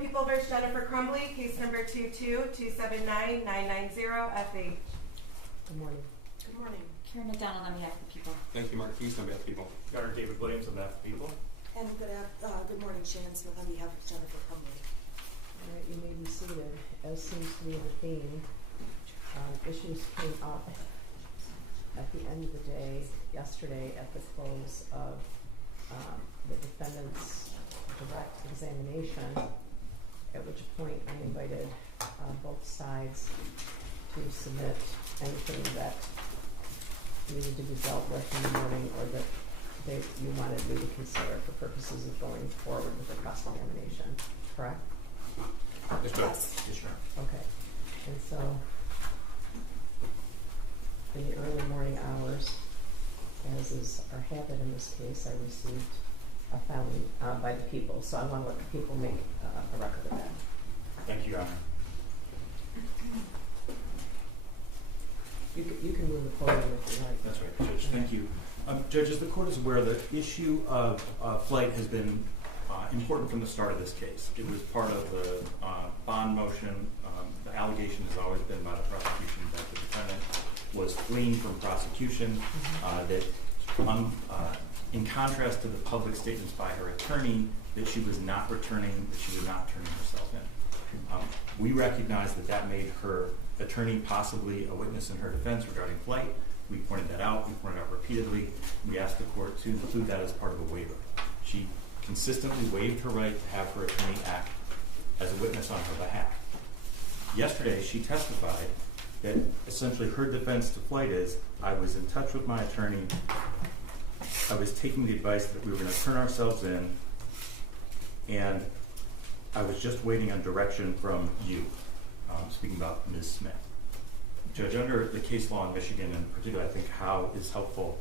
People v. Jennifer Crumbley, case number 22279990 Good morning. Good morning. Karen McDonald on behalf of the people. Thank you, Marquise, on behalf of the people. Governor David Williams on behalf of the people. And good morning, Shannon Smith on behalf of Jennifer Crumbley. All right, you may be seated. As seems to be the theme, issues came up at the end of the day yesterday at the close of the defendant's direct examination, at which point I invited both sides to submit anything that needed to be dealt with in the morning or that you wanted me to consider for purposes of going forward with the cross-examination, correct? Yes, ma'am. Okay. And so, in the early morning hours, as is our habit in this case, I received a filing by the people. So I want to let the people make a record of that. Thank you, Your Honor. You can move the podium if you like. That's right, Judge. Thank you. Judge, as the court is aware, the issue of flight has been important from the start of this case. It was part of the bond motion. The allegation has always been by the prosecution that the defendant was fleeing from prosecution, that in contrast to the public statements by her attorney, that she was not turning herself in. We recognize that made her attorney possibly a witness in her defense regarding flight. We pointed that out. We pointed out repeatedly. We asked the court to include that as part of a waiver. She consistently waived her right to have her attorney act as a witness on her behalf. Yesterday, she testified that essentially her defense to flight is, I was in touch with my attorney. I was taking the advice that we were going to turn ourselves in, and I was just waiting on direction from you. Speaking about Ms. Smith. Judge, under the case law in Michigan, in particular, I think how is helpful,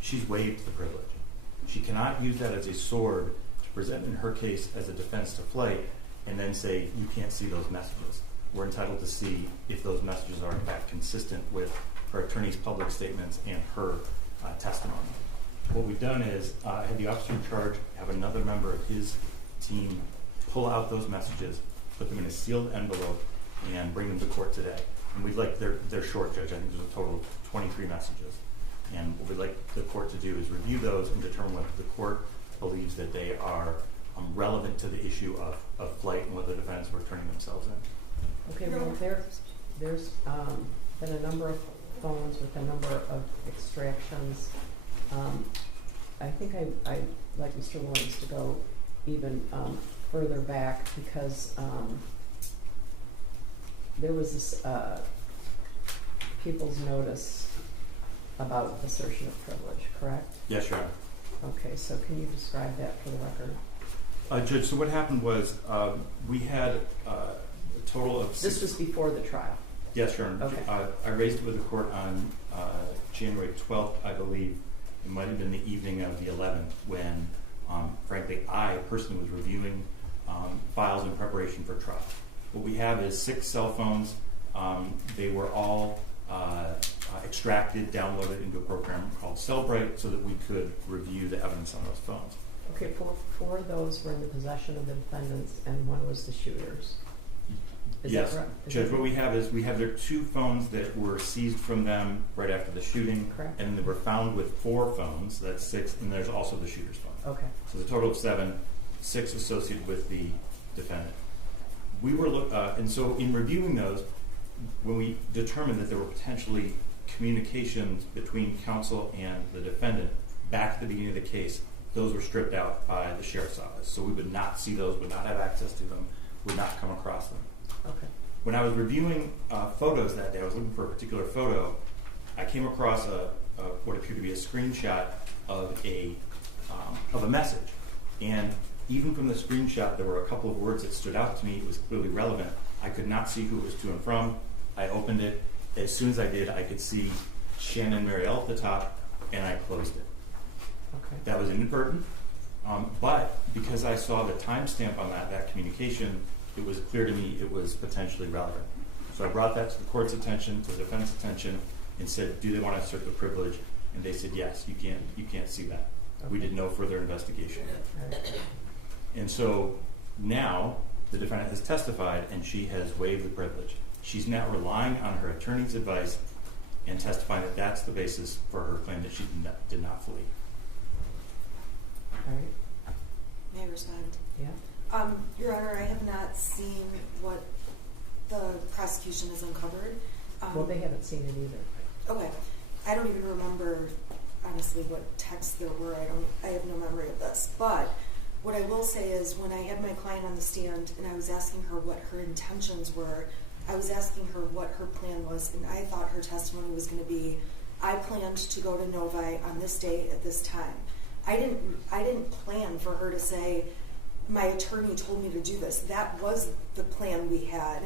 she's waived the privilege. She cannot use that as a sword to present in her case as a defense to flight and then say, you can't see those messages. We're entitled to see if those messages are in fact consistent with her attorney's public statements and her testimony. What we've done is had the officer in charge have another member of his team pull out those messages, put them in a sealed envelope, and bring them to court today. And we'd like, they're short, Judge. I think there's a total of 23 messages. And what we'd like the court to do is review those and determine whether the court believes that they are relevant to the issue of flight and whether the defendants were turning themselves in. Okay, well, there's been a number of phones with a number of extractions. I think I'd like Mr. Williams to go even further back because there was this people's notice about assertion of privilege, correct? Yes, Your Honor. Okay, so can you describe that for the record? Judge, so what happened was we had a total of This was before the trial? Yes, Your Honor. Okay. I raised it with the court on January 12th, I believe. It might have been the evening of the 11th when, frankly, I personally was reviewing files in preparation for trial. What we have is 6 cell phones. They were all extracted, downloaded into a program called Cellbrite so that we could review the evidence on those phones. Okay, 4 of those were in the possession of the defendants and 1 was the shooter's. Is yes, that right? Judge, what we have is we have their 2 phones that were seized from them right after the shooting. Correct. And they were found with 4 phones, that's 6, and there's also the shooter's phone. Okay. So the total of 7, 6 associated with the defendant. We were and so in reviewing those, when we determined that there were potentially communications between counsel and the defendant back at the beginning of the case, those were stripped out by the sheriff's office. So we would not see those, would not have access to them, would not come across them. Okay. When I was reviewing photos that day, I was looking for a particular photo. I came across what appeared to be a screenshot of a message, and even from the screenshot, there were a couple of words that stood out to me. It was clearly relevant. I could not see who it was to and from. I opened it. As soon as I did, I could see Shannon Marielle at the top, and I closed it. Okay. That was inadvertent, but because I saw the timestamp on that communication, it was clear to me it was potentially relevant. So I brought that to the court's attention, to the defense's attention, and said, do they want to assert the privilege? And they said, yes, you can't see that. Okay. We did no further investigation. Right. And so now the defendant has testified and she has waived the privilege. She's now relying on her attorney's advice and testifying that that's the basis for her claim that she did not flee. All right, May I respond? yeah. Your Honor, I have not seen what the prosecution has uncovered. Well, they haven't seen it either. Okay. I don't even remember, honestly, what texts there were. I have no memory of this. But what I will say is when I had my client on the stand and I was asking her what her intentions were, I was asking her what her plan was, and I thought her testimony was going to be, I planned to go to Novi on this day at this time. I didn't plan for her to say, my attorney told me to do this. That was the plan we had.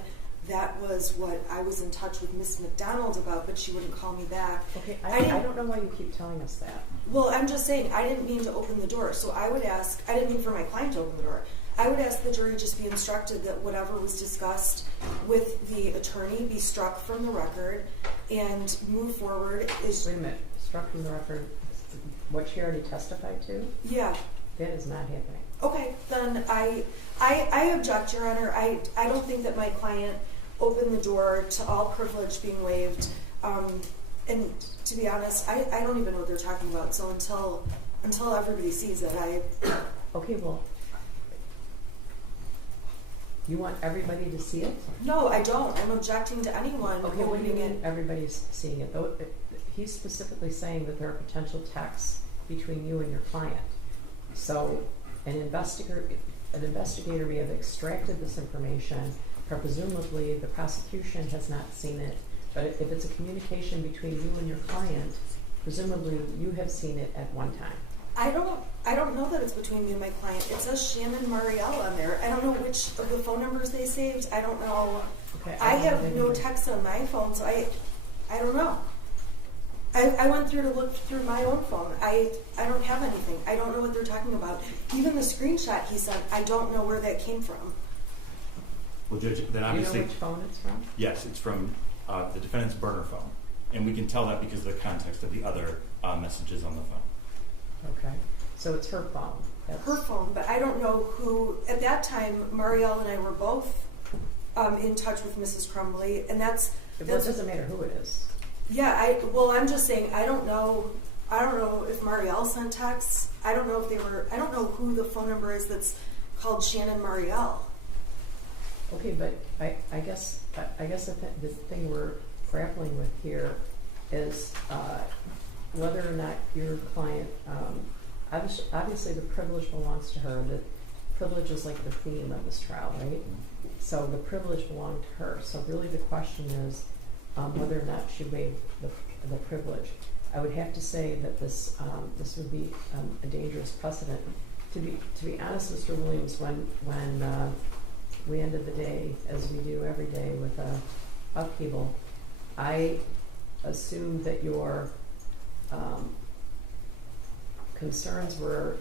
That was what I was in touch with Miss McDonald about, but she wouldn't call me back. Okay, I don't know why you keep telling us that. Well, I'm just saying, I didn't mean to open the door. So I would ask, I didn't mean for my client to open the door. I would ask the jury just be instructed that whatever was discussed with the attorney be struck from the record and move forward. Wait a minute, struck from the record, what she already testified to? Yeah. That is not happening. Okay, then I object, Your Honor. I don't think that my client opened the door to all privilege being waived. And to be honest, I don't even know what they're talking about. So until everybody sees it, Okay, well, you want everybody to see it? No, I don't. I'm objecting to anyone Okay, what do you opening mean it. everybody's seeing it? Though he's specifically saying that there are potential texts between you and your client. So an investigator may have extracted this information, but presumably the prosecution has not seen it. But if it's a communication between you and your client, presumably you have seen it at one time. I don't know that it's between me and my client. It says Shannon Marielle on there. I don't know which of the phone numbers they saved. I don't know. Okay, I don't know have no either. text on my phone, so I don't know. I went through to look through my own phone. I don't have anything. I don't know what they're talking about. Even the screenshot he sent, I don't know where that came from. Well, Judge, then Do you know obviously, which phone it's from? yes, it's from the defendant's burner phone. And we can tell that because of the context of the other messages on the phone. Okay, so it's her phone. That's Her phone, but I don't know who. At that time, Marielle and I were both in touch with Mrs. Crumbley, and Well, it doesn't matter who it is. yeah. I'm just saying I don't know. I don't know if Marielle sent texts. I don't know if they were. I don't know who the phone number is that's called Shannon Marielle. Okay, but I guess the thing we're grappling with here is whether or not your client, obviously the privilege belongs to her. The privilege is like the theme of this trial, right? So the privilege belonged to her. So really the question is whether or not she waived the privilege. I would have to say that this would be a dangerous precedent. To be honest, Mr. Williams, when we ended the day, as we do every day with upheaval, I assumed that your concerns were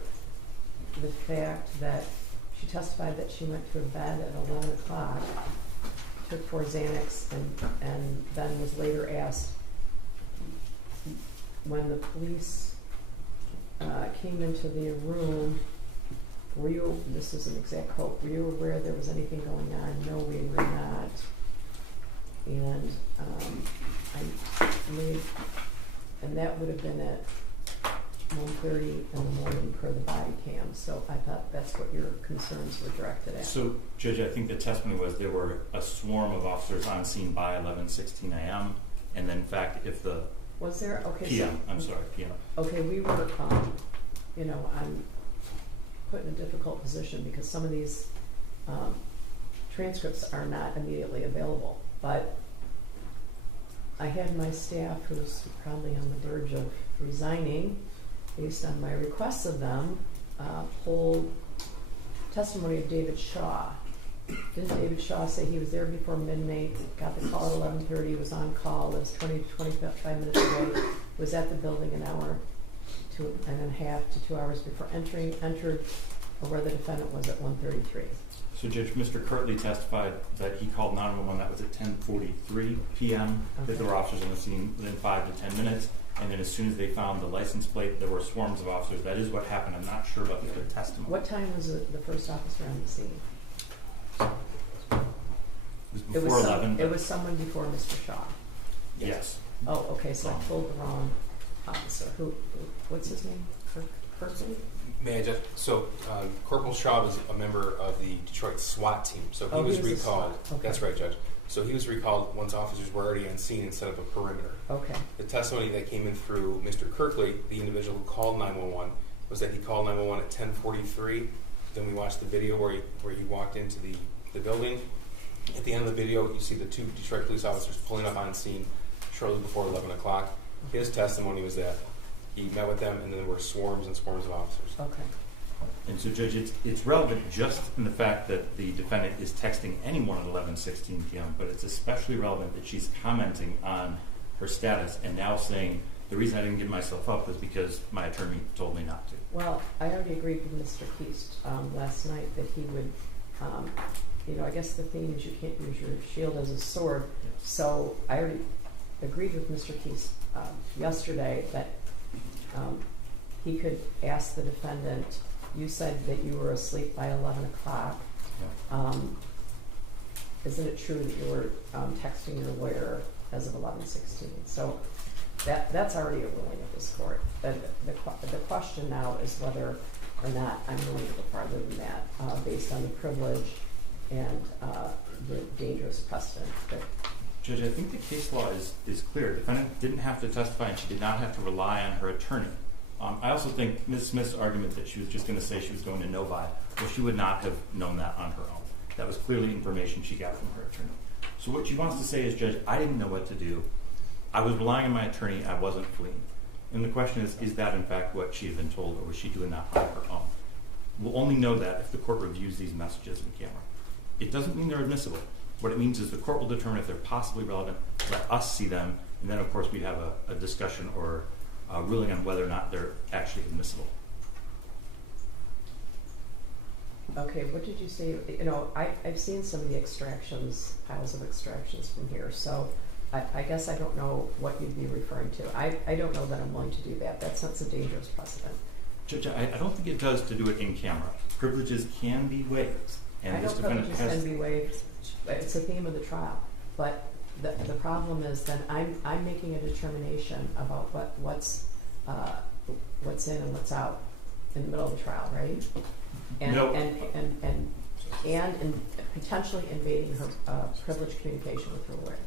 the fact that she testified that she went to bed at 11 o'clock, took 4 Xanax, and then was later asked when the police came into the room, were you, this is an exact quote, were you aware there was anything going on? No, we were not. And and that would have been at 1:30 in the morning per the body cam. So I thought that's what your concerns were directed at. So, Judge, I think the testimony was there were a swarm of officers on scene by 11:16 a.m. And then, in fact, if the Was there? Okay. PM, So, I'm sorry, PM. okay, we were, I'm put in a difficult position because some of these transcripts are not immediately available. But I had my staff, who's probably on the verge of resigning, based on my requests of them, pull testimony of David Shaw. Didn't David Shaw say he was there before midnight, got the call at 11:30, was on call, lives 20 to 25 minutes away, was at the building an hour and a half to 2 hours before entered where the defendant was at 1:33. So, Judge, Mr. Kirtley testified that he called 911. That was at 10:43 p.m. Okay. That there were officers on the scene within 5 to 10 minutes. And then as soon as they found the license plate, there were swarms of officers. That is what happened. I'm not sure about the other testimony. What time was the first officer on the scene? It was before 11. It was someone before Mr. Shaw. Yes. Oh, okay, so I told the wrong officer. What's his name? Kirkley? May I just, so Corporal Shaw was a member of the Detroit SWAT team, so he was a recalled. SWAT. Okay. That's right, Judge. So he was recalled once officers were already on scene and set up a perimeter. Okay. The testimony that came in through Mr. Kirkley, the individual who called 911, was that he called 911 at 10:43. Then we watched the video where he walked into the building. At the end of the video, you see the two Detroit police officers pulling up on scene shortly before 11 o'clock. His testimony was that he met with them, and then there were swarms and swarms of officers. Okay. And so, Judge, it's relevant just in the fact that the defendant is texting anyone at 11:16 p.m., but it's especially relevant that she's commenting on her status and now saying, the reason I didn't give myself up was because my attorney told me not to. Well, I already agreed with Mr. Keast last night that he would, I guess the theme is you can't use your shield as a sword. Yes. So I already agreed with Mr. Keast yesterday that he could ask the defendant, you said that you were asleep by 11 o'clock. Yeah. Isn't it true that you were texting your lawyer as of 11:16? So that's already a ruling of this court. The question now is whether or not I'm willing to go farther than that based on the privilege and the dangerous precedent. Judge, I think the case law is clear. The defendant didn't have to testify and she did not have to rely on her attorney. I also think Ms. Smith's argument that she was just going to say she was going to Novi, well, she would not have known that on her own. That was clearly information she got from her attorney. So what she wants to say is, Judge, I didn't know what to do. I was relying on my attorney. I wasn't fleeing. And the question is that in fact what she had been told, or was she doing that on her own? We'll only know that if the court reviews these messages in camera. It doesn't mean they're admissible. What it means is the court will determine if they're possibly relevant, let us see them, and then of course we'd have a discussion or a ruling on whether or not they're actually admissible. Okay, what did you say? I've seen some of the extractions, piles of extractions from here, so I guess I don't know what you'd be referring to. I don't know that I'm willing to do that. That sets a dangerous precedent. Judge, I don't think it does to do it in camera. Privileges can be waived. And I this know defendant privileges has can be waived. It's a theme of the trial. But the problem is then I'm making a determination about what's in and what's out in the middle of the trial, right? And No. and potentially invading her privileged communication with her lawyer.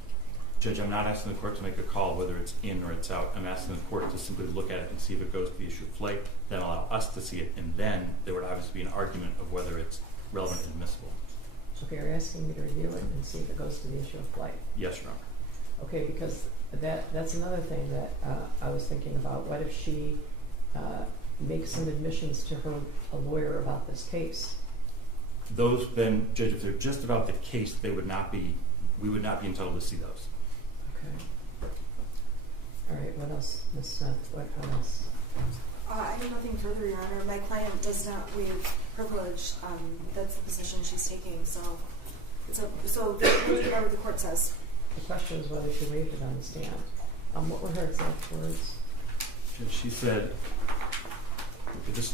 Judge, I'm not asking the court to make a call whether it's in or it's out. I'm asking the court to simply look at it and see if it goes to the issue of flight, then allow us to see it, and then there would obviously be an argument of whether it's relevant and admissible. Okay, you're asking me to review it and see if it goes to the issue of flight. Yes, Your Honor. Okay, because that's another thing that I was thinking about. What if she makes some admissions to her lawyer about this case? Those then, Judge, if they're just about the case, we would not be entitled to see those. Okay. All right, what else, Ms. Smith? What else? I have nothing further, Your Honor. My client does not waive privilege. That's the position she's taking. So whatever the court says. The question is whether she waived it on the stand. What were her exact words? Judge, she said,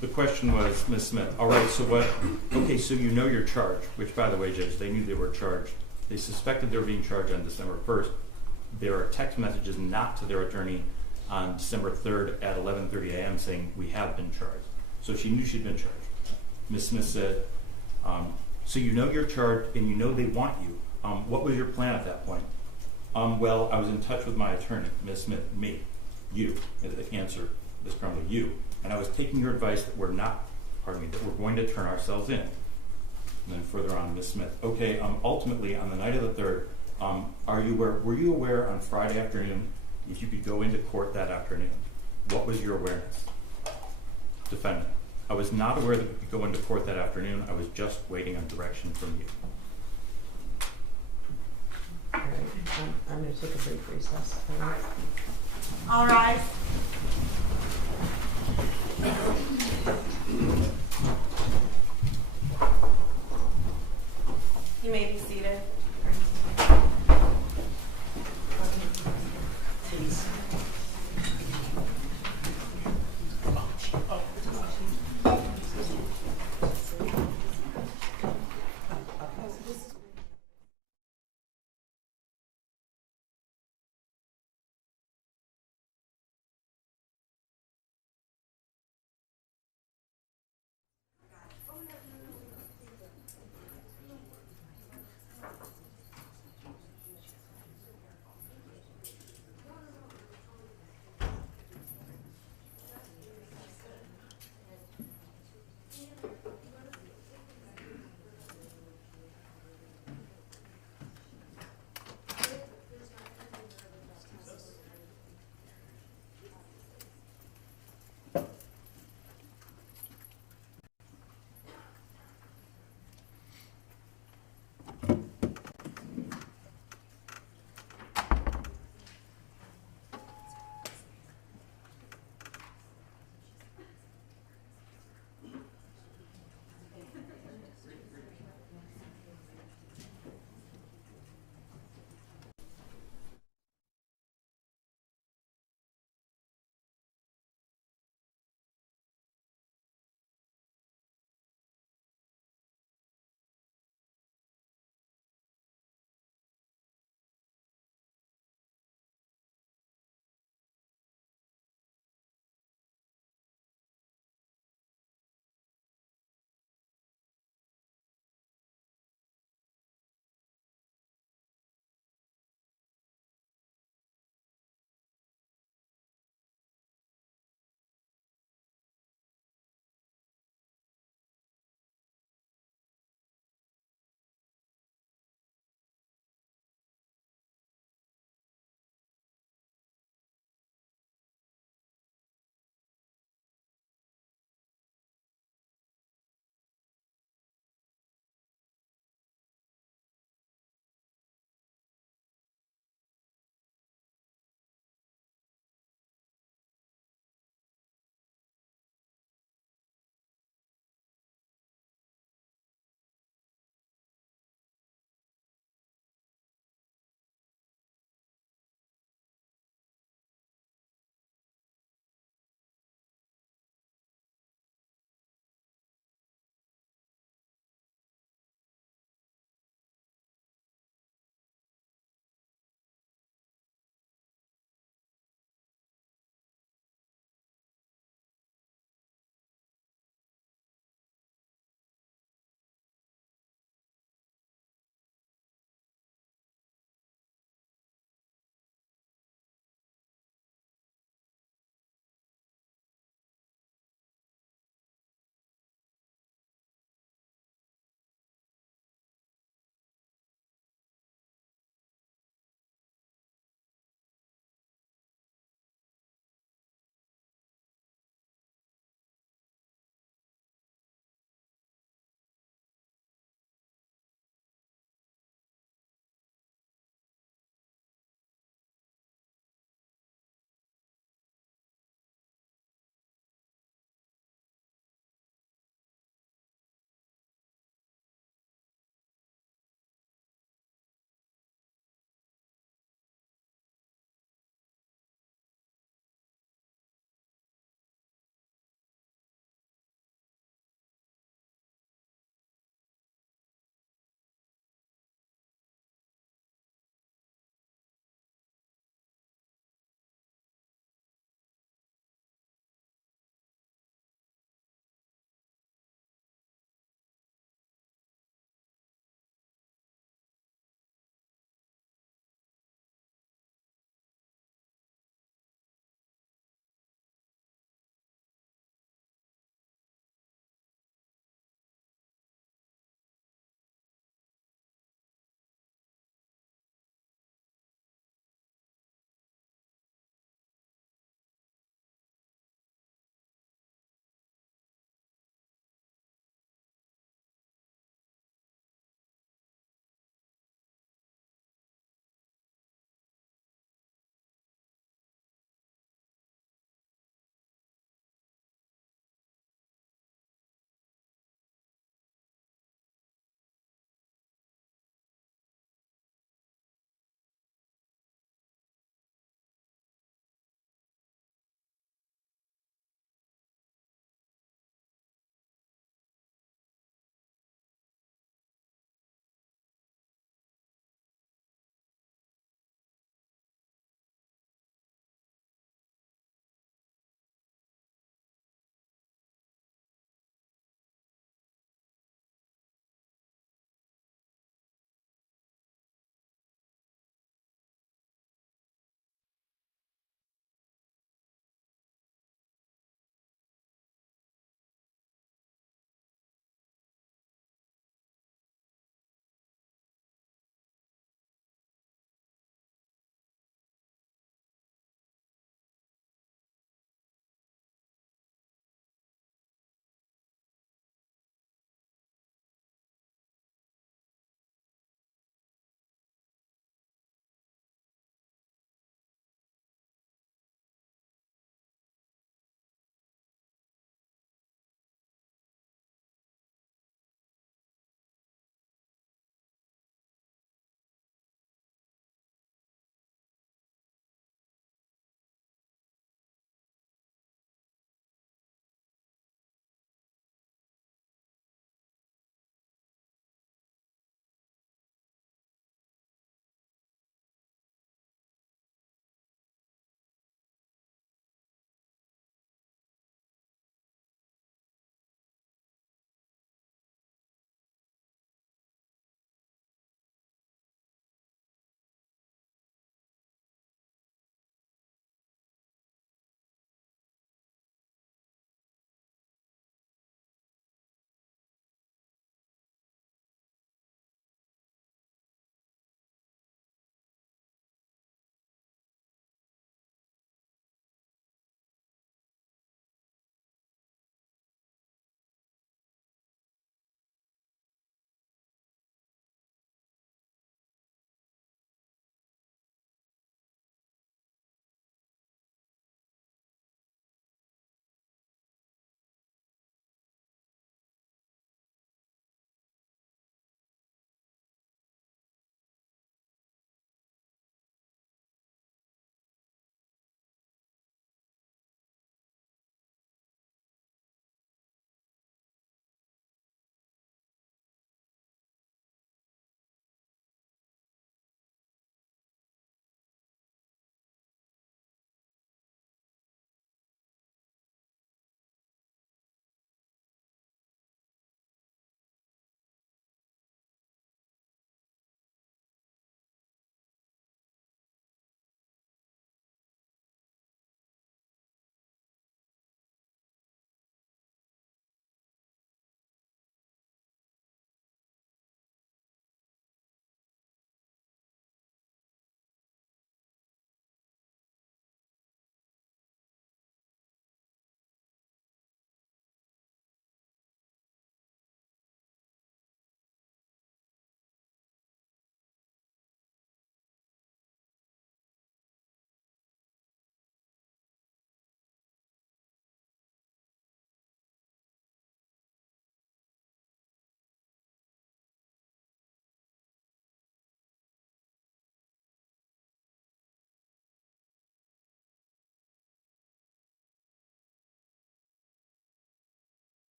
the question was, Ms. Smith, all right, so what, okay, so you know you're charged, which by the way, Judge, they knew they were charged. They suspected they were being charged on December 1st. There are text messages not to their attorney on December 3rd at 11:30 a.m. saying we have been charged. So she knew she'd been charged. Ms. Smith said, so you know you're charged and you know they want you. What was your plan at that point? Well, I was in touch with my attorney, Ms. Smith, me, you, answer, Ms. Crumbley, you. And I was taking your advice that we're going to turn ourselves in. And then further on, Ms. Smith, okay, ultimately on the night of the 3rd, were you aware on Friday afternoon if you could go into court that afternoon? What was your awareness? Defendant, I was not aware that we could go into court that afternoon. I was just waiting on direction from you. All right, I'm going to take a brief recess. All right. All rise. You may be seated.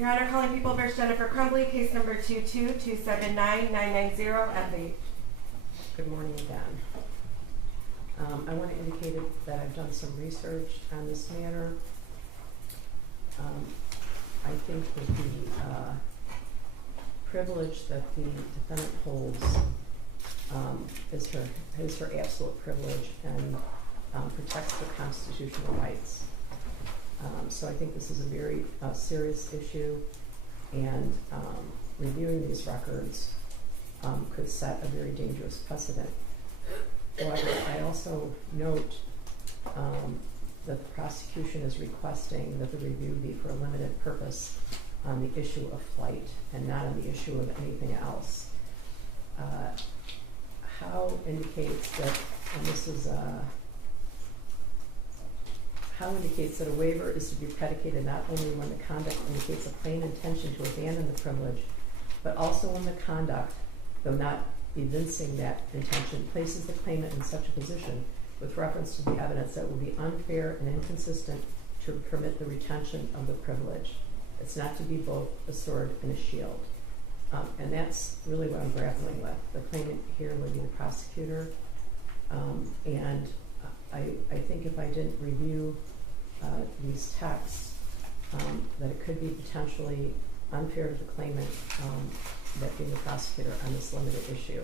Your Honor, calling People v. Jennifer Crumbley, case number 222799990 FH. Good morning again. I want to indicate that I've done some research on this matter. I think that the privilege that the defendant holds is her absolute privilege and protects the constitutional rights. So I think this is a very serious issue, and reviewing these records could set a very dangerous precedent. However, I also note that the prosecution is requesting that the review be for a limited purpose on the issue of flight and not on the issue of anything else. How indicates that, and this is how indicates that a waiver is to be predicated not only when the conduct indicates a plain intention to abandon the privilege, but also when the conduct, though not evincing that intention, places the claimant in such a position with reference to the evidence that would be unfair and inconsistent to permit the retention of the privilege. It's not to be both a sword and a shield. And that's really what I'm grappling with. The claimant here would be the prosecutor. And I think if I didn't review these texts, that it could be potentially unfair to the claimant, that being the prosecutor on this limited issue.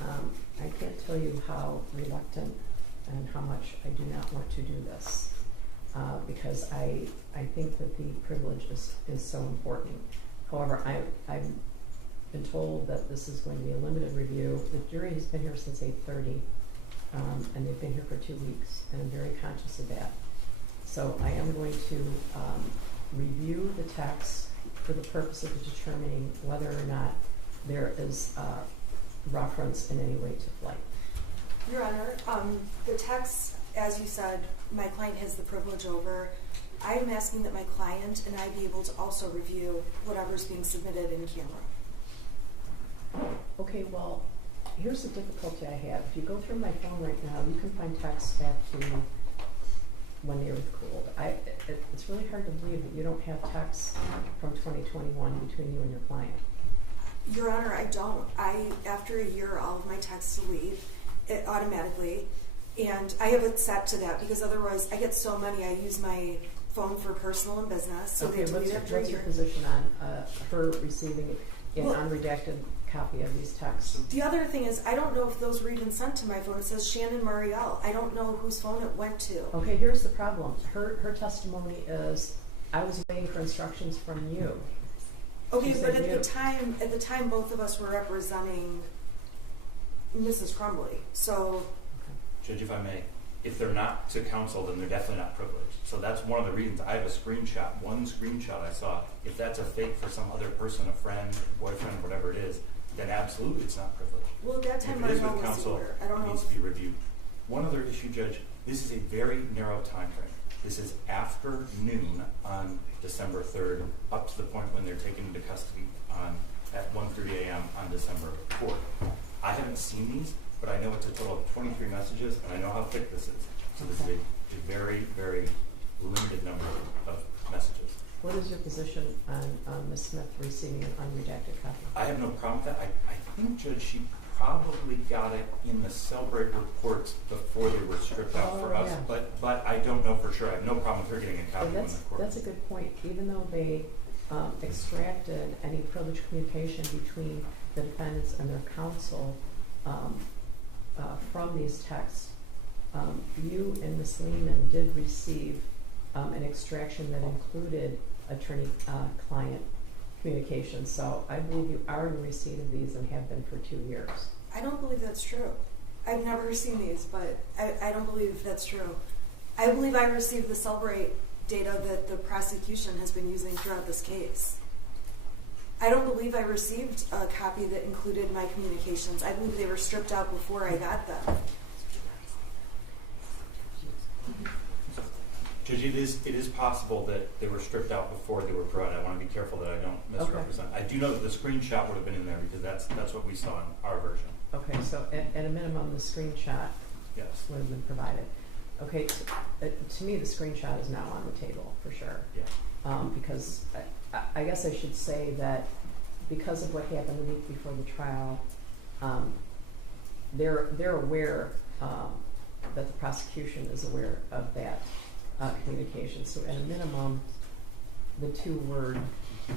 I can't tell you how reluctant and how much I do not want to do this, because I think that the privilege is so important. However, I've been told that this is going to be a limited review. The jury has been here since 8:30, and they've been here for 2 weeks, and I'm very conscious of that. So I am going to review the text for the purpose of determining whether or not there is reference in any way to flight. Your Honor, the text, as you said, my client has the privilege over. I am asking that my client and I be able to also review whatever's being submitted in camera. Okay, well, here's the difficulty I have. If you go through my phone right now, you can find texts back to when the earth cooled. It's really hard to believe that you don't have texts from 2021 between you and your client. Your Honor, I don't. After a year, all of my texts delete it automatically, and I have it set to that because otherwise I get so many. I use my phone for personal and business, so Okay, they delete after a what's your year. position on her receiving an unredacted copy of these texts? The other thing is, I don't know if those were even sent to my phone. It says Shannon Marielle. I don't know whose phone it went to. Okay, here's the problem. Her testimony is, I was waiting for instructions from you. Okay, She but said at the time, both of us were representing Mrs. Crumbley. So, Judge, if I may, if they're not to counsel, then they're definitely not privileged. So that's one of the reasons. I have a screenshot, one screenshot I saw. If that's a fake for some other person, a friend, boyfriend, whatever it is, then absolutely it's not privileged. well, at that time, If it is Marielle with was counsel, here. I don't it know. needs to be reviewed. One other issue, Judge, this is a very narrow time frame. This is after noon on December 3rd, up to the point when they're taken into custody at 1:30 a.m. on December 4th. I haven't seen these, but I know it's a total of 23 messages, and I know how thick this is. So this is a very, very limited number of messages. What is your position on Ms. Smith receiving an unredacted copy? I have no problem with that. I think, Judge, she probably got it in the Cellbrate reports before they were stripped out for us, yeah. but I don't know for sure. I have no problem with her getting a copy And when the court. that's a good point. Even though they extracted any privileged communication between the defendants and their counsel from these texts, you and Ms. Lehman did receive an extraction that included attorney-client communication. So I believe you are in receipt of these and have been for 2 years. I don't believe that's true. I've never seen these, but I don't believe that's true. I believe I received the Cellbrate data that the prosecution has been using throughout this case. I don't believe I received a copy that included my communications. I believe they were stripped out before I got them. Judge, it is possible that they were stripped out before they were brought. I want to be careful that I don't misrepresent. Okay. I do know that the screenshot would have been in there because that's what we saw in our version. Okay, so at a minimum, the screenshot yes. would have been provided. Okay, to me, the screenshot is now on the table for sure. Yeah. Because I guess I should say that because of what happened the week before the trial, they're aware that the prosecution is aware of that communication. So at a minimum, the 2-word Thank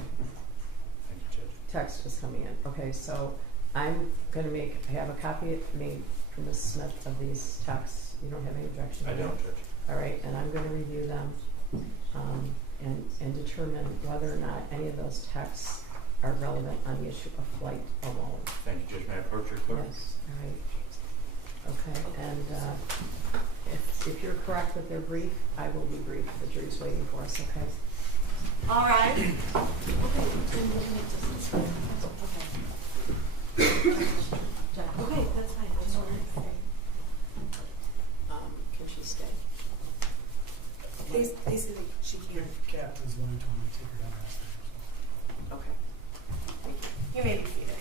you, Judge. text is coming in. Okay, so I'm going to have a copy made for Ms. Smith of these texts. You don't have any objection to I that? don't, Judge. All right, and I'm going to review them and determine whether or not any of those texts are relevant on the issue of flight alone. Thank you, Judge. May I approach your clerk? Yes, all right. Okay, and if you're correct with their brief, I will be brief. The jury's waiting for us, okay? All right. Okay, then we'll make this. Okay, that's fine. I just wanted to say. Can she stay? Basically, she can't. Cat is wanting to take her down. Okay. You may be seated.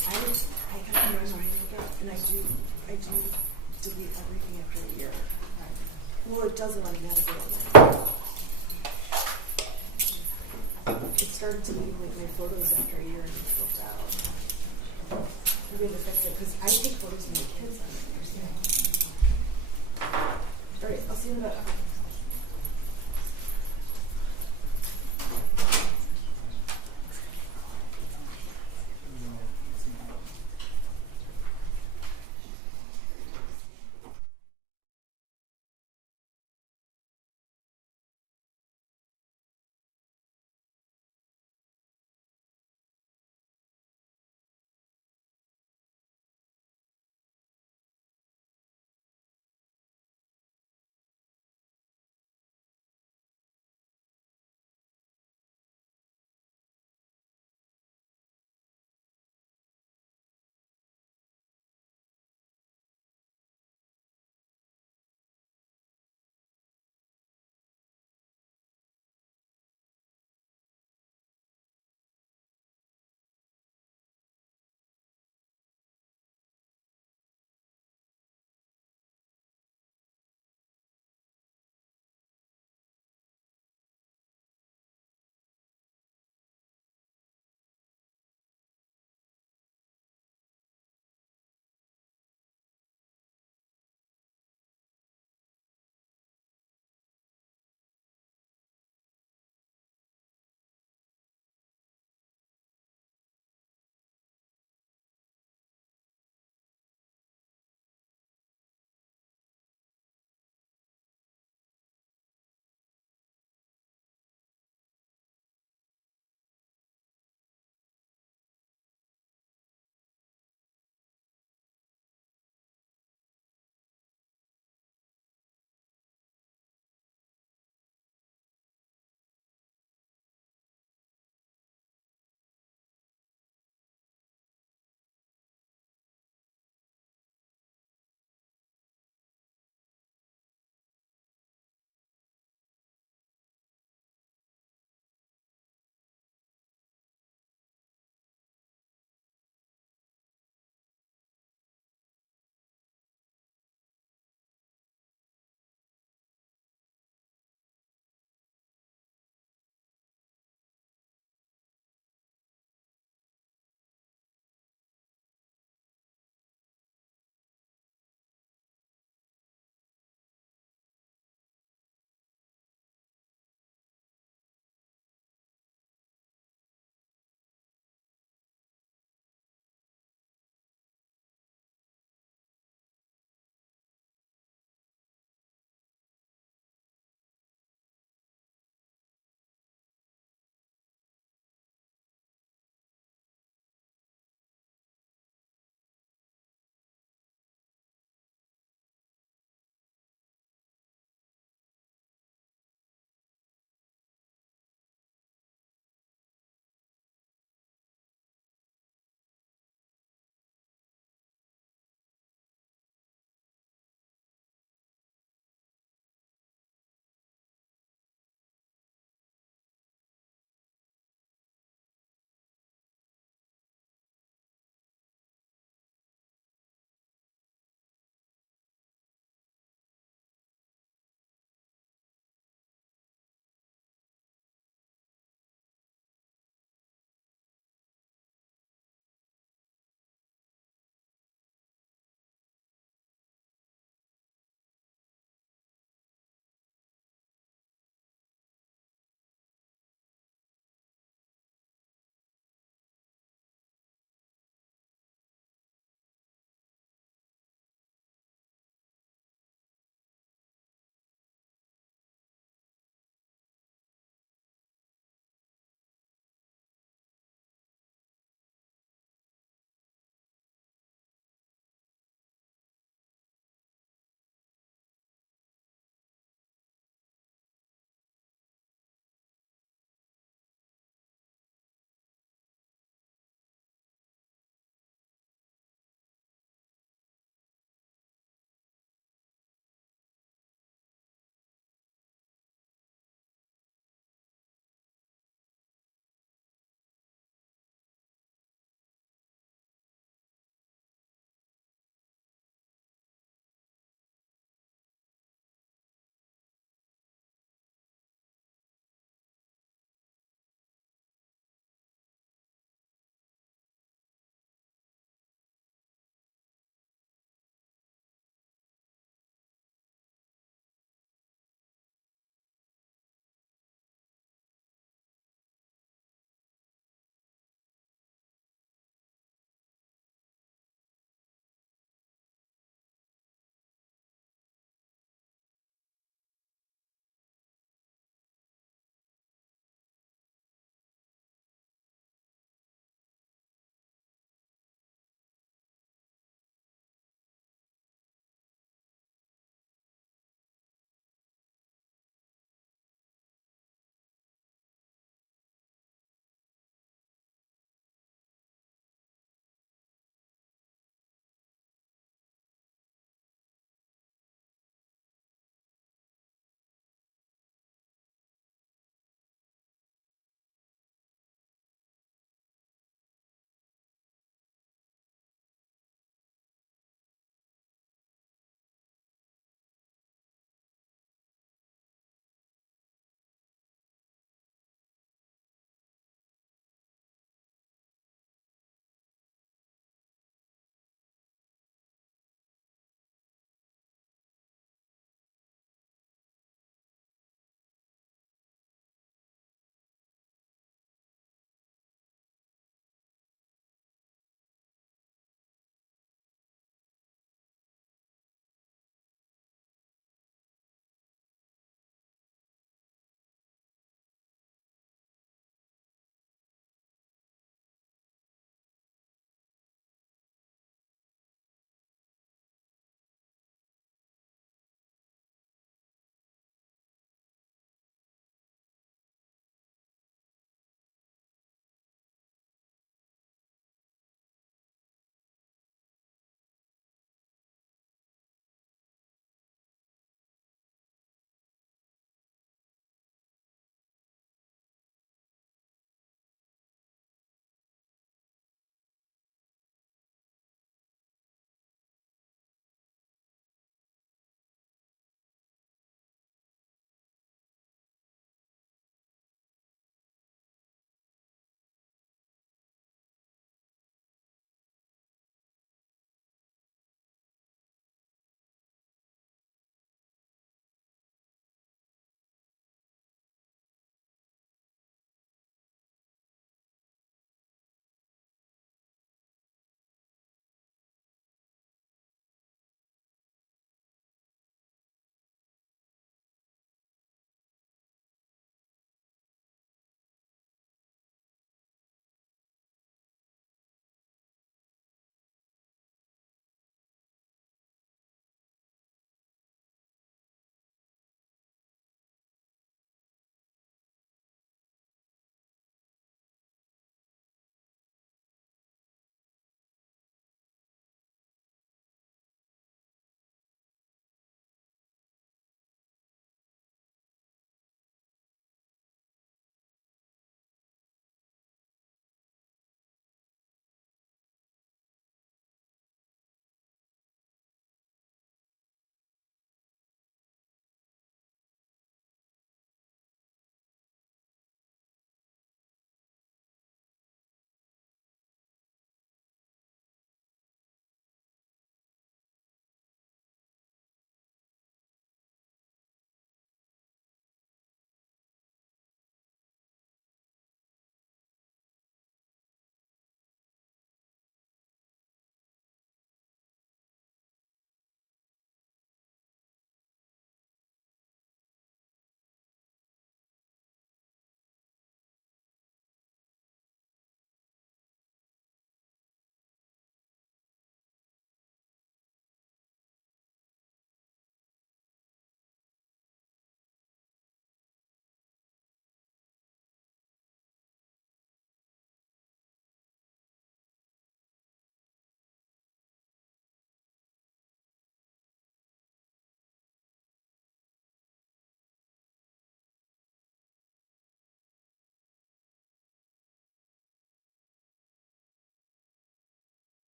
I have no memory of it, and I do delete everything after a year. Well, it doesn't automatically. It started deleting like my photos after a year and it flipped out. I'm going to fix it because I take photos of my kids on it. All right, I'll see you in a bit.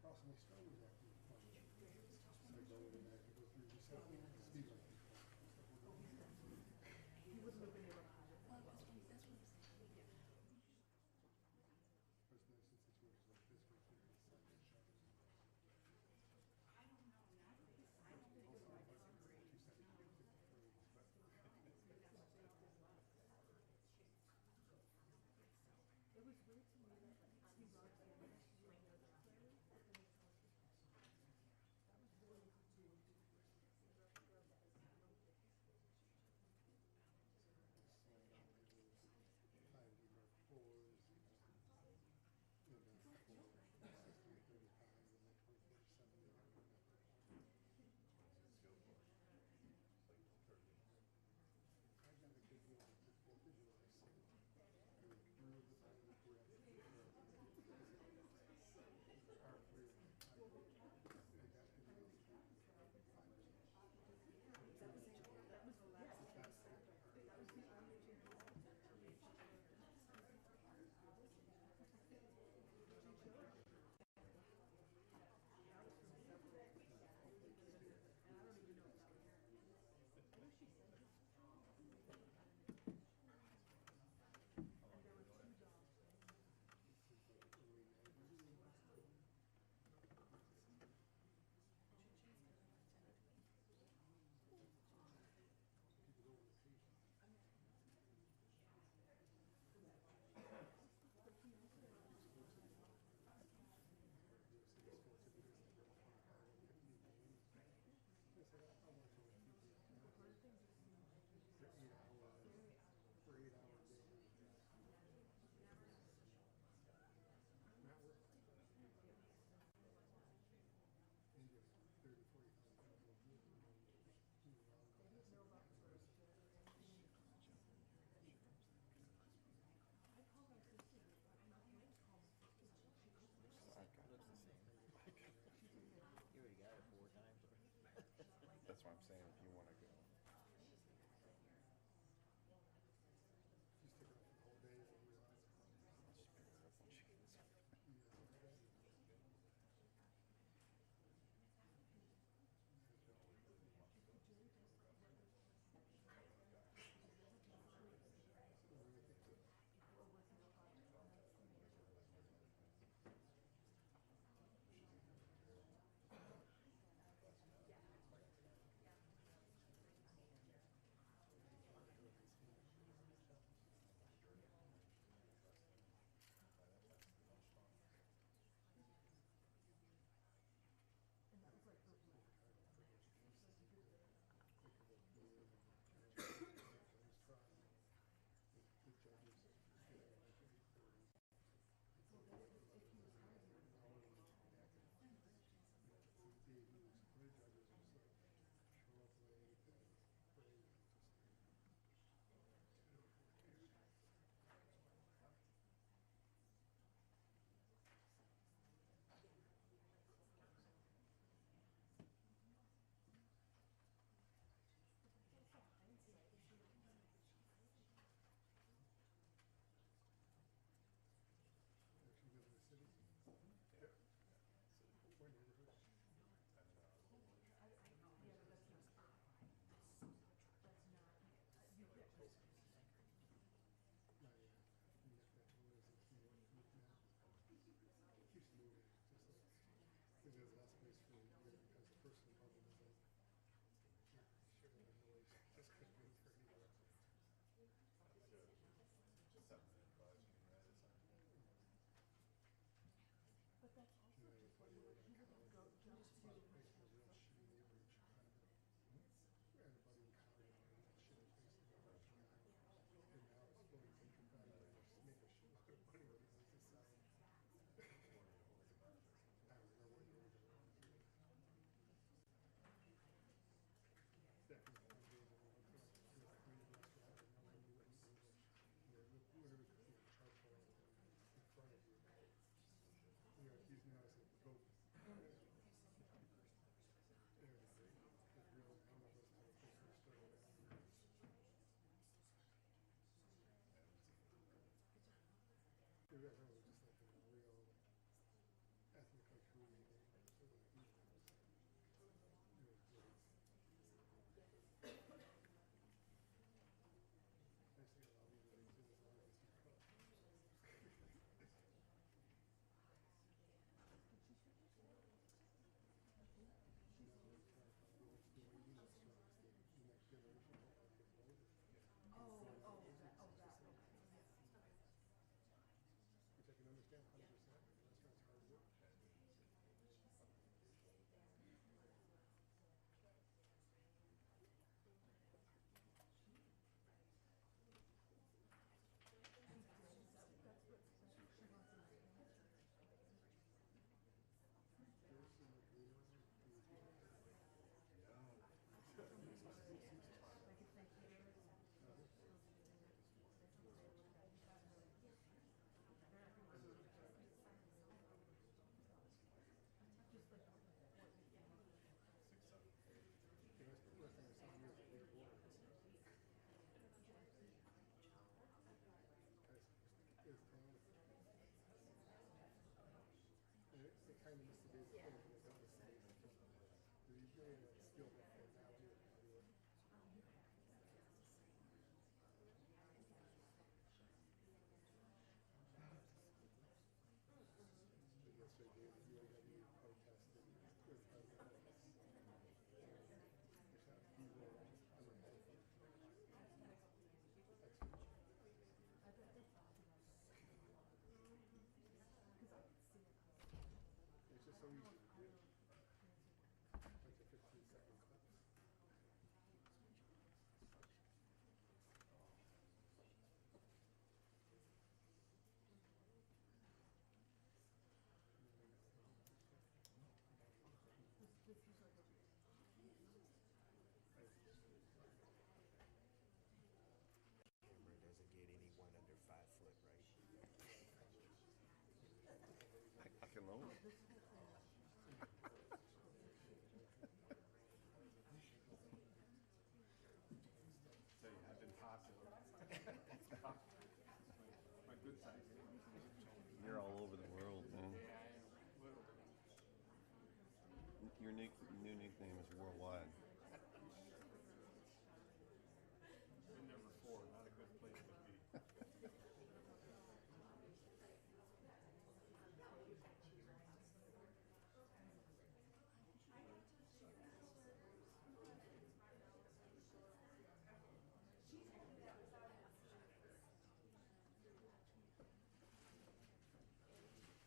Crossing the street was like, so I go in and I have to go through the speed limit. There's no situations like this where people decide to shut it. I don't know, not this. I don't think it's like this. You said it could be 53, but. It was weird to me that like he brought the stranger that was really Your new nickname is Worldwide. Been there before, not a good place to be. Basically court that had recovery initially when it happened. Really not the text messages. And you just throw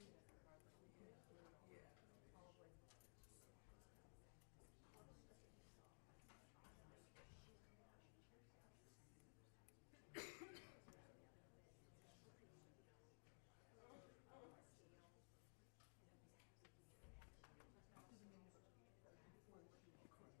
it away, right? Burner phone, what's the name of that attached to it? It's just back in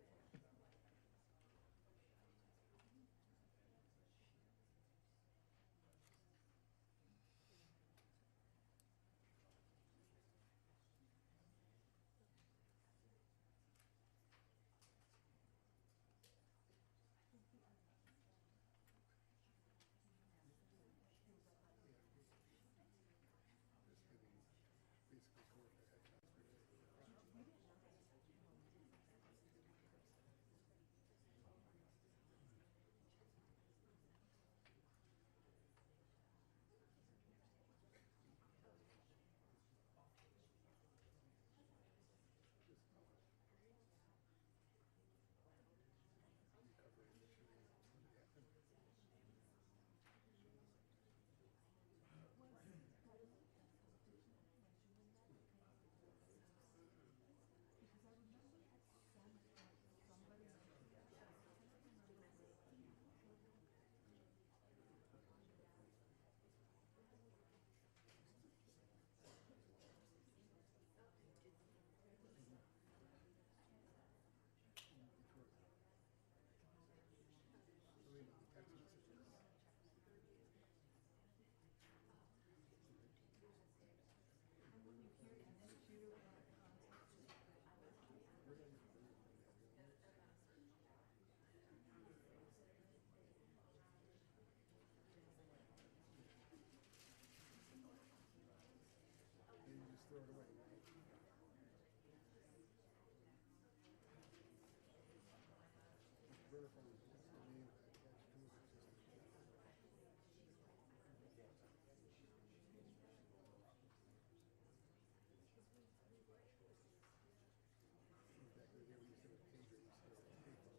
the day when you said a pager, you said a paper.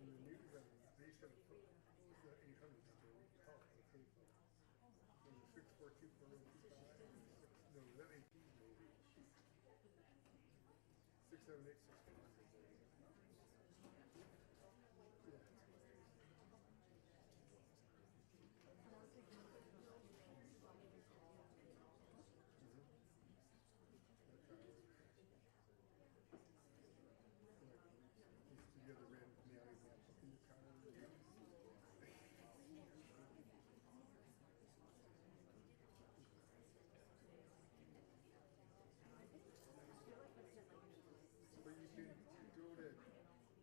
And the neighbors, they used to have, what was the 800 number, we call it the payphone. It was 642-4025, no, was that 18 maybe? 678-6400. Yeah. You have the red nail in your car. But you can go to,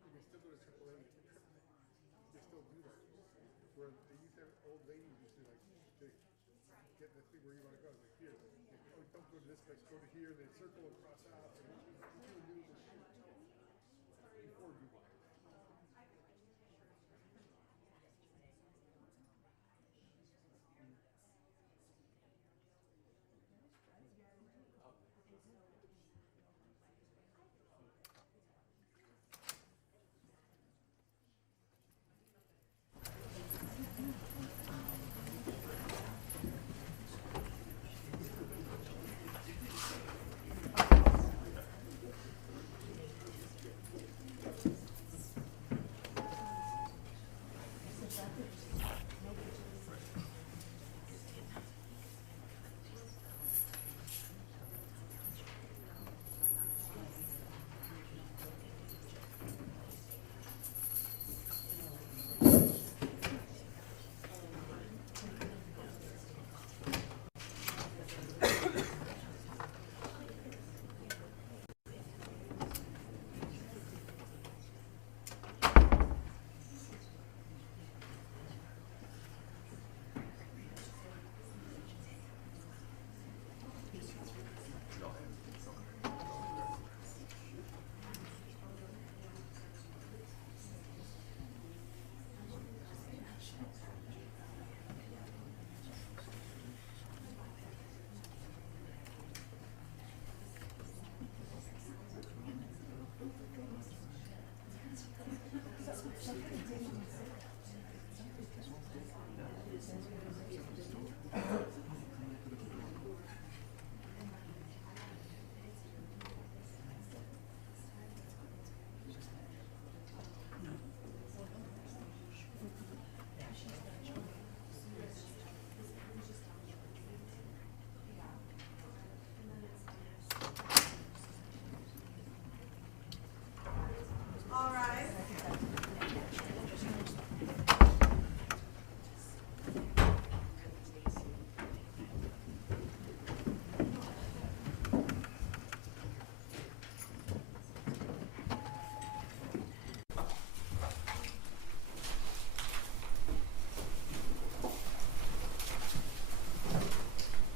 you can still go to AAA and take triple A. They still do that. Where they used to have old ladies used to like, to get the thing where you want to go. Like here, like, oh, don't go to this place, go to here, they circle across out. And you do the shit before you want.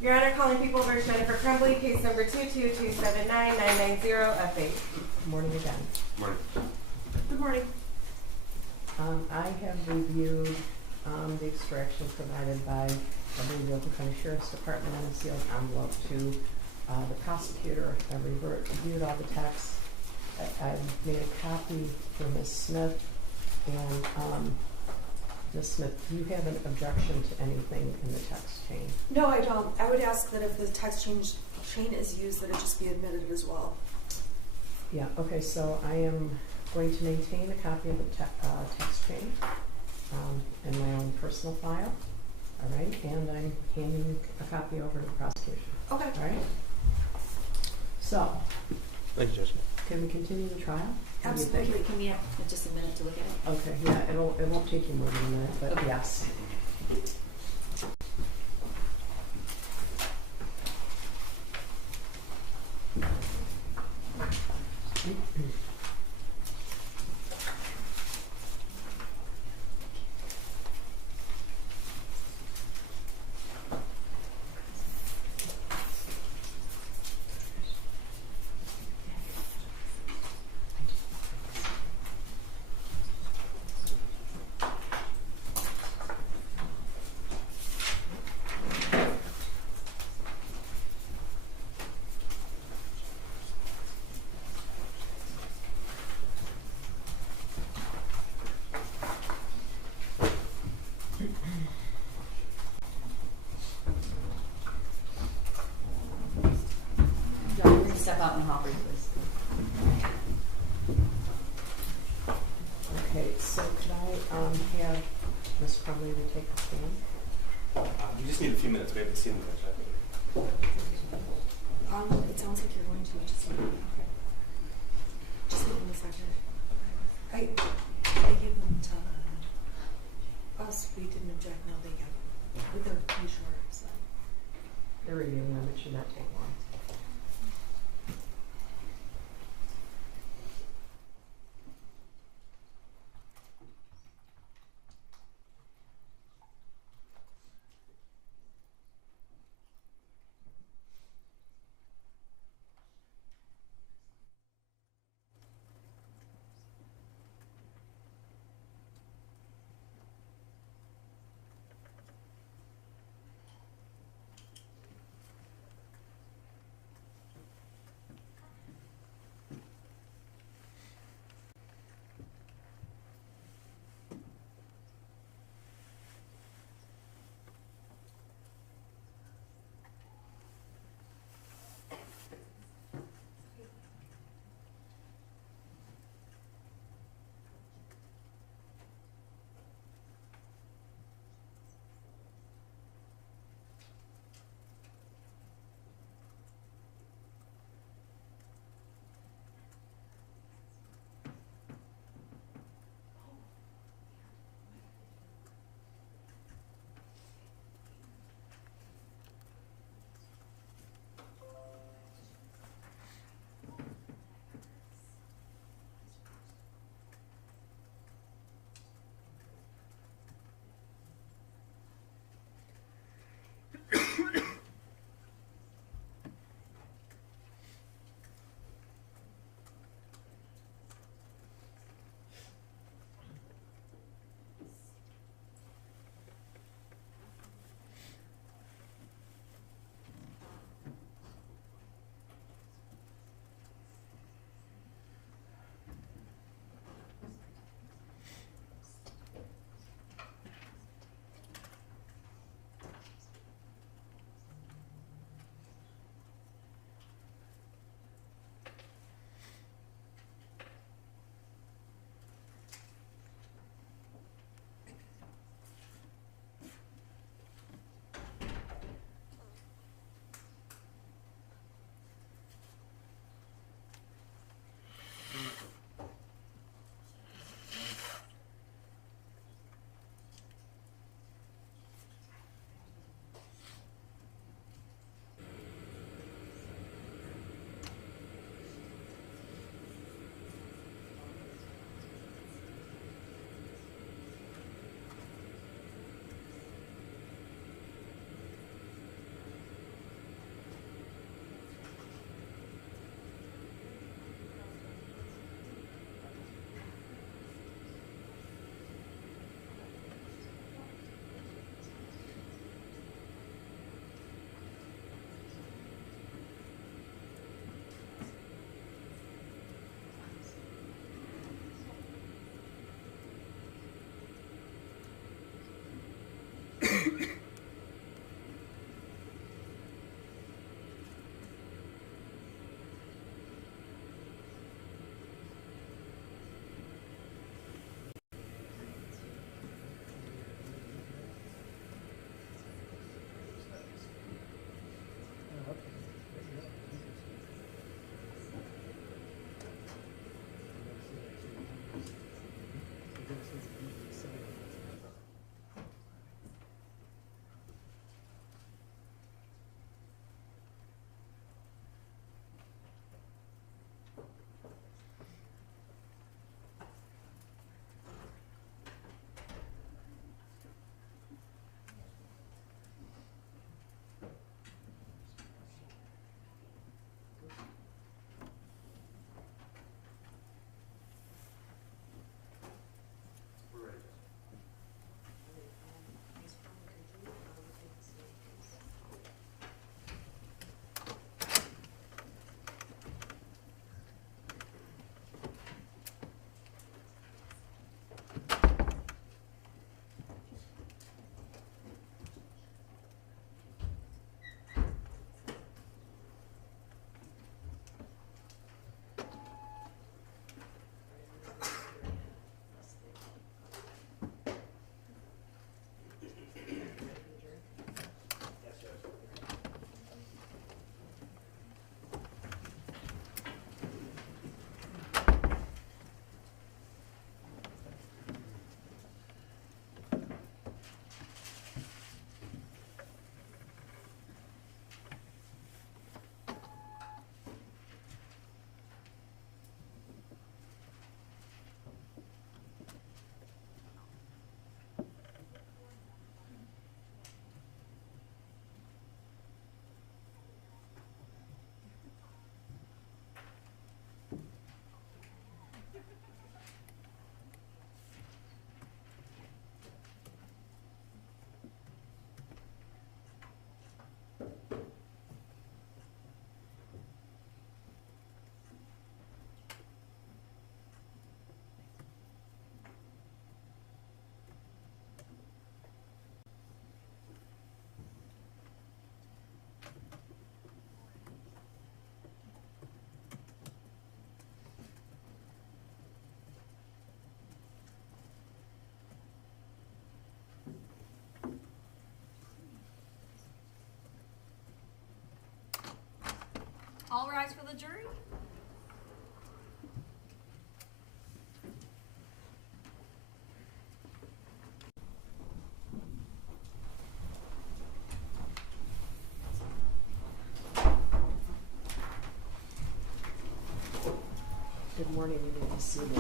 Your Honor, calling people versus Jennifer Crumbley, case number 222799990F8. Good morning again. Morning. Good morning. I have reviewed the extraction provided by the Yokohama County Sheriff's Department and a sealed envelope to the prosecutor. I reviewed all the text. I've made a copy for Ms. Smith. And Ms. Smith, do you have an objection to anything in the text chain? No, I don't. I would ask that if the text chain is used, that it just be admitted as well. Yeah, okay, so I am going to maintain a copy of the text chain in my own personal file, all right? And I'm handing a copy over to the prosecution, Okay. all right? So, Thank you, Judge. can we continue the trial? What do you think? Absolutely. Can we have just a minute to look at it? Okay, yeah, it won't take you more than a minute, but Okay. yes. John, please step out in the hall, please. Okay, so could I have Ms. Crumley to take the stand? You just need a few minutes, maybe, to see them. It sounds like you're going to. Just give them a second. I gave them to us. We didn't object. Now they get them. But they're pretty short. So. They're reviewing them, it should not take long. All rise for the jury. Good morning, you may be seated.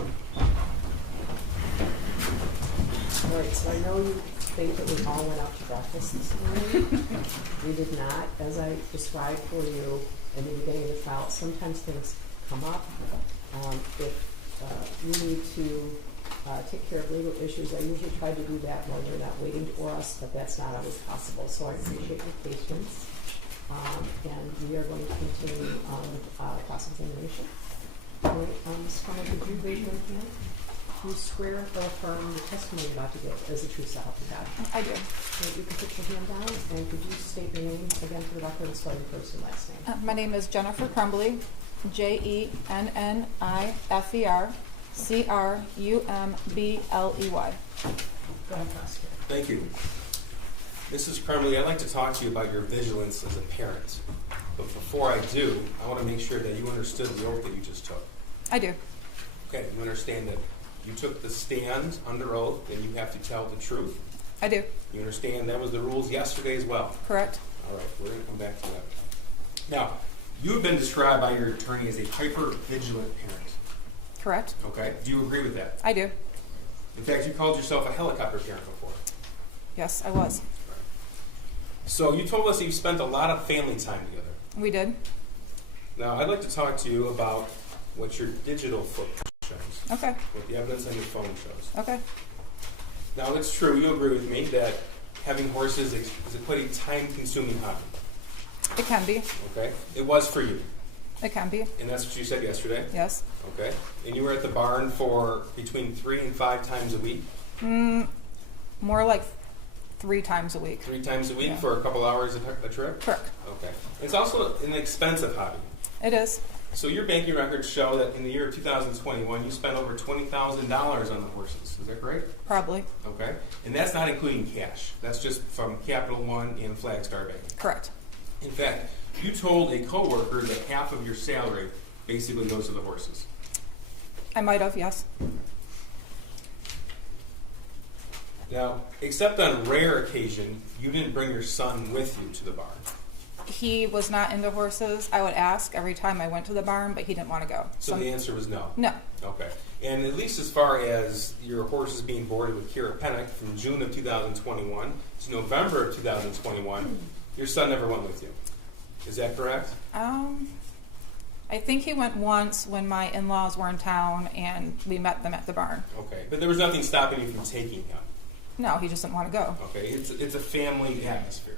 All right, so I know you think that we all went out to breakfast this morning. We did not. As I described for you in the beginning of the trial, sometimes things come up. If you need to take care of legal issues, I usually try to do that when you're not waiting for us, but that's not always possible. So I appreciate your patience. And we are going to continue on with cross-examination. All right, Ms. Crumbley, could you raise your hand? Do you swear or affirm the testimony you're about to give as a true self of God? I do. Okay, you can put your hand down, and could you state your name again for the record and spell your first and last name? My name is Jennifer Crumbley, JENNIFER CRUMBLEY. Go ahead, prosecutor. Thank you. Mrs. Crumbley, I'd like to talk to you about your vigilance as a parent. But before I do, I want to make sure that you understood the oath that you just took. I do. Okay, you understand that you took the stand under oath and you have to tell the truth? I do. You understand that was the rules yesterday as well? Correct. All right, we're going to come back to that. Now, you have been described by your attorney as a hyper-vigilant parent. Correct. Okay, do you agree with that? I do. In fact, you called yourself a helicopter parent before. Yes, I was. So you told us that you spent a lot of family time together. We did. Now, I'd like to talk to you about what your digital footprint shows. Okay. What the evidence on your phone shows. Okay. Now, it's true, you agree with me, that having horses is quite a time-consuming hobby. It can be. Okay? It was for you. It can be. And that's what you said yesterday? Yes. Okay. And you were at the barn for between 3 and 5 times a week? More like 3 times a week. 3 times a week Yeah. for a couple hours a trip? Correct. Okay. It's also an expensive hobby. It is. So your banking records show that in the year 2021, you spent over $20,000 on the horses. Is that correct? Probably. Okay. And that's not including cash. That's just from Capital One and Flagstar Bank. Correct. In fact, you told a coworker that half of your salary basically goes to the horses. I might have, yes. Now, except on rare occasion, you didn't bring your son with you to the barn. He was not into horses. I would ask every time I went to the barn, but he didn't want to go. So the answer was no. No. Okay. And at least as far as your horses being boarded with Kira Pennock from June of 2021 to November of 2021, your son never went with you. Is that correct? I think he went once when my in-laws were in town and we met them at the barn. Okay. But there was nothing stopping you from taking him. No, he just didn't want to go. Okay. It's a family atmosphere.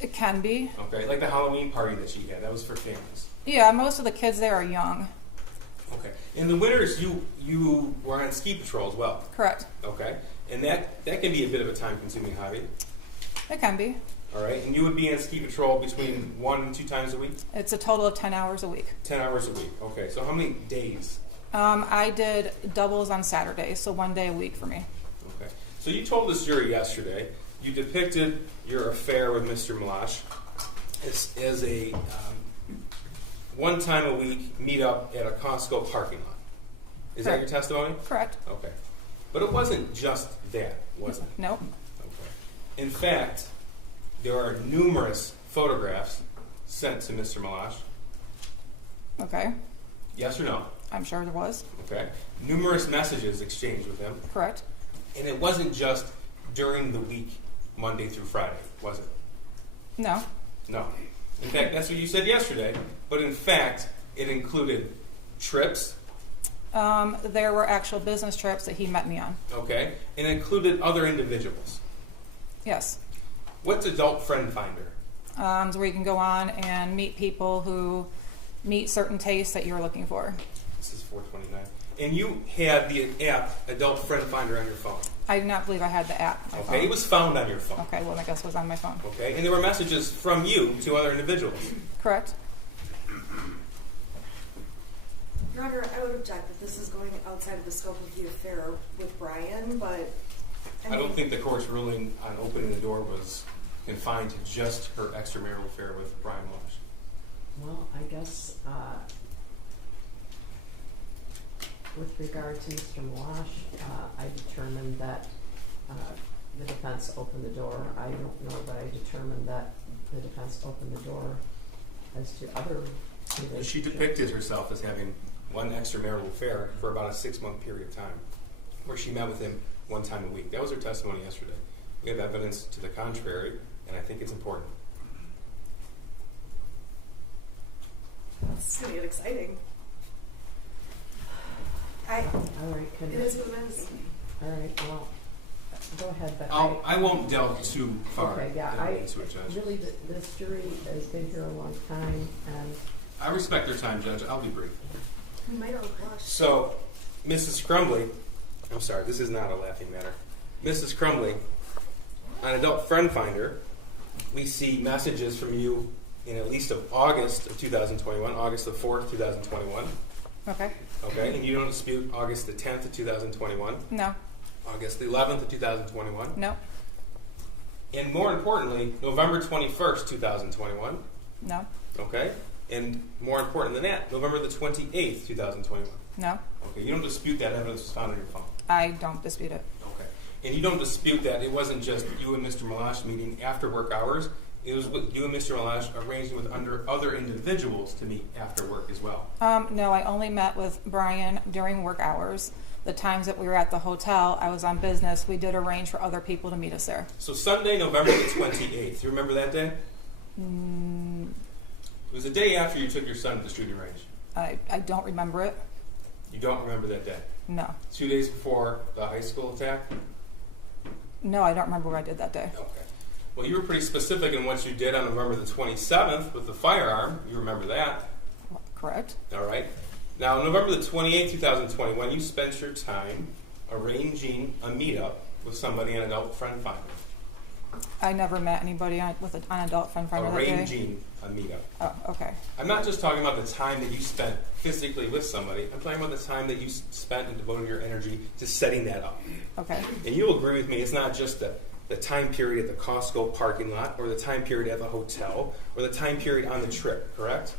It can be. Okay. Like the Halloween party that she had. That was for families. Yeah, most of the kids there are young. Okay. In the winters, you were on ski patrol as well. Correct. Okay. And that can be a bit of a time-consuming hobby. It can be. All right. And you would be on ski patrol between 1 and 2 times a week? It's a total of 10 hours a week. 10 hours a week. Okay. So how many days? I did doubles on Saturdays, so 1 day a week for me. Okay. So you told this jury yesterday, you depicted your affair with Mr. Malash as a one time a week meetup at a Costco parking lot. Is that your testimony? Correct. Okay. But it wasn't just that, was it? Nope. Okay. In fact, there are numerous photographs sent to Mr. Malash. Okay. Yes or no? I'm sure there was. Okay. Numerous messages exchanged with him. Correct. And it wasn't just during the week, Monday through Friday, was it? No. No. In fact, that's what you said yesterday. But in fact, it included trips. There were actual business trips that he met me on. Okay. And it included other individuals. Yes. What's Adult Friend Finder? So where you can go on and meet people who meet certain tastes that you're looking for. This is 429. And you had the app Adult Friend Finder on your phone. I do not believe I had the app on my Okay. phone. It was found on your phone. Okay, well, I guess it was on my phone. Okay. And there were messages from you to other individuals. Correct. Your Honor, I would object that this is going outside of the scope of the affair with Brian, but I don't think the court's ruling on opening the door was confined to just her extramarital affair with Brian Walsh. Well, I guess with regard to Mr. Malash, I determined that the defense opened the door. I don't know that I determined that the defense opened the door as to other relationships. She depicted herself as having one extramarital affair for about a 6-month period of time, where she met with him 1 time a week. That was her testimony yesterday. We have evidence to the contrary, and I think it's important. this is going to get exciting. All right, It is what it is. all right, well, go ahead, but I won't delve too far okay, yeah, into it, Judge. really, this jury has been here a long time, and I respect their time, Judge. I'll be brief. You might all blush. So, Mrs. Crumbley, I'm sorry, this is not a laughing matter. Mrs. Crumbley, on Adult Friend Finder, we see messages from you in at least of August of 2021, August the 4th, 2021. Okay. Okay, and you don't dispute August the 10th of 2021, No. August the 11th of 2021, No. and more importantly, November 21st, 2021. No. Okay, and more important than that, November the 28th, 2021. No. Okay, you don't dispute that evidence was found on your phone. I don't dispute it. Okay. And you don't dispute that it wasn't just you and Mr. Malash meeting after work hours. It was with you and Mr. Malash arranging with other individuals to meet after work as well. No, I only met with Brian during work hours. The times that we were at the hotel, I was on business. We did arrange for other people to meet us there. So Sunday, November the 28th. You remember that day? It was the day after you took your son to the shooting range. I don't remember it. You don't remember that day? No. 2 days before the high school attack? No, I don't remember what I did that day. Okay. Well, you were pretty specific in what you did on November the 27th with the firearm. You remember that. Correct. All right. Now, on November the 28th, 2021, you spent your time arranging a meetup with somebody on Adult Friend Finder. I never met anybody on Adult Friend Finder that day. Arranging a meetup. Oh, okay. I'm not just talking about the time that you spent physically with somebody. I'm talking about the time that you spent and devoted your energy to setting that up. Okay. And you'll agree with me, it's not just the time period at the Costco parking lot or the time period at the hotel or the time period on the trip, correct?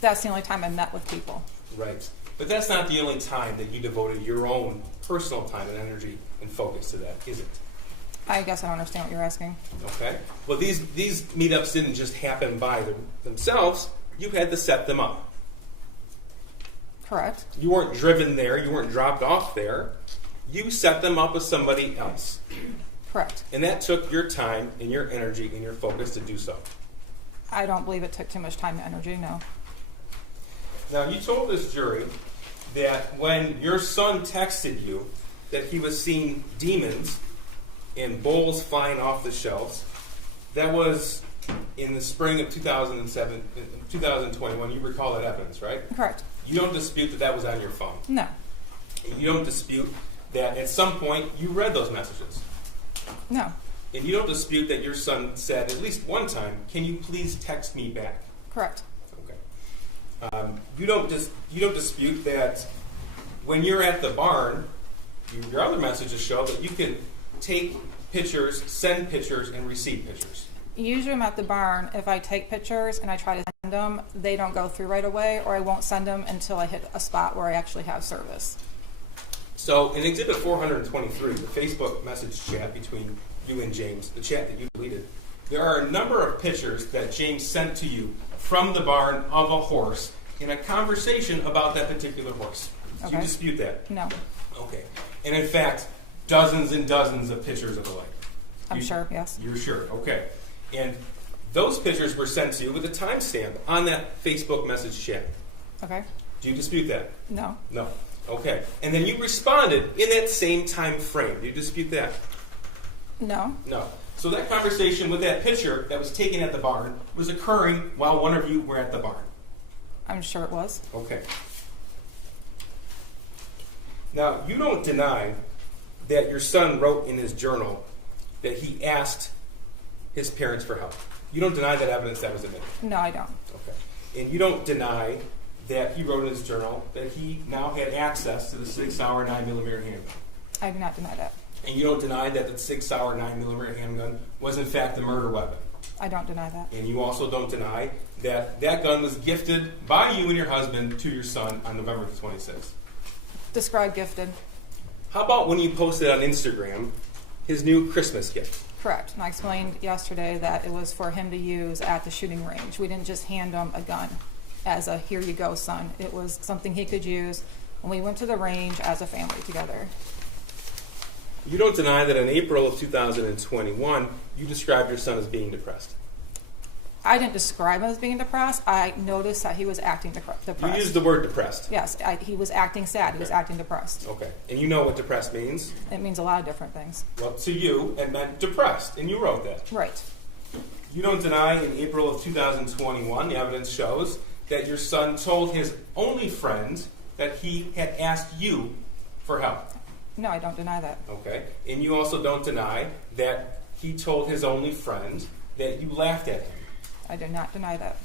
That's the only time I met with people. Right. But that's not the only time that you devoted your own personal time and energy and focus to that, is it? I guess I don't understand what you're asking. Okay. Well, these meetups didn't just happen by themselves. You had to set them up. Correct. You weren't driven there. You weren't dropped off there. You set them up with somebody else. Correct. And that took your time and your energy and your focus to do so. I don't believe it took too much time and energy, no. Now, you told this jury that when your son texted you that he was seeing demons and bowls flying off the shelves, that was in the spring of 2021. You recall that evidence, right? Correct. You don't dispute that that was on your phone. No. You don't dispute that at some point you read those messages. No. And you don't dispute that your son said at least one time, "Can you please text me back?" Correct. Okay. You don't dispute that when you're at the barn, your other messages show that you can take pictures, send pictures, and receive pictures. Usually I'm at the barn. If I take pictures and I try to send them, they don't go through right away, or I won't send them until I hit a spot where I actually have service. So in Exhibit 423, the Facebook message chat between you and James, the chat that you deleted, there are a number of pictures that James sent to you from the barn of a horse in a conversation about that particular horse. Do you Okay. dispute that? No. Okay. And in fact, dozens and dozens of pictures of the lake. I'm sure, yes. You're sure, okay. And those pictures were sent to you with a timestamp on that Facebook message chat. Okay. Do you dispute that? No. No. Okay. And then you responded in that same time frame. Do you dispute that? No. No. So that conversation with that picture that was taken at the barn was occurring while one of you were at the barn. I'm sure it was. Okay. Now, you don't deny that your son wrote in his journal that he asked his parents for help. You don't deny that evidence that was admitted. No, I don't. Okay. And you don't deny that he wrote in his journal that he now had access to the 6-hour 9mm handgun. I do not deny that. And you don't deny that the 6-hour 9mm handgun was in fact a murder weapon. I don't deny that. And you also don't deny that that gun was gifted by you and your husband to your son on November the 26th. Describe gifted. How about when you posted on Instagram his new Christmas gift? Correct. And I explained yesterday that it was for him to use at the shooting range. We didn't just hand him a gun as a here you go, son. It was something he could use when we went to the range as a family together. You don't deny that in April of 2021, you described your son as being depressed. I didn't describe him as being depressed. I noticed that he was acting You depressed. used the word depressed. Yes, he was acting sad. He was Okay. acting depressed. Okay. And you know what depressed means? It means a lot of different things. Well, to you, it meant depressed, and you wrote that. Right. You don't deny in April of 2021, the evidence shows, that your son told his only friend that he had asked you for help. No, I don't deny that. Okay. And you also don't deny that he told his only friend that you laughed at him. I do not deny that.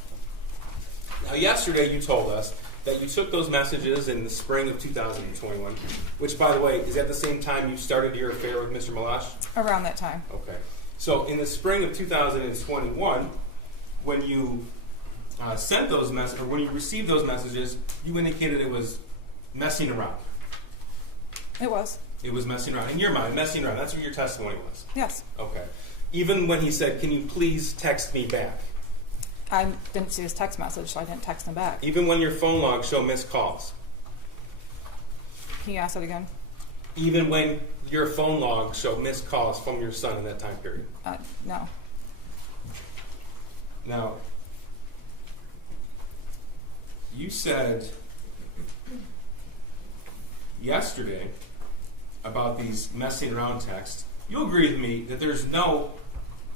Now, yesterday you told us that you took those messages in the spring of 2021, which, by the way, is at the same time you started your affair with Mr. Malash? Around that time. Okay. So, in the spring of 2021, when you sent those messages, or when you received those messages, you indicated it was messing around. It was. It was messing around. In your mind, messing around. That's what your testimony was. Yes. Okay. Even when he said, "Can you please text me back?" I didn't see his text message, so I didn't text him back. Even when your phone logs show missed calls. Can you ask that again? Even when your phone logs show missed calls from your son in that time period. No. Now, you said yesterday about these messing around texts. You'll agree with me that there's no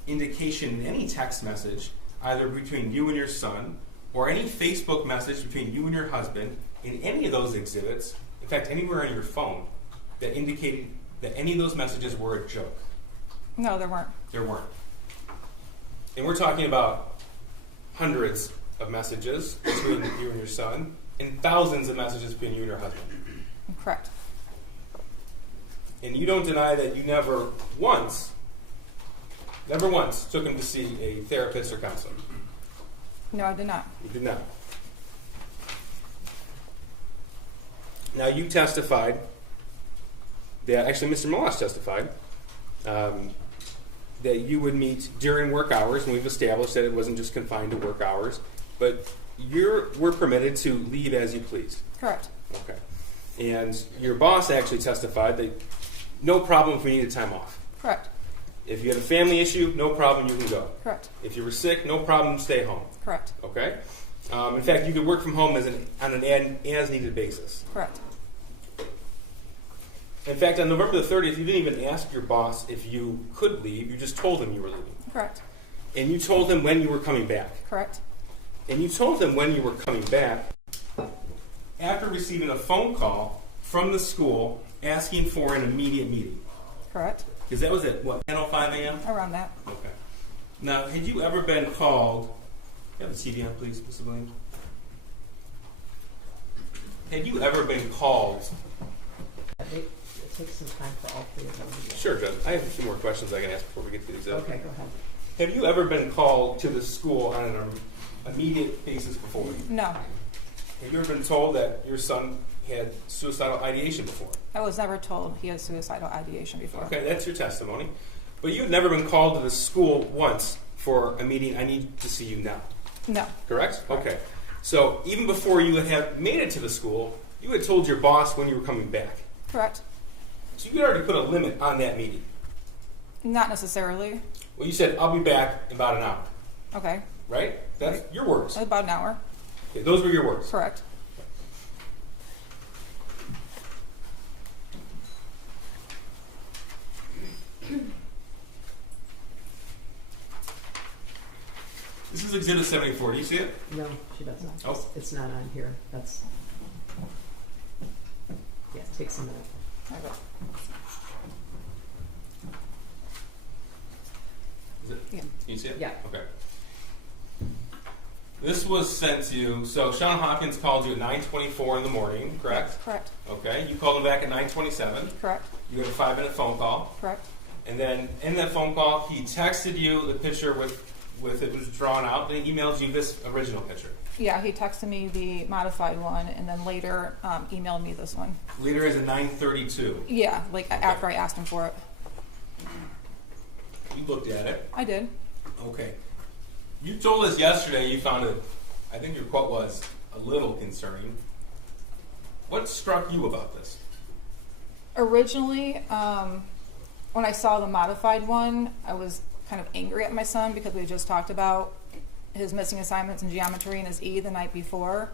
indication in any text message, either between you and your son, or any Facebook message between you and your husband, in any of those exhibits, in fact, anywhere on your phone, that indicated that any of those messages were a joke? No, there weren't. There weren't. And we're talking about hundreds of messages between you and your son, and thousands of messages between you and your husband. Correct. And you don't deny that you never once took him to see a therapist or counselor. No, I did not. You did not. Now, you testified that, actually, Mr. Molosh testified that you would meet during work hours, and we've established that it wasn't just confined to work hours, but we're permitted to leave as you please. Correct. Okay. And your boss actually testified that no problem if we needed time off. Correct. If you had a family issue, no problem, you can go. Correct. If you were sick, no problem, stay home. Correct. Okay? In fact, you could work from home on an as-needed basis. Correct. In fact, on November the 30th, you didn't even ask your boss if you could leave. You just told him you were leaving. Correct. And you told him when you were coming back. Correct. And you told him when you were coming back after receiving a phone call from the school asking for an immediate meeting. Correct. Because that was at, what, 10:05 a.m.? Around that. Okay. Now, had you ever been called... You have the TV on, please, Mr. Williams. Had you ever been called... It takes some time for all three of them to get. Sure, Judge. I have a few more questions I can ask before we get to these. Okay, go ahead. Have you ever been called to the school on an immediate basis before? No. Have you ever been told that your son had suicidal ideation before? I was never told he had suicidal ideation before. Okay, that's your testimony. But you've never been called to the school once for a meeting, I need to see you now. No. Correct? Okay. So even before you had made it to the school, you had told your boss when you were coming back. Correct. So you could already put a limit on that meeting. Not necessarily. Well, you said, I'll be back in about an hour. Okay. Right? That's your words. About an hour. Okay, those were your words. Correct. This is Exhibit 74. Do you see it? No, she doesn't. Oh. It's not on here. That's. Yeah, it takes a minute. Okay. Is it? Yeah. Can you see it? Yeah. Okay. This was sent to you. So Sean Hawkins called you at 9:24 in the morning, correct? Correct. Okay. You called him back at 9:27. Correct. You had a 5-minute phone call. Correct. And then in that phone call, he texted you the picture with it was drawn out, and he emailed you this original picture. Yeah, he texted me the modified one, and then later emailed me this one. Later is at 9:32. Yeah, like after I asked him for it. You looked at it. I did. Okay. You told us yesterday you found it, I think your quote was, a little concerning. What struck you about this? Originally, when I saw the modified one, I was kind of angry at my son because we just talked about his missing assignments in geometry and his E the night before.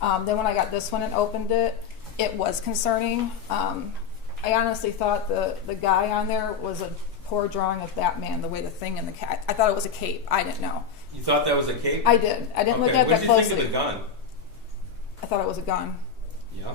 Then when I got this one and opened it, it was concerning. I honestly thought the guy on there was a poor drawing of Batman, the way the thing and the cat. I thought it was a cape. I didn't know. You thought that was a cape? I did. I didn't look at that closely. closely. What did you think of the gun? I thought it was a gun. Yeah.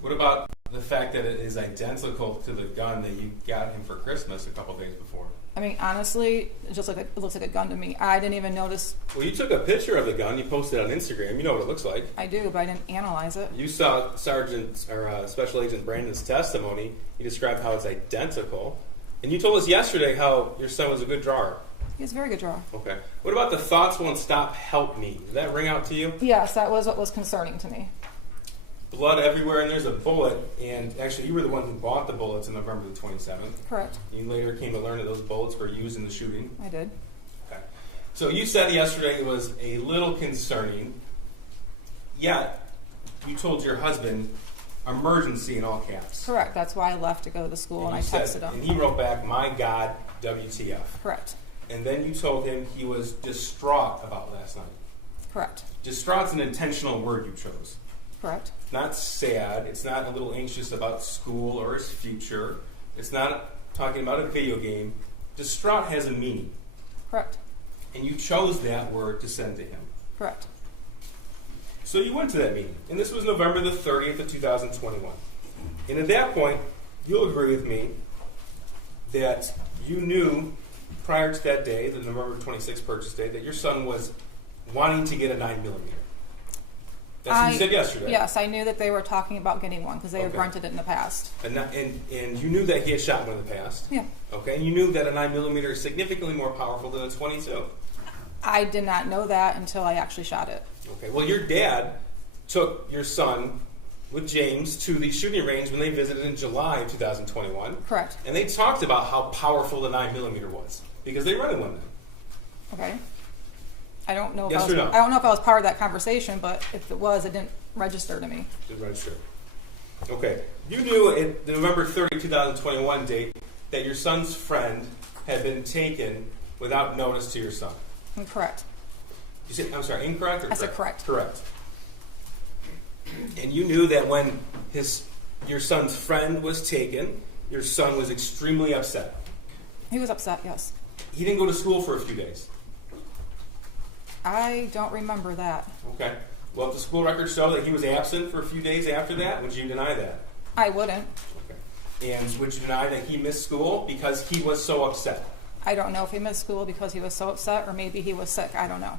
What about the fact that it is identical to the gun that you got him for Christmas a couple days before? I mean, honestly, it looks like a gun to me. I didn't even notice. Well, you took a picture of the gun. You posted it on Instagram. You know what it looks like. I do, but I didn't analyze it. You saw Special Agent Brandon's testimony. He described how it's identical. And you told us yesterday how your son was a good drawer. He's a very good drawer. Okay. What about the thoughts won't stop, help me? Did that ring out to you? Yes, that was what was concerning to me. Blood everywhere, and there's a bullet. And actually, you were the one who bought the bullets on November the 27th. Correct. You later came to learn that those bullets were used in the shooting. I did. Okay. So you said yesterday it was a little concerning, yet you told your husband emergency in all caps. Correct. That's why I left to go to the school, and I texted him. And he wrote back, my God, WTF. Correct. And then you told him he was distraught about last night. Correct. Distraught's an intentional word you chose. Correct. It's not sad. It's not a little anxious about school or his future. It's not talking about a video game. Distraught has a meaning. Correct. And you chose that word to send to him. Correct. So you went to that meeting. And this was November the 30th of 2021. And at that point, you'll agree with me that you knew prior to that day, the November 26th purchase date, that your son was wanting to get a 9mm. That's what you said yesterday. Yes, I knew that they were talking about getting one because they had Okay. rented it in the past. And you knew that he had shot one in the past. Yeah. Okay, and you knew that a 9mm is significantly more powerful than a 22. I did not know that until I actually shot it. Okay, well, your dad took your son with James to the shooting range when they visited in July of 2021. Correct. And they talked about how powerful the 9mm was because they rented one then. Okay. I don't know if Yes I was, or no? I don't know if I was part of that conversation, but if it was, it didn't register to me. Did register. Okay. You knew at the November 30, 2021 date that your son's friend had been taken without notice to your son. Correct. You said, I'm sorry, incorrect or correct? I said correct. Correct. And you knew that when your son's friend was taken, your son was extremely upset. He was upset, yes. He didn't go to school for a few days. I don't remember that. Okay. Well, if the school records show that he was absent for a few days after that, would you deny that? I wouldn't. Okay. And would you deny that he missed school because he was so upset? I don't know if he missed school because he was so upset or maybe he was sick. I don't know.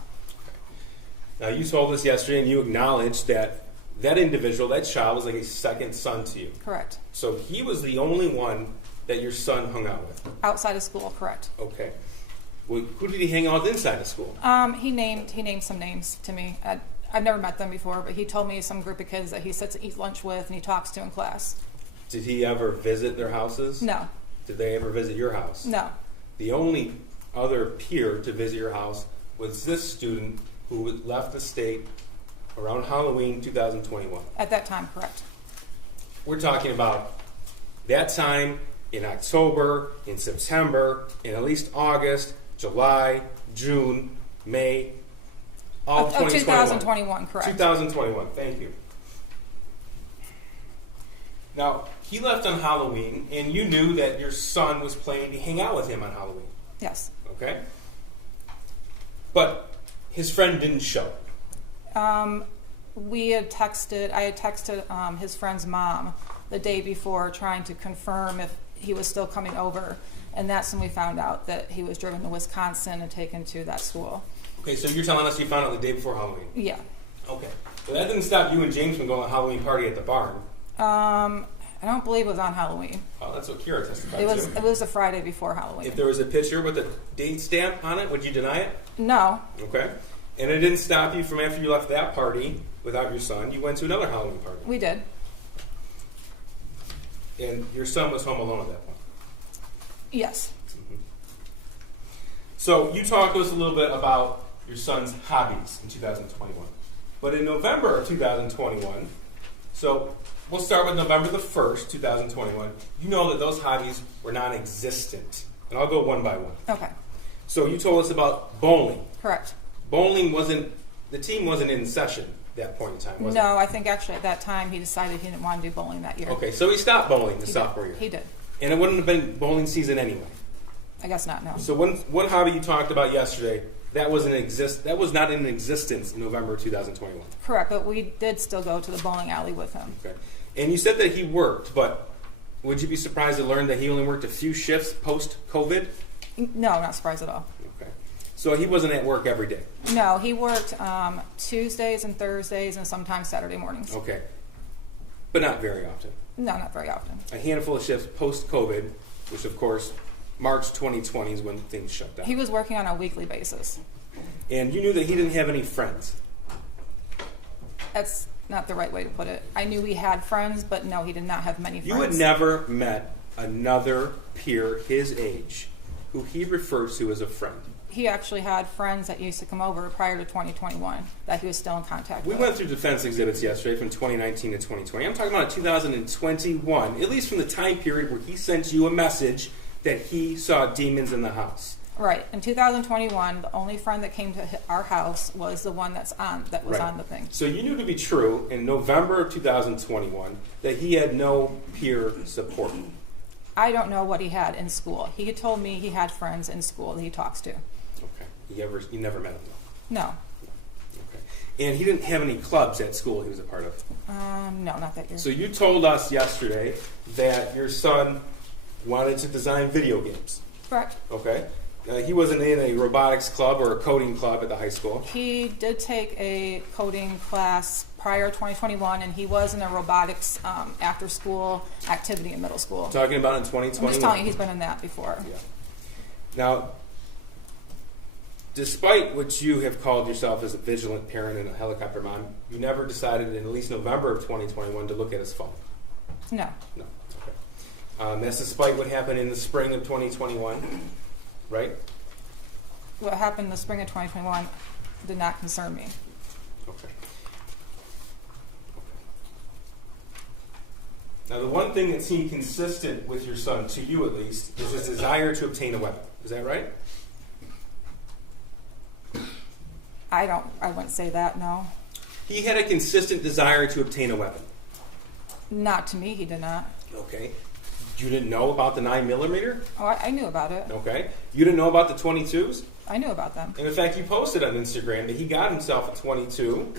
Now, you told us yesterday and you acknowledged that that individual, that child, was like a second son to you. Correct. So he was the only one that your son hung out with? Outside of school, correct. Okay. Well, who did he hang out with inside of school? He named some names to me. I've never met them before, but he told me some group of kids that he sits and eats lunch with and he talks to in class. Did he ever visit their houses? No. Did they ever visit your house? No. The only other peer to visit your house was this student who left the state around Halloween 2021. At that time, correct. We're talking about that time in October, in September, in at least August, July, June, May, all of 2021, correct. 2021, thank you. Now, he left on Halloween, and you knew that your son was planning to hang out with him on Halloween. Yes. Okay? But his friend didn't show. I had texted his friend's mom the day before trying to confirm if he was still coming over, and that's when we found out that he was driven to Wisconsin and taken to that school. Okay, so you're telling us you found out the day before Halloween? Yeah. Okay. Well, that didn't stop you and James from going to a Halloween party at the barn. I don't believe it was on Halloween. Oh, that's what Kira testified It was to. it was the Friday before Halloween. If there was a picture with a date stamp on it, would you deny it? No. Okay. And it didn't stop you from after you left that party without your son, you went to another Halloween party. We did. And your son was home alone at that point. Yes. Mm-hmm. So you talked to us a little bit about your son's hobbies in 2021. But in November of 2021, so we'll start with November the 1st, 2021, you know that those hobbies were non-existent. And I'll go one by one. Okay. So you told us about bowling. Correct. Bowling the team wasn't in session at that point in time, was it? No, I think actually at that time he decided he didn't want to do bowling that year. Okay, so he stopped bowling the He sophomore did. year. He did. And it wouldn't have been bowling season anyway. I guess not, no. So one hobby you talked about yesterday, that was not in existence in November 2021. Correct, but we did still go to the bowling alley with him. Okay. And you said that he worked, but would you be surprised to learn that he only worked a few shifts post-COVID? No, not surprised at all. Okay. So he wasn't at work every day? No, he worked Tuesdays and Thursdays and sometimes Saturday mornings. Okay. But not very often? No, not very often. A handful of shifts post-COVID, which of course March 2020 is when things shut down. He was working on a weekly basis. And you knew that he didn't have any friends? That's not the right way to put it. I knew he had friends, but no, he did not have many friends. You had never met another peer his age who he refers to as a friend? He actually had friends that used to come over prior to 2021 that he was still in contact with. We went through defense exhibits yesterday from 2019 to 2020. I'm talking about 2021, at least from the time period where he sent you a message that he saw demons in the house. Right. In 2021, the only friend that came to our house was the one that was on the thing. So you knew to be true in November of 2021 that he had no peer support. I don't know what he had in school. He had told me he had friends in school that he talks to. Okay. You never met him though? No. Okay. And he didn't have any clubs at school he was a part of? No, not that year. So you told us yesterday that your son wanted to design video games. Correct. Okay. He wasn't in a robotics club or a coding club at the high school. He did take a coding class prior to 2021, and he was in a robotics after-school activity in middle school. Talking about in 2021. I'm just telling you, he's been in that before. Yeah. Now, despite what you have called yourself as a vigilant parent and a helicopter mom, you never decided in at least November of 2021 to look at his phone. No. No. Okay. That's despite what happened in the spring of 2021, right? What happened in the spring of 2021 did not concern me. Okay. Now, the one thing that seemed consistent with your son, to you at least, is his desire to obtain a weapon. Is that right? I wouldn't say that, no. He had a consistent desire to obtain a weapon. Not to me, he did not. Okay. You didn't know about the 9mm? Oh, I knew about it. Okay. You didn't know about the 22s? I knew about them. And in fact, you posted on Instagram that he got himself a 22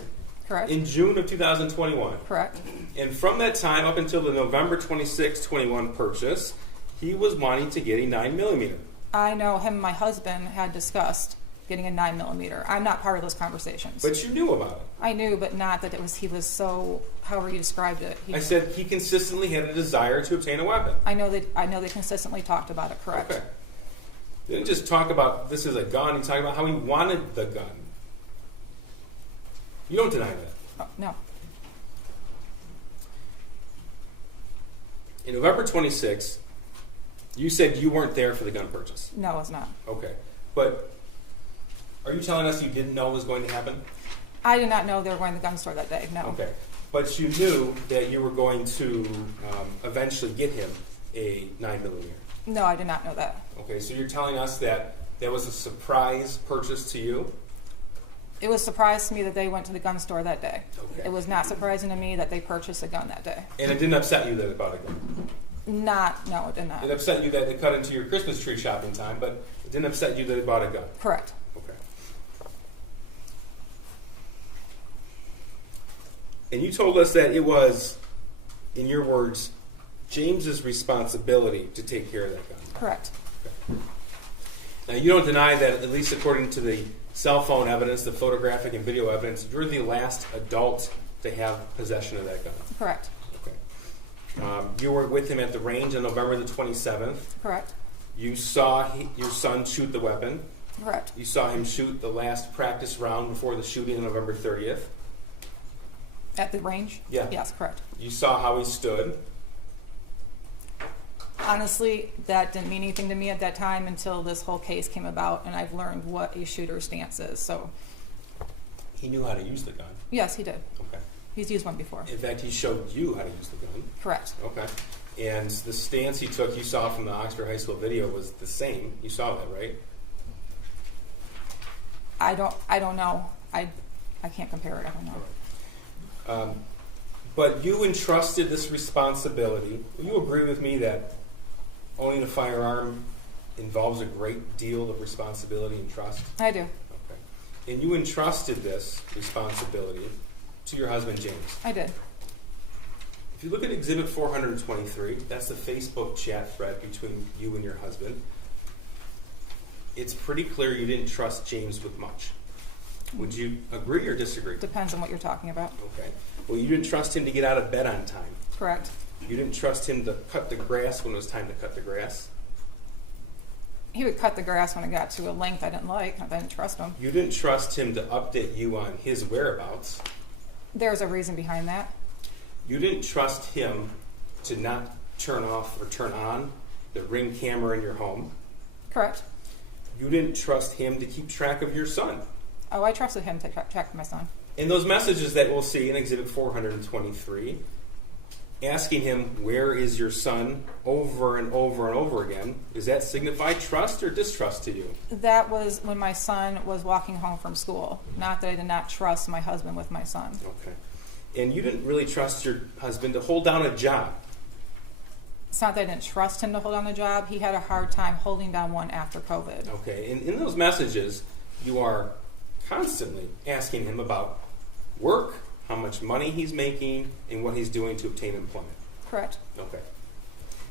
Correct. in June of 2021. Correct. And from that time up until the November 26, 21 purchase, he was wanting to get a 9mm. I know him and my husband had discussed getting a 9mm. I'm not part of those conversations. But you knew about it. I knew, but not that he was so, however you described it. I said he consistently had a desire to obtain a weapon. I know they consistently talked about it, correct. Okay. They didn't just talk about this is a gun, he talked about how he wanted the gun. You don't deny that. Oh, no. In November 26, you said you weren't there for the gun purchase. No, it was not. Okay. But are you telling us you didn't know it was going to happen? I did not know they were going to the gun store that day, no. Okay. But you knew that you were going to eventually get him a 9mm. No, I did not know that. Okay, so you're telling us that that was a surprise purchase to you? It was a surprise to me that they went to the gun store that day. Okay. It was not surprising to me that they purchased a gun that day. And it didn't upset you that it bought a gun? No, it did not. It upset you that it cut into your Christmas tree shopping time, but it didn't upset you that it bought a gun? Correct. Okay. And you told us that it was, in your words, James's responsibility to take care of that gun. Correct. Okay. Now, you don't deny that, at least according to the cell phone evidence, the photographic and video evidence, you're the last adult to have possession of that gun. Correct. Okay. You were with him at the range on November the 27th. Correct. You saw your son shoot the weapon. Correct. You saw him shoot the last practice round before the shooting on November 30th. At the range? Yeah. Yes, correct. You saw how he stood. Honestly, that didn't mean anything to me at that time until this whole case came about, and I've learned what a shooter's stance is. So, He knew how to use the gun. yes, he did. Okay. He's used one before. In fact, he showed you how to use the gun. Correct. Okay. And the stance he took, you saw from the Oxford High School video, was the same. You saw that, right? I don't know. I can't compare it. I don't know. But you entrusted this responsibility. Will you agree with me that owning a firearm involves a great deal of responsibility and trust? I do. Okay. And you entrusted this responsibility to your husband, James. I did. If you look at Exhibit 423, that's the Facebook chat thread between you and your husband. It's pretty clear you didn't trust James with much. Would you agree or disagree? Depends on what you're talking about. Okay. Well, you didn't trust him to get out of bed on time. Correct. You didn't trust him to cut the grass when it was time to cut the grass. He would cut the grass when it got to a length I didn't like. I didn't trust him. You didn't trust him to update you on his whereabouts. There's a reason behind that. You didn't trust him to not turn off or turn on the Ring camera in your home. Correct. You didn't trust him to keep track of your son. Oh, I trusted him to check my son. In those messages that we'll see in Exhibit 423, asking him, where is your son, over and over and over again, does that signify trust or distrust to you? That was when my son was walking home from school. Not that I did not trust my husband with my son. Okay. And you didn't really trust your husband to hold down a job. It's not that I didn't trust him to hold down a job. He had a hard time holding down one after COVID. Okay. And in those messages, you are constantly asking him about work, how much money he's making, and what he's doing to obtain employment. Correct. Okay.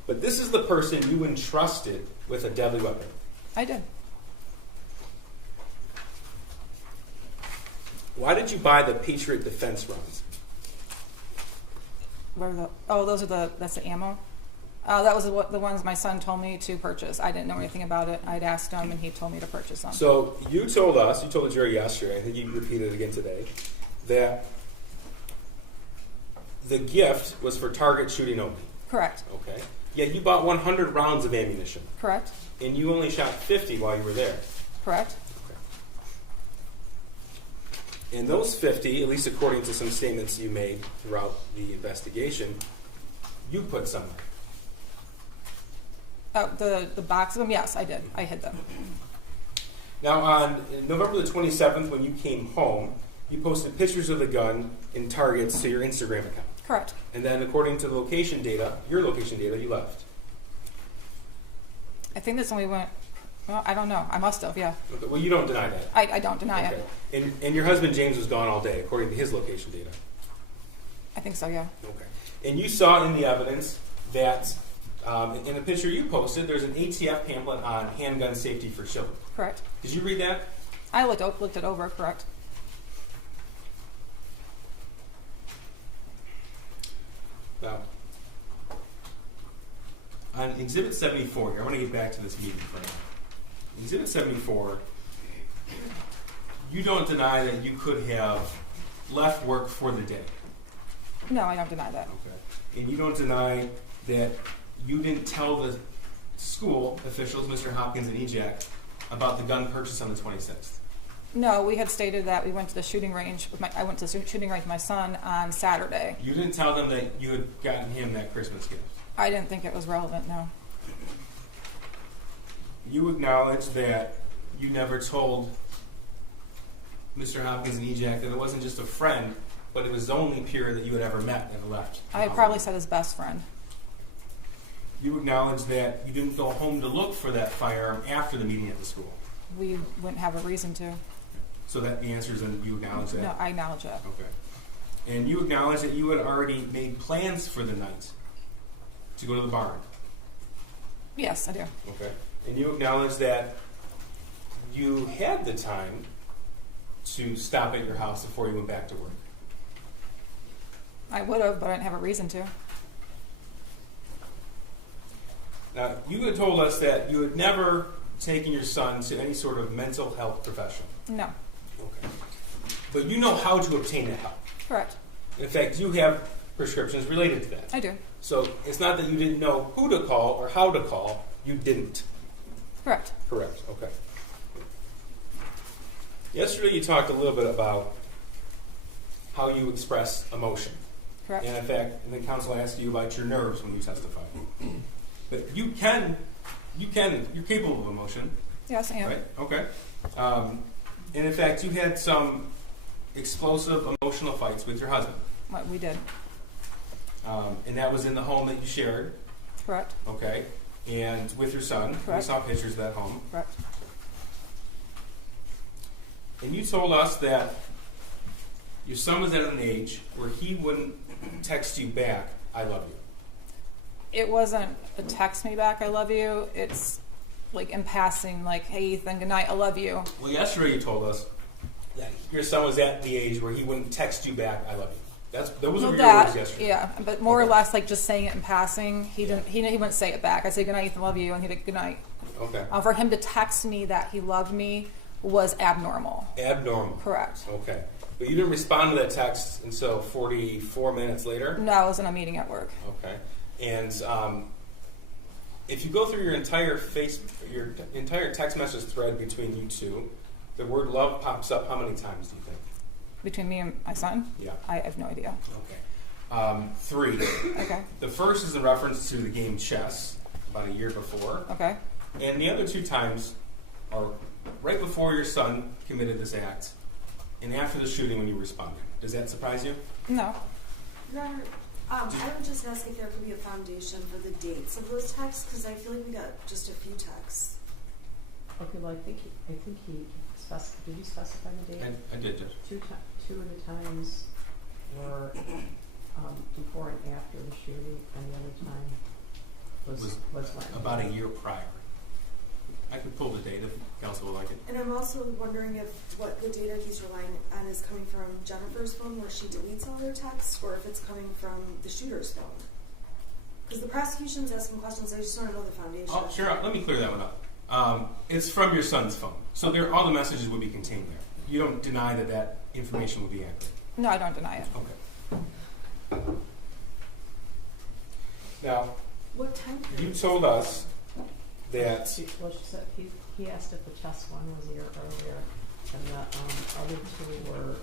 But this is the person you entrusted with a deadly weapon. I did. Why did you buy the Patriot defense rounds? Where are those are that's the ammo? That was the ones my son told me to purchase. I didn't know anything about it. I'd asked him, and he told me to purchase them. So you told the jury yesterday, I think you repeated it again today, that the gift was for target shooting only. Correct. Okay. Yet you bought 100 rounds of ammunition. Correct. And you only shot 50 while you were there. Correct. Okay. And those 50, at least according to some statements you made throughout the investigation, you put somewhere. The box of them, yes, I did. I hid them. Now, on November the 27th, when you came home, you posted pictures of the gun and targets to your Instagram account. Correct. And then, according to the location data, your location data, you left. I think that's when we went. Well, I don't know. I must have. Yeah. Okay, well, you don't deny that. I don't deny Okay. it. And your husband James was gone all day, according to his location data. I think so. Yeah. Okay. And you saw in the evidence that in the picture you posted, there's an ATF pamphlet on handgun safety for children. Correct. Did you read that? I looked it over. Correct. Now, on Exhibit 74 here, I want to get back to this meeting for now. Exhibit 74, you don't deny that you could have left work for the day. No, I don't deny that. Okay. And you don't deny that you didn't tell the school officials, Mr. Hopkins and EJAC, about the gun purchase on the 26th. No, we had stated that we went to the shooting range. I went to the shooting range with my son on Saturday. You didn't tell them that you had gotten him that Christmas gift. I didn't think it was relevant. No. You acknowledge that you never told Mr. Hopkins and EJAC that it wasn't just a friend, but it was the only peer that you had ever met and left. I had probably said his best friend. You acknowledge that you didn't go home to look for that firearm after the meeting at the school. We wouldn't have a reason to. So that the answer is, and you acknowledge that? No, I acknowledge that. Okay. And you acknowledge that you had already made plans for the night to go to the barn. Yes, I do. Okay. And you acknowledge that you had the time to stop at your house before you went back to work. I would have, but I didn't have a reason to. Now, you had told us that you had never taken your son to any sort of mental health professional. No. Okay. But you know how to obtain that help. Correct. In fact, you have prescriptions related to that. I do. So it's not that you didn't know who to call or how to call. You didn't. Correct. Correct. Okay. Yesterday you talked a little bit about how you express emotion. Correct. And in fact, and the counsel asked you about your nerves when you testified. But you're capable of emotion. Yes, I am. Right? Okay. And in fact, you had some explosive emotional fights with your husband. What we did. And that was in the home that you shared. Correct. Okay. And with your son. Correct. We saw pictures of that home. Correct. And you told us that your son was at an age where he wouldn't text you back, I love you. It wasn't a text me back, I love you. It's like in passing, like, hey, Ethan, good night, I love you. Well, yesterday you told us that your son was at the age where he wouldn't text you back, I love you. Those were your words yesterday. Yeah, but more or less like just saying it in passing. He wouldn't say it back. I say good night, Ethan, love you, and he'd be good night. Okay. For him to text me that he loved me was abnormal. Abnormal. Correct. Okay. But you didn't respond to that text until 44 minutes later? No, I was in a meeting at work. Okay. And if you go through your entire text message thread between you two, the word love pops up how many times do you think? Between me and my son? Yeah. I have no idea. Okay. 3. Okay. The first is in reference to the game chess about a year before. Okay. And the other 2 times are right before your son committed this act and after the shooting when you responded. Does that surprise you? No. Your Honor, I would just ask if there could be a foundation for the dates of those texts, because I feel like we got just a few texts. Okay, well, I think he did you specify the date? I did, Judge. Two of the times were before and after the shooting, and the other time was when? about a year prior. I could pull the date if council would like it. And I'm also wondering if what the data he's relying on is coming from Jennifer's phone where she deletes all her texts, or if it's coming from the shooter's phone. Because the prosecution's asking questions, I just want to know the foundation. Oh, sure. Let me clear that one up. It's from your son's phone, so all the messages would be contained there. You don't deny that information would be accurate. No, I don't deny it. Okay. Now, What time you period? told us that Well, she said he asked if the chest one was a year earlier, and the other two were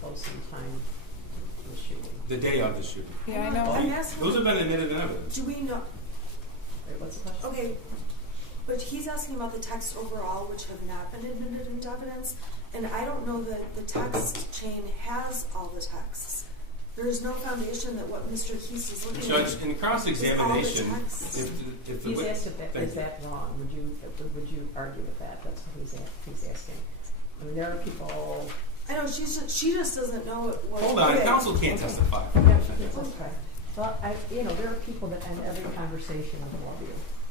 close in time to the shooting. the day of the shooting. Yeah, I know. I'm asking, Those have been admitted in evidence. do we know? Wait, what's the question? Okay, but he's asking about the texts overall, which have not been admitted into evidence, and I don't know that the text chain has all the texts. There is no foundation that what Mr. Heese is looking Judge, at. in cross-examination, Is all the texts. if the He's wit- asked if that, thank is you. that wrong? Would you argue with that? That's what he's asking. I mean, there are people. I know she just doesn't know what. Hold on, okay. counsel can't testify. Yeah, that's right. Well, there are people that end every conversation with love you.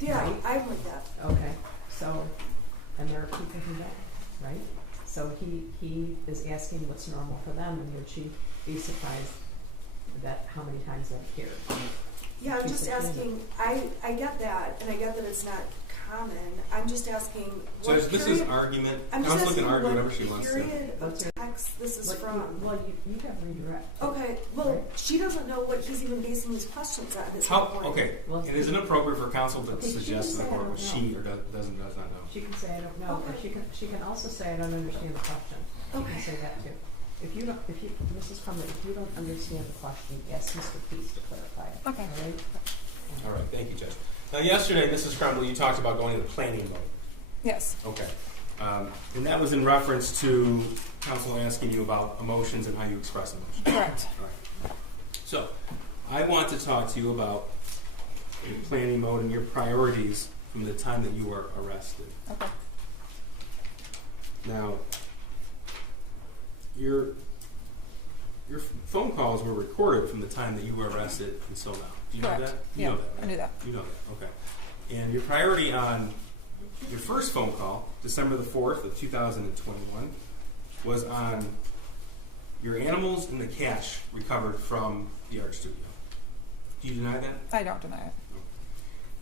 Yeah, Right? I'm like that. Okay, so, and there are people who don't, right? So he is asking what's normal for them, and would she be surprised that how many times that appeared? Yeah, I'm She's just a kid. asking. I get that, and I get that it's not common. I'm just asking. Judge, What this period, is argument. I'm just Counsel asking can argue what whatever she wants to. period of What's your- text this is What from. you have redirect. Okay, well, Right. she doesn't know what he's even basing these questions on. Is How, my point. okay, Well, it is inappropriate for counsel to Okay, she suggest to the can say, court I what don't she know. or does not know. She can say I don't know, or Okay. she can also say I don't understand the question. She Okay. can say that too. If you Mrs. Crumbley, if you don't understand the question, ask Mr. Peace to clarify it. Okay. All right? All right, thank you, Judge. Now, yesterday, Mrs. Crumbley, you talked about going into planning mode. Yes. Okay. And that was in reference to counsel asking you about emotions and how you express emotions. Correct. All right. So, I want to talk to you about your planning mode and your priorities from the time that you were arrested. Okay. Now, your phone calls were recorded from the time that you were arrested until now. Do you Correct. know that? You Yeah, know that, right? I knew that. You know that, okay. And your priority on your first phone call, December the 4th of 2021, was on your animals and the cash recovered from the art studio. Do you deny that? I don't deny it.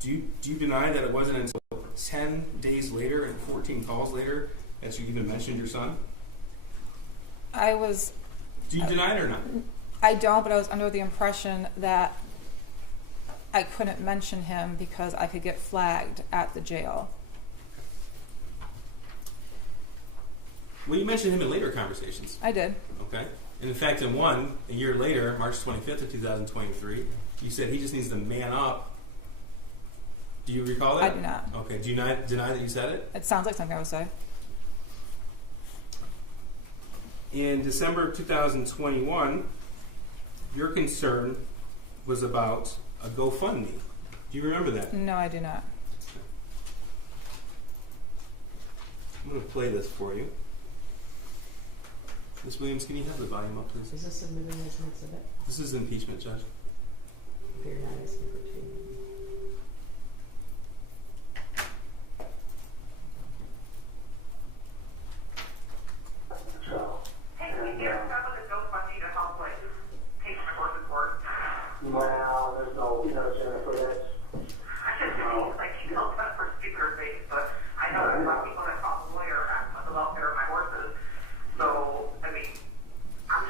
Do you deny that it wasn't until 10 days later and 14 calls later that you even mentioned your son? Do you deny it or not? I don't, but I was under the impression that I couldn't mention him because I could get flagged at the jail. Well, you mentioned him in later conversations, I did. okay? And in fact, in one, a year later, March 25th of 2023, you said he just needs to man up. Do you recall that? I do not. Okay, do you deny that you said it? It sounds like something I would say. In December of 2021, your concern was about a GoFundMe. Do you remember that? No, I do not. I'm going to play this for you. Ms. Williams, can you have the volume up, please? Is this submitted as an exhibit? This is impeachment, Judge. If you're not asking for two. Hey, can you get some of the GoFundMe to help, like, pay for support? Well, there's no center for that. I just mean, like, you know, that's for speaker base, but I know there's a lot of people that call the lawyer ask about the welfare of my horses. So, I mean, I'm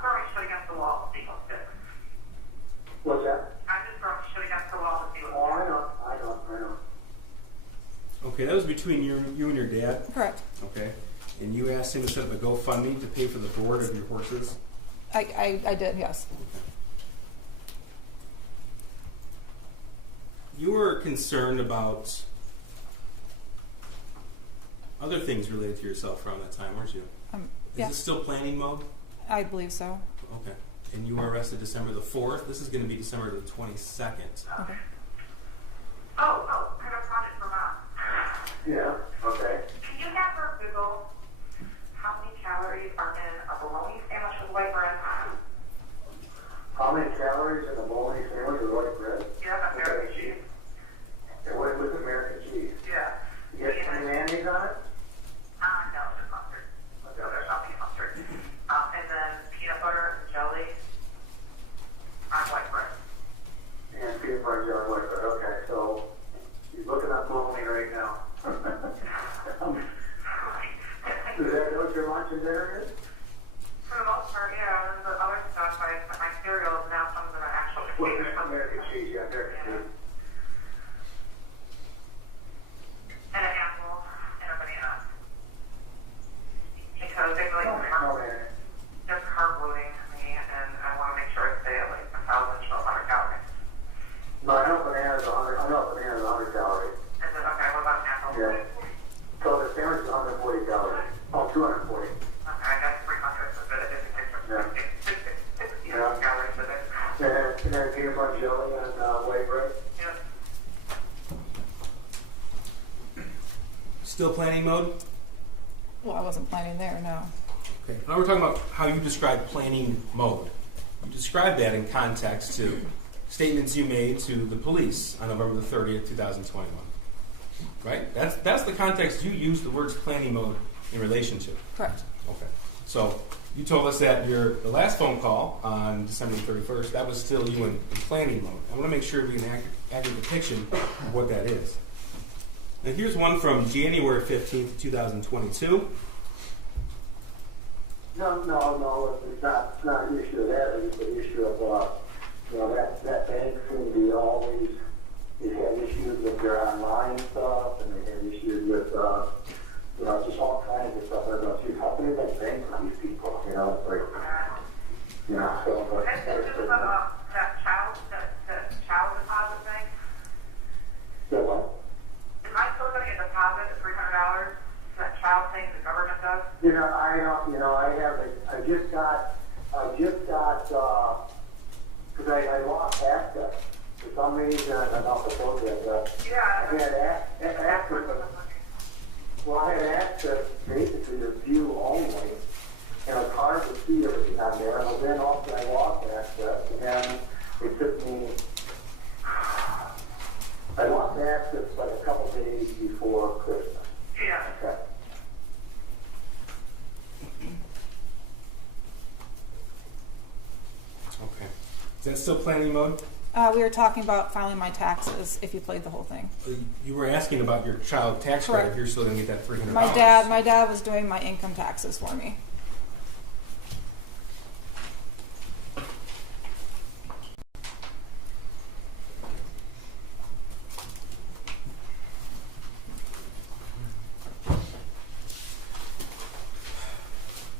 throwing shit against the wall to see what's fixed. What's that? I'm just throwing shit against the wall to see what's Oh, fixed. I know. Okay, that was between you and your dad. Correct. Okay. And you asked him to set up a GoFundMe to pay for the board of your horses. I did, yes. You were concerned about other things related to yourself around that time, weren't you? Is Yeah, this still planning mode? I believe so. Okay. And you were arrested December the 4th. This is going to be December the 22nd. Okay. Oh, I got a project for Mom. Yeah, okay. Can you have her Google how many calories are in a bologna sandwich with white bread? How many calories in a bologna sandwich with white bread? Yeah, that's very cheap. know, banana is 100 calories. And then, okay, what about an apple? Yeah. So the sandwich is 140 calories. Oh, 240. Okay, I got 300, but it isn't Yeah. calories in it. And then peanut butter jelly and white bread. Yeah. Still planning mode? Well, I wasn't planning there, no. Okay. Now we're talking about how you describe planning mode. You described that in context to statements you made to the police on November the 30th, 2021. Right? That's the context you used the words planning mode in relation to. Correct. Okay. So you told us that the last phone call on December 31st, that was still you in planning mode. I want to make sure we can accurate depiction of what that is. Now here's one from January 15th, 2022. No, it's not an issue of that. It's an issue of, that bank seemed to be always, they had issues with their online stuff, and they had issues with, just all kinds of stuff. I was like, how can they bank with these people? It's like, so, but. And this is that child deposit thing. So what? Am I still going to get a deposit of $300? That child thing the government does? I just got, because I lost access. For some reason, I don't know if I told you that, Yeah. I had access, I had access basically to view only, and it's hard to see everything on there, and then also I lost access, and then it took me, I lost access like a couple days before Christmas. Yeah. Okay. Okay. Is that still planning mode? We were talking about filing my taxes if you played the whole thing. You were asking about your child tax credit. Correct. If you're still going to get that $300. My dad was doing my income taxes for me.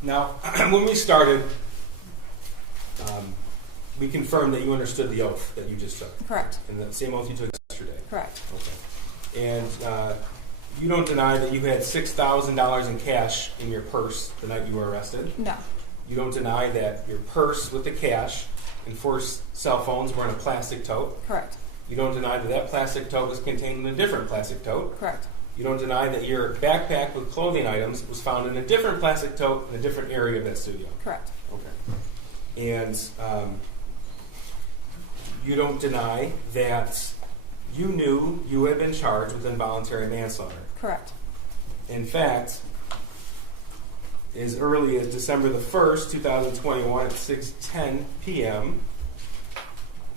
Now, when we started, we confirmed that you understood the oath that you just took. Correct. And the same oath you took yesterday. Correct. Okay. And you don't deny that you had $6,000 in cash in your purse the night you were arrested. No. You don't deny that your purse with the cash and 4 cell phones were in a plastic tote. Correct. You don't deny that that plastic tote was contained in a different plastic tote. Correct. You don't deny that your backpack with clothing items was found in a different plastic tote in a different area of that studio. Correct. Okay. And you don't deny that you knew you had been charged with involuntary manslaughter. Correct. In fact, as early as December the 1st, 2021 at 6:10 p.m.,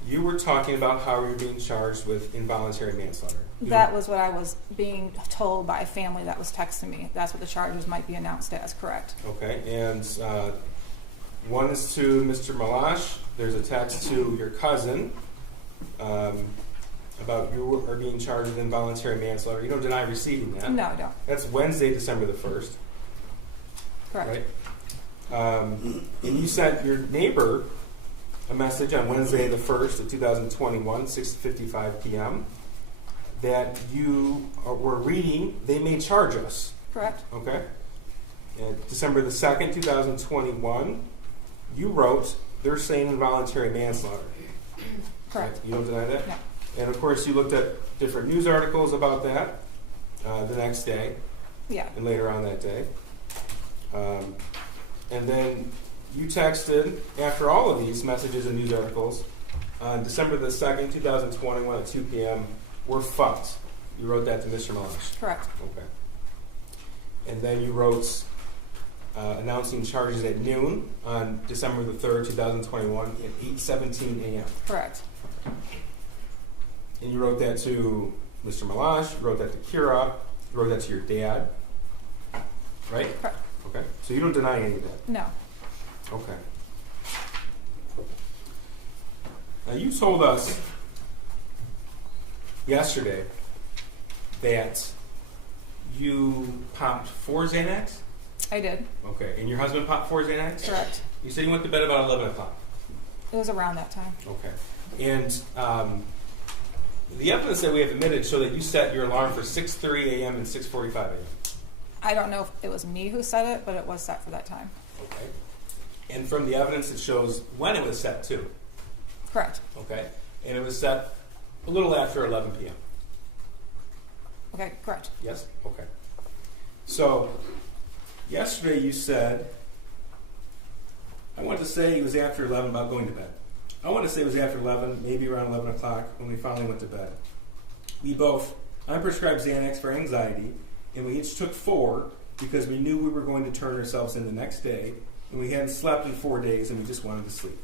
you were talking about how you were being charged with involuntary manslaughter. That was what I was being told by a family that was texting me. That's what the charges might be announced as, correct. Okay, and one is to Mr. Malash. There's a text to your cousin about you are being charged with involuntary manslaughter. You don't deny receiving that. No, I don't. That's Wednesday, December the 1st. Correct. Right? And you sent your neighbor a message on Wednesday the 1st of 2021, 6:55 p.m., that you were reading, they may charge us. Correct. Okay? And December the 2nd, 2021, you wrote, they're saying involuntary manslaughter. Correct. You don't deny that? No. And of course, you looked at different news articles about that the next day Yeah. and later on that day. And then you texted, after all of these messages and news articles, on December the 2nd, 2021 at 2 p.m., we're fucked. You wrote that to Mr. Malash. Correct. Okay. And then you wrote announcing charges at noon on December the 3rd, 2021 at 8:17 a.m. Correct. And you wrote that to Mr. Malash, you wrote that to Kira, you wrote that to your dad, right? Correct. Okay. So you don't deny any of that? No. Okay. Now you told us yesterday that you popped 4 Xanax? I did. Okay. And your husband popped 4 Xanax? Correct. You said you went to bed about 11 o'clock. It was around that time. Okay. And the evidence that we have admitted show that you set your alarm for 6:30 a.m. and 6:45 a.m. I don't know if it was me who set it, but it was set for that time. Okay. And from the evidence, it shows when it was set too. Correct. Okay. And it was set a little after 11 p.m. Okay, correct. Yes? Okay. So, yesterday you said, I want to say it was after 11 about going to bed. I want to say it was after 11, maybe around 11 o'clock when we finally went to bed. I prescribed Xanax for anxiety, and we each took 4 because we knew we were going to turn ourselves in the next day, and we hadn't slept in 4 days, and we just wanted to sleep.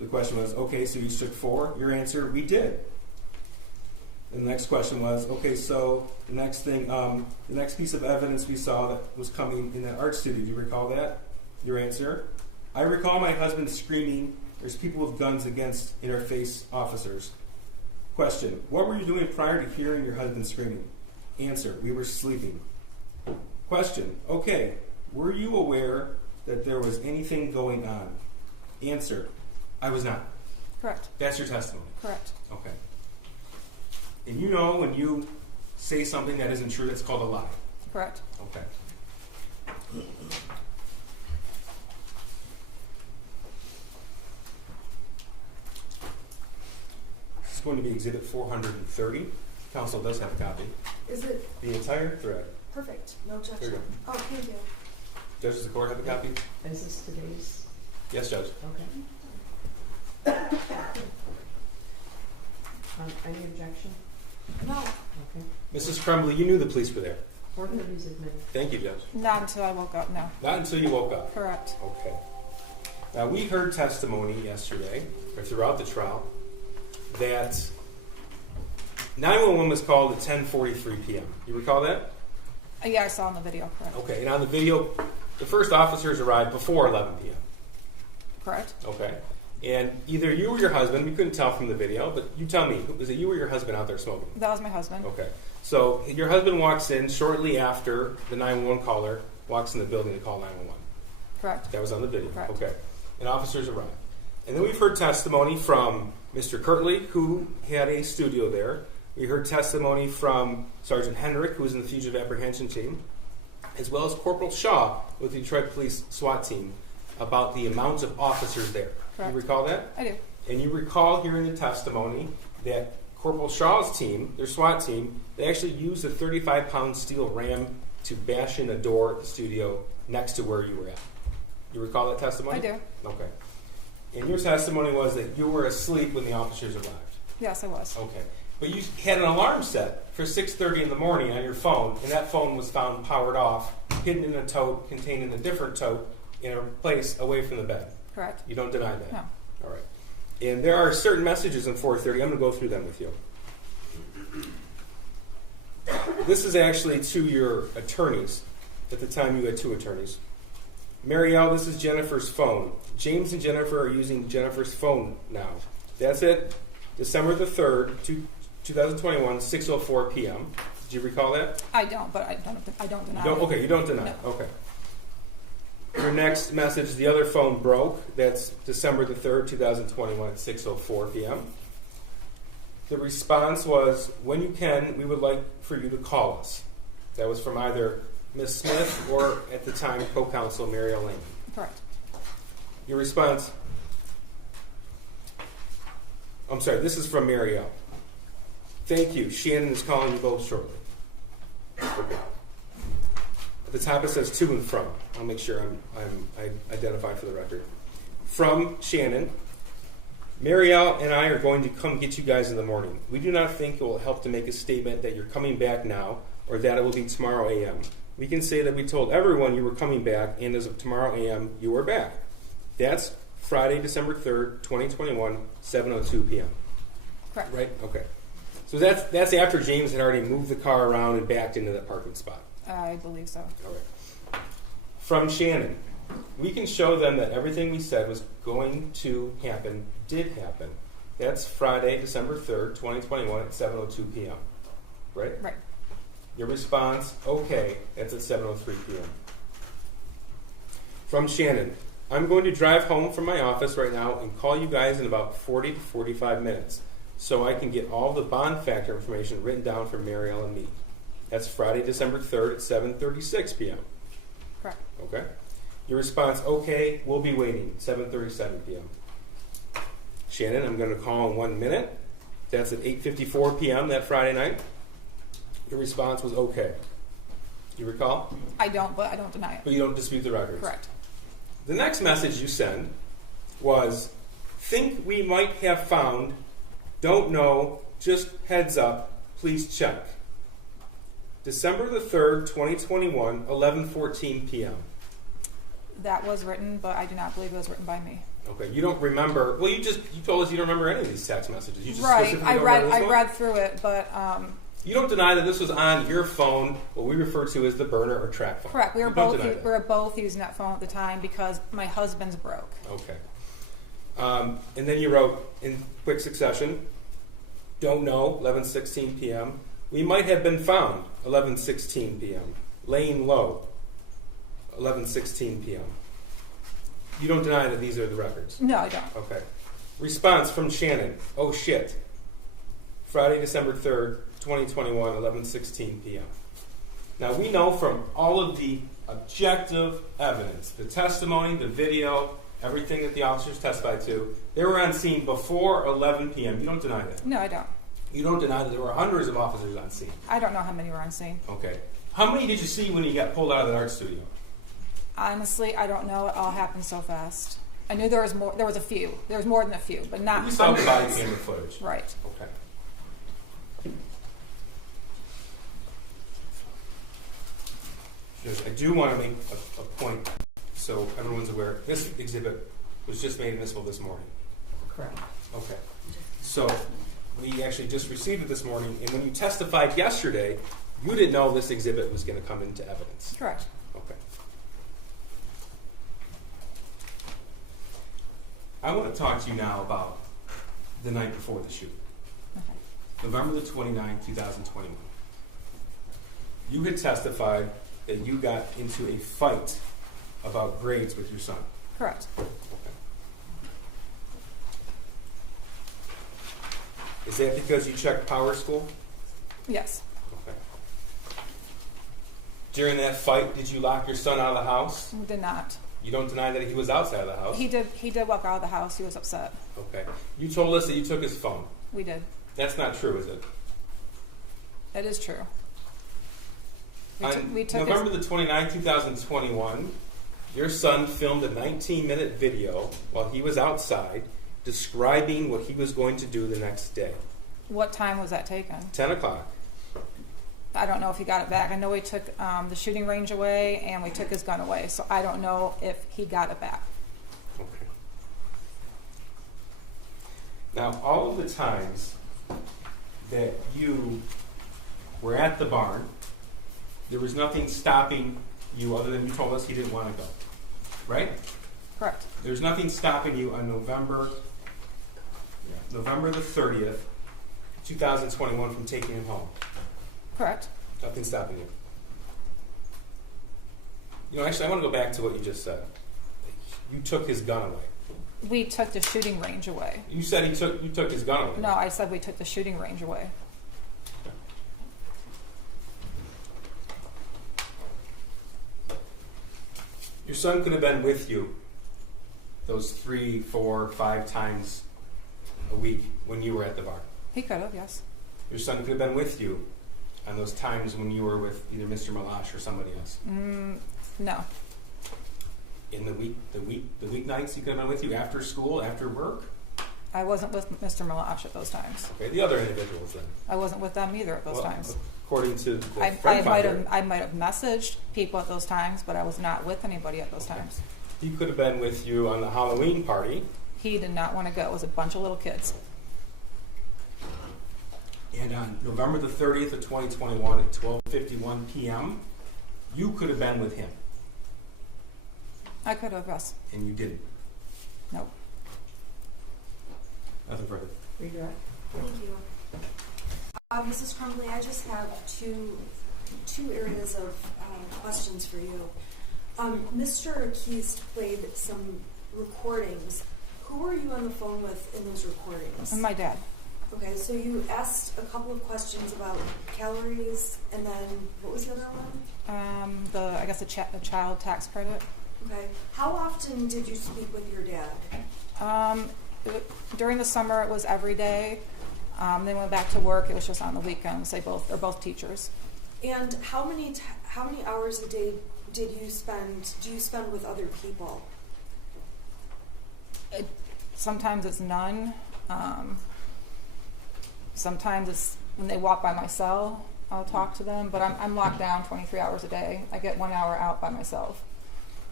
The question was, okay, so you each took 4? Your answer, we did. And the next question was, okay, so the next thing, the next piece of evidence we saw that was coming in that art studio, do you recall that? Your answer? I recall my husband screaming, "There's people with guns against interface officers." Question, what were you doing prior to hearing your husband screaming? Answer, we were sleeping. Question, okay, were you aware that there was anything going on? Answer, I was not. Correct. That's your testimony? Correct. Okay. And you know when you say something that isn't true, that's called a lie. Correct. Okay. This is going to be Exhibit 430. Council does have a copy. Is it The entire thread. perfect? No There objection. you Oh, thank you. Judges of the court have a copy? Is this today's? Yes, Judge. Okay. Any objection? No. Okay. Mrs. Crumbley, you knew the police were there. 430 is admitted. Thank you, Judge. Not until I woke up, no. Not until you woke up. Correct. Okay. Now, we heard testimony yesterday, or throughout the trial, that 911 was called at 10:43 p.m. You recall that? Yeah, I saw on the video, correct. Okay, and on the video, the first officers arrived before 11 p.m. Correct. Okay. And either you or your husband, we couldn't tell from the video, but you tell me, was it you or your husband out there smoking? That was my husband. Okay. So your husband walks in shortly after the 911 caller walks in the building to call 911. Correct. That was on the video. Correct. Okay. And officers arrived. And then we've heard testimony from Mr. Kirtley, who had a studio there. We heard testimony from Sergeant Hendrick, who was in the fugitive apprehension team, as well as Corporal Shaw with the Detroit Police SWAT team, about the amount of officers there. Correct. You recall that? I do. And you recall hearing the testimony that Corporal Shaw's team, their SWAT team, they actually used a 35-pound steel ram to bash in a door at the studio next to where you were at. You recall that testimony? I do. Okay. And your testimony was that you were asleep when the officers arrived. Yes, I was. Okay. But you had an alarm set for 6:30 in the morning on your phone, and that phone was found powered off, hidden in a tote, contained in a different tote, in a place away from the bed. Correct. You don't deny that? No. All right. And there are certain messages in 430. I'm going to go through them with you. This is actually to your attorneys. At the time, you had 2 attorneys. Marielle, this is Jennifer's phone. James and Jennifer are using Jennifer's phone now. That's it. December the 3rd, 2021, 6:04 p.m. Did you recall that? I don't, but I don't deny it. Okay, you don't deny No. it. Okay. Your next message, the other phone broke. That's December the 3rd, 2021 at 6:04 p.m. The response was, when you can, we would like for you to call us. That was from either Ms. Smith or, at the time, co-counsel Marielle Lehman. Correct. Your response, I'm sorry, this is from Marielle. Thank you. Shannon is calling you both shortly. Okay. At the top it says to and from. I'll make sure I identify for the record. From Shannon, Marielle and I are going to come get you guys in the morning. We do not think it will help to make a statement that you're coming back now or that it will be tomorrow a.m. We can say that we told everyone you were coming back, and as of tomorrow a.m., you are back. That's Friday, December 3rd, 2021, 7:02 p.m. Correct. Right? Okay. So that's after James had already moved the car around and backed into the parking spot. I believe so. All right. From Shannon, we can show them that everything we said was going to happen did happen. That's Friday, December 3rd, 2021 at 7:02 p.m. Right? Right. Your response, okay, that's at 7:03 p.m. From Shannon, I'm going to drive home from my office right now and call you guys in about 40 to 45 minutes. so I can get all the bond factor information written down for Marielle and me. That's Friday, December 3rd at 7:36 p.m. Correct. Okay? Your response, okay, we'll be waiting, 7:37 p.m. Shannon, I'm going to call in 1 minute. That's at 8:54 p.m. that Friday night. Your response was okay. You recall? I don't, but I don't deny it. But you don't dispute the records. Correct. The next message you send was, think we might have found, don't know, just heads up, please check. December the 3rd, 2021, 11:14 p.m. That was written, but I do not believe it was written by me. Okay, you don't remember. Well, you told us you don't remember any of these text messages. You just Right. specifically I don't read remember this one? read through it, but You don't deny that this was on your phone, what we refer to as the burner or track phone. correct. We You were don't both deny that. we were both using that phone at the time because my husband's broke. Okay. And then you wrote in quick succession, don't know, 11:16 p.m. We might have been found, 11:16 p.m. Laying low, 11:16 p.m. You don't deny that these are the records? No, I don't. Okay. Response from Shannon, oh shit. Friday, December 3rd, 2021, 11:16 p.m. Now we know from all of the objective evidence, the testimony, the video, everything that the officers testified to, they were on scene before 11 p.m. You don't deny that? No, I don't. You don't deny that there were hundreds of officers on scene? I don't know how many were on scene. Okay. How many did you see when you got pulled out of the art studio? Honestly, I don't know. It all happened so fast. I knew there was more. There was a few. There was more than a few, but not You saw the body hundreds. camera footage. Right. Okay. I do want to make a point so everyone's aware. This exhibit was just made admissible this morning. Correct. Okay. So we actually just received it this morning, and when you testified yesterday, you didn't know this exhibit was going to come into evidence. Correct. Okay. I want to talk to you now about the night before the shooting. Okay. November the 29th, 2021. You had testified that you got into a fight about grades with your son. Correct. Is that because you checked Power School? Yes. Okay. During that fight, did you lock your son out of the house? We did not. You don't deny that he was outside of the house? He did. He did walk out of the house. He was upset. Okay. You told us that you took his phone. We did. That's not true, is it? It is true. On We took November the 29th, 2021, your son filmed a 19-minute video while he was outside describing what he was going to do the next day. What time was that taken? 10 o'clock. I don't know if he got it back. I know we took the shooting range away and we took his gun away, so I don't know if he got it back. Okay. Now, all of the times that you were at the barn, there was nothing stopping you other than you told us he didn't want to go. Right? Correct. There's nothing stopping you on November the 30th, 2021 from taking him home. Correct. Nothing stopping you. You know, actually, I want to go back to what you just said. You took his gun away. We took the shooting range away. You said you took his gun away. No, I said we took the shooting range away. Your son could have been with you those 3, 4, 5 times a week when you were at the bar. He could have, yes. Your son could have been with you on those times when you were with either Mr. Malash or somebody else. No. In the weeknights, he could have been with you after school, after work. I wasn't with Mr. Malash at those times. Okay, the other individuals then. I wasn't with them either at those times. According to the I friend finder, might have messaged people at those times, but I was not with anybody at those times. he could have been with you on the Halloween party. He did not want to go. It was a bunch of little kids. And on November the 30th of 2021 at 12:51 p.m., you could have been with him, I could have, yes. and you didn't. Nope. Nothing further. Regret? Thank you. Mrs. Crumbley, I just have two areas of questions for you. Mr. Keys played some recordings. Who were you on the phone with in those recordings? And my dad. Okay, so you asked a couple of questions about calories, and then what was the other one? The child tax credit. Okay. How often did you speak with your dad? During the summer, it was every day. They went back to work. It was just on the weekends. They're both teachers. And how many hours a day do you spend with other people? Sometimes it's none. Sometimes it's when they walk by my cell, I'll talk to them. But I'm locked down 23 hours a day. I get 1 hour out by myself.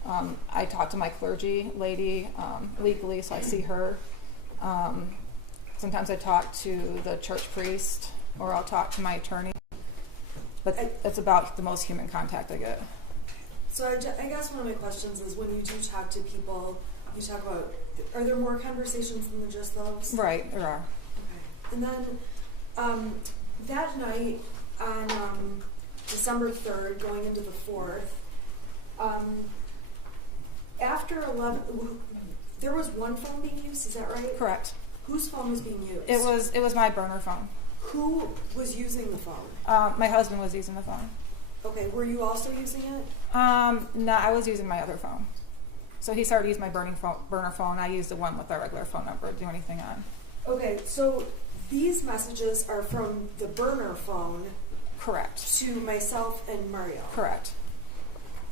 I talk to my clergy lady legally, so I see her. Sometimes I talk to the church priest, or I'll talk to my attorney. But it's about the most human contact I get. So I guess one of my questions is, when you do talk to people, you talk about, are there more conversations than just those? Right, there are. Okay. And then that night on December 3rd, going into the 4th, after 11, there was one phone being used, is that right? Correct. Whose phone was being used? It was my burner phone. Who was using the phone? My husband was using the phone. Okay, were you also using it? No, I was using my other phone. So he started using my burner phone. I used the one with our regular phone number to do anything on. Okay, so these messages are from the burner phone. Correct. To myself and Mario. Correct.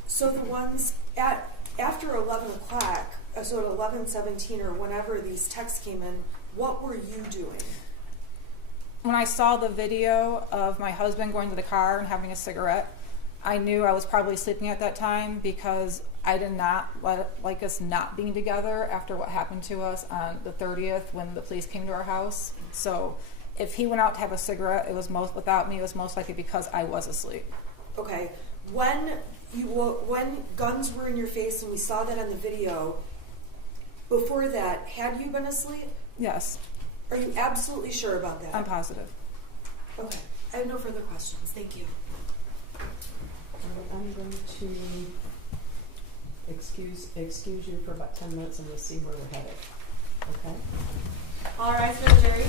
So the ones after 11 o'clock, so at 11:17 or whenever these texts came in, what were you doing? When I saw the video of my husband going to the car and having a cigarette, I knew I was probably sleeping at that time, because I did not like us not being together after what happened to us on the 30th when the police came to our house. So if he went out to have a cigarette, without me, it was most likely because I was asleep. Okay, when guns were in your face and we saw that on the video, before that, had you been asleep? Yes. Are you absolutely sure about that? I'm positive. Okay, I have no further questions. Thank you. I'm going to excuse you for about 10 minutes, and we'll see where we're headed. Okay? All rise for the jury.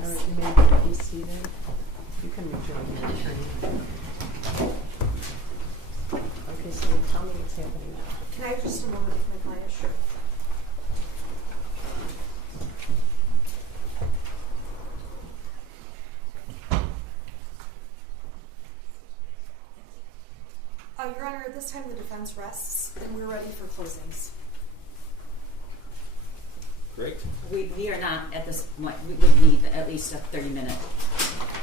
All right, you may be seated. You can rejoin your attorney. Okay, so tell me what's happening now. Can I have just a moment with my client? Sure. Your Honor, at this time the defense rests, and we're ready for closings. Great. We are not at this point. We would need at least a 30-minute.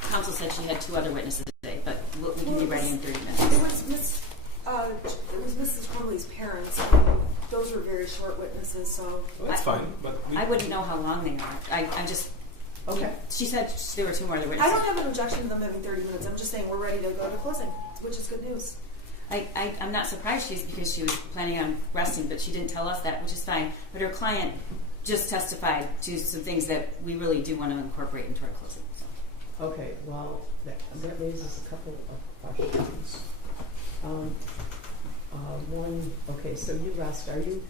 Counsel said she had 2 other witnesses today, but we can be ready in 30 minutes. It was Mrs. Crumbley's parents. Those were very short witnesses, so. Well, that's fine. But I wouldn't know how long they are. I'm just. Okay. She said there were 2 more other witnesses. I don't have an objection to them having 30 minutes. I'm just saying we're ready to go to closing, which is good news. I'm not surprised because she was planning on resting, but she didn't tell us that, which is fine. But her client just testified to some things that we really do want to incorporate into our closing. So. Okay, well, that raises a couple of questions. One, okay, so you rest. Are you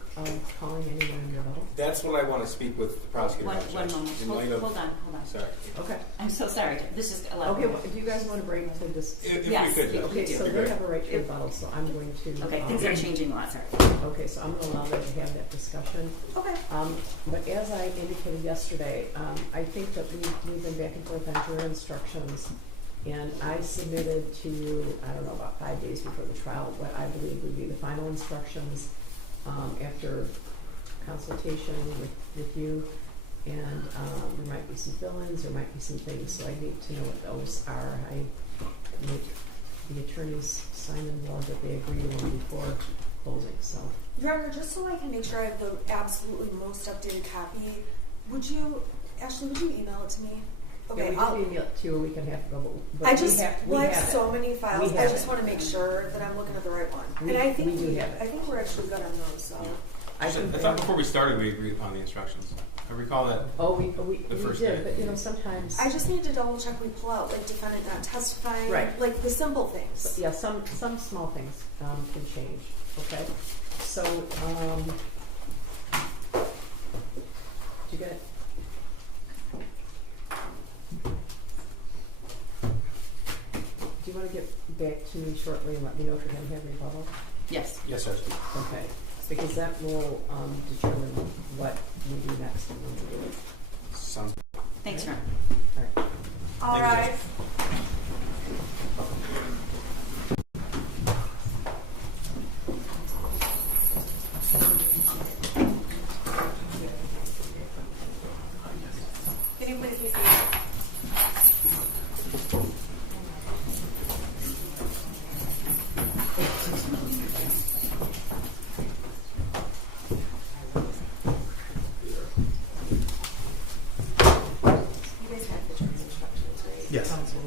calling anyone in your level? that's what I want to speak with the prosecutor about. One Judge, moment. in light of- Hold on. Sorry. Okay. I'm so sorry. This is a lot. Okay, well, do you guys want to break to this? If Yes, we could, we Judge. Okay, do. so they have a right to rebuttal, so I'm going to. Okay, things are changing a lot. Sorry. Okay, so I'm going to allow them to have that discussion. Okay. But as I indicated yesterday, I think that we've been back and forth on jury instructions, and I submitted to you, I don't know, about 5 days before the trial, what I believe would be the final instructions after consultation with you. And there might be some fill-ins, there might be some things, so I need to know what those are. I make the attorneys sign them well that they agree to them before closing, so. Your Honor, just so I can make sure I have the absolutely most updated copy, Ashley, would you email it to me? Okay, we I'll, did email it to you a week and a half ago, but I we just, have, well, I it. have so many files, We I have just it. wanna make sure that I'm looking at the right one. We- And I think we do have it. I think we're actually good on those, so. I I can thought before we started we agreed upon the instructions. I recall that. Oh, we The first did, day. but you know, sometimes, I just need to double check we pull out, like defendant not testifying, Right. like the simple things. yeah, some small things, can change, okay? So, did you get it? Do you wanna get back to me shortly and let me know if you're gonna have rebuttal? Yes. Yes, Judge. Okay, because that will, determine what we do next and when we do it. Sounds Thanks, Ron. All right. All Thank you, rise. Can you please be seated? You guys have the jury instructions, right? Yes. Counsel.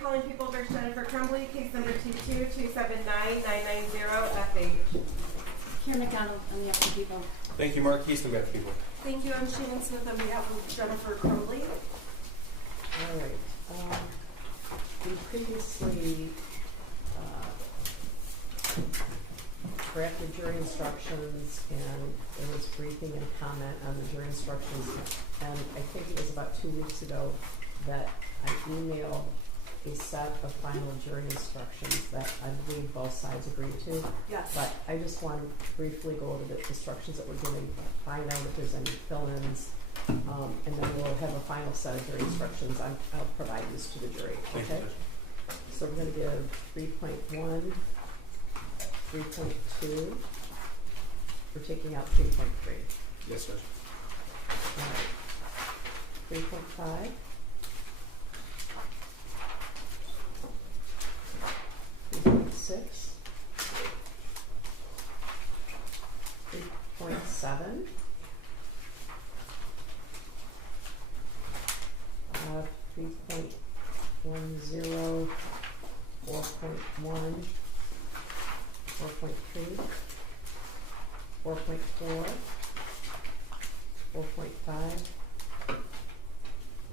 calling people for Jennifer Crumbley, case number 222799990 FH. Karen McDonald on the Upton people. Thank you, Mark. He's still got the people. Thank you. I'm Shannon Smith on behalf of Jennifer Crumbley. All right. We previously drafted jury instructions, and there was briefing and comment on the jury instructions. And I think it was about 2 weeks ago that I emailed a set of final jury instructions that I believe both sides agreed to. Yes. But I just want to briefly go over the instructions that we're giving, find out if there's any fill-ins, and then we'll have a final set of jury instructions. I'll provide these to the jury. Thank Okay? you, Judge. So we're going to give 3.1, 3.2. We're taking out 3.3. Yes, Judge. All right. 3.5. 3.6. 3.7. 3.10. 4.1. 4.3. 4.4. 4.5.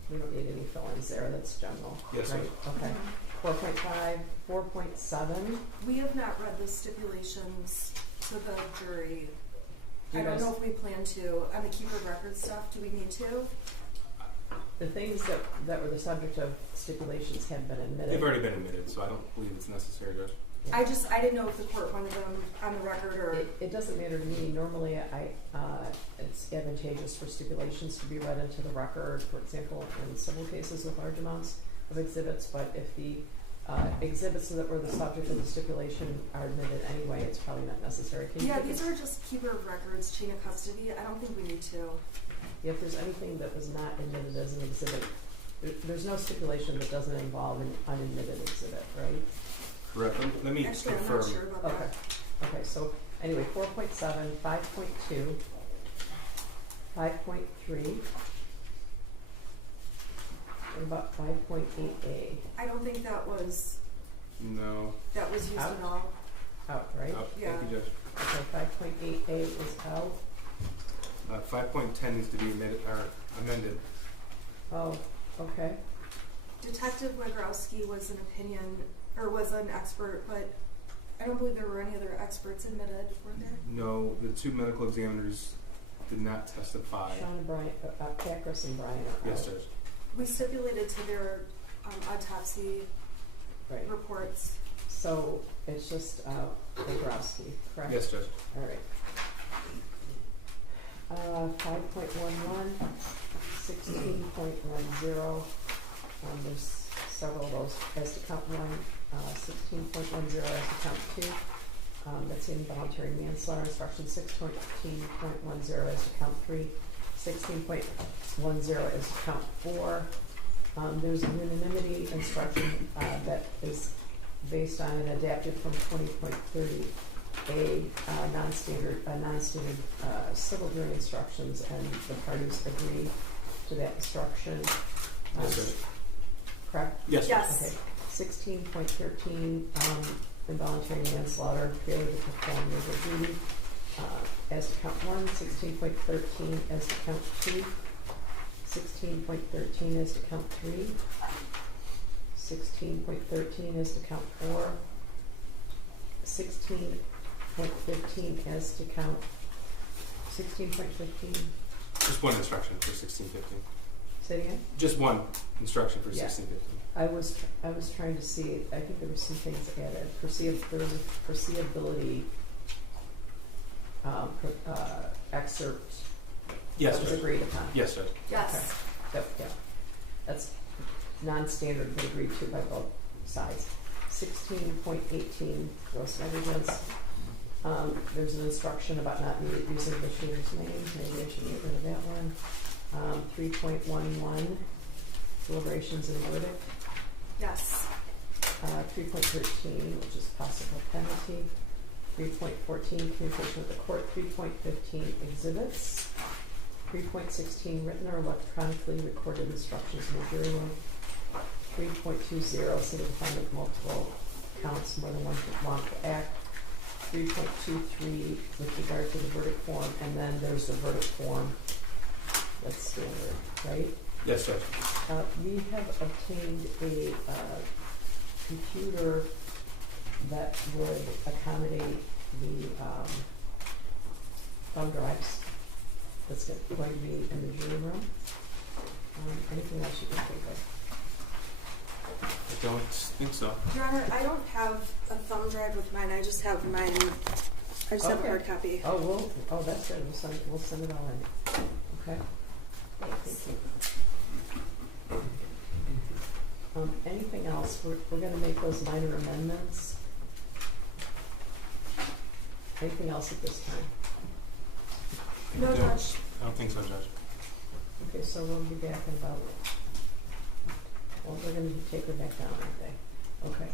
We don't need any fill-ins there, that's general. Yes, right? Okay. 4.5, 4.7. We have not read the stipulations to the jury. You I don't guys- know if we plan to. On the keep of record stuff, do we need to? The things that were the subject of stipulations have been admitted. They've already been admitted, so I don't believe it's necessary, Judge. I didn't know if the court wanted them on the record or. It doesn't matter to me. Normally, it's advantageous for stipulations to be read into the record, for example, in civil cases with large amounts of exhibits. But if the exhibits that were the subject of the stipulation are admitted anyway, it's probably not necessary. Can you Yeah, take these it? are just keeper of records, chain of custody. I don't think we need to. If there's anything that was not admitted as an exhibit, there's no stipulation that doesn't involve an unadmitted exhibit, right? Correct. Let me Actually, I'm confirm. not sure about Okay. that. Okay, so anyway, 4.7, 5.2, 5.3. What about 5.8A? I don't think that was No. used Out? at all. Out, right? Oh, Yeah. Thank you, Judge. Okay, 5.8A is out. 5.10 needs to be amended. Oh, okay. Detective Wegrowski was an expert, but I don't believe there were any other experts admitted, were there? No, the two medical examiners did not testify. Sean and Brian, Pacris and Brian are Yes, out. Judge. We stipulated to their autopsy Right. reports. So it's just Wegrowski, correct? Yes, Judge. All right. 5.11, 16.10. There's several of those. As to count 1, 16.10 as to count 2. That's involuntary manslaughter. Instruction 16.10 as to count 3. 16.10 as to count 4. There's a unanimity instruction that is based on and adapted from 20.30. Non-standard civil jury instructions, and the parties agree to that instruction. Yes, Judge. Correct? Yes, Judge. Yes. Okay. 16.13, involuntary manslaughter, failure to perform legal duty. As to count 1, 16.13 as to count 2, 16.13 as to count 3, 16.13 as to count 4, 16.15 as to count 16.15. Just one instruction for 1615. Say it again? Just one instruction for Yeah. 1615. I was trying to see. I think there were some things added. There was a foreseeability excerpt Yes, that was Judge. agreed upon. Yes, Judge. Yes. Okay. Yeah. That's non-standard but agreed to by both sides. 16.18 gross negligence. There's an instruction about not using the shooter's name. Maybe I should get rid of that one. 3.11 deliberations and verdict. Yes. 3.13, which is possible penalty. 3.14, communication with the court. 3.15, exhibits. 3.16, written or electronically recorded instructions in the jury room. 3.20, single defendant, multiple counts, more than one wrongful act. 3.23 with regard to the verdict form, and then there's the verdict form that's standard, right? Yes, Judge. We have obtained a computer that would accommodate the thumb drives that's going to be in the jury room. Anything else you can think of? I don't think so. Your Honor, I don't have a thumb drive with mine. I just have mine. I just have a Okay. hard copy. Oh, that's good. We'll send it all in. Okay. Thank you. Anything else? We're going to make those minor amendments. Anything else at this time? No, Judge. I don't think so, Judge. Okay, so we'll be back in about, well, we're gonna take her back down, aren't they? Okay.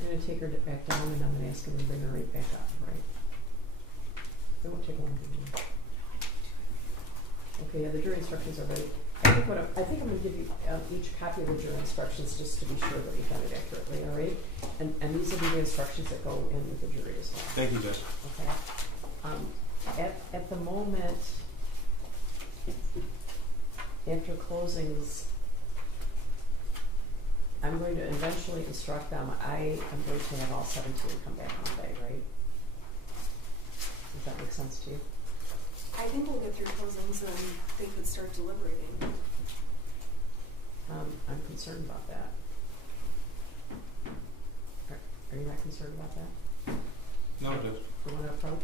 I'm gonna take her back down and I'm gonna ask him to bring her right back up, right? It won't take long to do. Okay, yeah, the jury instructions are ready. I think I'm gonna give you each copy of the jury instructions just to be sure that we've done it accurately, all right? And these will be the instructions that go in with the jury as well. Thank you, Judge. Okay. At the moment, after closings, I'm going to eventually instruct them. I am going to have all 17 come back Monday, right? Does that make sense to you? I think we'll get through closings and they could start deliberating. I'm concerned about that. Are you not concerned about that? No, Judge. You want to approach?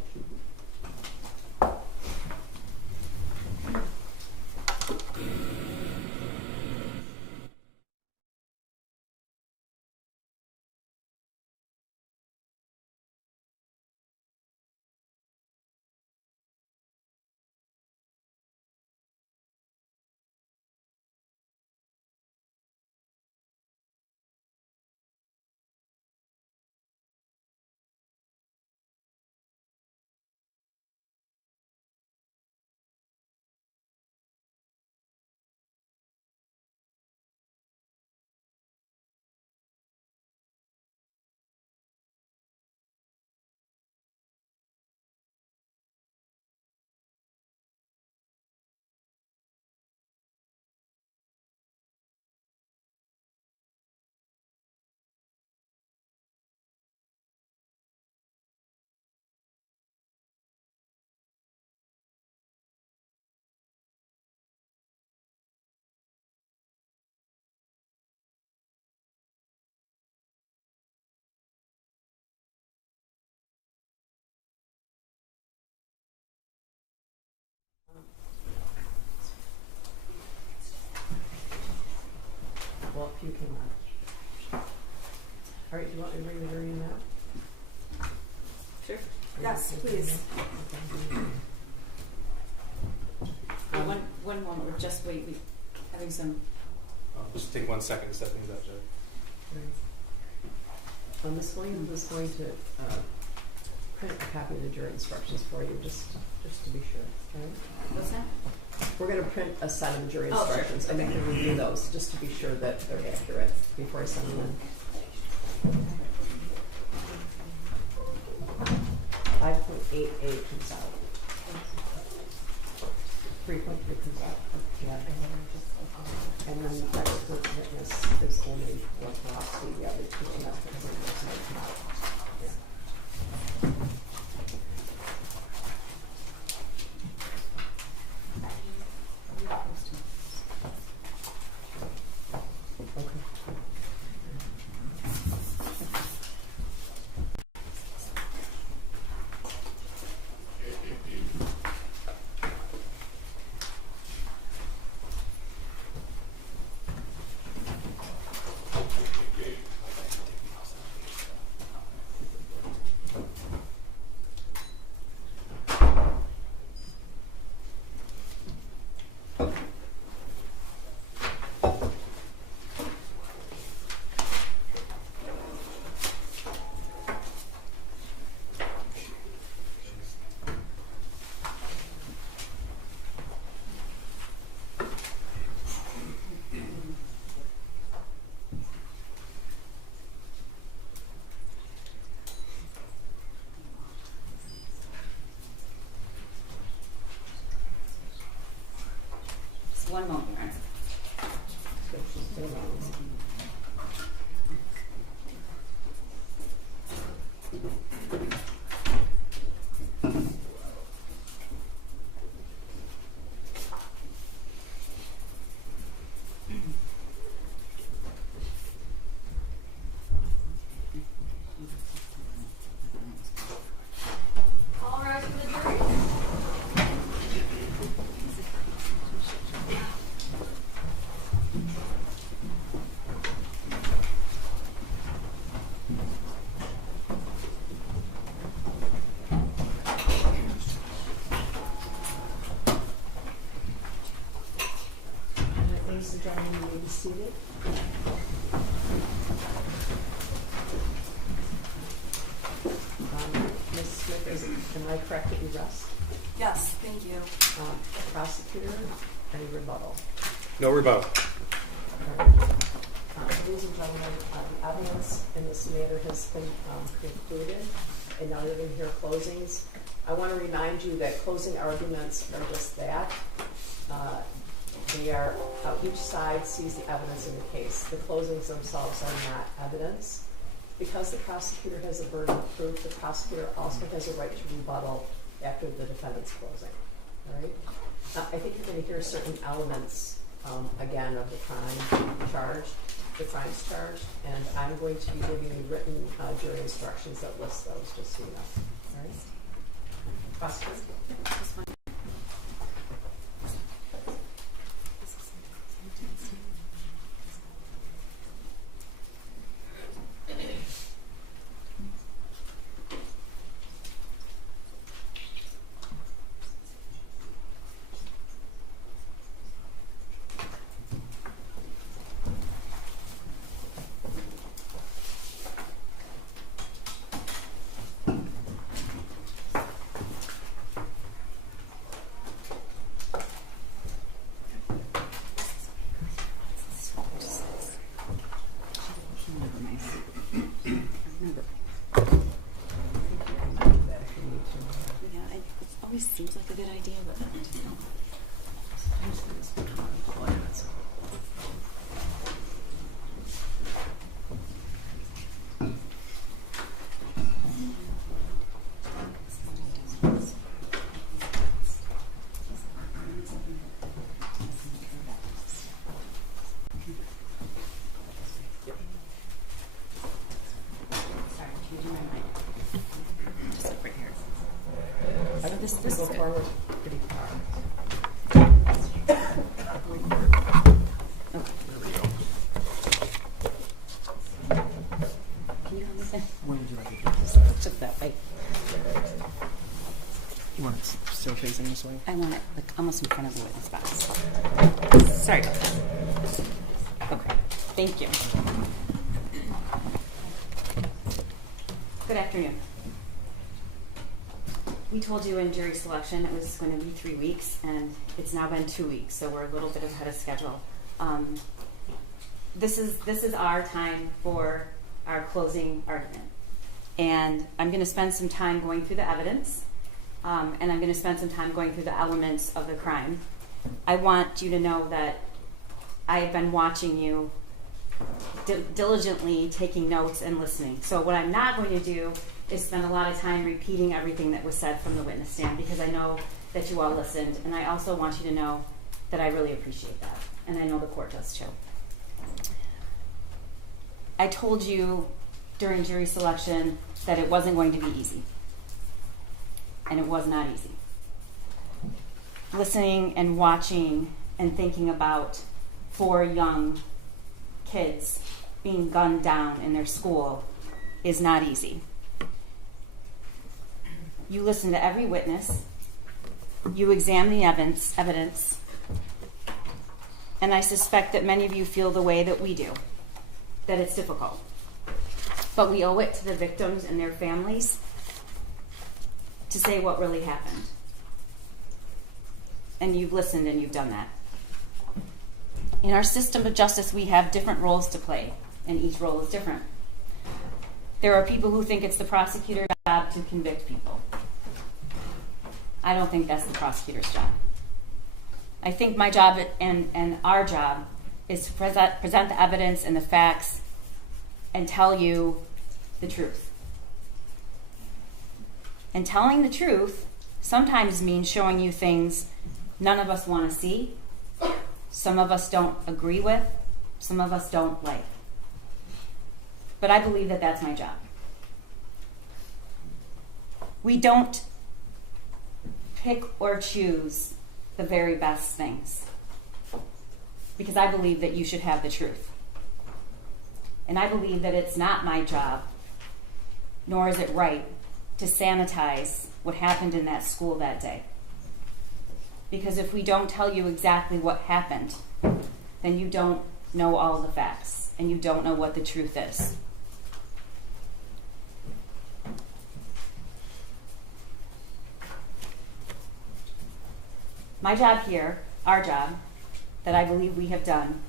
Well, a few came out. All right, do you want me to bring the jury in now? Sure. Yes, please. One moment. We're just waiting. Having some. Just take 1 second to set things up, Judge. Right. Ms. Williams is going to print a copy of the jury instructions for you, just to be sure. All right? What's that? We're going to print a set of the jury Oh, sure. instructions and make them review those, just to be sure that they're accurate before I send them in. 5.88 comes out. 3.3 comes out. Yeah. And then the expert witness is only one class. The other two come out. Yeah. All rise for the jury. Ladies and gentlemen, you may be seated. Ms. Smith, am I correct that you rest? Yes, thank you. Prosecutor, any rebuttal? No rebuttal. Ladies and gentlemen, the evidence in this matter has been concluded, and now you're going to hear closings. I want to remind you that closing arguments are just that. They are how each side sees the evidence in the case. The closings themselves are not evidence. Because the prosecutor has a burden of proof, the prosecutor also has a right to rebuttal after the defendant's closing. All right? I think you're going to hear certain elements, again, of the crime charged, the crimes charged, and I'm going to be giving you written jury instructions that list those, just so you know. All right? Prosecutor? Seems like a good idea, but This go forward pretty far. can you help me there? When would you like to do this? Just that way. You want it still facing this way? I want it like almost in front of the witness box. Sorry about that. Okay. Thank you. Good afternoon. We told you in jury selection it was going to be 3 weeks, and it's now been 2 weeks, so we're a little bit ahead of schedule. This is our time for our closing argument, and I'm going to spend some time going through the evidence, and I'm going to spend some time going through the elements of the crime. I want you to know that I have been watching you diligently, taking notes and listening. So what I'm not going to do is spend a lot of time repeating everything that was said from the witness stand, because I know that you all listened, and I also want you to know that I really appreciate that, and I know the court does too. I told you during jury selection that it wasn't going to be easy, and it was not easy. Listening and watching and thinking about 4 young kids being gunned down in their school is not easy. You listen to every witness, you examine the evidence, and I suspect that many of you feel the way that we do, that it's difficult. But we owe it to the victims and their families to say what really happened. And you've listened and you've done that. In our system of justice, we have different roles to play, and each role is different. There are people who think it's the prosecutor's job to convict people. I don't think that's the prosecutor's job. I think my job and our job is to present the evidence and the facts and tell you the truth. And telling the truth sometimes means showing you things none of us want to see, some of us don't agree with, some of us don't like. But I believe that that's my job. We don't pick or choose the very best things, because I believe that you should have the truth. And I believe that it's not my job, nor is it right, to sanitize what happened in that school that day. Because if we don't tell you exactly what happened, then you don't know all the facts, and you don't know what the truth is. My job here, our job, that I believe we have done,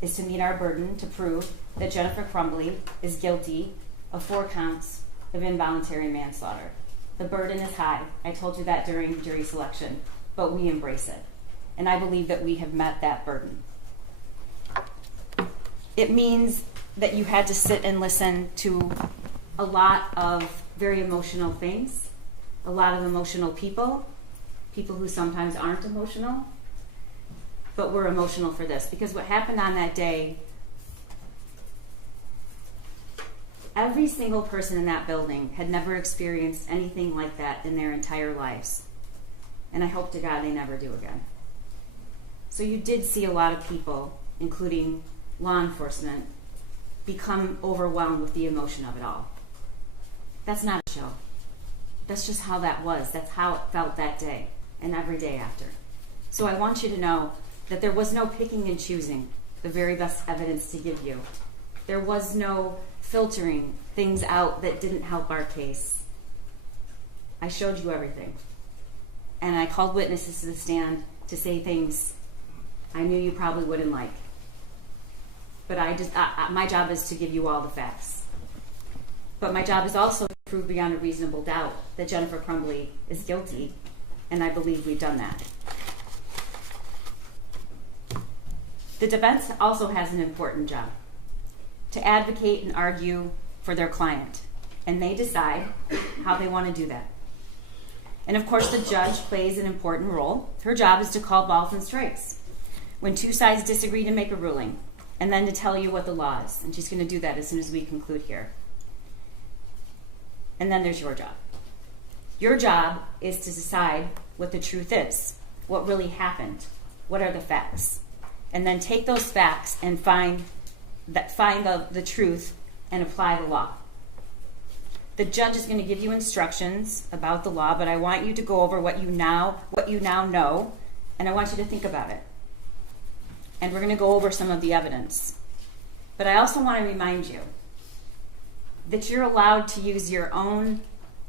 is to meet our burden to prove that Jennifer Crumbley is guilty of 4 counts of involuntary manslaughter. The burden is high. I told you that during jury selection, but we embrace it. And I believe that we have met that burden. It means that you had to sit and listen to a lot of very emotional things, a lot of emotional people who sometimes aren't emotional, but were emotional for this. Because what happened on that day, every single person in that building had never experienced anything like that in their entire lives. And I hope to God they never do again. So you did see a lot of people, including law enforcement, become overwhelmed with the emotion of it all. That's not a show. That's just how that was. That's how it felt that day and every day after. So I want you to know that there was no picking and choosing the very best evidence to give you. There was no filtering things out that didn't help our case. I showed you everything. And I called witnesses to the stand to say things I knew you probably wouldn't like. But my job is to give you all the facts. But my job is also to prove beyond a reasonable doubt that Jennifer Crumbley is guilty, and I believe we've done that. The defense also has an important job, to advocate and argue for their client, and they decide how they want to do that. And of course, the judge plays an important role. Her job is to call balls and strikes when 2 sides disagree to make a ruling, and then to tell you what the law is. And she's going to do that as soon as we conclude here. And then there's your job. Your job is to decide what the truth is, what really happened, what are the facts, and then take those facts and find the truth and apply the law. The judge is going to give you instructions about the law, but I want you to go over what you now know, and I want you to think about it. And we're going to go over some of the evidence. But I also want to remind you that you're allowed to use your own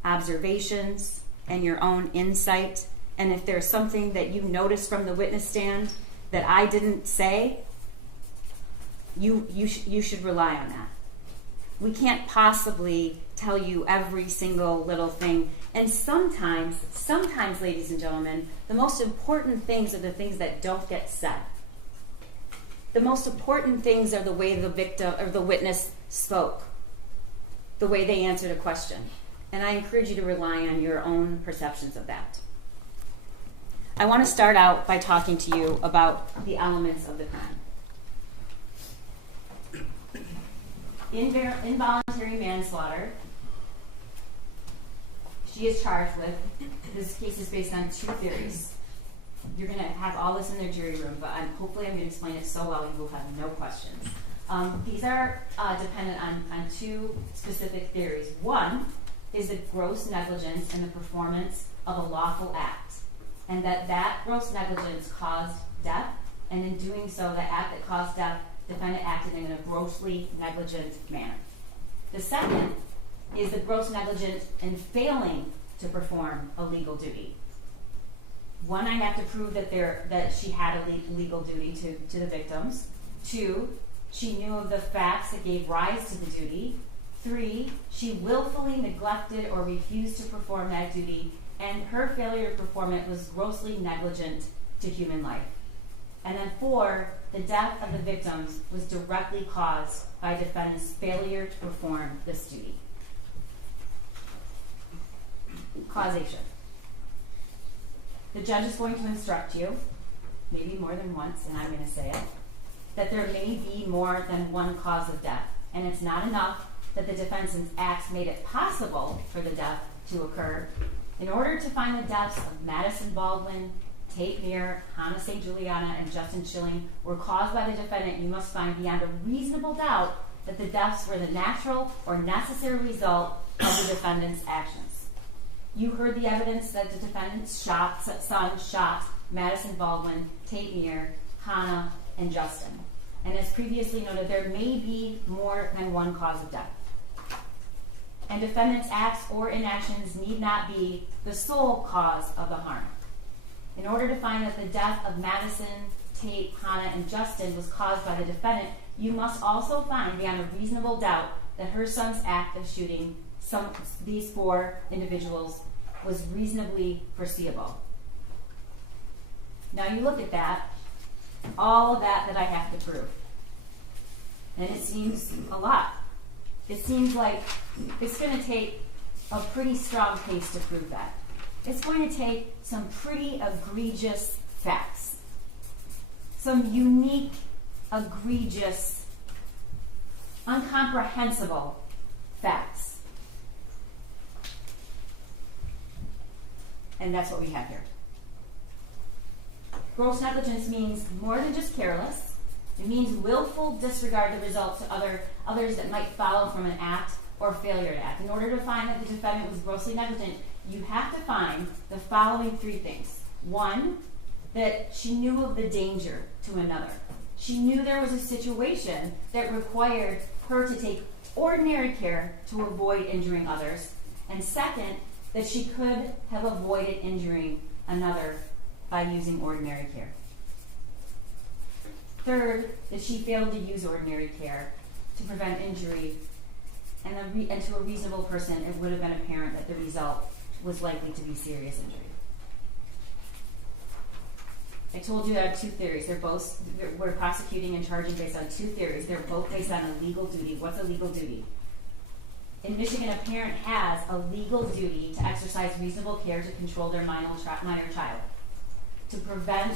observations and your own insight. And if there's something that you notice from the witness stand that I didn't say, you should rely on that. We can't possibly tell you every single little thing. And sometimes, ladies and gentlemen, the most important things are the things that don't get said. The most important things are the way the victim or the witness spoke, the way they answered a question. And I encourage you to rely on your own perceptions of that. I want to start out by talking to you about the elements of the crime. Involuntary manslaughter, she is charged with. This case is based on 2 theories. You're going to have all this in their jury room, but hopefully I'm going to explain it so well you will have no questions. These are dependent on 2 specific theories. One is the gross negligence in the performance of a lawful act, and that gross negligence caused death, and in doing so, the act that caused death, defendant acted in a grossly negligent manner. The second is the gross negligence in failing to perform a legal duty. One, I have to prove that she had a legal duty to the victims. 2, she knew of the facts that gave rise to the duty. 3, she willfully neglected or refused to perform that duty, and her failure to perform it was grossly negligent to human life. And then 4, the death of the victims was directly caused by defendant's failure to perform this duty. causation. The judge is going to instruct you, maybe more than once, and I'm going to say it, that there may be more than one cause of death. And it's not enough that the defendant's acts made it possible for the death to occur. In order to find the deaths of Madison Baldwin, Tate Meir, Hannah St. Juliana, and Justin Schilling were caused by the defendant, you must find beyond a reasonable doubt that the deaths were the natural or necessary result of the defendant's actions. You heard the evidence that the defendant's son shot Madison Baldwin, Tate Meir, Hannah, and Justin. And as previously noted, there may be more than one cause of death. And defendant's acts or inactions need not be the sole cause of the harm. In order to find that the death of Madison, Tate, Hannah, and Justin was caused by the defendant, you must also find beyond a reasonable doubt that her son's act of shooting these 4 individuals was reasonably foreseeable. Now you look at that, all of that I have to prove. And it seems a lot. It seems like it's going to take a pretty strong case to prove that. It's going to take some pretty egregious facts. Some unique, egregious, incomprehensible facts. And that's what we have here. Gross negligence means more than just careless. It means willful disregard the results to others that might follow from an act or failure to act. In order to find that the defendant was grossly negligent, you have to find the following 3 things. 1, that she knew of the danger to another. She knew there was a situation that required her to take ordinary care to avoid injuring others. And second, that she could have avoided injuring another by using ordinary care. Third, that she failed to use ordinary care to prevent injury, and to a reasonable person, it would have been apparent that the result was likely to be serious injury. I told you I have 2 theories. We're prosecuting and charging based on 2 theories. They're both based on a legal duty. What's a legal duty? In Michigan, a parent has a legal duty to exercise reasonable care to control their minor child, to prevent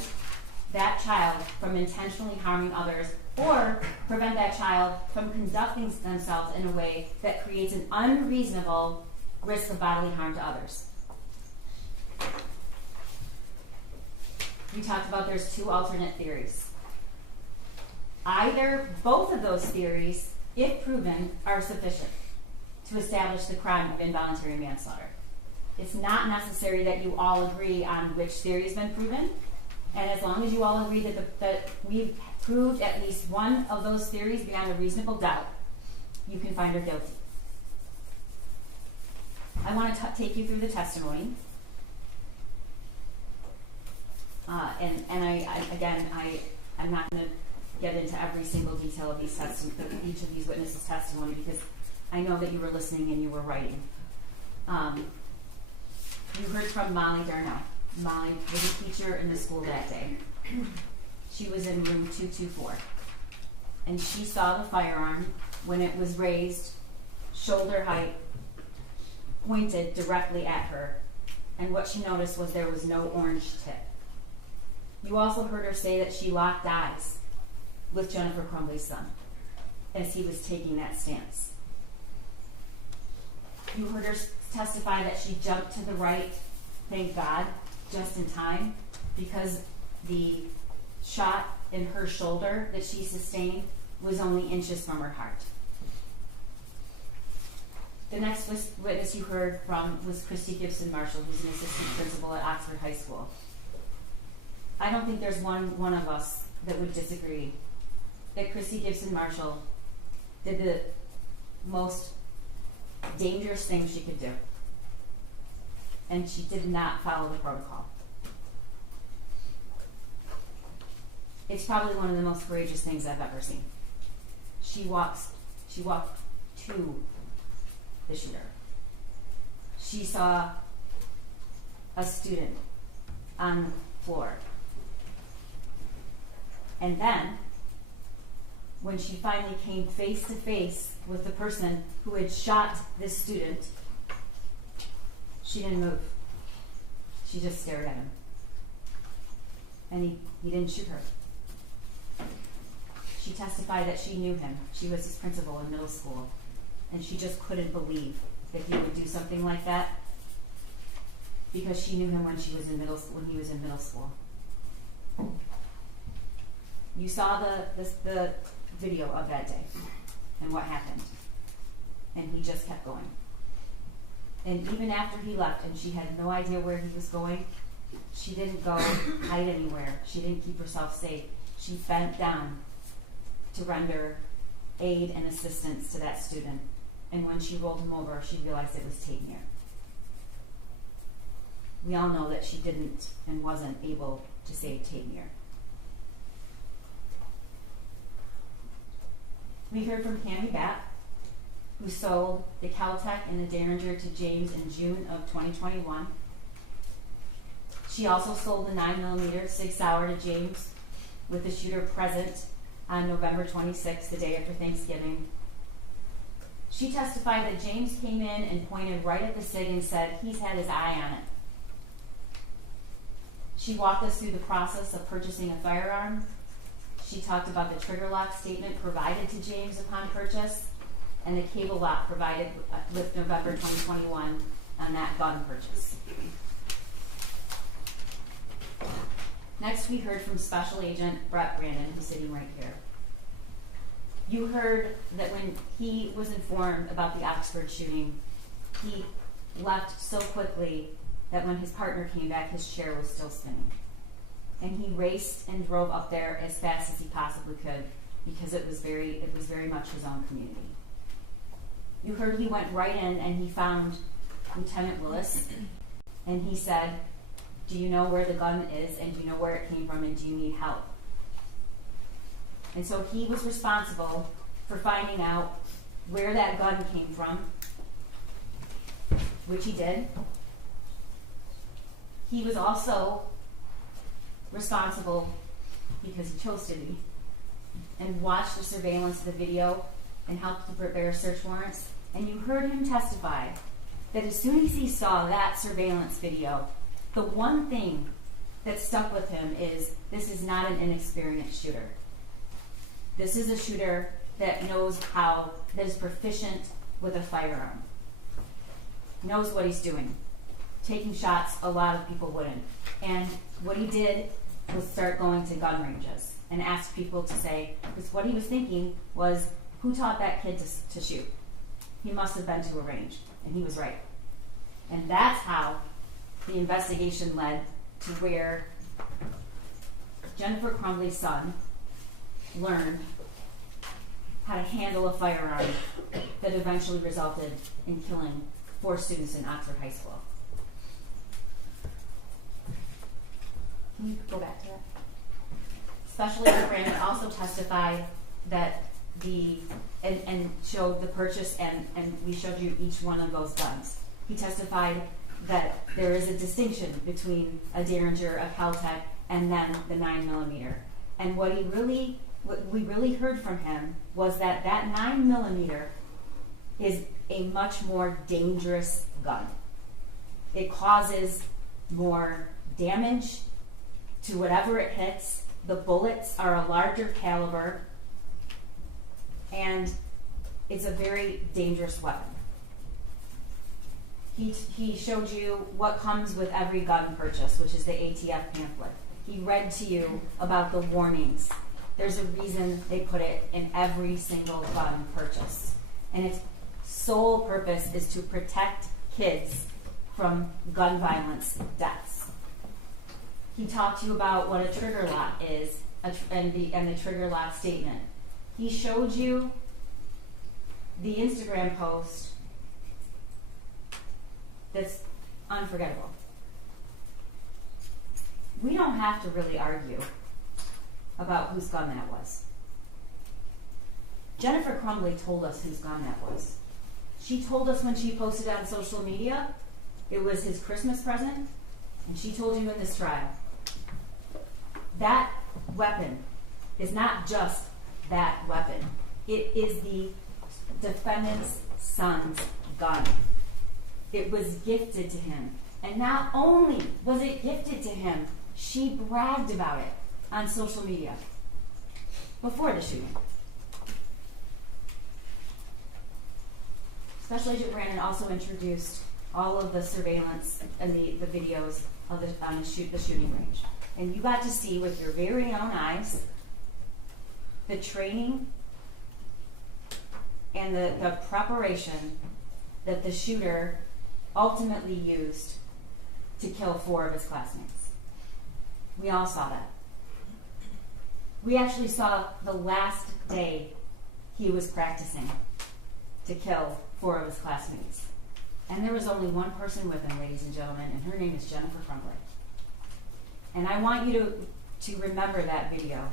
that child from intentionally harming others, or prevent that child from conducting themselves in a way that creates an unreasonable risk of bodily harm to others. We talked about there's 2 alternate theories. Both of those theories, if proven, are sufficient to establish the crime of involuntary manslaughter. It's not necessary that you all agree on which theory has been proven, and as long as you all agree that we've proved at least one of those theories beyond a reasonable doubt, you can find her guilty. I want to take you through the testimony. I'm not going to get into every single detail of each of these witnesses' testimony, because I know that you were listening and you were writing. You heard from Molly Darnell. Molly was a teacher in the school that day. She was in room 224. And she saw the firearm when it was raised, shoulder height, pointed directly at her. And what she noticed was there was no orange tip. You also heard her say that she locked eyes with Jennifer Crumbley's son as he was taking that stance. You heard her testify that she jumped to the right, thank God, just in time, because the shot in her shoulder that she sustained was only inches from her heart. The next witness you heard from was Christy Gibson Marshall, who's an assistant principal at Oxford High School. I don't think there's one of us that would disagree that Christy Gibson Marshall did the most dangerous thing she could do. And she did not follow the protocol. It's probably one of the most courageous things I've ever seen. She walked to the shooter. She saw a student on the floor. And then, when she finally came face to face with the person who had shot this student, She didn't move. She just stared at him. And he didn't shoot her. She testified that she knew him. She was his principal in middle school. And she just couldn't believe that he would do something like that because she knew him when he was in middle school. You saw the video of that day and what happened. And he just kept going. And even after he left and she had no idea where he was going, she didn't go hide anywhere. She didn't keep herself safe. She bent down to render aid and assistance to that student. And when she rolled him over, she realized it was Taymir. We all know that she didn't and wasn't able to save Taymir. We heard from Cammie Batt, who sold the Caltech and the Derringer to James in June of 2021. She also sold the 9mm Sig Sauer to James with the shooter present on November 26th, the day after Thanksgiving. She testified that James came in and pointed right at the Sig and said he's had his eye on it. She walked us through the process of purchasing a firearm. She talked about the trigger lock statement provided to James upon purchase and the cable lock provided with November 2021 on that gun purchase. Next, we heard from Special Agent Brett Brandon, who's sitting right here. You heard that when he was informed about the Oxford shooting, he left so quickly that when his partner came back, his chair was still spinning. And he raced and drove up there as fast as he possibly could because it was very much his own community. You heard he went right in and he found Lieutenant Willis and he said, "Do you know where the gun is and do you know where it came from and do you need help?" And so he was responsible for finding out where that gun came from, which he did. He was also responsible, because he chose to be, and watched the surveillance of the video and helped to prepare search warrants. And you heard him testify that as soon as he saw that surveillance video, the one thing that stuck with him is this is not an inexperienced shooter. This is a shooter that that is proficient with a firearm, knows what he's doing. Taking shots, a lot of people wouldn't. And what he did was start going to gun ranges and ask people to say, because what he was thinking was, who taught that kid to shoot? He must have been to a range, and he was right. And that's how the investigation led to where Jennifer Crumbley's son learned how to handle a firearm that eventually resulted in killing 4 students in Oxford High School. Can you go back to that? Special Agent Brandon also testified that and showed the purchase and we showed you each one of those guns. He testified that there is a distinction between a Derringer, a Caltech, and then the 9mm. And what we really heard from him was that 9mm is a much more dangerous gun. It causes more damage to whatever it hits. The bullets are a larger caliber, and it's a very dangerous weapon. He showed you what comes with every gun purchase, which is the ATF pamphlet. He read to you about the warnings. There's a reason they put it in every single gun purchase. And its sole purpose is to protect kids from gun violence deaths. He talked to you about what a trigger lock is and the trigger lock statement. He showed you the Instagram post that's unforgettable. We don't have to really argue about whose gun that was. Jennifer Crumbley told us whose gun that was. She told us when she posted on social media it was his Christmas present, and she told you in this trial. That weapon is not just that weapon. It is the defendant's son's gun. It was gifted to him. And not only was it gifted to him, she bragged about it on social media before the shooting. Special Agent Brandon also introduced all of the surveillance and the videos of the shooting range. And you got to see with your very own eyes the training and the preparation that the shooter ultimately used to kill 4 of his classmates. We all saw that. We actually saw the last day he was practicing to kill 4 of his classmates. And there was only one person with him, ladies and gentlemen, and her name is Jennifer Crumbley. And I want you to remember that video.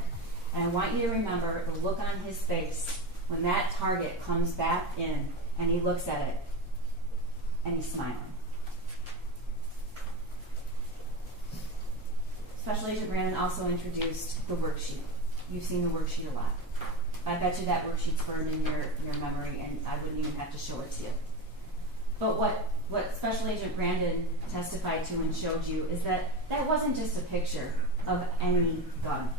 And I want you to remember the look on his face when that target comes back in and he looks at it and he's smiling. Special Agent Brandon also introduced the worksheet. You've seen the worksheet a lot. I bet you that worksheet's burned in your memory and I wouldn't even have to show it to you. But what Special Agent Brandon testified to and showed you is that wasn't just a picture of any gun.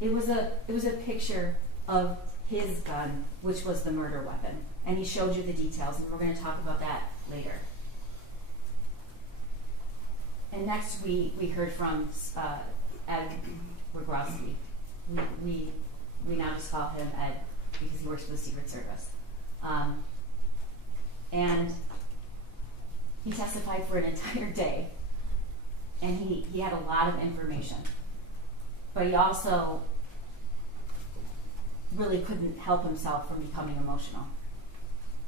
It was a picture of his gun, which was the murder weapon. And he showed you the details, and we're going to talk about that later. And next we heard from Ed Wygrowski. We now just call him Ed because he works for the Secret Service. And he testified for an entire day, and he had a lot of information. But he also really couldn't help himself from becoming emotional.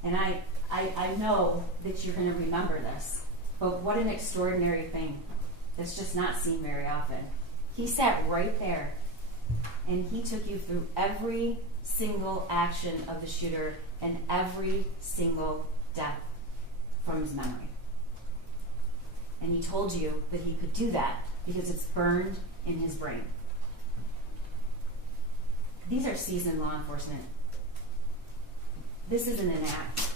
And I know that you're going to remember this, but what an extraordinary thing that's just not seen very often. He sat right there, and he took you through every single action of the shooter and every single death from his memory. And he told you that he could do that because it's burned in his brain. These are seasoned law enforcement. This isn't an act.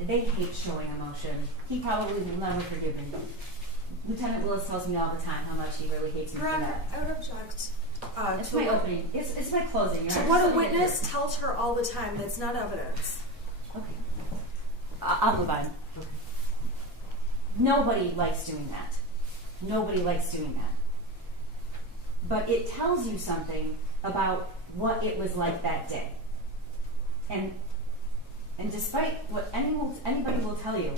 They hate showing emotion. He probably will never forgive me. Lieutenant Willis tells me all the time how much he really hates me for that. I would object. It's my opening. It's my closing. To what a witness tells her all the time. That's not evidence. Okay. I'll move on. Nobody likes doing that. Nobody likes doing that. But it tells you something about what it was like that day. And despite what anybody will tell you,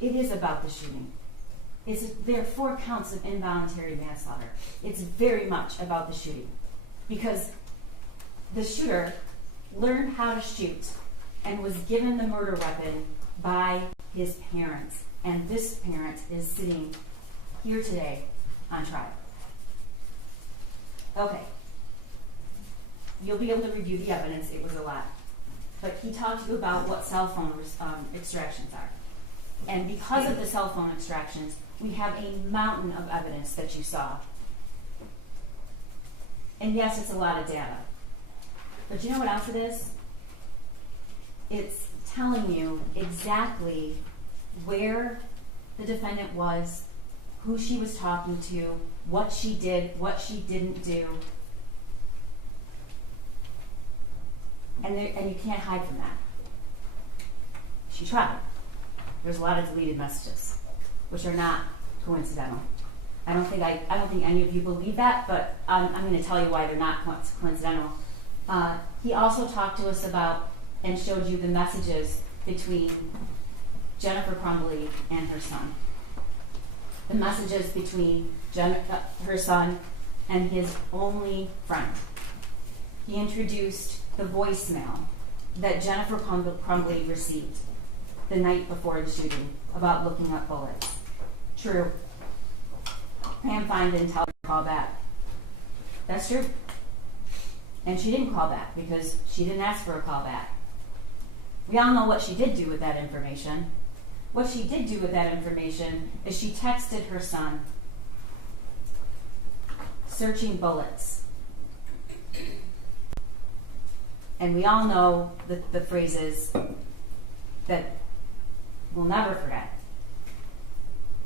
it is about the shooting. There are 4 counts of involuntary manslaughter. It's very much about the shooting. Because the shooter learned how to shoot and was given the murder weapon by his parents. And this parent is sitting here today on trial. Okay. You'll be able to review the evidence. It was a lot. But he talked to you about what cell phone extractions are. And because of the cell phone extractions, we have a mountain of evidence that you saw. And yes, it's a lot of data. But you know what else it is? It's telling you exactly where the defendant was, who she was talking to, what she did, what she didn't do. And you can't hide from that. She tried. There's a lot of deleted messages, which are not coincidental. I don't think any of you believe that, but I'm going to tell you why they're not coincidental. He also talked to us about and showed you the messages between Jennifer Crumbley and her son. The messages between her son and his only friend. He introduced the voicemail that Jennifer Crumbley received the night before the shooting about looking up bullets. True. Pam Fine didn't tell her to call back. That's true. And she didn't call back because she didn't ask for a call back. We all know what she did do with that information. What she did do with that information is she texted her son, searching bullets. And we all know the phrases that will never forget.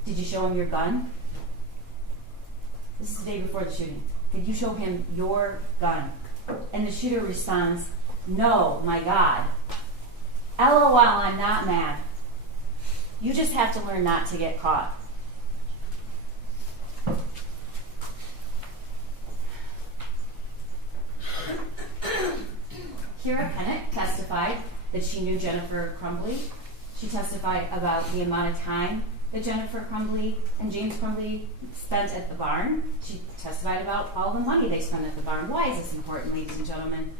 Did you show him your gun? This is the day before the shooting. Did you show him your gun? And the shooter responds, no, my God. LOL, I'm not mad. You just have to learn not to get caught. Kira Kennett testified that she knew Jennifer Crumbley. She testified about the amount of time that Jennifer Crumbley and James Crumbley spent at the barn. She testified about all the money they spent at the barn. Why is this important, ladies and gentlemen?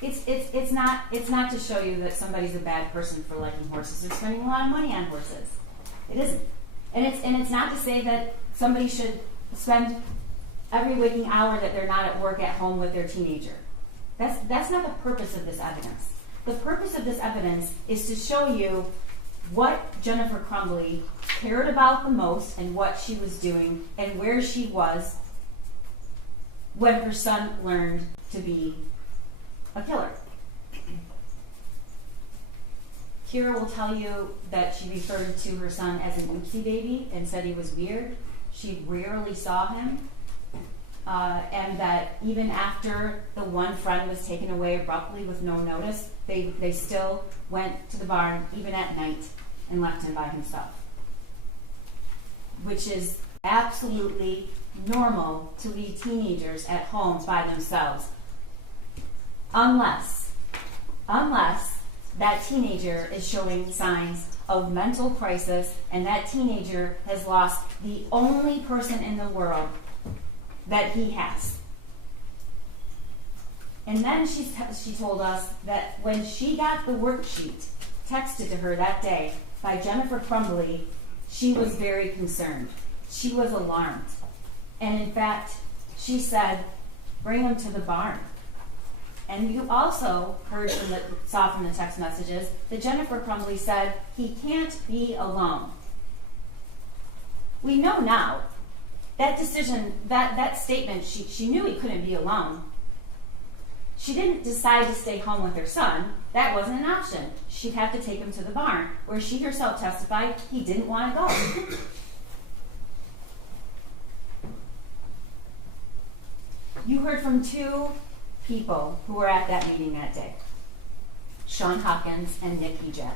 It's not to show you that somebody's a bad person for liking horses or spending a lot of money on horses. It isn't. And it's not to say that somebody should spend every waking hour that they're not at work at home with their teenager. That's not the purpose of this evidence. The purpose of this evidence is to show you what Jennifer Crumbley cared about the most and what she was doing and where she was when her son learned to be a killer. Kira will tell you that she referred to her son as an oopsie baby and said he was weird. She rarely saw him. And that even after the one friend was taken away abruptly with no notice, they still went to the barn, even at night, and left him by himself. Which is absolutely normal to leave teenagers at home by themselves. Unless that teenager is showing signs of mental crisis and that teenager has lost the only person in the world that he has. And then she told us that when she got the worksheet texted to her that day by Jennifer Crumbley, she was very concerned. She was alarmed. And in fact, she said, bring him to the barn. And you also saw from the text messages that Jennifer Crumbley said, he can't be alone. We know now that decision, that statement, she knew he couldn't be alone. She didn't decide to stay home with her son. That wasn't an option. She'd have to take him to the barn, where she herself testified he didn't want to go. You heard from two people who were at that meeting that day, Sean Hopkins and Nick Ejab.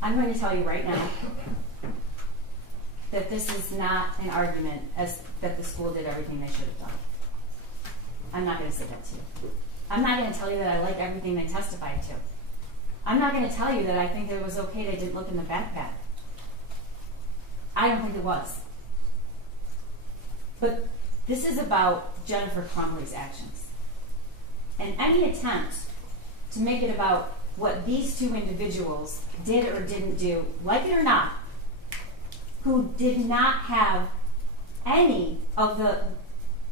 I'm going to tell you right now that this is not an argument that the school did everything they should have done. I'm not going to say that to you. I'm not going to tell you that I like everything they testified to. I'm not going to tell you that I think it was okay they didn't look in the backpack. I don't think it was. But this is about Jennifer Crumbley's actions. And any attempt to make it about what these two individuals did or didn't do, like it or not, who did not have any of the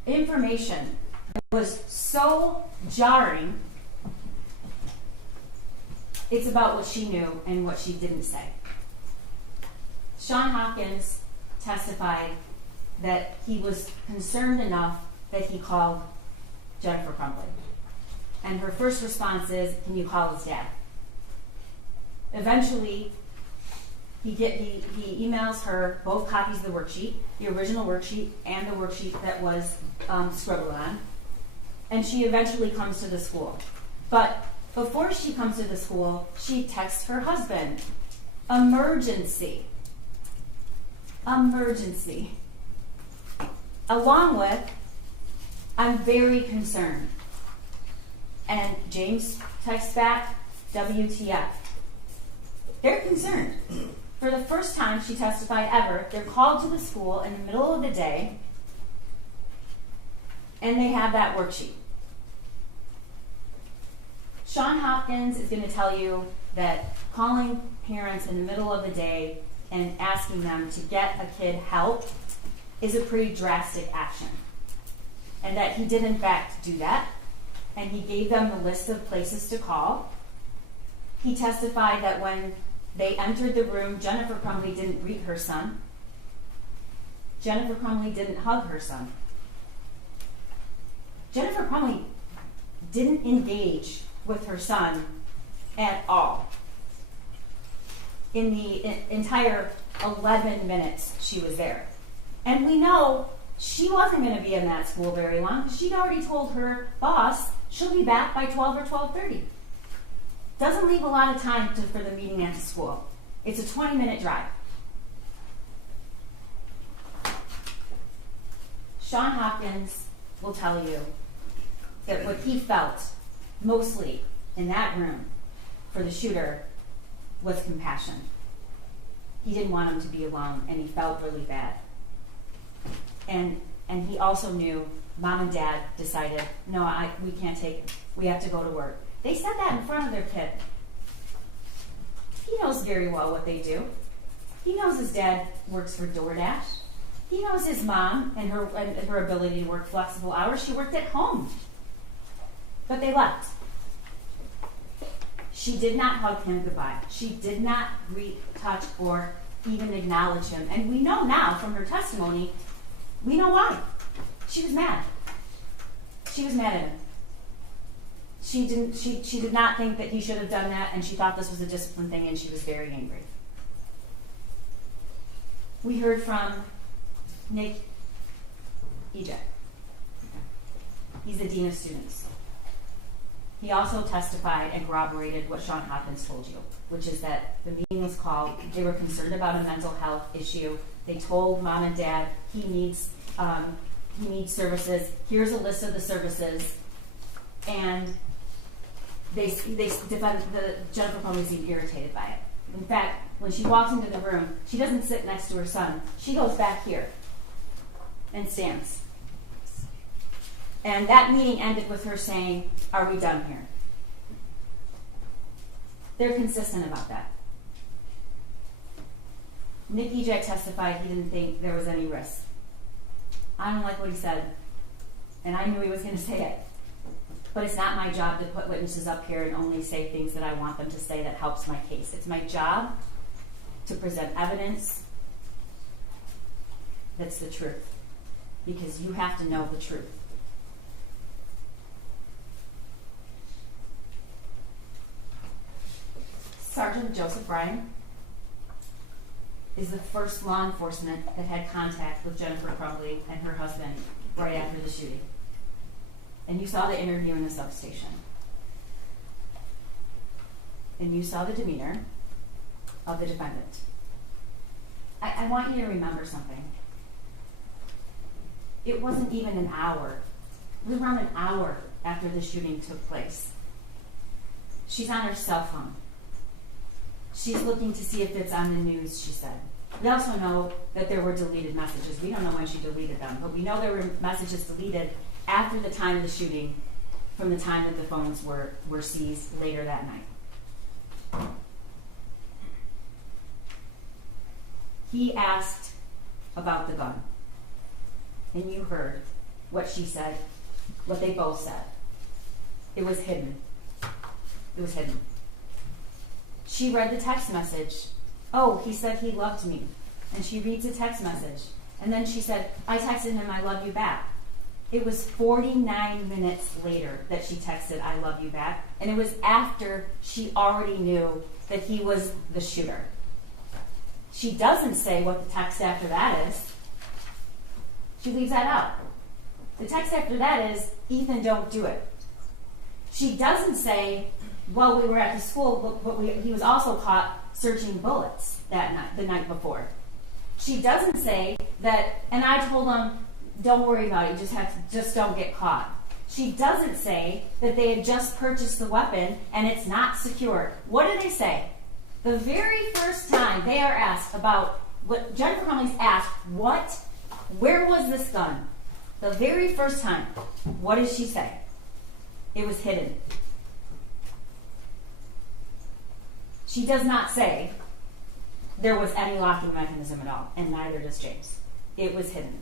information that was so jarring, it's about what she knew and what she didn't say. Sean Hopkins testified that he was concerned enough that he called Jennifer Crumbley. And her first response is, can you call his dad? Eventually, he emails her both copies of the worksheet, the original worksheet and the worksheet that was scribbled on. And she eventually comes to the school. But before she comes to the school, she texts her husband, emergency. Emergency. Along with, I'm very concerned. And James texts back, WTF. They're concerned. For the first time she testified ever, they're called to the school in the middle of the day, and they have that worksheet. Sean Hopkins is going to tell you that calling parents in the middle of the day and asking them to get a kid help is a pretty drastic action. And that he did in fact do that, and he gave them the list of places to call. He testified that when they entered the room, Jennifer Crumbley didn't greet her son. Jennifer Crumbley didn't hug her son. Jennifer Crumbley didn't engage with her son at all. In the entire 11 minutes she was there. And we know she wasn't going to be in that school very long because she'd already told her boss she'll be back by 12 or 12:30. Doesn't leave a lot of time for the meeting at the school. It's a 20-minute drive. Sean Hopkins will tell you that what he felt mostly in that room for the shooter was compassion. He didn't want him to be alone, and he felt really bad. And he also knew Mom and Dad decided, no, we can't take him. We have to go to work. They said that in front of their kid. He knows very well what they do. He knows his dad works for DoorDash. He knows his mom and her ability to work flexible hours. She worked at home. But they left. She did not hug him goodbye. She did not greet, touch, or even acknowledge him. And we know now from her testimony, we know why. She was mad. She was mad at him. She did not think that he should have done that, and she thought this was a discipline thing, and she was very angry. We heard from Nick Ejek. He's the Dean of Students. He also testified and corroborated what Sean Hopkins told you, which is that the meeting was called. They were concerned about a mental health issue. They told Mom and Dad he needs services. Here's a list of the services, and they defended Jennifer Crumbley seemed irritated by it. In fact, when she walks into the room, she doesn't sit next to her son. She goes back here and stands. And that meeting ended with her saying, "Are we done here?" They're consistent about that. Nick Ejek testified he didn't think there was any risk. I don't like what he said, and I knew he was going to say it. But it's not my job to put witnesses up here and only say things that I want them to say that helps my case. It's my job to present evidence that's the truth, because you have to know the truth. Sergeant Joseph Bryan is the first law enforcement that had contact with Jennifer Crumbley and her husband right after the shooting. And you saw the interview in the substation. And you saw the demeanor of the defendant. I want you to remember something. It wasn't even an hour. It was around an hour after the shooting took place. She's on her cell phone. She's looking to see if it's on the news, she said. We also know that there were deleted messages. We don't know when she deleted them, but we know there were messages deleted after the time of the shooting, from the time that the phones were seized later that night. He asked about the gun, and you heard what she said, what they both said. It was hidden. It was hidden. She read the text message. Oh, he said he loved me. And she reads the text message. And then she said, I texted him, I love you back. It was 49 minutes later that she texted, I love you back. And it was after she already knew that he was the shooter. She doesn't say what the text after that is. She leaves that out. The text after that is, Ethan, don't do it. She doesn't say, well, we were at the school, but he was also caught searching bullets that night, the night before. She doesn't say that, and I told him, don't worry about it, just don't get caught. She doesn't say that they had just purchased the weapon and it's not secure. What do they say? The very first time they are asked about what Jennifer Crumbley's asked, where was this gun? The very first time, what did she say? It was hidden. She does not say there was any locking mechanism at all, and neither does James. It was hidden.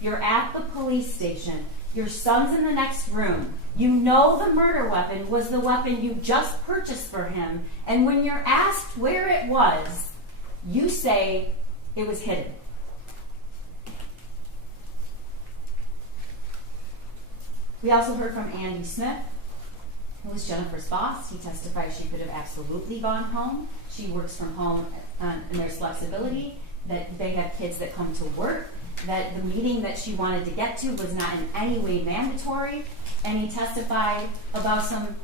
You're at the police station. Your son's in the next room. You know the murder weapon was the weapon you just purchased for him, and when you're asked where it was, you say it was hidden. We also heard from Andy Smith, who was Jennifer's boss. He testified she could have absolutely gone home. She works from home, and there's flexibility, that they have kids that come to work, that the meeting that she wanted to get to was not in any way mandatory, and he testified about some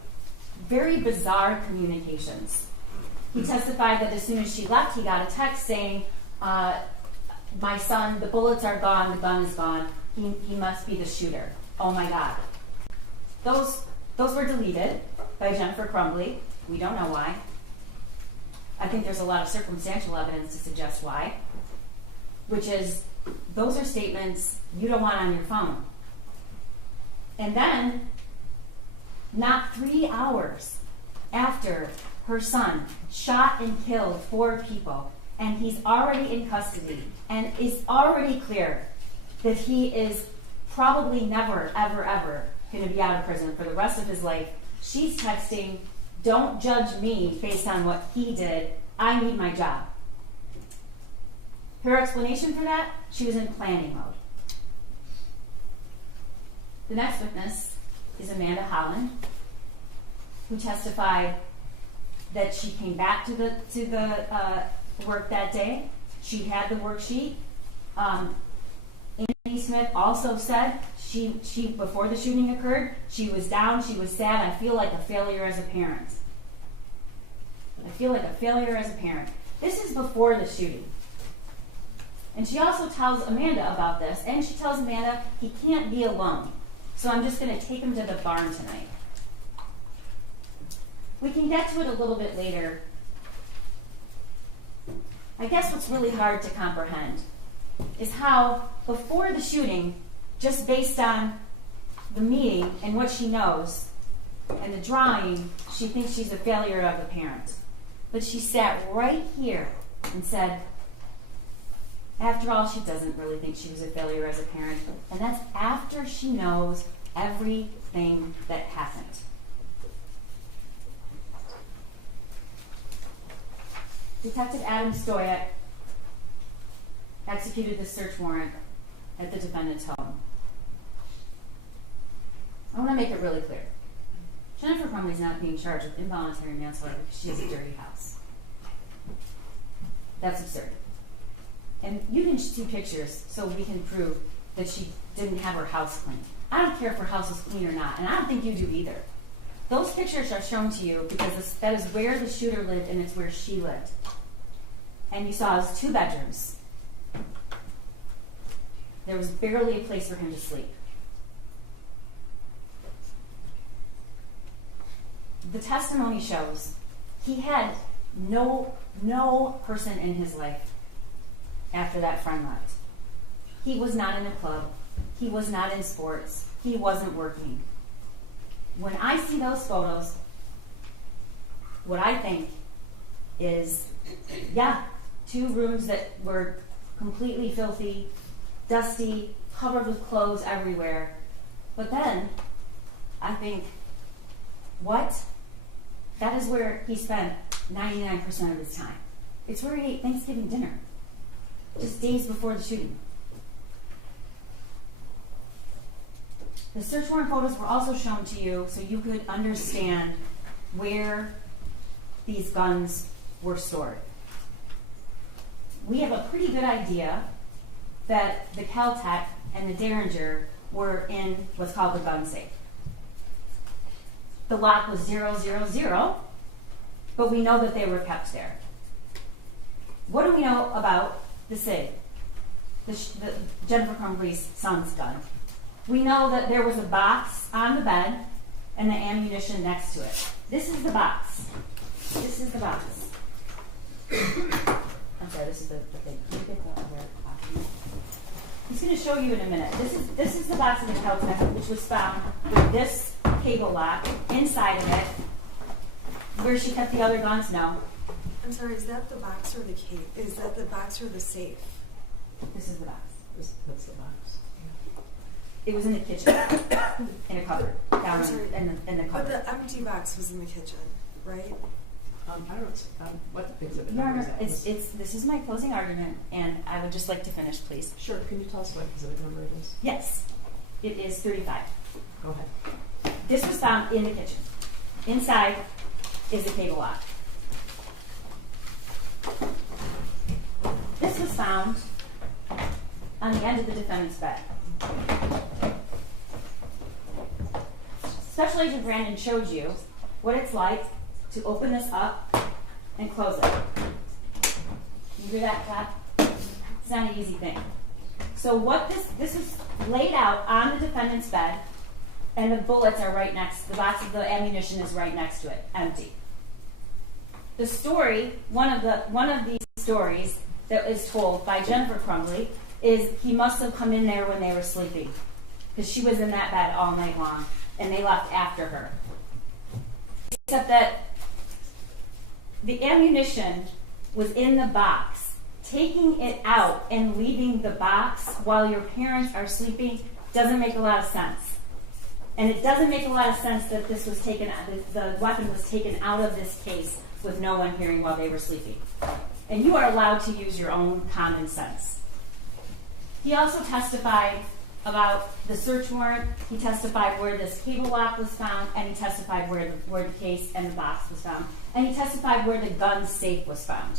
very bizarre communications. He testified that as soon as she left, he got a text saying, my son, the bullets are gone, the gun is gone, he must be the shooter. Oh my God. Those were deleted by Jennifer Crumbley. We don't know why. I think there's a lot of circumstantial evidence to suggest why, which is those are statements you don't want on your phone. And then, not 3 hours after her son shot and killed 4 people, and he's already in custody, and it's already clear that he is probably never, ever, ever going to be out of prison for the rest of his life, she's texting, don't judge me based on what he did, I need my job. Her explanation for that, she was in planning mode. The next witness is Amanda Holland, who testified that she came back to the work that day. She had the worksheet. Amy Smith also said she before the shooting occurred, she was down, she was sad. I feel like a failure as a parent. I feel like a failure as a parent. This is before the shooting. And she also tells Amanda about this, and she tells Amanda he can't be alone. So I'm just going to take him to the barn tonight. We can get to it a little bit later. I guess what's really hard to comprehend is how before the shooting, just based on the meeting and what she knows and the drawing, she thinks she's a failure of a parent. But she sat right here and said, after all, she doesn't really think she was a failure as a parent. And that's after she knows everything that happened. Detective Adam Stoyak executed the search warrant at the defendant's home. I want to make it really clear. Jennifer Crumbley is not being charged with involuntary manslaughter because she has a dirty house. That's absurd. And you can see pictures so we can prove that she didn't have her house clean. I don't care if her house is clean or not, and I don't think you do either. Those pictures are shown to you because that is where the shooter lived and it's where she lived. And you saw his 2 bedrooms. There was barely a place for him to sleep. The testimony shows he had no person in his life after that friend left. He was not in a club. He was not in sports. He wasn't working. When I see those photos, what I think is, 2 rooms that were completely filthy, dusty, covered with clothes everywhere. But then, I think, what? That is where he spent 99% of his time. It's where he ate Thanksgiving dinner, just days before the shooting. The search warrant photos were also shown to you so you could understand where these guns were stored. We have a pretty good idea that the Kel-Tec and the Derringer were in what's called the gun safe. The lock was 000, but we know that they were kept there. What do we know about the SIG, the Jennifer Crumbley's son's gun? We know that there was a box on the bed and the ammunition next to it. This is the box. This is the box. I'm sorry, this is the thing. Can you get the other copy? He's going to show you in a minute. This is the box of the Kel-Tec, which was found with this cable lock inside of it. Where she kept the other guns? No. I'm sorry, is that the box or the case? Is that the box or the safe? This is the box. That's the box. It was in the kitchen, in a cupboard, down in the cupboard. But the empty box was in the kitchen, right? I don't. What exhibit Your number Honor, is that? this is my closing argument, and I would just like to finish, please. Sure. Can you tell us what exhibit number it is? Yes, it is 35. Go ahead. This was found in the kitchen. Inside is the cable lock. This was found on the end of the defendant's bed. Special Agent Brandon showed you what it's like to open this up and close it. You hear that clap? It's not an easy thing. So what this is laid out on the defendant's bed, and the bullets are right next, the box of the ammunition is right next to it, empty. The story, one of these stories that is told by Jennifer Crumbley is he must have come in there when they were sleeping, because she was in that bed all night long, and they left after her. Except that the ammunition was in the box. Taking it out and leaving the box while your parents are sleeping doesn't make a lot of sense. And it doesn't make a lot of sense that this was taken, the weapon was taken out of this case with no one hearing while they were sleeping. And you are allowed to use your own common sense. He also testified about the search warrant. He testified where this cable lock was found, and he testified where the case and the box was found. And he testified where the gun safe was found.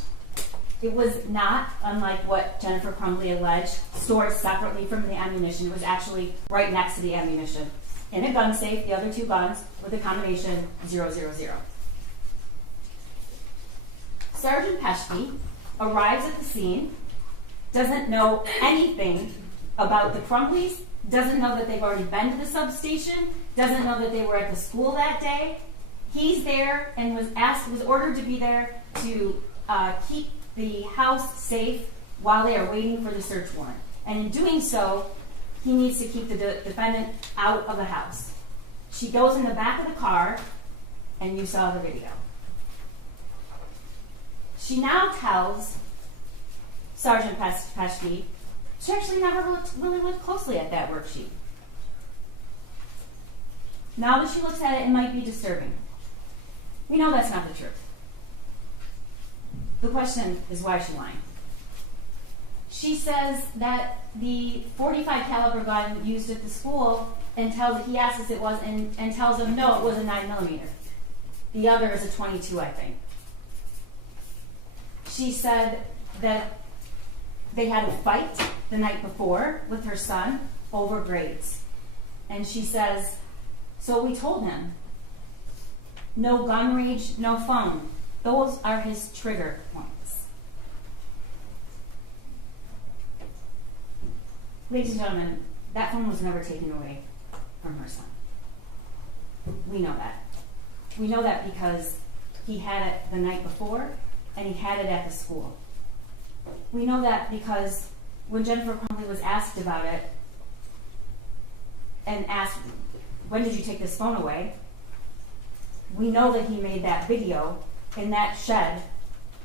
It was not, unlike what Jennifer Crumbley alleged, stored separately from the ammunition. It was actually right next to the ammunition. In a gun safe, the other two guns with a combination 000. Sergeant Peschke arrives at the scene, doesn't know anything about the Crumbleys, doesn't know that they've already been to the substation, doesn't know that they were at the school that day. He's there and was ordered to be there to keep the house safe while they are waiting for the search warrant. And in doing so, he needs to keep the defendant out of the house. She goes in the back of the car, and you saw the video. She now tells Sergeant Peschke she actually never really looked closely at that worksheet. Now that she looks at it, it might be disturbing. We know that's not the truth. The question is, why is she lying? She says that the .45 caliber gun used at the school, and he asks if it was, and tells him no, it was a 9mm. The other is a .22, I think. She said that they had a fight the night before with her son over grades. And she says, so we told him, no gun range, no phone. Those are his trigger points. Ladies and gentlemen, that phone was never taken away from her son. We know that. We know that because he had it the night before, and he had it at the school. We know that because when Jennifer Crumbley was asked about it, and asked, when did you take this phone away? We know that he made that video in that shed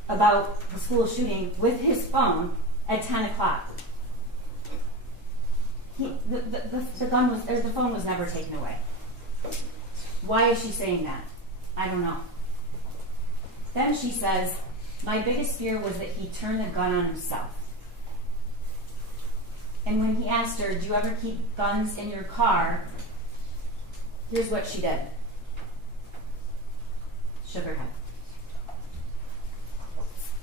about the school shooting with his phone at 10 o'clock. The phone was never taken away. Why is she saying that? I don't know. Then she says, my biggest fear was that he turned the gun on himself. And when he asked her, do you ever keep guns in your car? Here's what she did. Shook her head.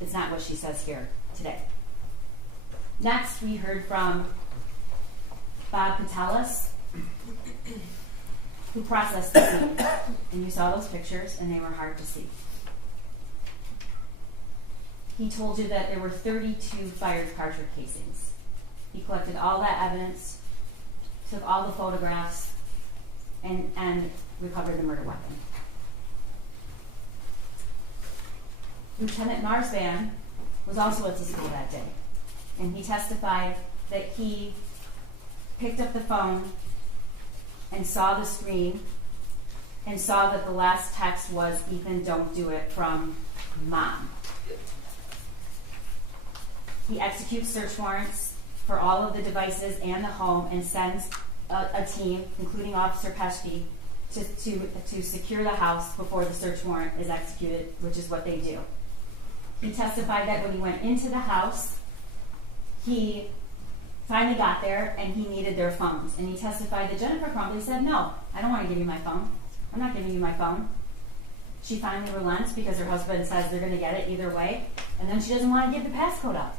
It's not what she says here today. Next, we heard from Bob Patelis, who processed the scene. And you saw those pictures, and they were hard to see. He told you that there were 32 fired cartridge casings. He collected all that evidence, took all the photographs, and recovered the murder weapon. Lieutenant Marsban was also at the school that day, and he testified that he picked up the phone and saw the screen and saw that the last text was, Ethan, don't do it, from Mom. He executes search warrants for all of the devices and the home and sends a team, including Officer Peschke, to secure the house before the search warrant is executed, which is what they do. He testified that when he went into the house, he finally got there and he needed their phones. And he testified that Jennifer Crumbley said, no, I don't want to give you my phone. I'm not giving you my phone. She finally relents because her husband says they're going to get it either way, and then she doesn't want to give the passcode up.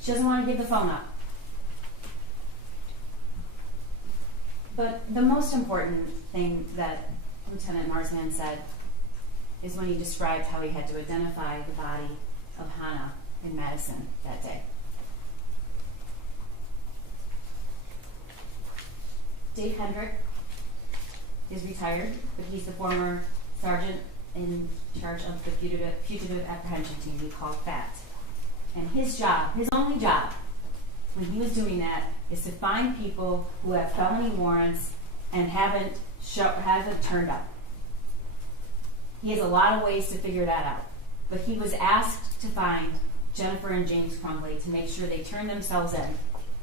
She doesn't want to give the phone up. But the most important thing that Lieutenant Marsman said is when he described how he had to identify the body of Hannah in Madison that day. Dave Hendrick is retired, but he's the former sergeant in charge of the fugitive apprehension team we call FAT. And his job, his only job, when he was doing that, is to find people who have felony warrants and haven't turned up. He has a lot of ways to figure that out. But he was asked to find Jennifer and James Crumbley to make sure they turn themselves in.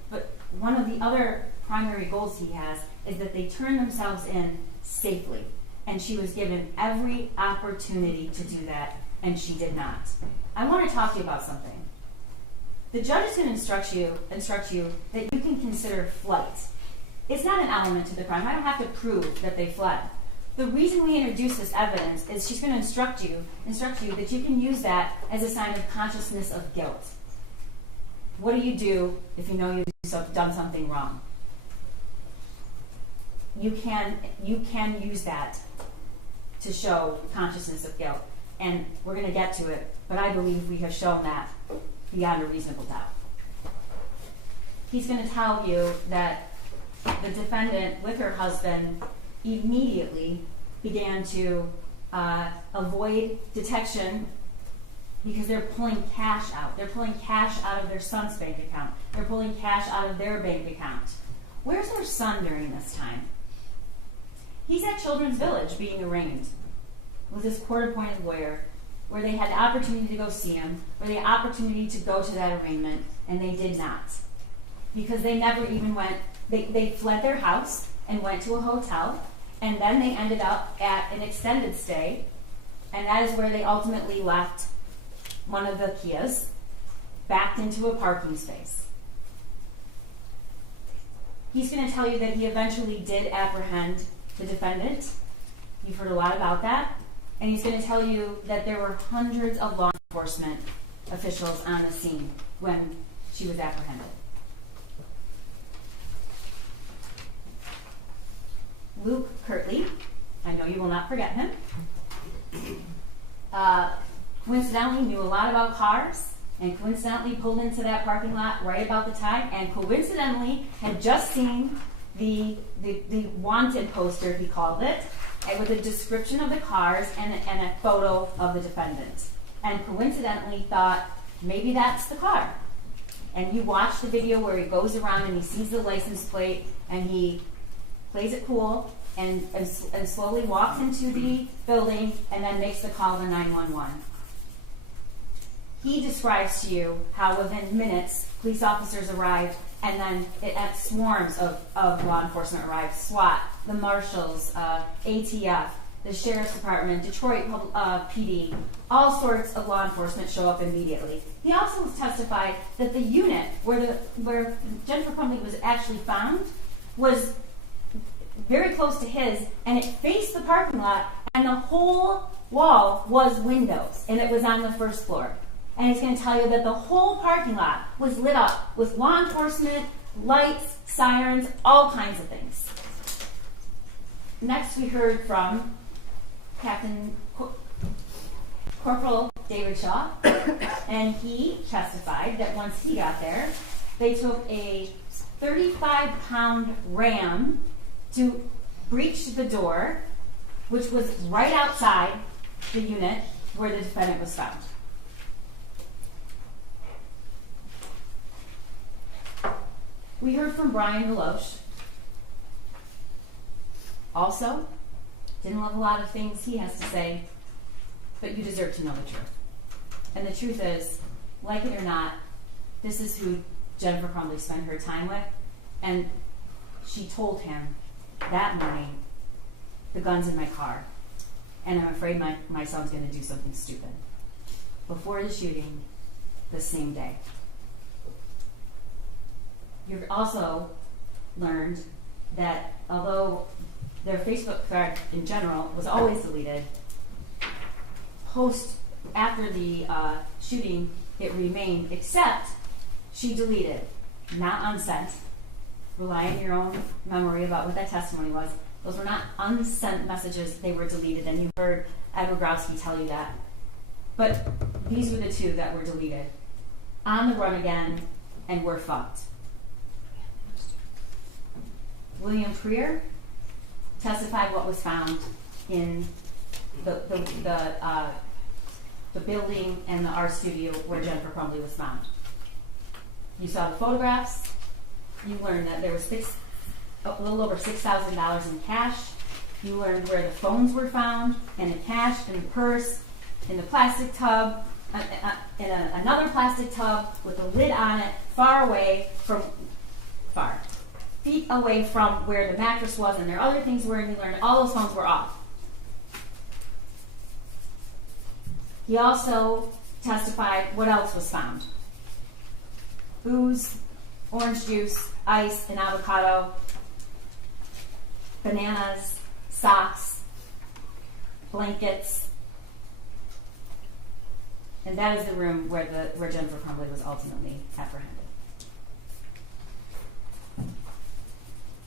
But one of the other primary goals he has is that they turn themselves in safely. And she was given every opportunity to do that, and she did not. I want to talk to you about something. The judge is going to instruct you that you can consider flight. It's not an element to the crime. I don't have to prove that they fled. The reason we introduce this evidence is she's going to instruct you that you can use that as a sign of consciousness of guilt. What do you do if you know you've done something wrong? You can use that to show consciousness of guilt. And we're going to get to it, but I believe we have shown that beyond a reasonable doubt. He's going to tell you that the defendant, with her husband, immediately began to avoid detection because they're pulling cash out. They're pulling cash out of their son's bank account. They're pulling cash out of their bank account. Where's their son during this time? He's at Children's Village being arraigned with his court-appointed lawyer, where they had the opportunity to go see him, where they had the opportunity to go to that arraignment, and they did not. Because they never even went, they fled their house and went to a hotel, and then they ended up at an extended stay, and that is where they ultimately left one of the Kias, backed into a parking space. He's going to tell you that he eventually did apprehend the defendant. You've heard a lot about that. And he's going to tell you that there were hundreds of law enforcement officials on the scene when she was apprehended. Luke Kirtley, I know you will not forget him, coincidentally knew a lot about cars and coincidentally pulled into that parking lot right about the time and coincidentally had just seen the wanted poster, he called it, and with a description of the cars and a photo of the defendant. And coincidentally thought, maybe that's the car. And he watched the video where he goes around and he sees the license plate and he plays it cool and slowly walks into the building and then makes the call to 911. He describes to you how within minutes police officers arrived and then swarms of law enforcement arrived. SWAT, the marshals, ATF, the sheriff's department, Detroit PD, all sorts of law enforcement show up immediately. He also testified that the unit where Jennifer Crumbley was actually found was very close to his, and it faced the parking lot, and the whole wall was windows, and it was on the first floor. And he's going to tell you that the whole parking lot was lit up with law enforcement, lights, sirens, all kinds of things. Next, we heard from Corporal David Shaw, and he testified that once he got there, they took a 35-pound ram to breach the door, which was right outside the unit where the defendant was found. We heard from Brian Deloche. Also, didn't love a lot of things he has to say, but you deserve to know the truth. And the truth is, like it or not, this is who Jennifer Crumbley spent her time with, and she told him that morning, the gun's in my car, and I'm afraid my son's going to do something stupid. Before the shooting, the same day. You've also learned that although their Facebook thread in general was always deleted, after the shooting, it remained, except she deleted, not unsent. Rely on your own memory about what that testimony was. Those were not unsent messages, they were deleted, and you heard Ed Rogrowski tell you that. But these were the two that were deleted. On the run again, and we're fucked. William Creer testified what was found in the building and the art studio where Jennifer Crumbley was found. You saw the photographs. You learned that there was a little over $6,000 in cash. You learned where the phones were found, and the cash, and the purse, in the plastic tub, in another plastic tub with a lid on it, feet away from where the mattress was, and there are other things where you learned all those phones were off. He also testified what else was found. Booze, orange juice, ice, and avocado, bananas, socks, blankets, and that is the room where Jennifer Crumbley was ultimately apprehended.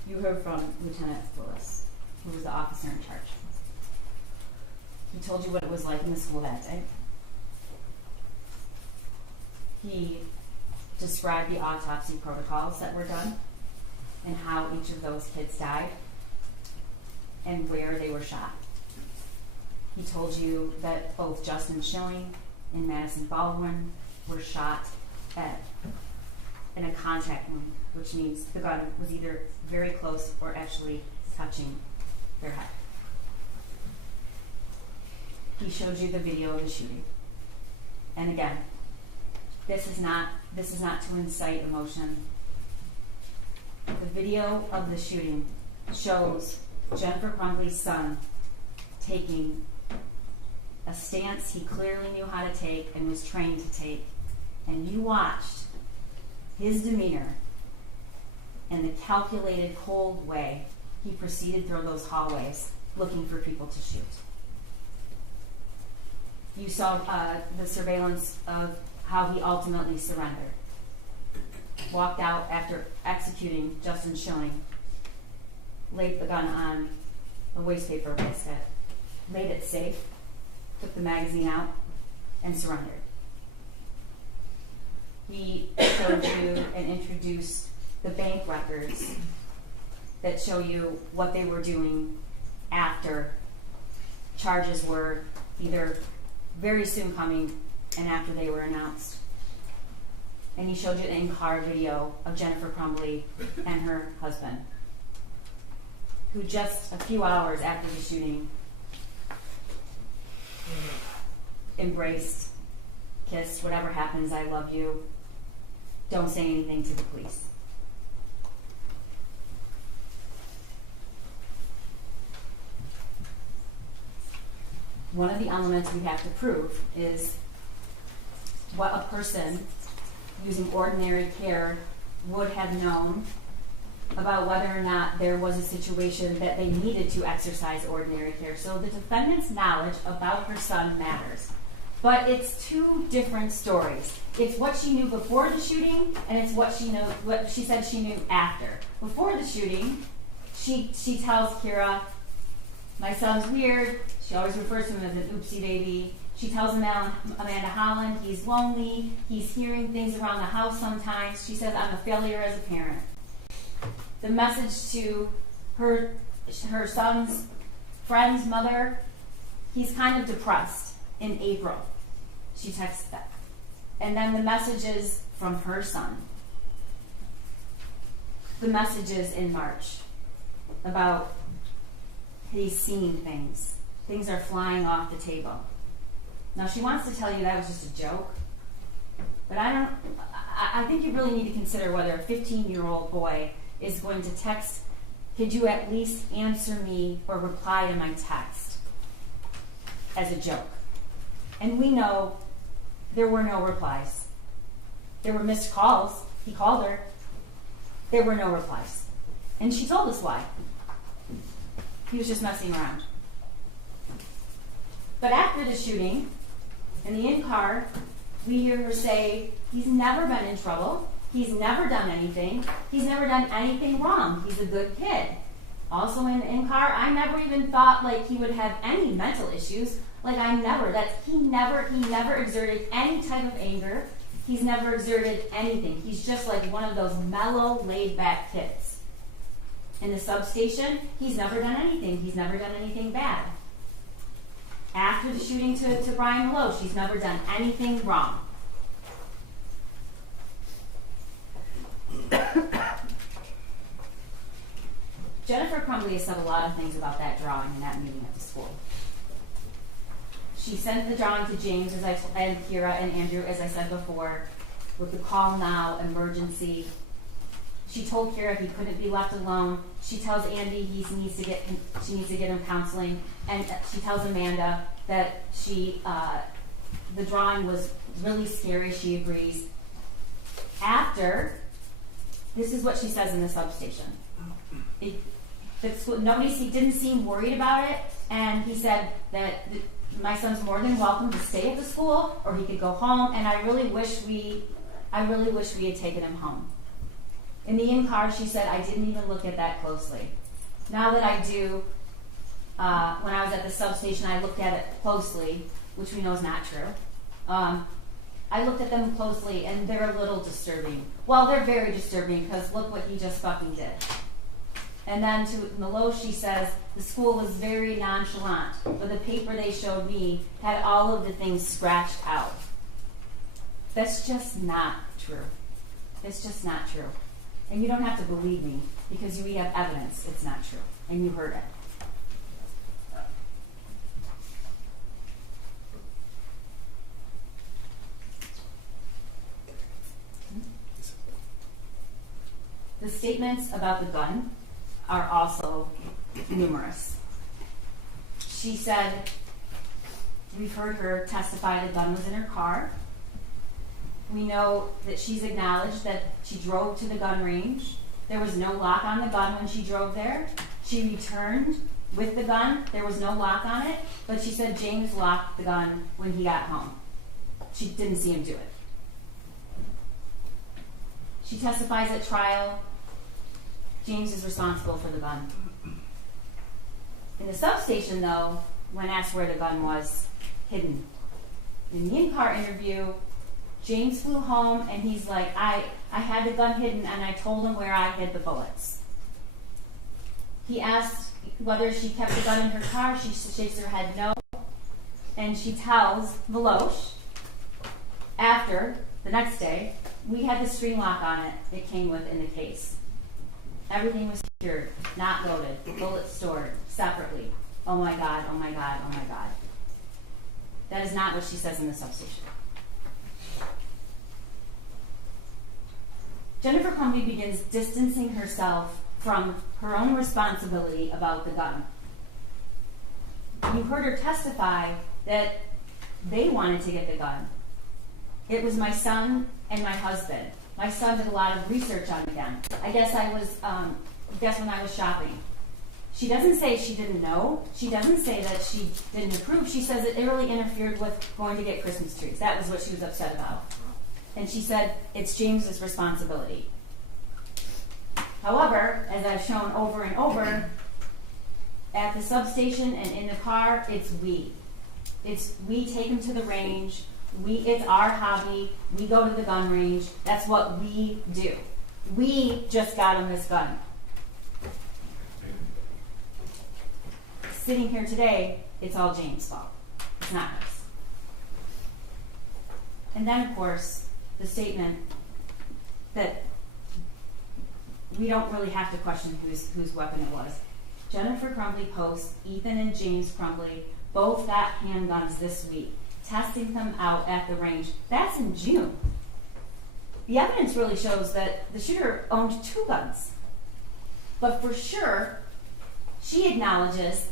You heard from Lieutenant Willis, who was the officer in charge. He told you what it was like in the school that day. He described the autopsy protocols that were done and how each of those kids died and where they were shot. He told you that both Justin Schilling and Madison Baldwin were shot in a contact wound, which means the gun was either very close or actually touching their head. He showed you the video of the shooting. And again, this is not to incite emotion. The video of the shooting shows Jennifer Crumbley's son taking a stance he clearly knew how to take and was trained to take. And you watched his demeanor and the calculated, cold way he proceeded through those hallways looking for people to shoot. You saw the surveillance of how he ultimately surrendered. Walked out after executing Justin Schilling, laid the gun on a wastepaper basket, laid it safe, took the magazine out, and surrendered. He showed you and introduced the bank records that show you what they were doing after charges were either very soon coming and after they were announced. And he showed you an in-car video of Jennifer Crumbley and her husband, who just a few hours after the shooting embraced, kissed, whatever happens, I love you, don't say anything to the police. One of the elements we have to prove is what a person using ordinary care would have known about whether or not there was a situation that they needed to exercise ordinary care. So the defendant's knowledge about her son matters. But it's two different stories. It's what she knew before the shooting, and it's what she said she knew after. Before the shooting, she tells Kira, my son's weird. She always refers to him as an oopsie baby. She tells Amanda Holland he's lonely. He's hearing things around the house sometimes. She says, I'm a failure as a parent. The message to her son's friend's mother, he's kind of depressed in April. She texts that. And then the messages from her son. The messages in March about he's seeing things. Things are flying off the table. Now she wants to tell you that was just a joke, but I think you really need to consider whether a 15-year-old boy is going to text, could you at least answer me or reply to my text, as a joke. And we know there were no replies. There were missed calls. He called her. There were no replies. And she told us why. He was just messing around. But after the shooting, in the in-car, we hear her say, he's never been in trouble. He's never done anything. He's never done anything wrong. He's a good kid. Also in the in-car, I never even thought like he would have any mental issues. Like he never exerted any type of anger. He's never exerted anything. He's just like one of those mellow, laid-back kids. In the substation, he's never done anything. He's never done anything bad. After the shooting to Brian Loesch, he's never done anything wrong. Jennifer Crumbley has said a lot of things about that drawing and that meeting at the school. She sent the drawing to James, and Kira and Andrew, as I said before, with the call now, emergency. She told Kira he couldn't be left alone. She tells Andy she needs to get him counseling, and she tells Amanda that the drawing was really scary. She agrees. After, this is what she says in the substation. Nobody didn't seem worried about it, and he said that my son's more than welcome to stay at the school, or he could go home. And I really wish we had taken him home. In the in-car, she said, I didn't even look at that closely. Now that I do, when I was at the substation, I looked at it closely, which we know is not true. I looked at them closely, and they're a little disturbing. Well, they're very disturbing, because look what he just fucking did. And then to Loesch, she says, the school was very nonchalant, but the paper they showed me had all of the things scratched out. That's just not true. It's just not true. And you don't have to believe me, because we have evidence it's not true. And you heard it. The statements about the gun are also numerous. She said, we've heard her testify the gun was in her car. We know that she's acknowledged that she drove to the gun range. There was no lock on the gun when she drove there. She returned with the gun. There was no lock on it, but she said James locked the gun when he got home. She didn't see him do it. She testifies at trial. James is responsible for the gun. In the substation, though, when asked where the gun was, hidden. In the in-car interview, James flew home and he's like, I had the gun hidden and I told him where I hid the bullets. He asked whether she kept the gun in her car. She shakes her head no. And she tells Loesch, after, the next day, we had the string lock on it that came with in the case. Everything was secured, not loaded, bullets stored separately. Oh my God, oh my God, oh my God. That is not what she says in the substation. Jennifer Crumbley begins distancing herself from her own responsibility about the gun. You heard her testify that they wanted to get the gun. It was my son and my husband. My son did a lot of research on the gun. I guess when I was shopping. She doesn't say she didn't know. She doesn't say that she didn't approve. She says it really interfered with going to get Christmas trees. That was what she was upset about. And she said it's James's responsibility. However, as I've shown over and over, at the substation and in the car, it's we. It's we take him to the range. It's our hobby. We go to the gun range. That's what we do. We just got him this gun. Sitting here today, it's all James' fault. It's not hers. And then, of course, the statement that we don't really have to question whose weapon it was. Jennifer Crumbley posts, Ethan and James Crumbley both got handguns this week, testing them out at the range. That's in June. The evidence really shows that the shooter owned 2 guns. But for sure, she acknowledges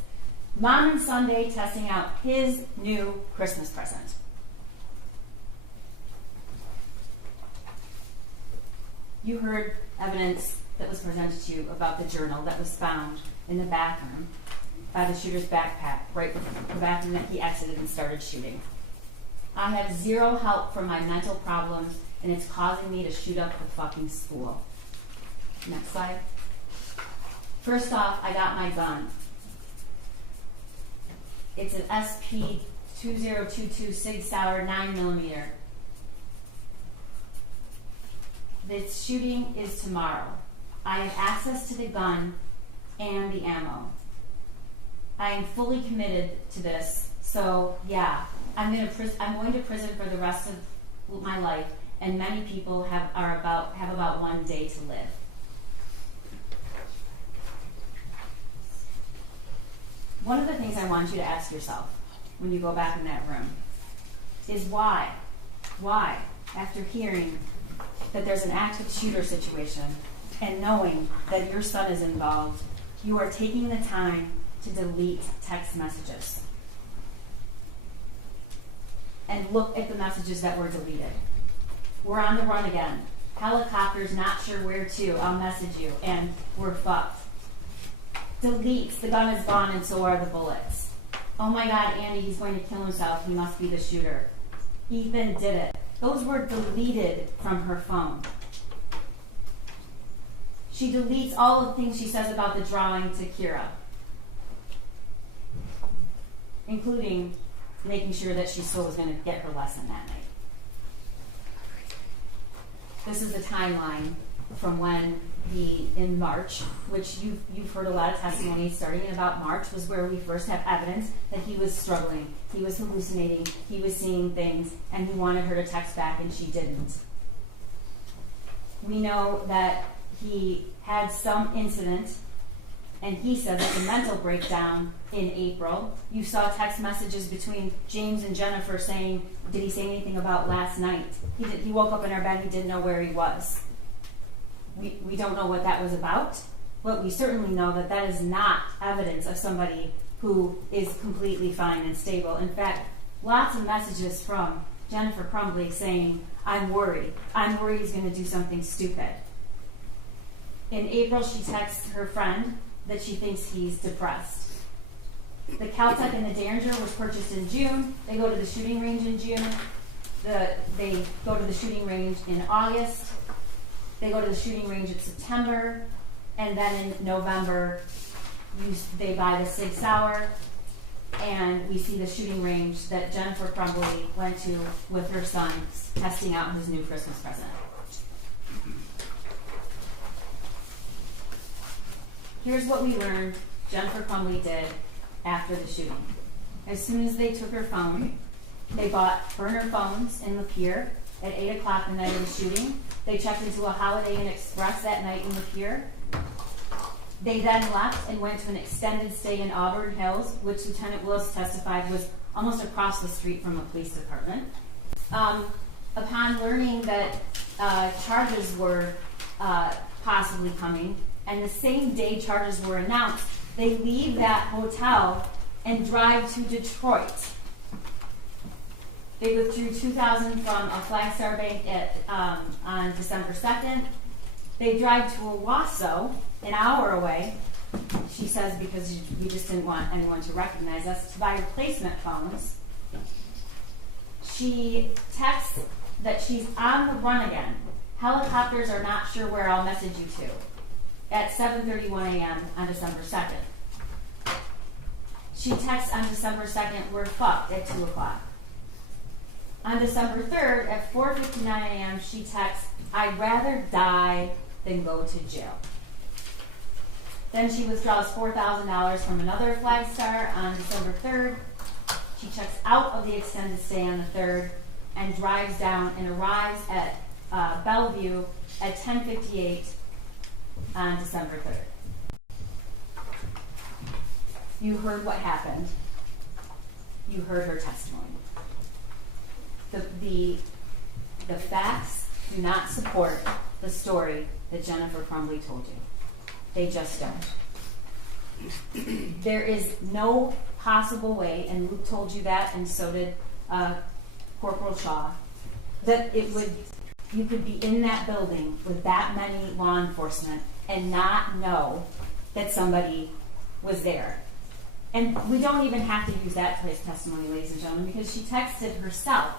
Mom and Sunday testing out his new Christmas present. You heard evidence that was presented to you about the journal that was found in the bathroom. the shooter's backpack, right the bathroom that he exited and started shooting. I have zero help from my mental problems, and it's causing me to shoot up the fucking school. Next slide. First off, I got my gun. It's an SP 2022 Sig Sauer 9mm. The shooting is tomorrow. I have access to the gun and the ammo. I am fully committed to this, so yeah, I'm going to prison for the rest of my life, and many people have about 1 day to live. One of the things I want you to ask yourself when you go back in that room is why? Why, after hearing that there's an active shooter situation and knowing that your son is involved, you are taking the time to delete text messages? And look at the messages that were deleted. We're on the run again. Helicopters, not sure where to. I'll message you. And we're fucked. Deletes. The gun is gone and so are the bullets. Oh my God, Andy, he's going to kill himself. He must be the shooter. Ethan did it. Those were deleted from her phone. She deletes all the things she says about the drawing to Kira, including making sure that she still was going to get her lesson that night. This is the timeline from when in March, which you've heard a lot of testimonies starting in about March, was where we first have evidence that he was struggling, he was hallucinating, he was seeing things, and he wanted her to text back and she didn't. We know that he had some incident, and he said that the mental breakdown in April. You saw text messages between James and Jennifer saying, did he say anything about last night? He woke up in our bed, he didn't know where he was. We don't know what that was about, but we certainly know that that is not evidence of somebody who is completely fine and stable. In fact, lots of messages from Jennifer Crumbley saying, I'm worried. I'm worried he's going to do something stupid. In April, she texts her friend that she thinks he's depressed. The Caltech and the Derringer was purchased in June. They go to the shooting range in June. They go to the shooting range in August. They go to the shooting range in September. And then in November, they buy the Sig Sauer. And we see the shooting range that Jennifer Crumbley went to with her son, testing out his new Christmas present. Here's what we learned Jennifer Crumbley did after the shooting. As soon as they took her phone, they bought burner phones in the pier at 8 o'clock the night of the shooting. They checked into a Holiday Inn Express that night in the pier. They then left and went to an extended stay in Auburn Hills, which Lieutenant Willis testified was almost across the street from a police department. Upon learning that charges were possibly coming, and the same day charges were announced, they leave that hotel and drive to Detroit. They withdrew $2,000 from a Flagstar bank on December 2nd. They drive to Owasso, an hour away, she says, because we just didn't want anyone to recognize us, to buy replacement phones. She texts that she's on the run again. Helicopters are not sure where, I'll message you to, at 7:31 a.m. on December 2nd. She texts on December 2nd, we're fucked, at 2 o'clock. On December 3rd, at 4:59 a.m., she texts, I'd rather die than go to jail. Then she withdraws $4,000 from another Flagstar on December 3rd. She checks out of the extended stay on the 3rd and drives down and arrives at Bellevue at 10:58 on December 3rd. You heard what happened. You heard her testimony. The facts do not support the story that Jennifer Crumbley told you. They just don't. There is no possible way, and Luke told you that, and so did Corporal Shaw, that you could be in that building with that many law enforcement and not know that somebody was there. And we don't even have to use that testimony, ladies and gentlemen, because she texted herself,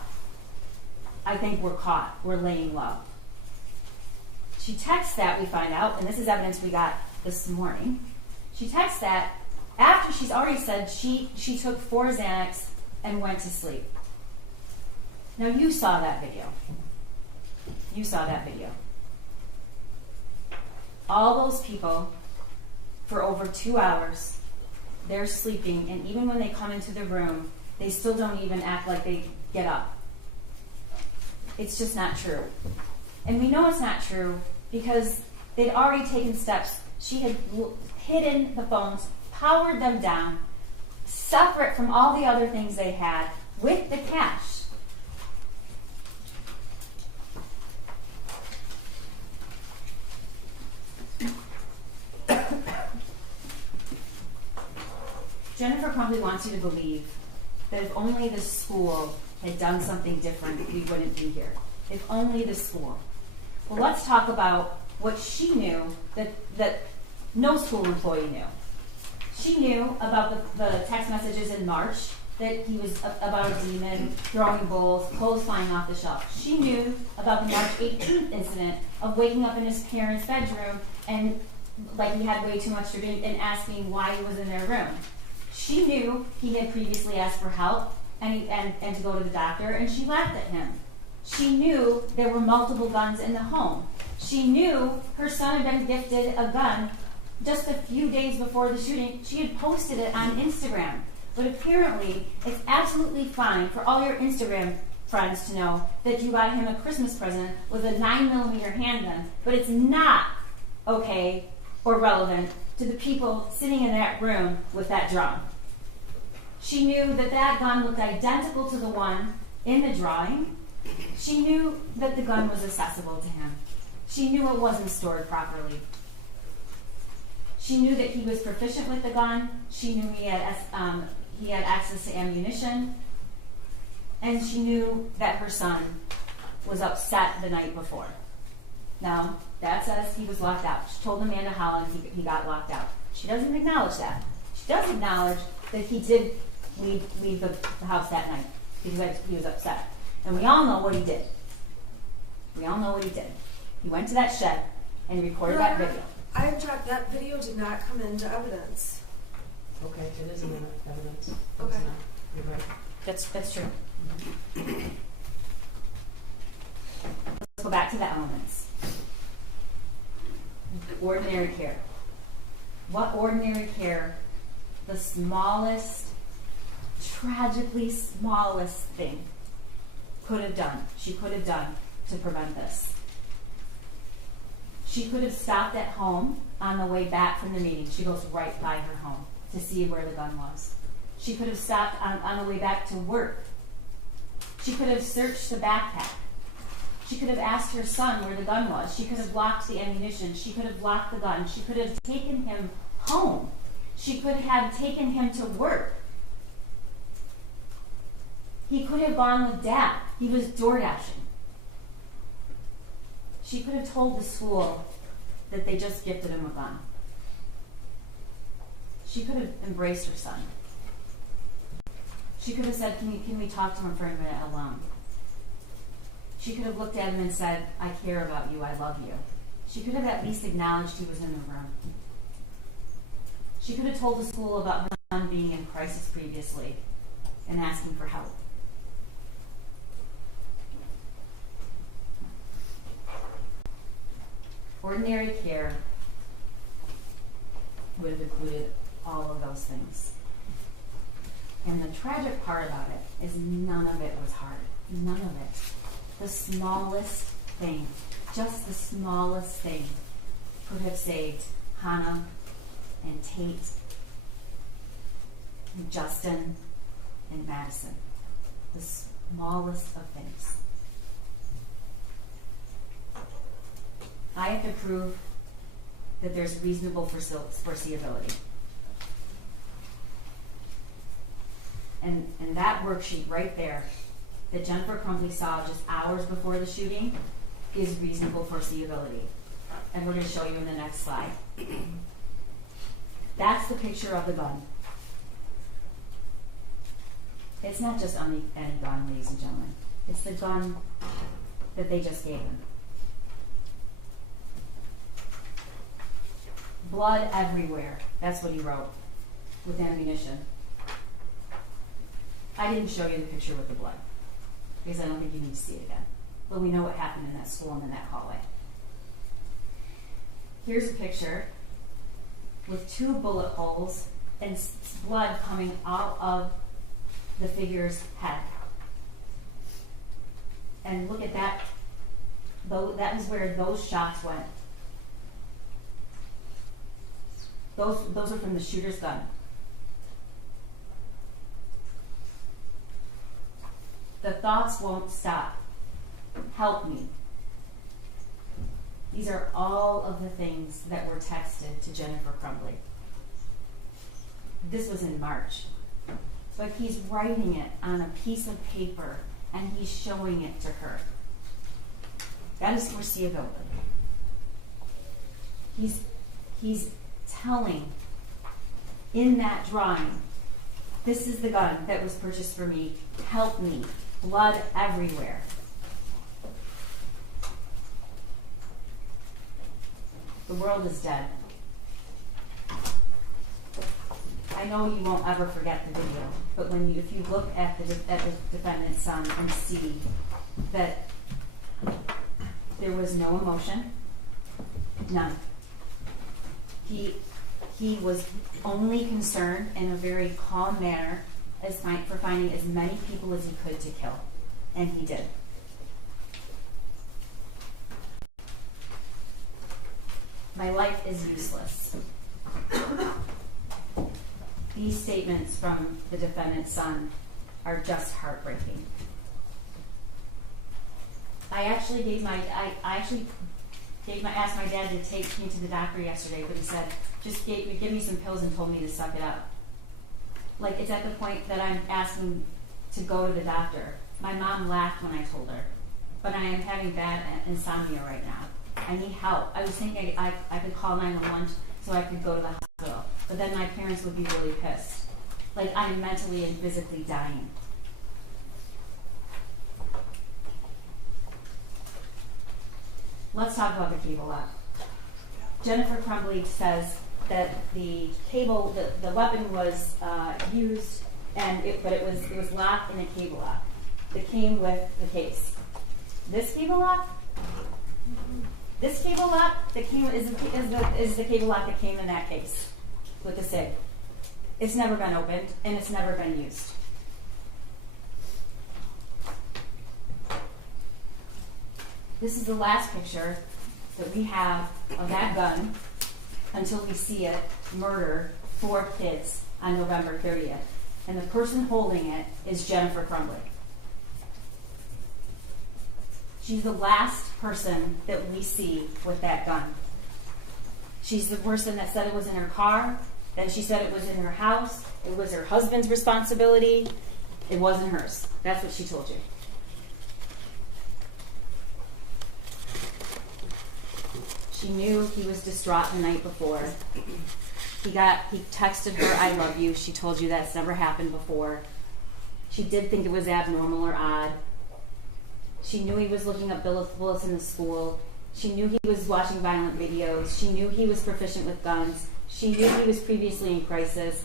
I think we're caught, we're laying low. She texts that, we find out, and this is evidence we got this morning. She texts that after she's already said she took 4 Xanax and went to sleep. Now you saw that video. You saw that video. All those people, for over 2 hours, they're sleeping, and even when they come into the room, they still don't even act like they get up. It's just not true. And we know it's not true because they'd already taken steps. She had hidden the phones, powered them down, separate from all the other things they had, with the cash. Jennifer Crumbley wants you to believe that if only the school had done something different, we wouldn't be here. If only the school. Well, let's talk about what she knew that no school employee knew. She knew about the text messages in March that he was about a demon, throwing bowls, clothes flying off the shelf. She knew about the March 18th incident of waking up in his parents' bedroom and like he had way too much to drink and asking why he was in their room. She knew he had previously asked for help and to go to the doctor, and she laughed at him. She knew there were multiple guns in the home. She knew her son had been gifted a gun just a few days before the shooting. She had posted it on Instagram. But apparently, it's absolutely fine for all your Instagram friends to know that you got him a Christmas present with a 9mm handgun, but it's not okay or relevant to the people sitting in that room with that drum. She knew that that gun looked identical to the one in the drawing. She knew that the gun was accessible to him. She knew it wasn't stored properly. She knew that he was proficient with the gun. She knew he had access to ammunition. And she knew that her son was upset the night before. Now, that says he was locked out. She told Amanda Holland he got locked out. She doesn't acknowledge that. She does acknowledge that he did leave the house that night because he was upset. And we all know what he did. We all know what he did. He went to that shed and recorded that video. I object. That video did not come into evidence. Okay, it is in evidence. Okay. It's not. You're right. That's true. Let's go back to the elements. Ordinary care. What ordinary care, the smallest, tragically smallest thing she could have done to prevent this? She could have stopped at home on the way back from the meeting. She goes right by her home to see where the gun was. She could have stopped on the way back to work. She could have searched the backpack. She could have asked her son where the gun was. She could have locked the ammunition. She could have locked the gun. She could have taken him home. She could have taken him to work. He could have gone with Dad. He was door dashing. She could have told the school that they just gifted him a gun. She could have embraced her son. She could have said, can we talk to him for a minute alone? She could have looked at him and said, I care about you, I love you. She could have at least acknowledged he was in the room. She could have told the school about her son being in crisis previously and asking for help. Ordinary care would have included all of those things. And the tragic part about it is none of it was hard. None of it. The smallest thing, just the smallest thing, could have saved Hannah and Tate and Justin and Madison. The smallest of things. I have to prove that there's reasonable foreseeability. And that worksheet right there that Jennifer Crumbley saw just hours before the shooting is reasonable foreseeability. And we're going to show you in the next slide. That's the picture of the gun. It's not just any gun, ladies and gentlemen. It's the gun that they just gave him. Blood everywhere. That's what he wrote with ammunition. I didn't show you the picture with the blood because I don't think you need to see it again. But we know what happened in that school and in that hallway. Here's a picture with 2 bullet holes and blood coming out of the figure's head. And look at that. That is where those shots went. Those are from the shooter's gun. The thoughts won't stop. Help me. These are all of the things that were texted to Jennifer Crumbley. This was in March. But he's writing it on a piece of paper and he's showing it to her. That is foreseeability. He's telling in that drawing, this is the gun that was purchased for me. Help me. Blood everywhere. The world is dead. I know you won't ever forget the video, but if you look at the defendant's son and see that there was no emotion, none. He was only concerned in a very calm manner for finding as many people as he could to kill, and he did. My life is useless. These statements from the defendant's son are just heartbreaking. I actually asked my dad to take me to the doctor yesterday, but he said, just give me some pills and told me to suck it up. Like, it's at the point that I'm asking to go to the doctor. My mom laughed when I told her, but I am having bad insomnia right now. I need help. I was thinking I could call 911 so I could go to the hospital, but then my parents would be really pissed. Like, I am mentally and physically dying. Let's talk about the cable lock. Jennifer Crumbley says that the weapon was used, but it was locked in a cable lock that came with the case. This cable lock that came is the cable lock that came in that case with the SIG. It's never been opened and it's never been used. This is the last picture that we have of that gun until we see it murder 4 kids on November 30th. And the person holding it is Jennifer Crumbley. She's the last person that we see with that gun. She's the person that said it was in her car, then she said it was in her house, it was her husband's responsibility, it wasn't hers. That's what she told you. She knew he was distraught the night before. He texted her, I love you. She told you that's never happened before. She did think it was abnormal or odd. She knew he was looking up bullets in the school. She knew he was watching violent videos. She knew he was proficient with guns. She knew he was previously in crisis.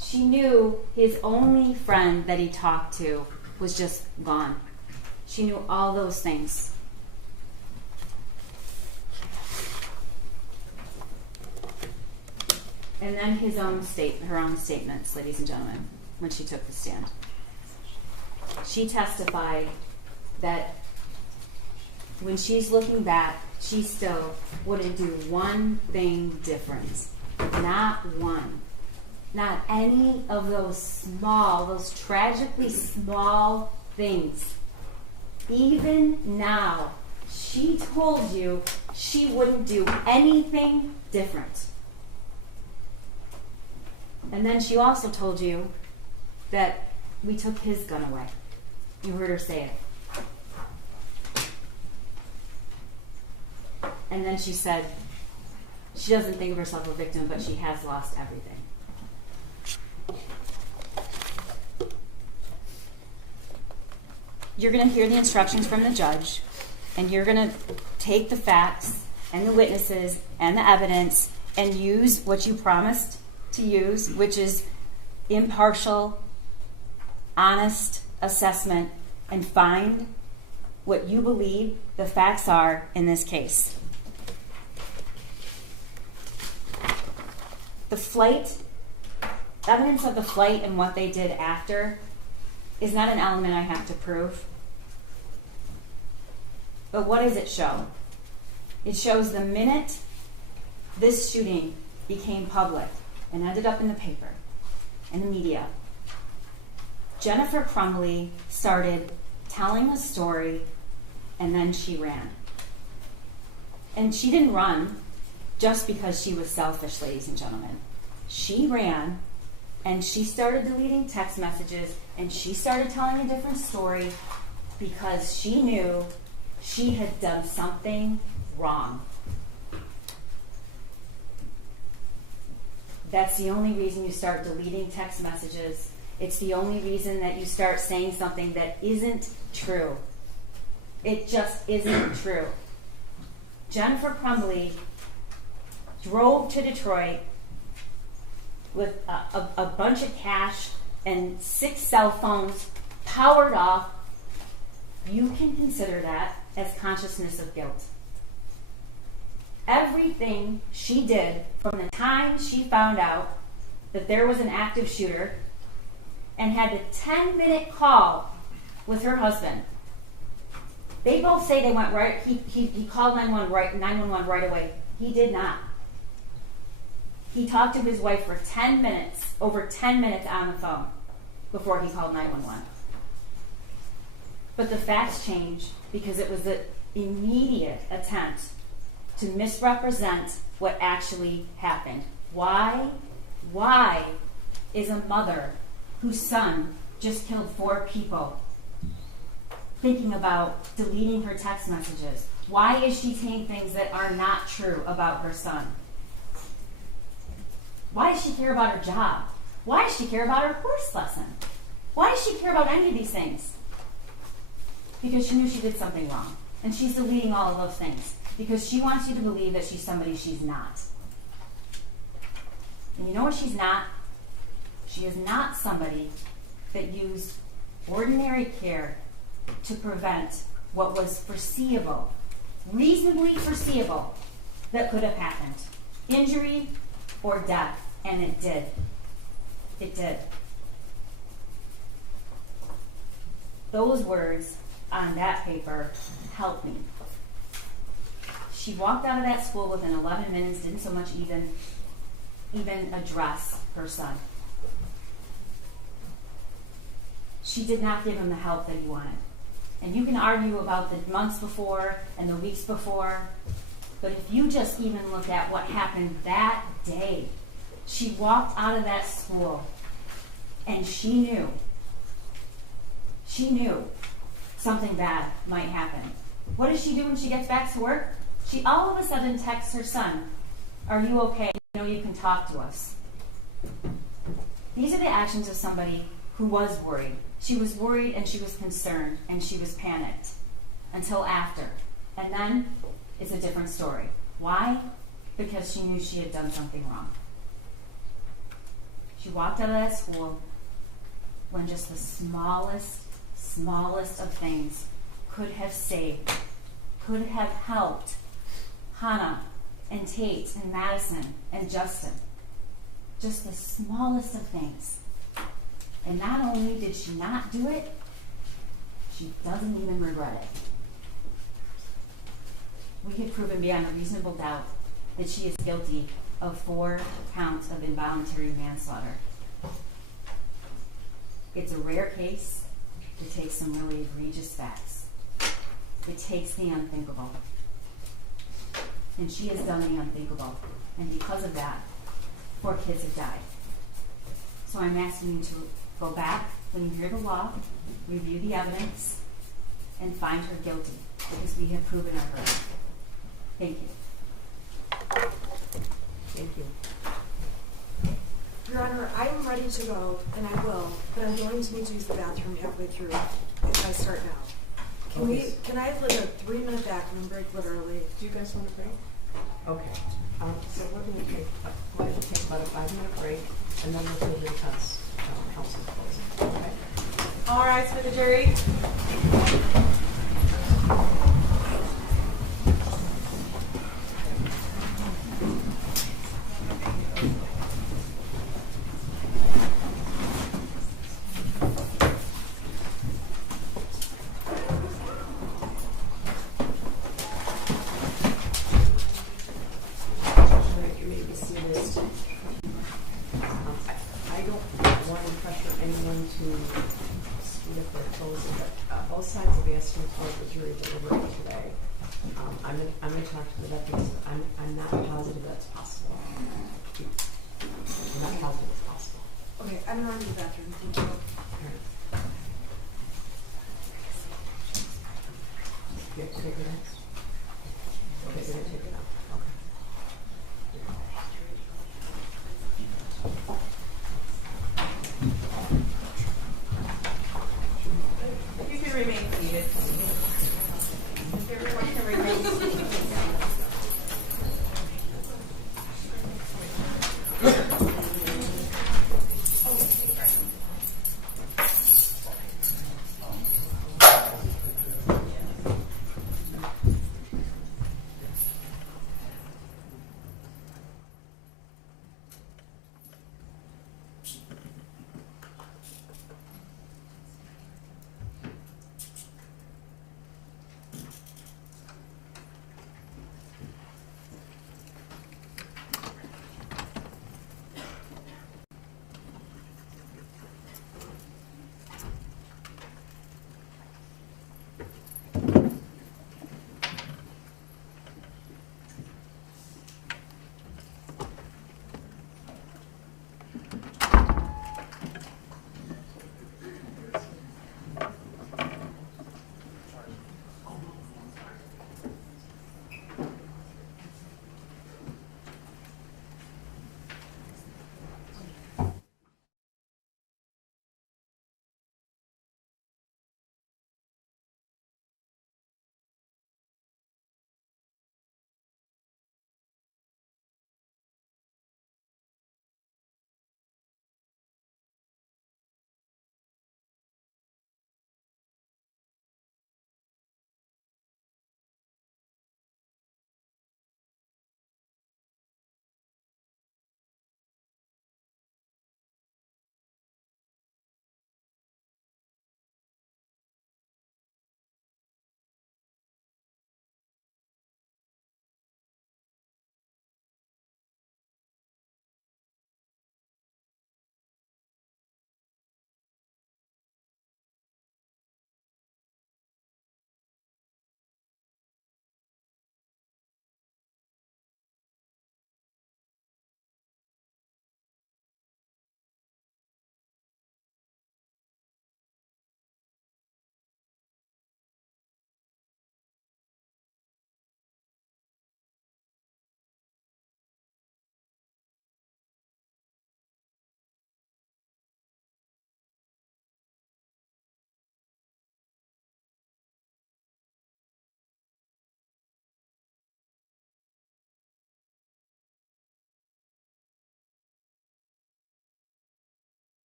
She knew his only friend that he talked to was just gone. She knew all those things. And then her own statements, ladies and gentlemen, when she took the stand. She testified that when she's looking back, she still wouldn't do one thing different. Not one. Not any of those tragically small things. Even now, she told you she wouldn't do anything different. And then she also told you that we took his gun away. You heard her say it. And then she said she doesn't think of herself a victim, but she has lost everything. you're going to hear the instructions from the judge, and you're going to take the facts and the witnesses and the evidence and use what you promised to use, which is impartial, honest assessment, and find what you believe the facts are in this case. The flight, evidence of the flight and what they did after is not an element I have to prove. But what does it show? It shows the minute this shooting became public and ended up in the paper and the media, Jennifer Crumbley started telling a story, and then she ran. And she didn't run just because she was selfish, ladies and gentlemen. She ran, and she started deleting text messages, and she started telling a different story because she knew she had done something wrong. That's the only reason you start deleting text messages. It's the only reason that you start saying something that isn't true. It just isn't true. Jennifer Crumbley drove to Detroit with a bunch of cash and 6 cell phones powered off. You can consider that as consciousness of guilt. Everything she did from the time she found out that there was an active shooter and had a 10-minute call with her husband. They both say they went right, he called 911 right away. He did not. He talked to his wife for 10 minutes, over 10 minutes on the phone before he called 911. But the facts changed because it was an immediate attempt to misrepresent what actually happened. Why is a mother whose son just killed 4 people thinking about deleting her text messages? Why is she saying things that are not true about her son? Why does she care about her job? Why does she care about her horse lesson? Why does she care about any of these things? Because she knew she did something wrong. And she's deleting all of those things because she wants you to believe that she's somebody she's not. And you know what she's not? She is not somebody that used ordinary care to prevent what was foreseeable, reasonably foreseeable, that could have happened. Injury or death. And it did. It did. Those words on that paper helped me. She walked out of that school within 11 minutes, didn't so much even address her son. She did not give him the help that he wanted. And you can argue about the months before and the weeks before, but if you just even look at what happened that day, she walked out of that school and she knew something bad might happen. What does she do when she gets back to work? She all of a sudden texts her son, "Are you okay? You know you can talk to us." These are the actions of somebody who was worried. She was worried and she was concerned and she was panicked until after. And then it's a different story. Why? Because she knew she had done something wrong. She walked out of that school when just the smallest of things could have saved, could have helped Hannah and Tate and Madison and Justin. Just the smallest of things. And not only did she not do it, she doesn't even regret it. We have proven beyond a reasonable doubt that she is guilty of 4 counts of involuntary manslaughter. It's a rare case. It takes some really egregious facts. It takes the unthinkable. And she has done the unthinkable. And because of that, 4 kids have died. So I'm asking you to go back when you hear the law, review the evidence, and find her guilty, because we have proven her guilty. Thank you. Thank you. Your Honor, I am ready to go, and I will, but I'm going to need to use the bathroom halfway through if I start now. Can I have like a 3-minute bathroom break literally? Do you guys want a break? Okay, so we're gonna take about a 5-minute break, and then we'll do the defense counsel closing, okay? All rise for the jury. You may be seated. I don't want to pressure anyone to speed up their closing, but both sides have asked me for the jury delivery today. I'm gonna talk to the deputies. I'm not positive that's possible. I'm not positive it's possible. Okay, I'm going to the bathroom. Thank you. You have to take it out? Okay, you're gonna take it out. If you can remain seated. If everyone can remain seated.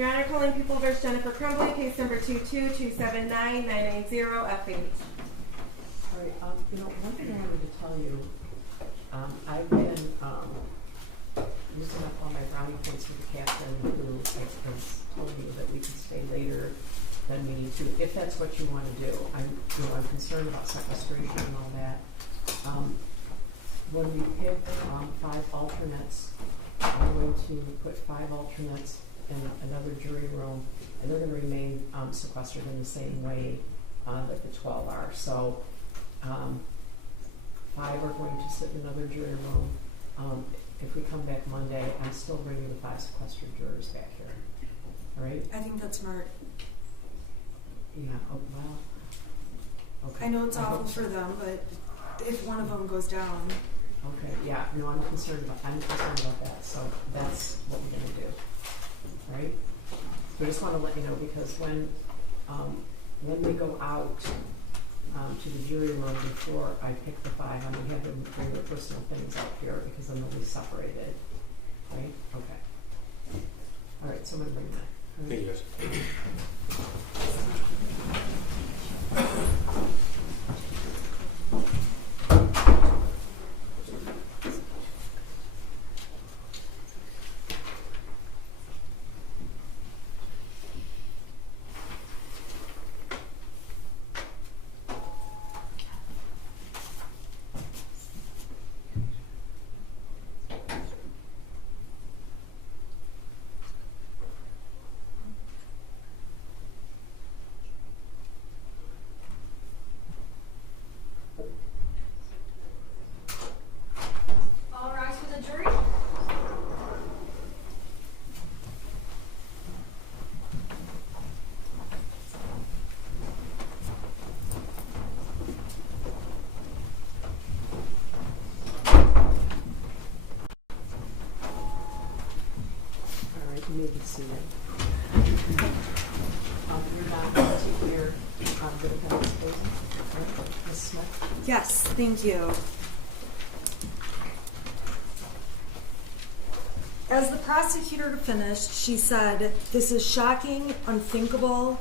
Your Honor, calling People v. Jennifer Crumbley, case number 222799990 FH. All right, one thing I wanted to tell you, I've been using up all my brownie points with the captain who has told me that we can stay later than we need to, if that's what you want to do. I'm concerned about sequestration and all that. When we pick 5 alternates, I'm going to put 5 alternates in another jury room, and they're going to remain sequestered in the same way that the 12 are. So 5 are going to sit in another jury room. If we come back Monday, I'm still bringing the 5 sequestered jurors back here. All right? I think that's smart. Yeah, oh, well. Okay. I know it's awful for them, but if one of them goes down. Okay, yeah, no, I'm concerned about that, so that's what we're gonna do, right? So I just wanna let you know, because when they go out to the jury room before I pick the 5, I'm gonna have them bring their personal things out here, because then they'll be separated, right? Okay. All right, so I'm gonna bring that. All right. Thank you, All rise for the jury. All right, you may be seated. You're not going to hear the defendant's closing, right? Ms. Smith? Yes, thank you. As the prosecutor finished, she said, "This is shocking, unthinkable."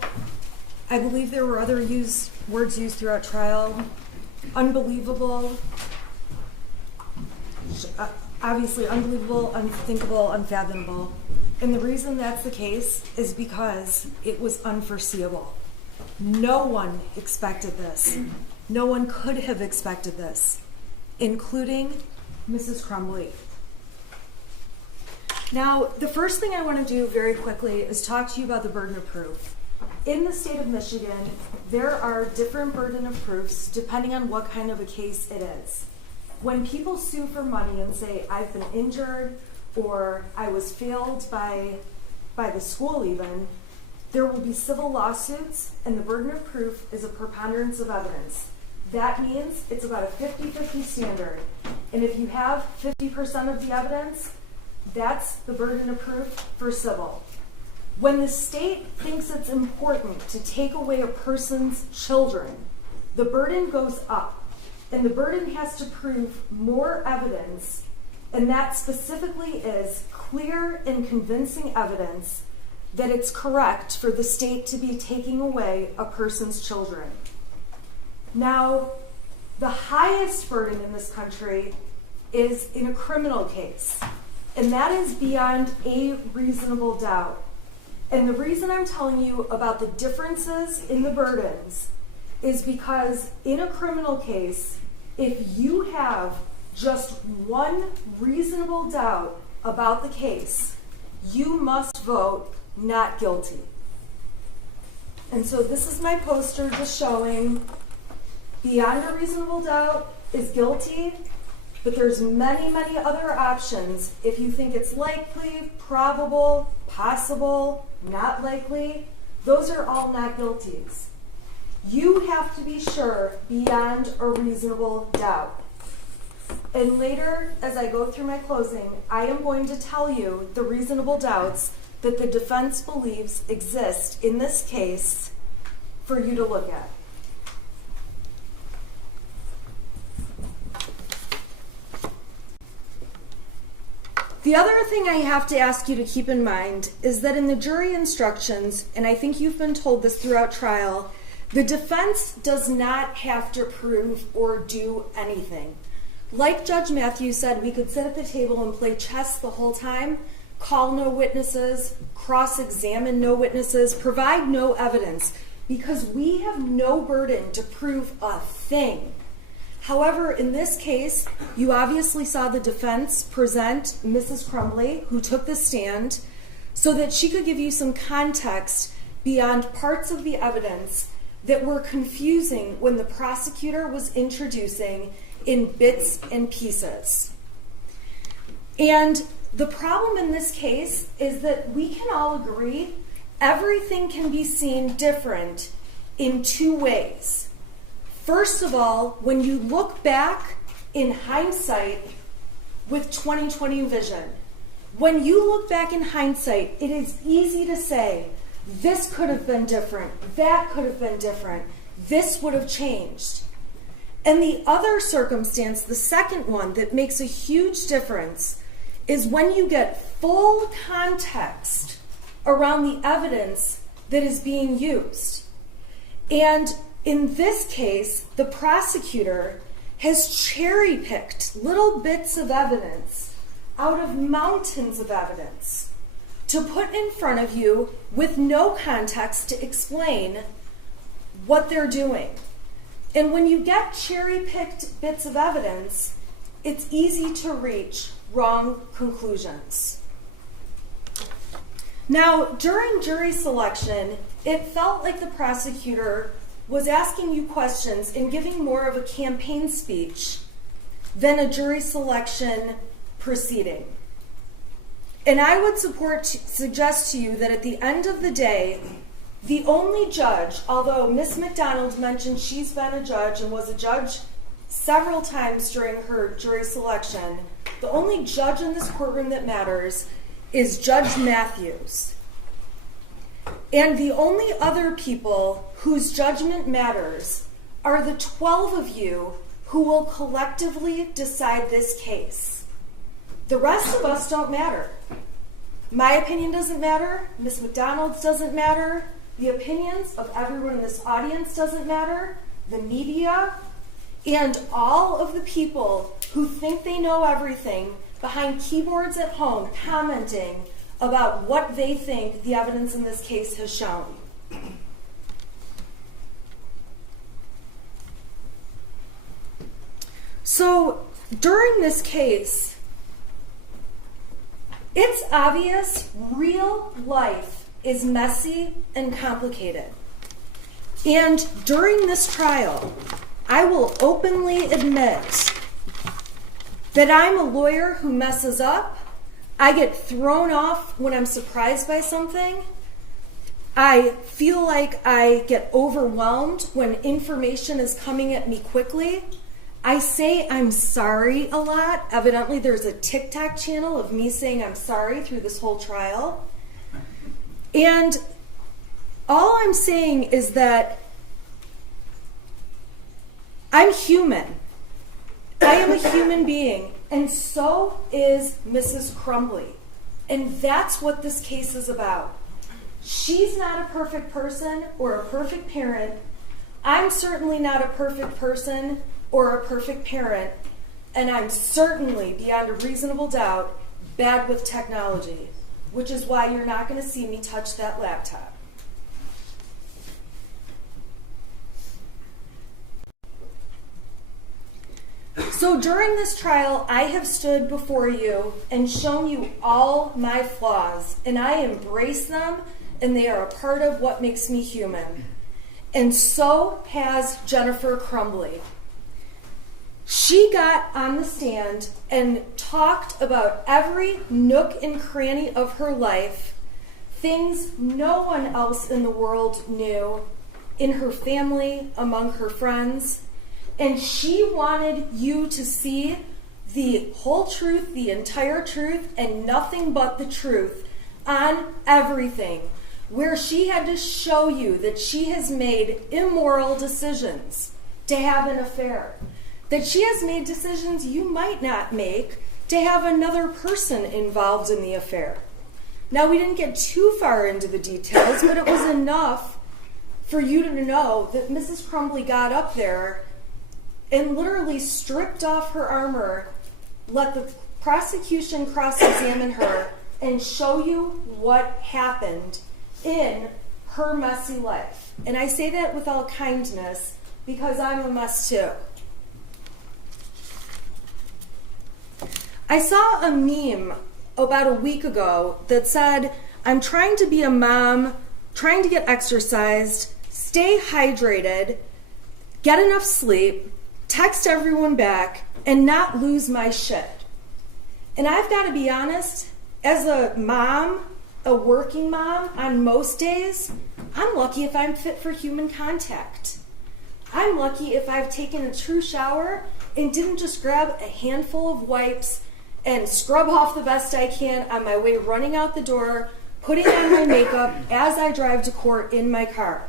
I believe there were other words used throughout trial. Unbelievable. Obviously, unbelievable, unthinkable, unfathomable. And the reason that's the case is because it was unforeseeable. No one expected this. No one could have expected this, including Mrs. Crumbley. Now, the first thing I want to do very quickly is talk to you about the burden of proof. In the state of Michigan, there are different burden of proofs depending on what kind of a case it is. When people sue for money and say, "I've been injured," or "I was failed by the school even," there will be civil lawsuits, and the burden of proof is a preponderance of evidence. That means it's about a 50-50 standard. And if you have 50% of the evidence, that's the burden of proof for civil. When the state thinks it's important to take away a person's children, the burden goes up, and the burden has to prove more evidence, and that specifically is clear and convincing evidence that it's correct for the state to be taking away a person's children. Now, the highest burden in this country is in a criminal case, and that is beyond a reasonable doubt. And the reason I'm telling you about the differences in the burdens is because in a criminal case, if you have just one reasonable doubt about the case, you must vote not guilty. And so this is my poster just showing beyond a reasonable doubt is guilty, but there's many, many other options. If you think it's likely, probable, possible, not likely, those are all not guilties. You have to be sure beyond a reasonable doubt. And later, as I go through my closing, I am going to tell you the reasonable doubts that the defense believes exist in this case for you to look at. The other thing I have to ask you to keep in mind is that in the jury instructions, and I think you've been told this throughout trial, the defense does not have to prove or do anything. Like Judge Matthews said, we could sit at the table and play chess the whole time, call no witnesses, cross-examine no witnesses, provide no evidence, because we have no burden to prove a thing. However, in this case, you obviously saw the defense present Mrs. Crumbley, who took the stand, so that she could give you some context beyond parts of the evidence that were confusing when the prosecutor was introducing in bits and pieces. And the problem in this case is that we can all agree everything can be seen different in two ways. First of all, when you look back in hindsight with 20/20 vision, when you look back in hindsight, it is easy to say, this could have been different, that could have been different, this would have changed. And the other circumstance, the second one that makes a huge difference, is when you get full context around the evidence that is being used. And in this case, the prosecutor has cherry-picked little bits of evidence out of mountains of evidence to put in front of you with no context to explain what they're doing. And when you get cherry-picked bits of evidence, it's easy to reach wrong conclusions. Now, during jury selection, it felt like the prosecutor was asking you questions and giving more of a campaign speech than a jury selection proceeding. And I would suggest to you that at the end of the day, the only judge, although Ms. McDonald mentioned she's been a judge and was a judge several times during her jury selection, the only judge in this courtroom that matters is Judge Matthews. And the only other people whose judgment matters are the 12 of you who will collectively decide this case. The rest of us don't matter. My opinion doesn't matter. Ms. McDonald's doesn't matter. The opinions of everyone in this audience doesn't matter. The media and all of the people who think they know everything behind keyboards at home commenting about what they think the evidence in this case has shown. So during this case, it's obvious real life is messy and complicated. And during this trial, I will openly admit that I'm a lawyer who messes up. I get thrown off when I'm surprised by something. I feel like I get overwhelmed when information is coming at me quickly. I say I'm sorry a lot. Evidently, there's a TikTok channel of me saying I'm sorry through this whole trial. And all I'm saying is that I'm human. I am a human being, and so is Mrs. Crumbley. And that's what this case is about. She's not a perfect person or a perfect parent. I'm certainly not a perfect person or a perfect parent, and I'm certainly, beyond a reasonable doubt, bad with technology, which is why you're not going to see me touch that laptop. So during this trial, I have stood before you and shown you all my flaws, and I embrace them, and they are a part of what makes me human. And so has Jennifer Crumbley. She got on the stand and talked about every nook and cranny of her life, things no one else in the world knew, in her family, among her friends. And she wanted you to see the whole truth, the entire truth, and nothing but the truth on everything, where she had to show you that she has made immoral decisions to have an affair, that she has made decisions you might not make to have another person involved in the affair. Now, we didn't get too far into the details, but it was enough for you to know that Mrs. Crumbley got up there and literally stripped off her armor, let the prosecution cross-examine her, and show you what happened in her messy life. And I say that with all kindness because I'm a mess too. I saw a meme about a week ago that said, I'm trying to be a mom, trying to get exercised, stay hydrated, get enough sleep, text everyone back, and not lose my shit. And I've got to be honest, as a mom, a working mom, on most days, I'm lucky if I'm fit for human contact. I'm lucky if I've taken a true shower and didn't just grab a handful of wipes and scrub off the best I can on my way running out the door, putting on my makeup as I drive to court in my car.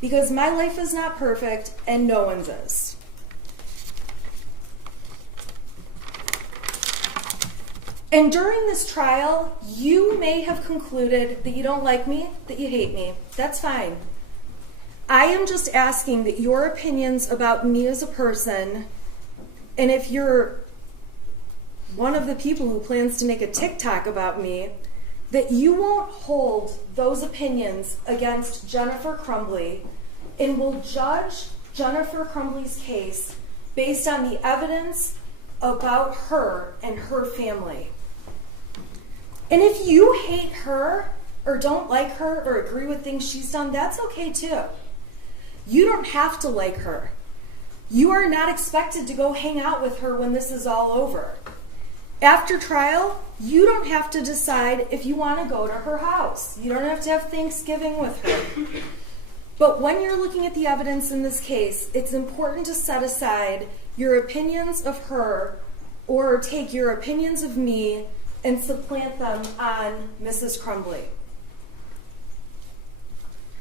Because my life is not perfect and no one's is. And during this trial, you may have concluded that you don't like me, that you hate me. That's fine. I am just asking that your opinions about me as a person, and if you're one of the people who plans to make a TikTok about me, that you won't hold those opinions against Jennifer Crumbley and will judge Jennifer Crumbley's case based on the evidence about her and her family. And if you hate her or don't like her or agree with things she's done, that's okay too. You don't have to like her. You are not expected to go hang out with her when this is all over. After trial, you don't have to decide if you want to go to her house. You don't have to have Thanksgiving with her. But when you're looking at the evidence in this case, it's important to set aside your opinions of her or take your opinions of me and supplant them on Mrs. Crumbley.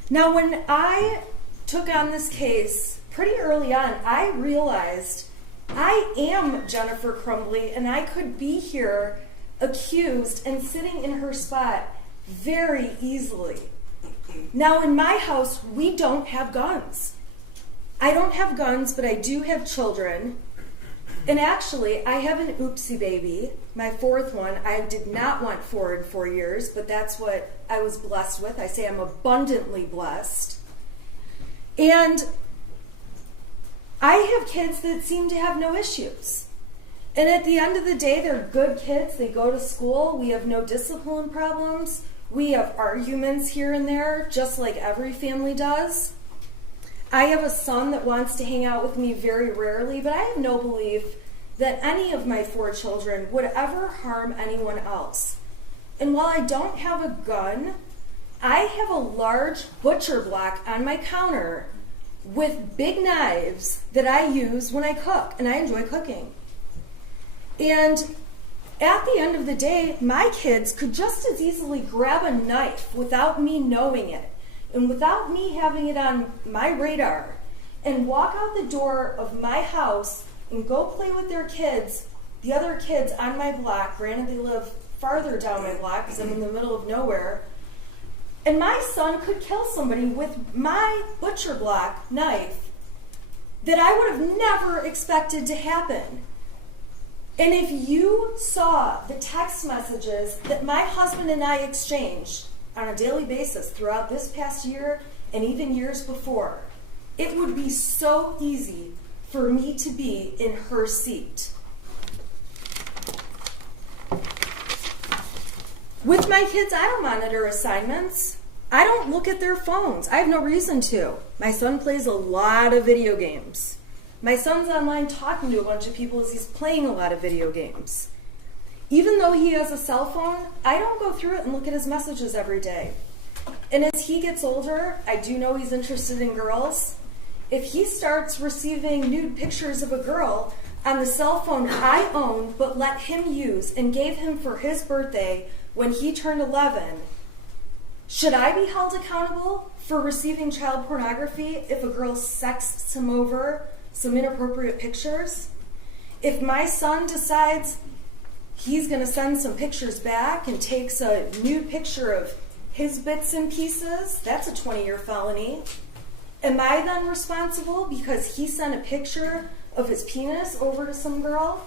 Now, when I took on this case pretty early on, I realized I am Jennifer Crumbley, and I could be here accused and sitting in her spot very easily. Now, in my house, we don't have guns. I don't have guns, but I do have children. And actually, I have an oopsie baby, my fourth one. I did not want 4 in 4 years, but that's what I was blessed with. I say I'm abundantly blessed. And I have kids that seem to have no issues. And at the end of the day, they're good kids. They go to school. We have no discipline problems. We have arguments here and there, just like every family does. I have a son that wants to hang out with me very rarely, but I have no belief that any of my 4 children would ever harm anyone else. And while I don't have a gun, I have a large butcher block on my counter with big knives that I use when I cook, and I enjoy cooking. And at the end of the day, my kids could just as easily grab a knife without me knowing it, and without me having it on my radar, and walk out the door of my house and go play with their kids, the other kids on my block. Granted, they live farther down my block because I'm in the middle of nowhere. And my son could kill somebody with my butcher block knife that I would have never expected to happen. And if you saw the text messages that my husband and I exchanged on a daily basis throughout this past year and even years before, it would be so easy for me to be in her seat. With my kids, I don't monitor assignments. I don't look at their phones. I have no reason to. My son plays a lot of video games. My son's online talking to a bunch of people as he's playing a lot of video games. Even though he has a cell phone, I don't go through it and look at his messages every day. And as he gets older, I do know he's interested in girls. If he starts receiving nude pictures of a girl on the cell phone I own but let him use and gave him for his birthday when he turned 11, should I be held accountable for receiving child pornography if a girl sexts him over some inappropriate pictures? If my son decides he's going to send some pictures back and takes a nude picture of his bits and pieces, that's a 20-year felony. Am I then responsible because he sent a picture of his penis over to some girl?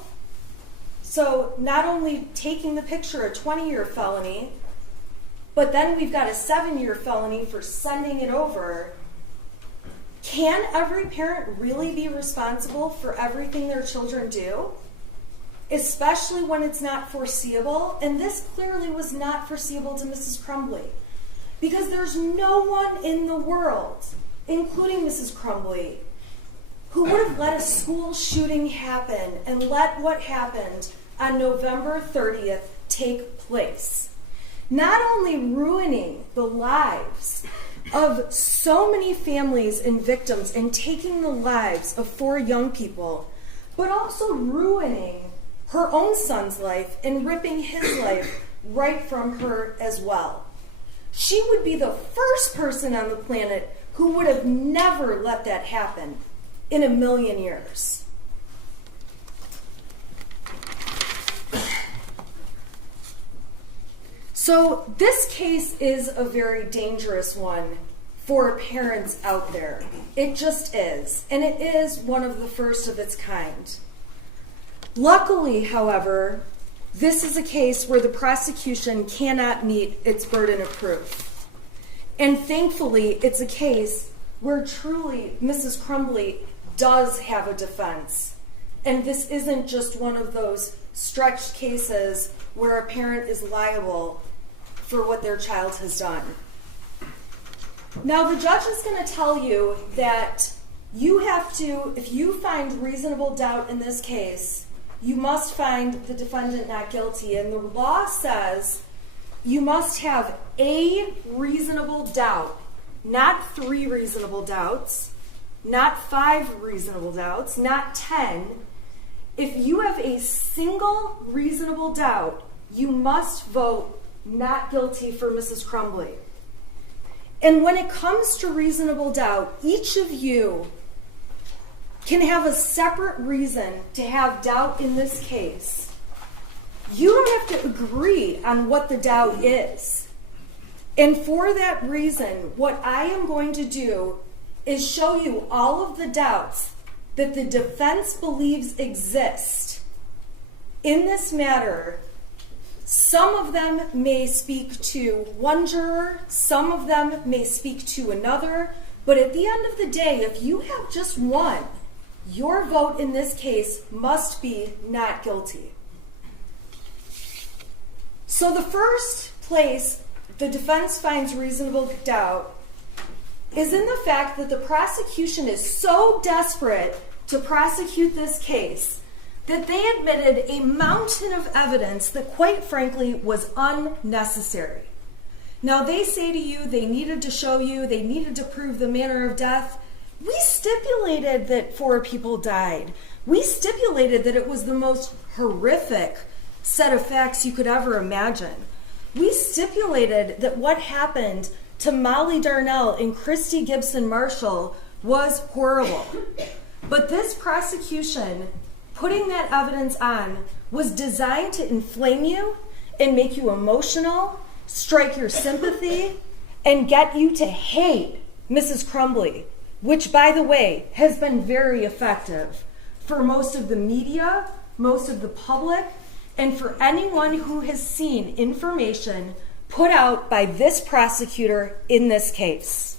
So not only taking the picture, a 20-year felony, but then we've got a 7-year felony for sending it over. Can every parent really be responsible for everything their children do? Especially when it's not foreseeable. And this clearly was not foreseeable to Mrs. Crumbley. Because there's no one in the world, including Mrs. Crumbley, who would have let a school shooting happen and let what happened on November 30th take place. Not only ruining the lives of so many families and victims and taking the lives of 4 young people, but also ruining her own son's life and ripping his life right from her as well. She would be the first person on the planet who would have never let that happen in a million years. So this case is a very dangerous one for parents out there. It just is. And it is one of the first of its kind. Luckily, however, this is a case where the prosecution cannot meet its burden of proof. And thankfully, it's a case where truly Mrs. Crumbley does have a defense. And this isn't just one of those stretched cases where a parent is liable for what their child has done. Now, the judge is going to tell you that you have to, if you find reasonable doubt in this case, you must find the defendant not guilty. And the law says you must have a reasonable doubt, not 3 reasonable doubts, not 5 reasonable doubts, not 10. If you have a single reasonable doubt, you must vote not guilty for Mrs. Crumbley. And when it comes to reasonable doubt, each of you can have a separate reason to have doubt in this case. You don't have to agree on what the doubt is. And for that reason, what I am going to do is show you all of the doubts that the defense believes exist in this matter. Some of them may speak to one juror, some of them may speak to another, but at the end of the day, if you have just one, your vote in this case must be not guilty. So the first place the defense finds reasonable doubt is in the fact that the prosecution is so desperate to prosecute this case that they admitted a mountain of evidence that, quite frankly, was unnecessary. Now, they say to you they needed to show you, they needed to prove the manner of death. We stipulated that 4 people died. We stipulated that it was the most horrific set of facts you could ever imagine. We stipulated that what happened to Molly Darnell and Christy Gibson Marshall was horrible. But this prosecution, putting that evidence on, was designed to inflame you and make you emotional, strike your sympathy, and get you to hate Mrs. Crumbley, which, by the way, has been very effective for most of the media, most of the public, and for anyone who has seen information put out by this prosecutor in this case.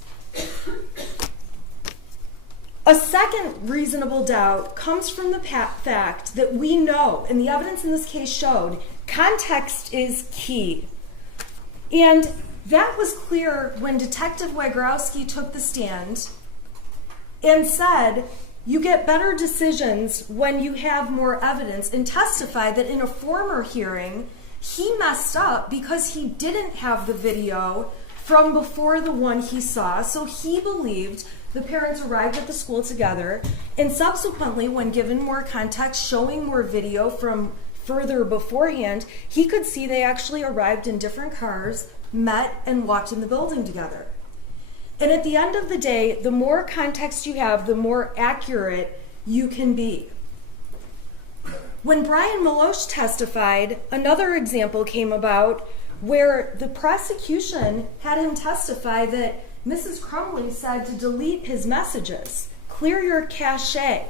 A second reasonable doubt comes from the fact that we know, and the evidence in this case showed, context is key. And that was clear when Detective Wagrowski took the stand and said, you get better decisions when you have more evidence, and testified that in a former hearing, he messed up because he didn't have the video from before the one he saw, so he believed the parents arrived at the school together, and subsequently, when given more context, showing more video from further beforehand, he could see they actually arrived in different cars, met, and walked in the building together. And at the end of the day, the more context you have, the more accurate you can be. when Brian Maloche testified, another example came about where the prosecution had him testify that Mrs. Crumbley said to delete his messages, clear your cache.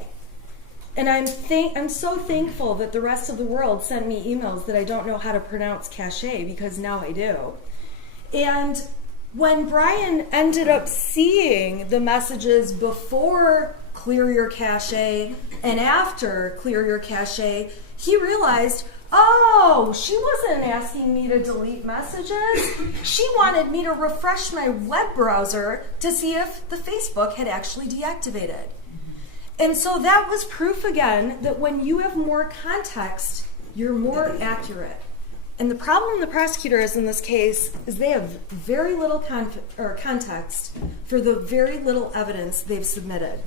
And I'm so thankful that the rest of the world sent me emails that I don't know how to pronounce cache, because now I do. And when Brian ended up seeing the messages before clear your cache and after clear your cache, he realized, oh, she wasn't asking me to delete messages. She wanted me to refresh my web browser to see if the Facebook had actually deactivated. And so that was proof again that when you have more context, you're more accurate. And the problem the prosecutor has in this case is they have very little context for the very little evidence they've submitted.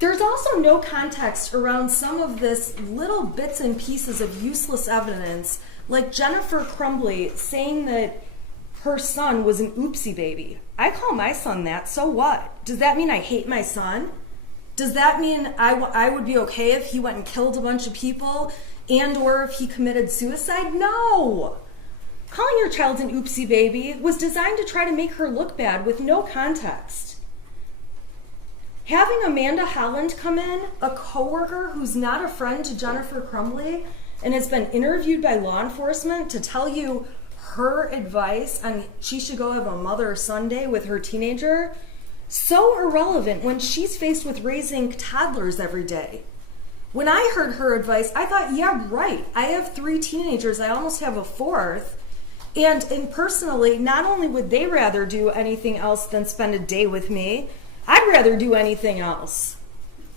There's also no context around some of this little bits and pieces of useless evidence, like Jennifer Crumbley saying that her son was an oopsie baby. I call my son that, so what? Does that mean I hate my son? Does that mean I would be okay if he went and killed a bunch of people and or if he committed suicide? No! Calling your child an oopsie baby was designed to try to make her look bad with no context. Having Amanda Holland come in, a coworker who's not a friend to Jennifer Crumbley and has been interviewed by law enforcement to tell you her advice on she should go have a mother-son day with her teenager, so irrelevant when she's faced with raising toddlers every day. When I heard her advice, I thought, yeah, right. I have 3 teenagers. I almost have a 4th. And personally, not only would they rather do anything else than spend a day with me, I'd rather do anything else.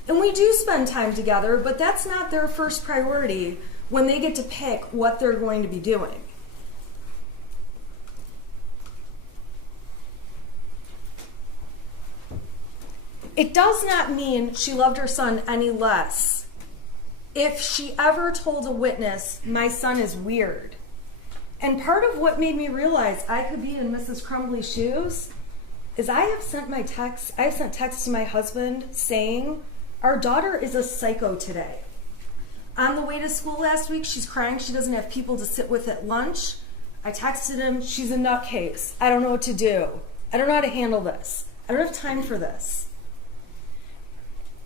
And we do spend time together, but that's not their first priority when they get to pick what they're going to be doing. It does not mean she loved her son any less if she ever told a witness, my son is weird. And part of what made me realize I could be in Mrs. Crumbley's shoes is I have sent texts to my husband saying, our daughter is a psycho today. On the way to school last week, she's crying. She doesn't have people to sit with at lunch. I texted him, she's a nutcase. I don't know what to do. I don't know how to handle this. I don't have time for this.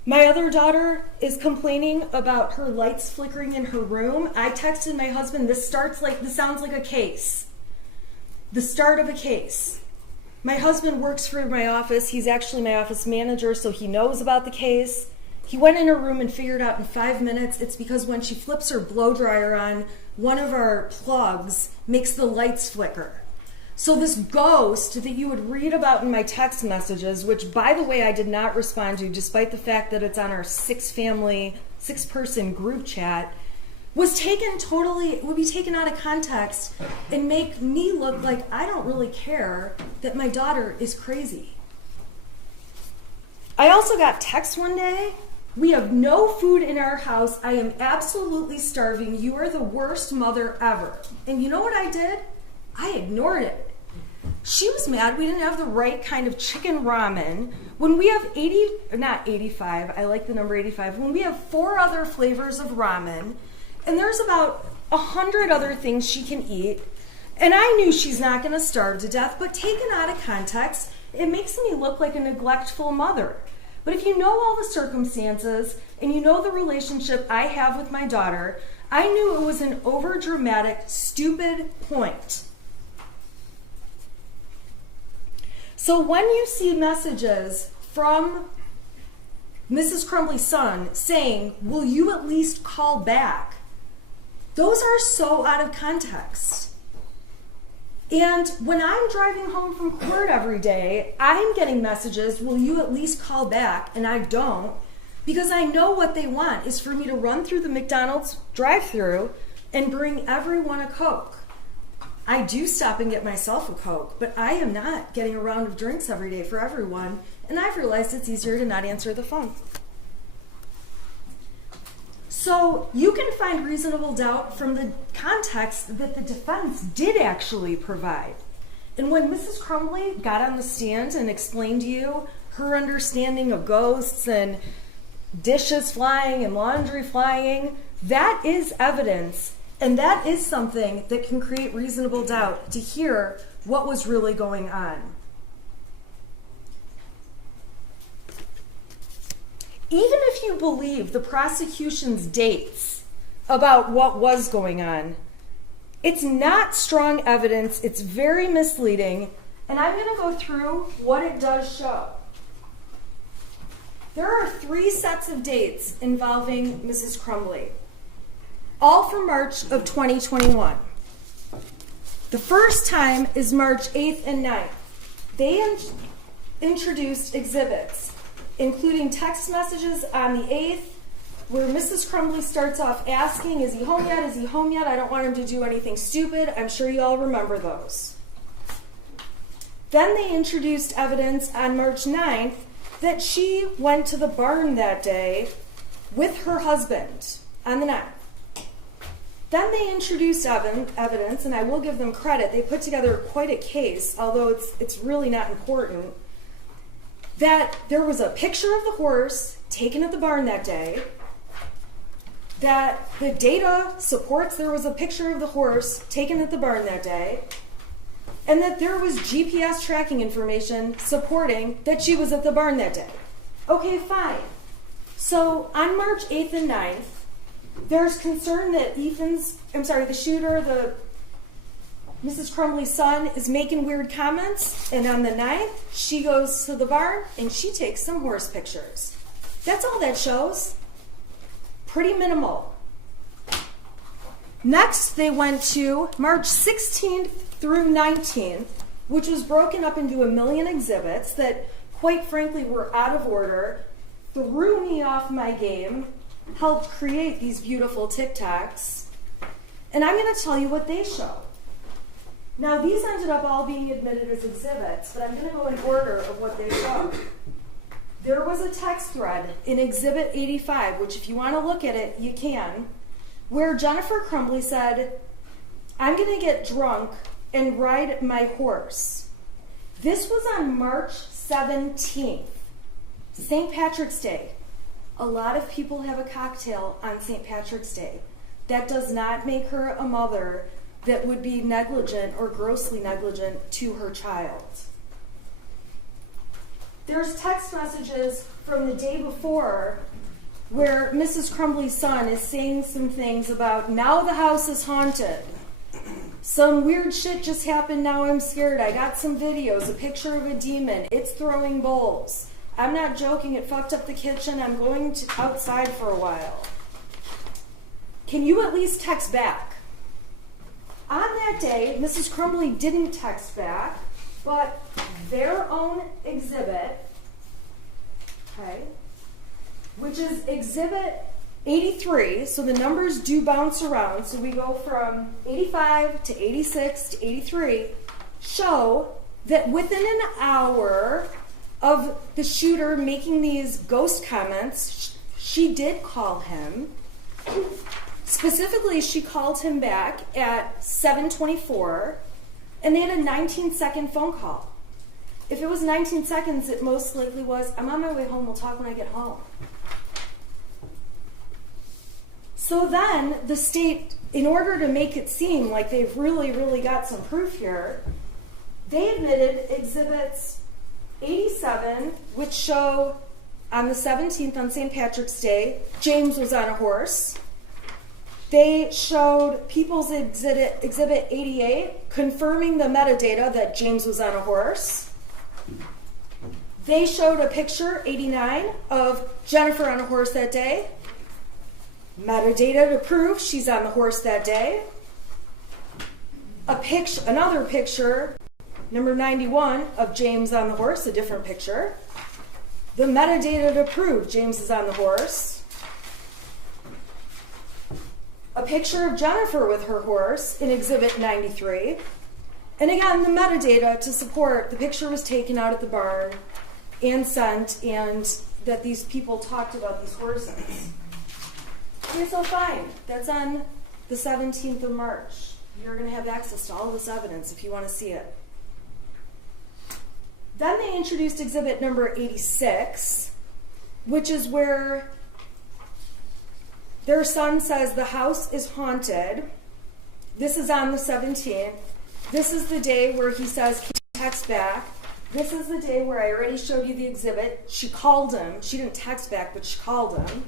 My other daughter is complaining about her lights flickering in her room. I texted my husband, this sounds like a case. The start of a case. My husband works for my office. He's actually my office manager, so he knows about the case. He went in her room and figured out in 5 minutes it's because when she flips her blow dryer on, one of our plugs makes the lights flicker. So this ghost that you would read about in my text messages, which by the way I did not respond to despite the fact that it's on our 6-person group chat, would be taken out of context and make me look like I don't really care that my daughter is crazy. I also got text one day, we have no food in our house, I am absolutely starving, you are the worst mother ever. And you know what I did? I ignored it. She was mad we didn't have the right kind of chicken ramen when we have 85, I like the number 85, when we have 4 other flavors of ramen, and there's about 100 other things she can eat, and I knew she's not going to starve to death, but taken out of context, it makes me look like a neglectful mother. But if you know all the circumstances, and you know the relationship I have with my daughter, I knew it was an overdramatic, stupid point. So when you see messages from Mrs. Crumbley's son saying, will you at least call back? Those are so out of context. And when I'm driving home from court every day, I'm getting messages, will you at least call back? And I don't, because I know what they want is for me to run through the McDonald's drive-thru and bring everyone a Coke. I do stop and get myself a Coke, but I am not getting a round of drinks every day for everyone, and I've realized it's easier to not answer the phone. So you can find reasonable doubt from the context that the defense did actually provide. And when Mrs. Crumbley got on the stand and explained to you her understanding of ghosts and dishes flying and laundry flying, that is evidence, and that is something that can create reasonable doubt to hear what was really going on. Even if you believe the prosecution's dates about what was going on, it's not strong evidence, it's very misleading, and I'm going to go through what it does show. There are 3 sets of dates involving Mrs. Crumbley, all from March of 2021. The first time is March 8th and 9th. They introduced exhibits, including text messages on the 8th, where Mrs. Crumbley starts off asking, is he home yet? Is he home yet? I don't want him to do anything stupid. I'm sure you all remember those. Then they introduced evidence on March 9th that she went to the barn that day with her husband on the 9th. Then they introduced evidence, and I will give them credit, they put together quite a case, although it's really not important, that there was a picture of the horse taken at the barn that day, that the data supports there was a picture of the horse taken at the barn that day, and that there was GPS tracking information supporting that she was at the barn that day. Okay, fine. So on March 8th and 9th, there's concern that the shooter, Mrs. Crumbley's son, is making weird comments, and on the 9th, she goes to the barn and she takes some horse pictures. That's all that shows. Pretty minimal. Next, they went to March 16th through 19th, which was broken up into a million exhibits that, quite frankly, were out of order, threw me off my game, helped create these beautiful TikToks, and I'm going to tell you what they show. Now, these ended up all being admitted as exhibits, but I'm going to go in order of what they show. There was a text thread in Exhibit 85, which if you want to look at it, you can, where Jennifer Crumbley said, I'm going to get drunk and ride my horse. This was on March 17th, St. Patrick's Day. A lot of people have a cocktail on St. Patrick's Day. That does not make her a mother that would be negligent or grossly negligent to her child. There's text messages from the day before where Mrs. Crumbley's son is saying some things about, now the house is haunted. Some weird shit just happened, now I'm scared. I got some videos, a picture of a demon. It's throwing bowls. I'm not joking, it fucked up the kitchen. I'm going outside for a while. Can you at least text back? On that day, Mrs. Crumbley didn't text back, but their own exhibit, okay, which is Exhibit 83, so the numbers do bounce around, so we go from 85 to 86 to 83, show that within an hour of the shooter making these ghost comments, she did call him. Specifically, she called him back at 7:24, and they had a 19-second phone call. If it was 19 seconds, it most likely was, I'm on my way home, we'll talk when I get home. So then, the state, in order to make it seem like they've really, really got some proof here, they admitted exhibits 87, which show on the 17th, on St. Patrick's Day, James was on a horse. They showed People's Exhibit 88, confirming the metadata that James was on a horse. They showed a picture, 89, of Jennifer on a horse that day. Metadata to prove she's on the horse that day. Another picture, number 91, of James on the horse, a different picture. The metadata to prove James is on the horse. A picture of Jennifer with her horse in Exhibit 93. And again, the metadata to support the picture was taken out at the barn and sent, and that these people talked about these horses. Okay, so fine. That's on the 17th of March. You're going to have access to all this evidence if you want to see it. Then they introduced exhibit number 86, which is where their son says the house is haunted. This is on the 17th. This is the day where he says, can you text back? This is the day where I already showed you the exhibit. She called him. She didn't text back, but she called him.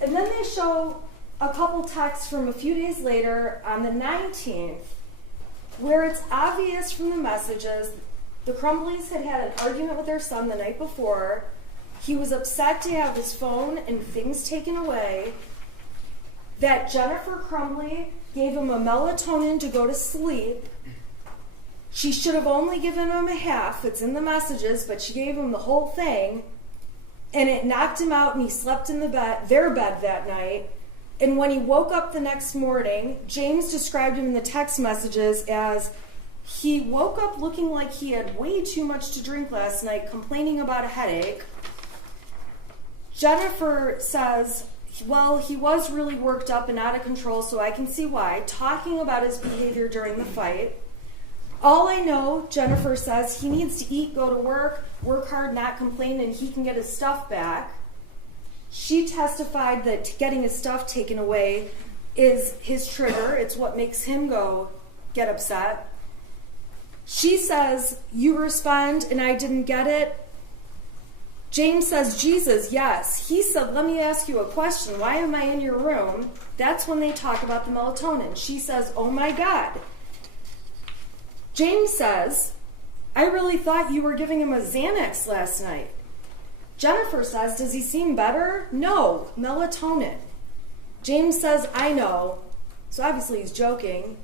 And then they show a couple texts from a few days later on the 19th, where it's obvious from the messages the Crumbleys had had an argument with their son the night before. He was upset to have his phone and things taken away. That Jennifer Crumbley gave him a melatonin to go to sleep. She should have only given him a half. It's in the messages, but she gave him the whole thing. And it knocked him out, and he slept in their bed that night. And when he woke up the next morning, James described him in the text messages as he woke up looking like he had way too much to drink last night, complaining about a headache. Jennifer says, well, he was really worked up and out of control, so I can see why, talking about his behavior during the fight. All I know, Jennifer says, he needs to eat, go to work hard, not complain, and he can get his stuff back. She testified that getting his stuff taken away is his trigger. It's what makes him get upset. She says, you respond and I didn't get it. James says, Jesus, yes. He said, let me ask you a question. Why am I in your room? That's when they talk about the melatonin. She says, oh my God. James says, I really thought you were giving him a Xanax last night. Jennifer says, does he seem better? No, melatonin. James says, I know. So obviously he's joking.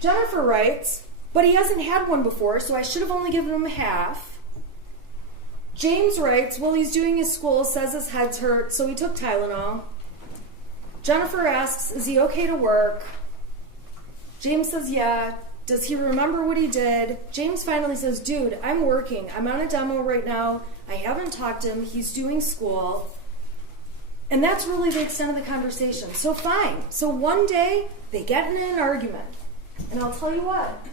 Jennifer writes, but he hasn't had one before, so I should have only given him half. James writes, well, he's doing his school, says his head's hurt, so he took Tylenol. Jennifer asks, is he okay to work? James says, yeah. Does he remember what he did? James finally says, dude, I'm working. I'm on a demo right now. I haven't talked to him. He's doing school. And that's really the extent of the conversation. So fine. So one day, they get in an argument. And I'll tell you what,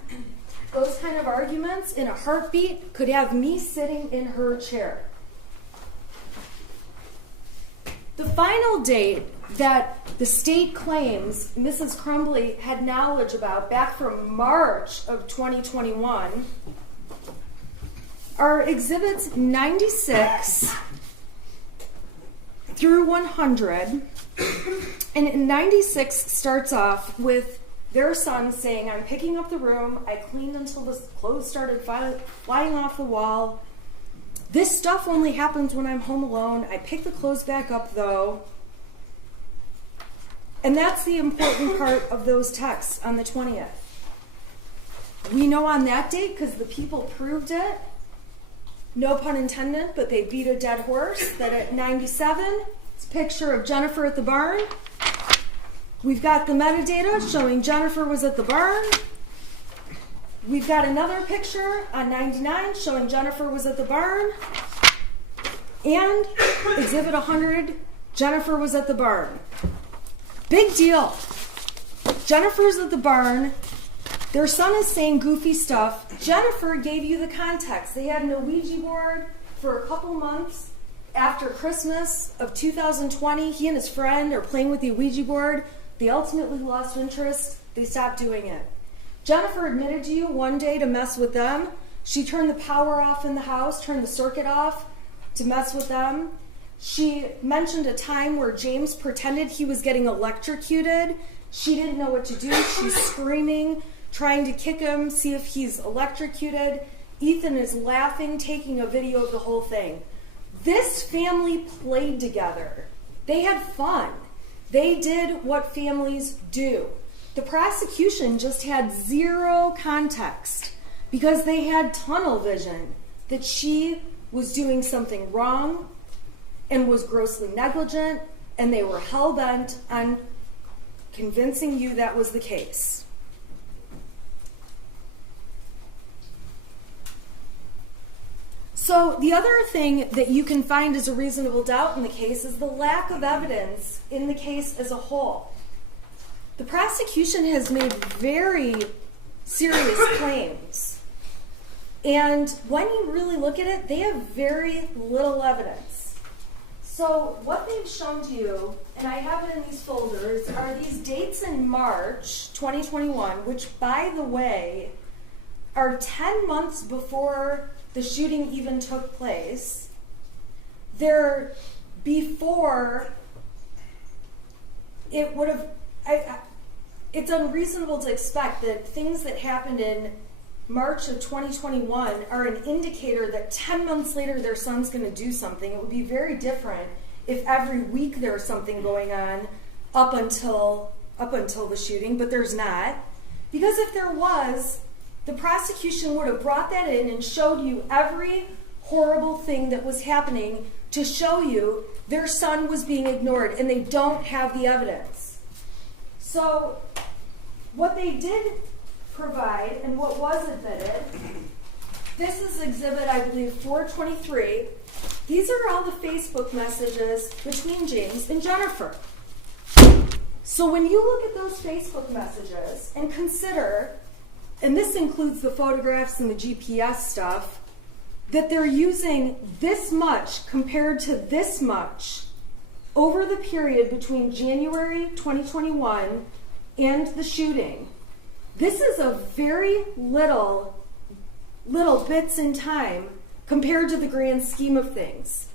those kind of arguments in a heartbeat could have me sitting in her chair. The final date that the state claims Mrs. Crumbley had knowledge about back from March of 2021 are exhibits 96 through 100. And 96 starts off with their son saying, I'm picking up the room. I cleaned until the clothes started flying off the wall. This stuff only happens when I'm home alone. I pick the clothes back up, though. And that's the important part of those texts on the 20th. We know on that date, because the people proved it, no pun intended, but they beat a dead horse, that at 97, it's a picture of Jennifer at the barn. We've got the metadata showing Jennifer was at the barn. We've got another picture on 99 showing Jennifer was at the barn. And exhibit 100, Jennifer was at the barn. Big deal. Jennifer's at the barn. Their son is saying goofy stuff. Jennifer gave you the context. They had an Ouija board for a couple months after Christmas of 2020. He and his friend are playing with the Ouija board. They ultimately lost interest. They stopped doing it. Jennifer admitted to you one day to mess with them. She turned the power off in the house, turned the circuit off to mess with them. She mentioned a time where James pretended he was getting electrocuted. She didn't know what to do. She's screaming, trying to kick him, see if he's electrocuted. Ethan is laughing, taking a video of the whole thing. This family played together. They had fun. They did what families do. The prosecution just had zero context because they had tunnel vision that she was doing something wrong and was grossly negligent, and they were hell-bent on convincing you that was the case. So the other thing that you can find as a reasonable doubt in the case is the lack of evidence in the case as a whole. The prosecution has made very serious claims. And when you really look at it, they have very little evidence. So what they've shown to you, and I have it in these folders, are these dates in March 2021, which, by the way, are 10 months before the shooting even took place. They're before it would have... it's unreasonable to expect that things that happened in March of 2021 are an indicator that 10 months later their son's going to do something. It would be very different if every week there's something going on up until the shooting, but there's not. Because if there was, the prosecution would have brought that in and showed you every horrible thing that was happening to show you their son was being ignored, and they don't have the evidence. So what they did provide and what was admitted, this is exhibit, I believe, 423. These are all the Facebook messages between James and Jennifer. So when you look at those Facebook messages and consider, and this includes the photographs and the GPS stuff, that they're using this much compared to this much over the period between January 2021 and the shooting. This is a very little bits in time compared to the grand scheme of things.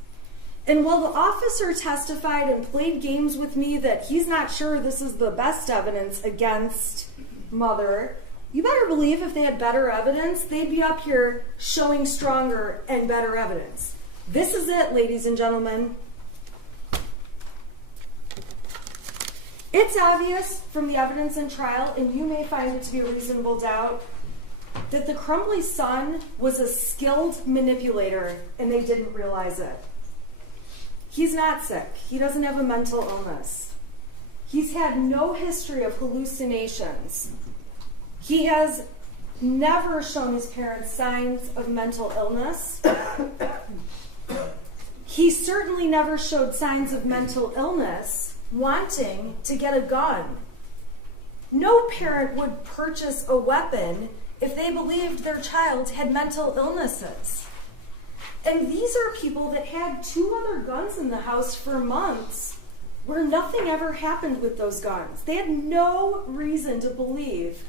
And while the officer testified and played games with me that he's not sure this is the best evidence against Mother, you better believe if they had better evidence, they'd be up here showing stronger and better evidence. This is it, ladies and gentlemen. It's obvious from the evidence in trial, and you may find it to be a reasonable doubt, that the Crumbley son was a skilled manipulator, and they didn't realize it. He's not sick. He doesn't have a mental illness. He's had no history of hallucinations. He has never shown his parents signs of mental illness. He certainly never showed signs of mental illness wanting to get a gun. No parent would purchase a weapon if they believed their child had mental illnesses. And these are people that had 2 other guns in the house for months where nothing ever happened with those guns. They had no reason to believe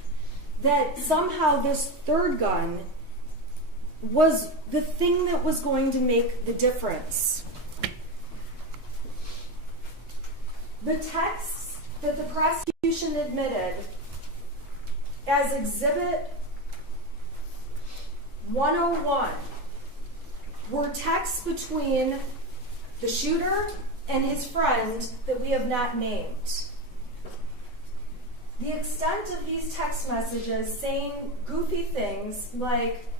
that somehow this 3rd gun was the thing that was going to make the difference. The texts that the prosecution admitted as Exhibit 101 were texts between the shooter and his friend that we have not named. The extent of these text messages saying goofy things like,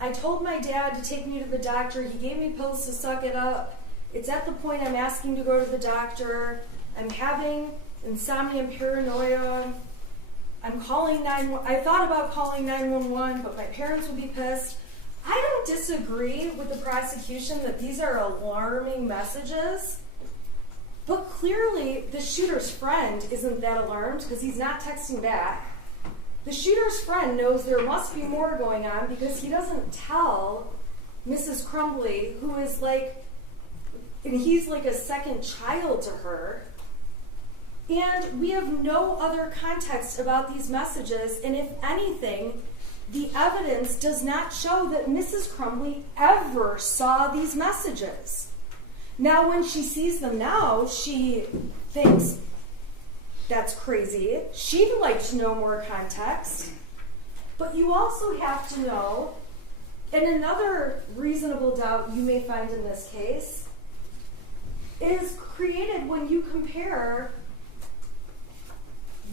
I told my dad to take me to the doctor, he gave me pills to suck it up, it's at the point I'm asking to go to the doctor, I'm having insomnia and paranoia, I thought about calling 911, but my parents would be pissed. I don't disagree with the prosecution that these are alarming messages, but clearly the shooter's friend isn't that alarmed because he's not texting back. The shooter's friend knows there must be more going on because he doesn't tell Mrs. Crumbley, who is and he's like a second child to her. And we have no other context about these messages, and if anything, the evidence does not show that Mrs. Crumbley ever saw these messages. Now, when she sees them now, she thinks, that's crazy. She'd like to know more context. But you also have to know, and another reasonable doubt you may find in this case, is created when you compare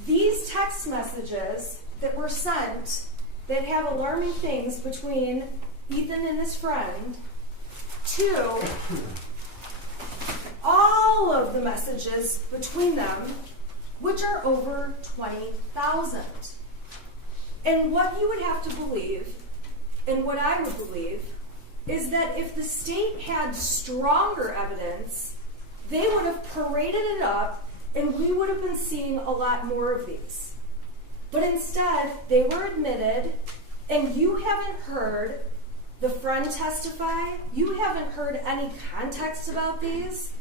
these text messages that were sent that have alarming things between Ethan and his friend to all of the messages between them, which are over 20,000. And what you would have to believe, and what I would believe, is that if the state had stronger evidence, they would have paraded it up and we would have been seeing a lot more of these. But instead, they were admitted, and you haven't heard the friend testify, you haven't heard any context about these,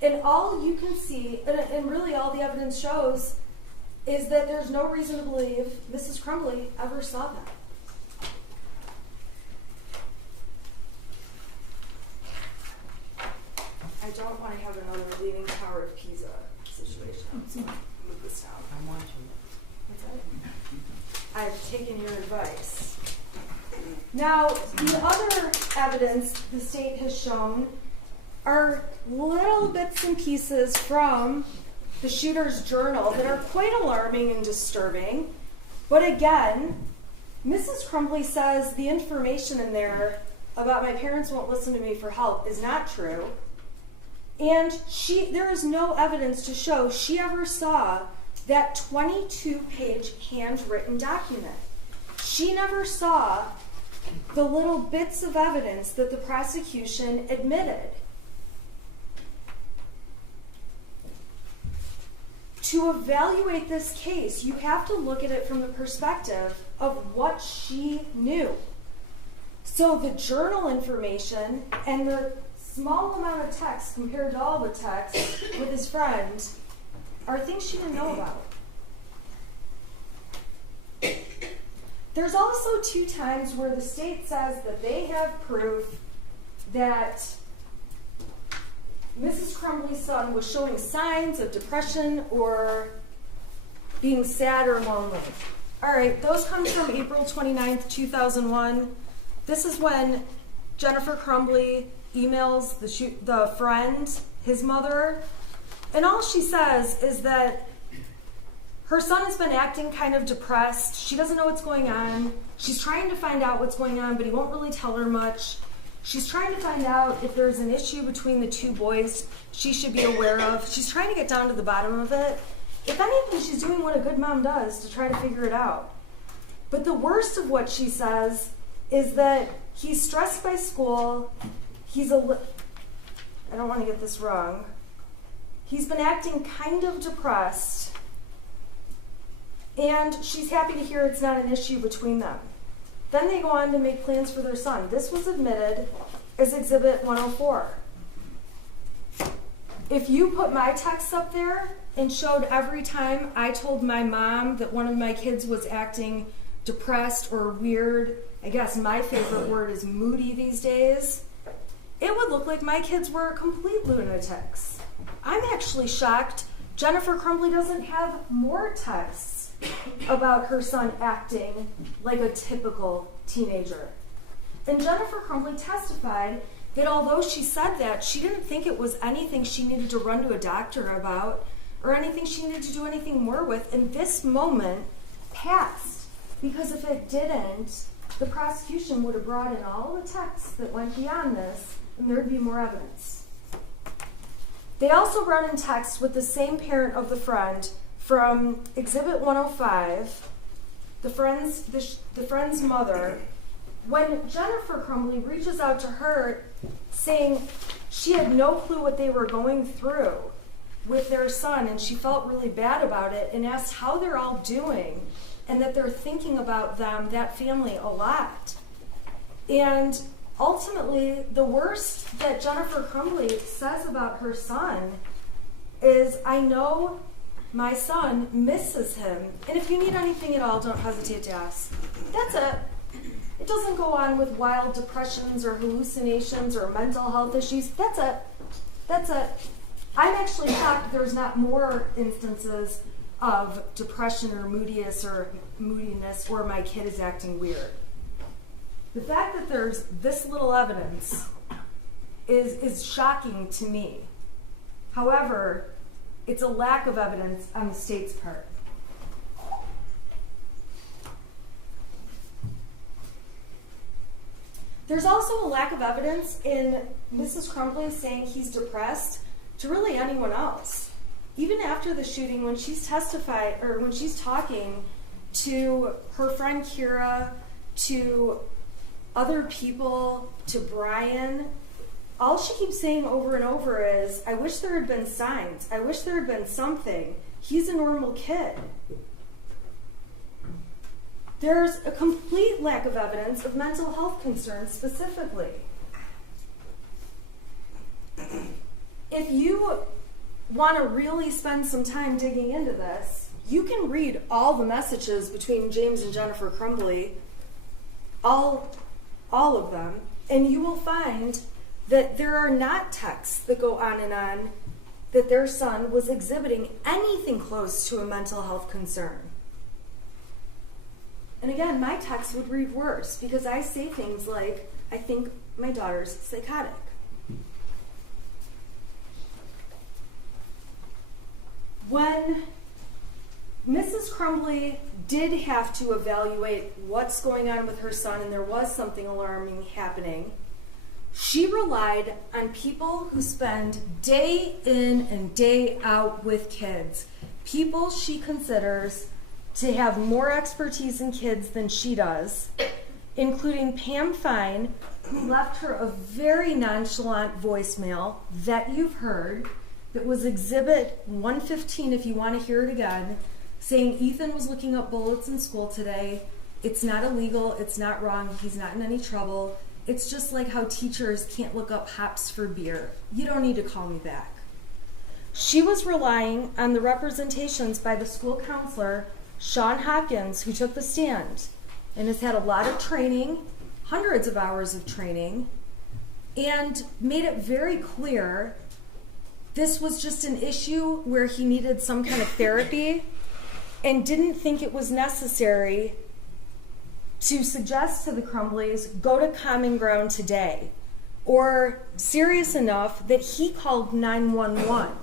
And all you can see, and really all the evidence shows, is that there's no reason to believe Mrs. Crumbley ever saw that. I don't want to have another Leaning Tower of Pisa situation, so move this down. I'm watching What's that? I've taken your advice. Now, the other evidence the state has shown are little bits and pieces from the shooter's journal that are quite alarming and disturbing. But again, Mrs. Crumbley says the information in there about my parents won't listen to me for help is not true. And there is no evidence to show she ever saw that 22-page handwritten document. She never saw the little bits of evidence that the prosecution admitted. To evaluate this case, you have to look at it from the perspective of what she knew. So the journal information and the small amount of text compared to all the text with his friend are things she didn't know about. There's also 2 times where the state says that they have proof that Mrs. Crumbley's son was showing signs of depression or being sad or lonely. All right, those come from April 29th, 2001. This is when Jennifer Crumbley emails the friend, his mother, and all she says is that her son has been acting kind of depressed. She doesn't know what's going on. She's trying to find out what's going on, but he won't really tell her much. She's trying to find out if there's an issue between the 2 boys she should be aware of. She's trying to get down to the bottom of it. If anything, she's doing what a good mom does to try to figure it out. But the worst of what she says is that he's stressed by school. I don't want to get this wrong. He's been acting kind of depressed. And she's happy to hear it's not an issue between them. Then they go on to make plans for their son. This was admitted as Exhibit 104. If you put my texts up there and showed every time I told my mom that one of my kids was acting depressed or weird, I guess my favorite word is moody these days, it would look like my kids were complete lunatics. I'm actually shocked Jennifer Crumbley doesn't have more texts about her son acting like a typical teenager. And Jennifer Crumbley testified that although she said that, she didn't think it was anything she needed to run to a doctor about or anything she needed to do anything more with. And this moment passed, because if it didn't, the prosecution would have brought in all the texts that went beyond this, and there would be more evidence. They also run in text with the same parent of the friend from Exhibit 105, the friend's mother, when Jennifer Crumbley reaches out to her saying she had no clue what they were going through with their son, and she felt really bad about it, and asked how they're all doing and that they're thinking about them, that family, a lot. And ultimately, the worst that Jennifer Crumbley says about her son is, I know my son misses him, and if you need anything at all, don't hesitate to ask. That's it. It doesn't go on with wild depressions or hallucinations or mental health issues. That's it. That's it. I'm actually shocked there's not more instances of depression or moodiness or my kid is acting weird. The fact that there's this little evidence is shocking to me. However, it's a lack of evidence on the state's part. There's also a lack of evidence in Mrs. Crumbley saying he's depressed to really anyone else. Even after the shooting, when she's talking to her friend Kira, to other people, to Brian, all she keeps saying over and over is, I wish there had been signs. I wish there had been something. He's a normal kid. There's a complete lack of evidence of mental health concerns specifically. if you want to really spend some time digging into this, you can read all the messages between James and Jennifer Crumbley, all of them, and you will find that there are not texts that go on and on that their son was exhibiting anything close to a mental health concern. And again, my text would read worse because I say things like, I think my daughter's psychotic. When Mrs. Crumbley did have to evaluate what's going on with her son and there was something alarming happening, she relied on people who spend day in and day out with kids, people she considers to have more expertise in kids than she does, including Pam Fine, who left her a very nonchalant voicemail that you've heard, that was Exhibit 115 if you want to hear it again, saying Ethan was looking up bullets in school today. It's not illegal, it's not wrong, he's not in any trouble. It's just like how teachers can't look up hops for beer. You don't need to call me back. She was relying on the representations by the school counselor, Sean Hopkins, who took the stand and has had a lot of training, hundreds of hours of training, and made it very clear this was just an issue where he needed some kind of therapy and didn't think it was necessary to suggest to the Crumbleys, go to Common Ground today, or serious enough that he called 911.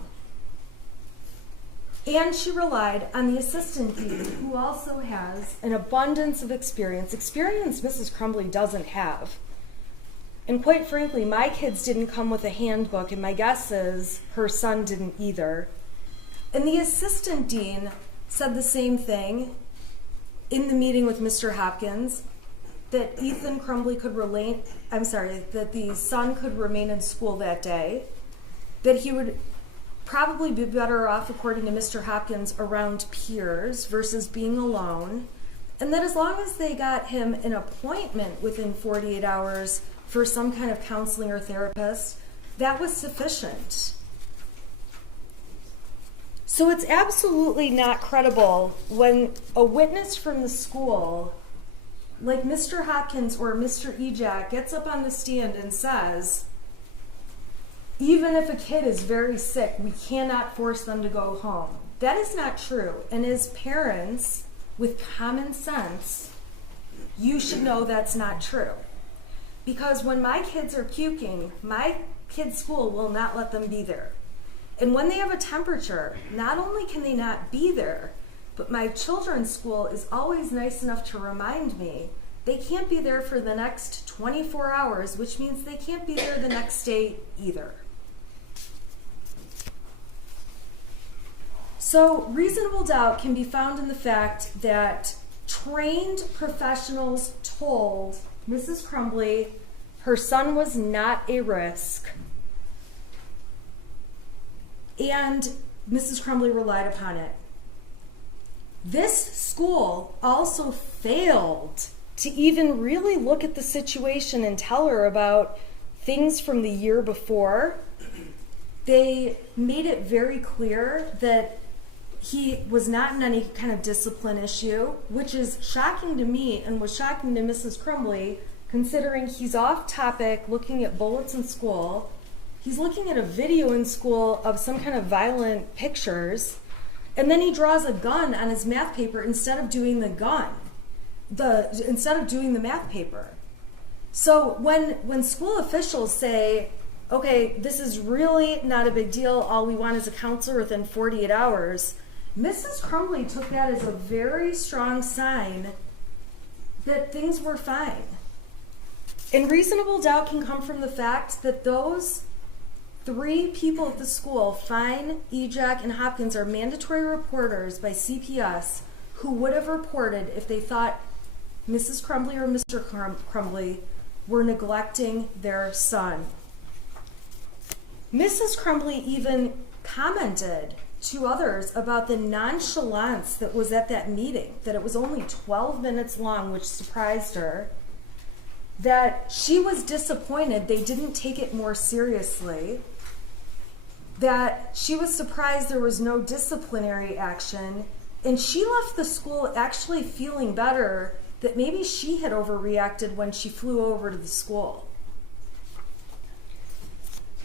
And she relied on the assistant dean, who also has an abundance of experience Mrs. Crumbley doesn't have. And quite frankly, my kids didn't come with a handbook, and my guess is her son didn't either. And the assistant dean said the same thing in the meeting with Mr. Hopkins, that Ethan Crumbley that the son could remain in school that day, that he would probably be better off, according to Mr. Hopkins, around peers versus being alone, and that as long as they got him an appointment within 48 hours for some kind of counseling or therapist, that was sufficient. So it's absolutely not credible when a witness from the school, like Mr. Hopkins or Mr. Ejak, gets up on the stand and says, even if a kid is very sick, we cannot force them to go home. That is not true. And as parents, with common sense, you should know that's not true. Because when my kids are puking, my kid's school will not let them be there. And when they have a temperature, not only can they not be there, but my children's school is always nice enough to remind me they can't be there for the next 24 hours, which means they can't be there the next day either. So reasonable doubt can be found in the fact that trained professionals told Mrs. Crumbley her son was not a risk, and Mrs. Crumbley relied upon it. This school also failed to even really look at the situation and tell her about things from the year before. They made it very clear that he was not in any kind of discipline issue, which is shocking to me and was shocking to Mrs. Crumbley, considering he's off topic looking at bullets in school. He's looking at a video in school of some kind of violent pictures, and then he draws a gun on his math paper instead of doing the math paper. So when school officials say, okay, this is really not a big deal, all we want is a counselor within 48 hours, Mrs. Crumbley took that as a very strong sign that things were fine. And reasonable doubt can come from the fact that those 3 people at the school, Fine, Ejak, and Hopkins, are mandatory reporters by CPS who would have reported if they thought Mrs. Crumbley or Mr. Crumbley were neglecting their son. Mrs. Crumbley even commented to others about the nonchalance that was at that meeting, that it was only 12 minutes long, which surprised her, that she was disappointed they didn't take it more seriously. that she was surprised there was no disciplinary action, and she left the school actually feeling better that maybe she had overreacted when she flew over to the school.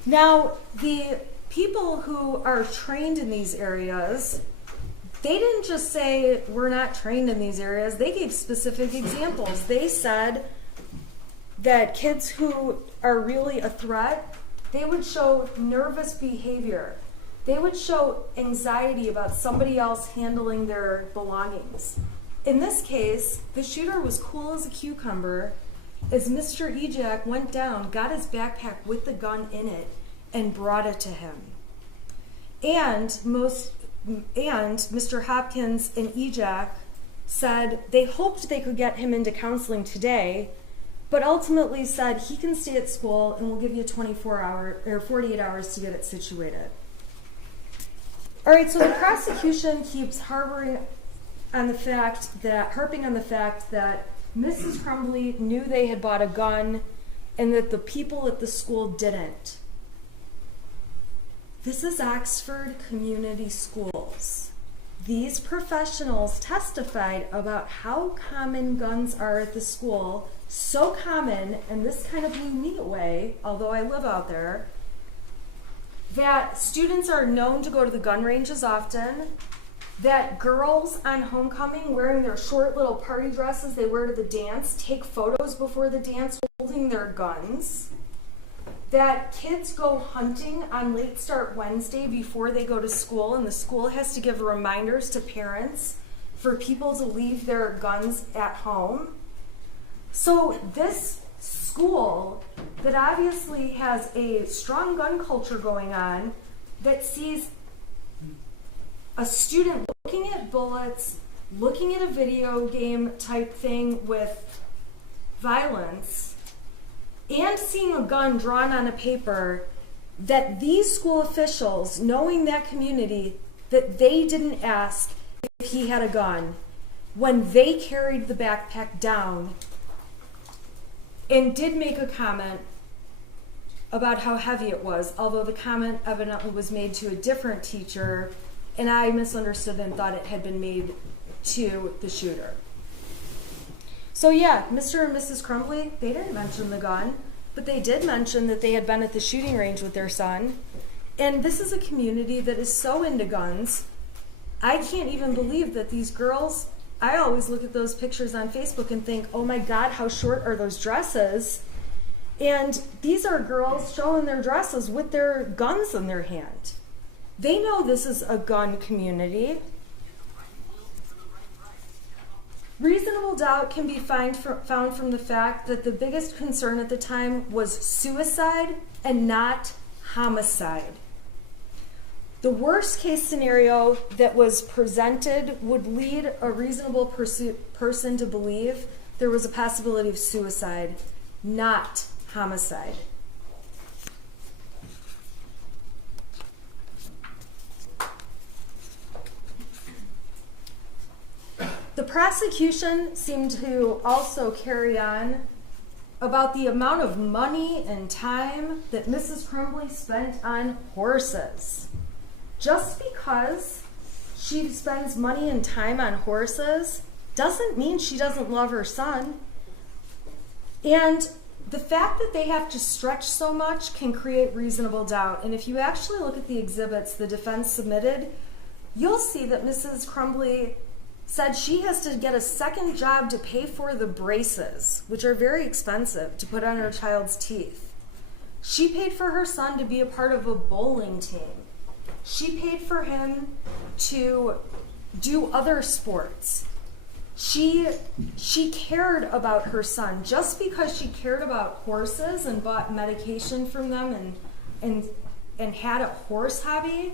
Now, the people who are trained in these areas, they didn't just say, we're not trained in these areas. They gave specific examples. They said that kids who are really a threat, they would show nervous behavior. They would show anxiety about somebody else handling their belongings. In this case, the shooter was cool as a cucumber as Mr. Ejak went down, got his backpack with the gun in it, and brought it to him. And Mr. Hopkins and Ejak said they hoped they could get him into counseling today, but ultimately said he can stay at school and we'll give you 48 hours to get it situated. All right, so the prosecution keeps harping on the fact that Mrs. Crumbley knew they had bought a gun and that the people at the school didn't. This is Oxford Community Schools. These professionals testified about how common guns are at the school, so common, and this kind of blew me away, although I live out there, that students are known to go to the gun ranges often, that girls on homecoming wearing their short little party dresses they wear to the dance take photos before the dance holding their guns, that kids go hunting on Late Start Wednesday before they go to school, and the school has to give reminders to parents for people to leave their guns at home. So this school that obviously has a strong gun culture going on, that sees a student looking at bullets, looking at a video game type thing with violence, and seeing a gun drawn on a paper, that these school officials, knowing that community, that they didn't ask if he had a gun when they carried the backpack down, and did make a comment about how heavy it was, although the comment evidently was made to a different teacher, and I misunderstood and thought it had been made to the shooter. So yeah, Mr. and Mrs. Crumbley, they didn't mention the gun, but they did mention that they had been at the shooting range with their son. And this is a community that is so into guns. I can't even believe that these girls, I always look at those pictures on Facebook and think, oh my God, how short are those dresses? And these are girls showing their dresses with their guns in their hand. They know this is a gun community. Reasonable doubt can be found from the fact that the biggest concern at the time was suicide and not homicide. The worst case scenario that was presented would lead a reasonable person to believe there was a possibility of suicide, not homicide. The prosecution seemed to also carry on about the amount of money and time that Mrs. Crumbley spent on horses. Just because she spends money and time on horses doesn't mean she doesn't love her son. And the fact that they have to stretch so much can create reasonable doubt. And if you actually look at the exhibits the defense submitted, you'll see that Mrs. Crumbley said she has to get a second job to pay for the braces, which are very expensive to put on her child's teeth. She paid for her son to be a part of a bowling team. She paid for him to do other sports. She cared about her son. Just because she cared about horses and bought medication from them and had a horse hobby,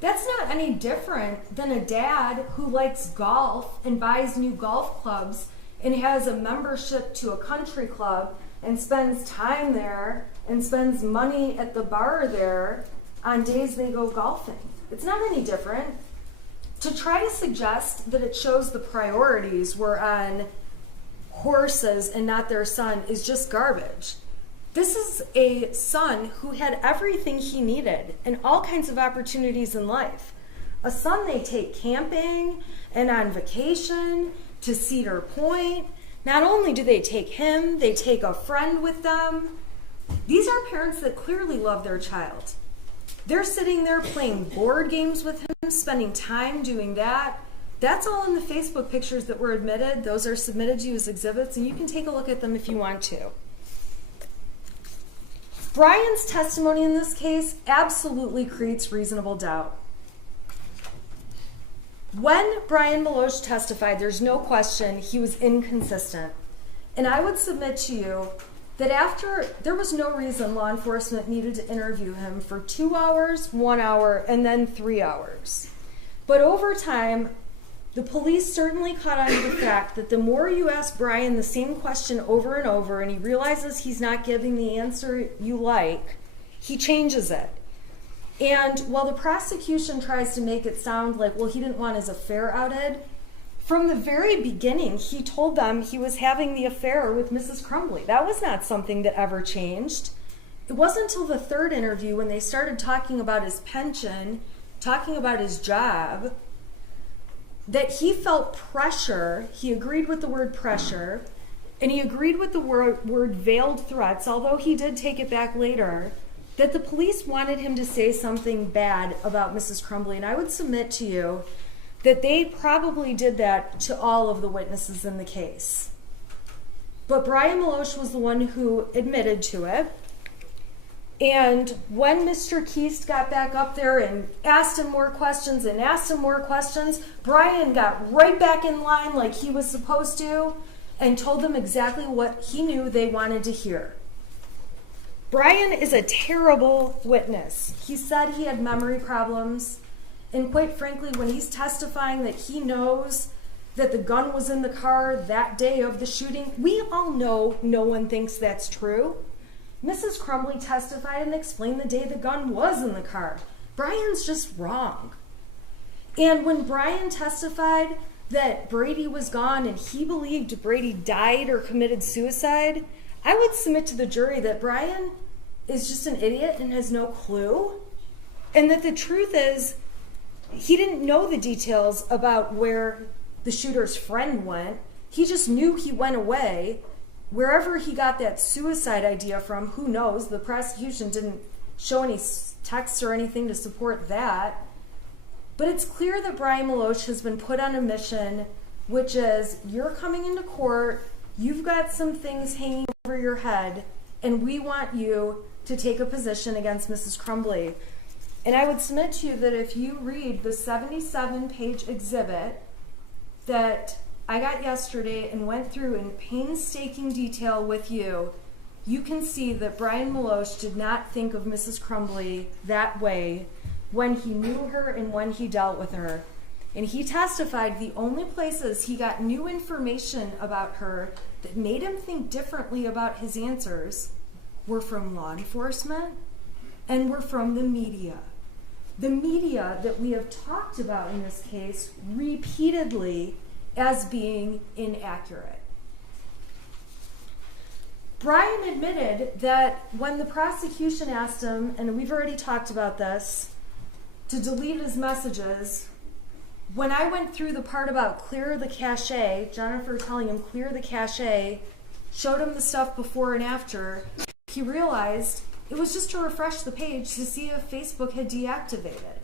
that's not any different than a dad who likes golf and buys new golf clubs and has a membership to a country club and spends time there and spends money at the bar there on days they go golfing. It's not any different. To try to suggest that it shows the priorities were on horses and not their son is just garbage. This is a son who had everything he needed and all kinds of opportunities in life. A son they take camping and on vacation to Cedar Point. Not only do they take him, they take a friend with them. These are parents that clearly love their child. They're sitting there playing board games with him, spending time doing that. That's all in the Facebook pictures that were admitted. Those are submitted to you as exhibits, and you can take a look at them if you want to. Brian's testimony in this case absolutely creates reasonable doubt. When Brian Meloche testified, there's no question he was inconsistent. And I would submit to you that there was no reason law enforcement needed to interview him for 2 hours, 1 hour, and then 3 hours. But over time, the police certainly caught on to the fact that the more you ask Brian the same question over and over and he realizes he's not giving the answer you like, he changes it. And while the prosecution tries to make it sound like, well, he didn't want his affair outed, from the very beginning, he told them he was having the affair with Mrs. Crumbley. That was not something that ever changed. It wasn't until the third interview when they started talking about his pension, talking about his job, that he felt pressure. He agreed with the word pressure, and he agreed with the word veiled threats, although he did take it back later, that the police wanted him to say something bad about Mrs. Crumbley. And I would submit to you that they probably did that to all of the witnesses in the case. But Brian Meloche was the one who admitted to it. And when Mr. Keast got back up there and asked him more questions and asked him more questions, Brian got right back in line like he was supposed to and told them exactly what he knew they wanted to hear. Brian is a terrible witness. He said he had memory problems. And quite frankly, when he's testifying that he knows that the gun was in the car that day of the shooting, we all know no one thinks that's true. Mrs. Crumbley testified and explained the day the gun was in the car. Brian's just wrong. And when Brian testified that Brady was gone and he believed Brady died or committed suicide, I would submit to the jury that Brian is just an idiot and has no clue. And that the truth is, he didn't know the details about where the shooter's friend went. He just knew he went away. Wherever he got that suicide idea from, who knows? The prosecution didn't show any texts or anything to support that. But it's clear that Brian Meloche has been put on a mission, which is, you're coming into court, you've got some things hanging over your head, and we want you to take a position against Mrs. Crumbley. And I would submit to you that if you read the 77-page exhibit that I got yesterday and went through in painstaking detail with you, you can see that Brian Meloche did not think of Mrs. Crumbley that way when he knew her and when he dealt with her. And he testified the only places he got new information about her that made him think differently about his answers were from law enforcement and were from the media. The media that we have talked about in this case repeatedly as being inaccurate. Brian admitted that when the prosecution asked him, and we've already talked about this, to delete his messages, when I went through the part about clear the cache, Jennifer telling him clear the cache, showed him the stuff before and after, he realized it was just to refresh the page to see if Facebook had deactivated.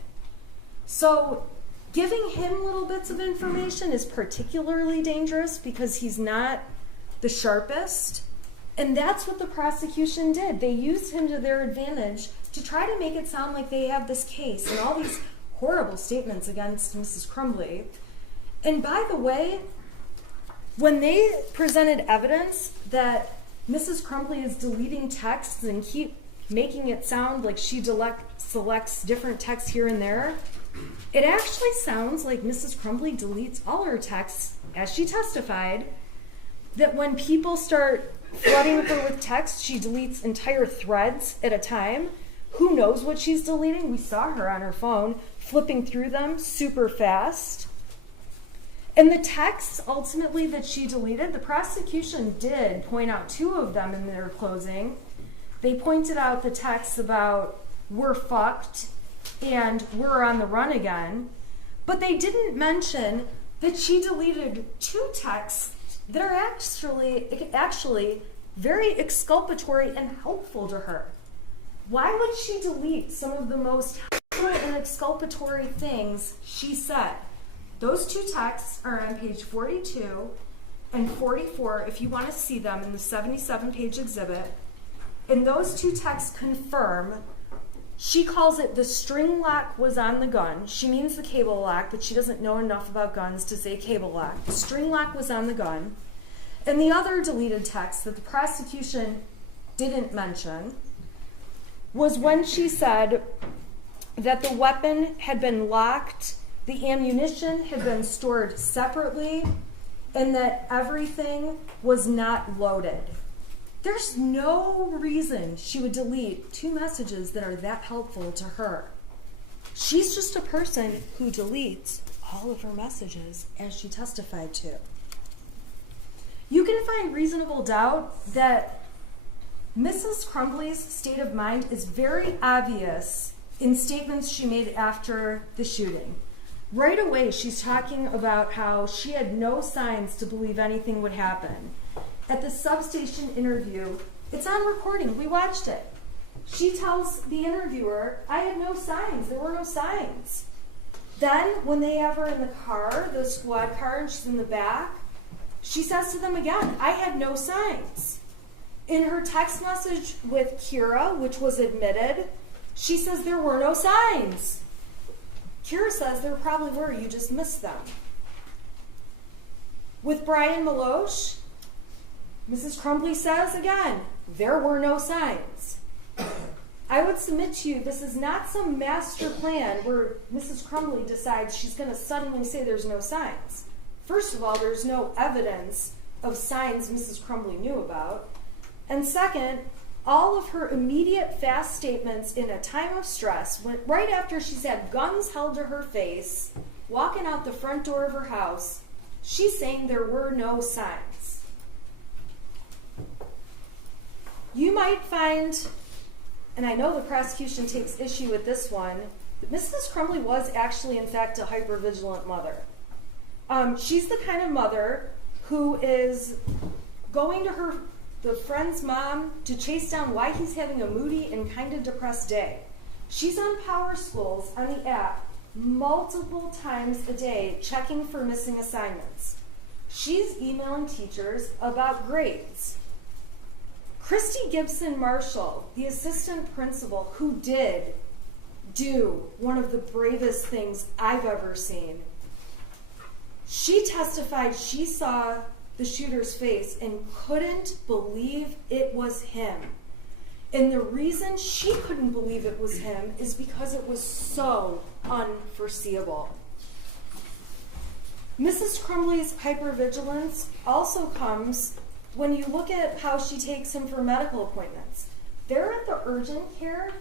So giving him little bits of information is particularly dangerous because he's not the sharpest. And that's what the prosecution did. They used him to their advantage to try to make it sound like they have this case and all these horrible statements against Mrs. Crumbley. And by the way, when they presented evidence that Mrs. Crumbley is deleting texts and keep making it sound like she selects different texts here and there, it actually sounds like Mrs. Crumbley deletes all her texts, as she testified, that when people start flooding her with text, she deletes entire threads at a time. Who knows what she's deleting? We saw her on her phone flipping through them super fast. And the texts ultimately that she deleted, the prosecution did point out 2 of them in their closing. They pointed out the texts about "we're fucked" and "we're on the run again," but they didn't mention that she deleted 2 texts that are actually very exculpatory and helpful to her. Why would she delete some of the most helpful and exculpatory things she said? Those 2 texts are on page 42 and 44 if you want to see them in the 77-page exhibit. And those 2 texts confirm, she calls it the string lock was on the gun. She means the cable lock, but she doesn't know enough about guns to say cable lock. The string lock was on the gun. And the other deleted text that the prosecution didn't mention was when she said that the weapon had been locked, the ammunition had been stored separately, and that everything was not loaded. There's no reason she would delete 2 messages that are that helpful to her. She's just a person who deletes all of her messages, as she testified to. You can find reasonable doubt that Mrs. Crumbley's state of mind is very obvious in statements she made after the shooting. Right away, she's talking about how she had no signs to believe anything would happen. At the substation interview, it's on recording, we watched it. She tells the interviewer, "I had no signs, there were no signs." Then, when they have her in the car, the squad car, and she's in the back, she says to them again, "I had no signs." In her text message with Kira, which was admitted, she says there were no signs. Kira says there probably were, you just missed them. With Brian Maloche, Mrs. Crumbley says again, there were no signs. I would submit to you, this is not some master plan where Mrs. Crumbley decides she's going to suddenly say there's no signs. First of all, there's no evidence of signs Mrs. Crumbley knew about. And second, all of her immediate fast statements in a time of stress, right after she's had guns held to her face, walking out the front door of her house, she's saying there were no signs. You might find, and I know the prosecution takes issue with this one, that Mrs. Crumbley was actually, in fact, a hypervigilant mother. She's the kind of mother who is going to the friend's mom to chase down why he's having a moody and kind of depressed day. She's on Power Schools on the app multiple times a day checking for missing assignments. She's emailing teachers about grades. Christy Gibson Marshall, the assistant principal, who did do one of the bravest things I've ever seen, she testified she saw the shooter's face and couldn't believe it was him. And the reason she couldn't believe it was him is because it was so unforeseeable. Mrs. Crumbley's hypervigilance also comes when you look at how she takes him for medical appointments. They're at the urgent care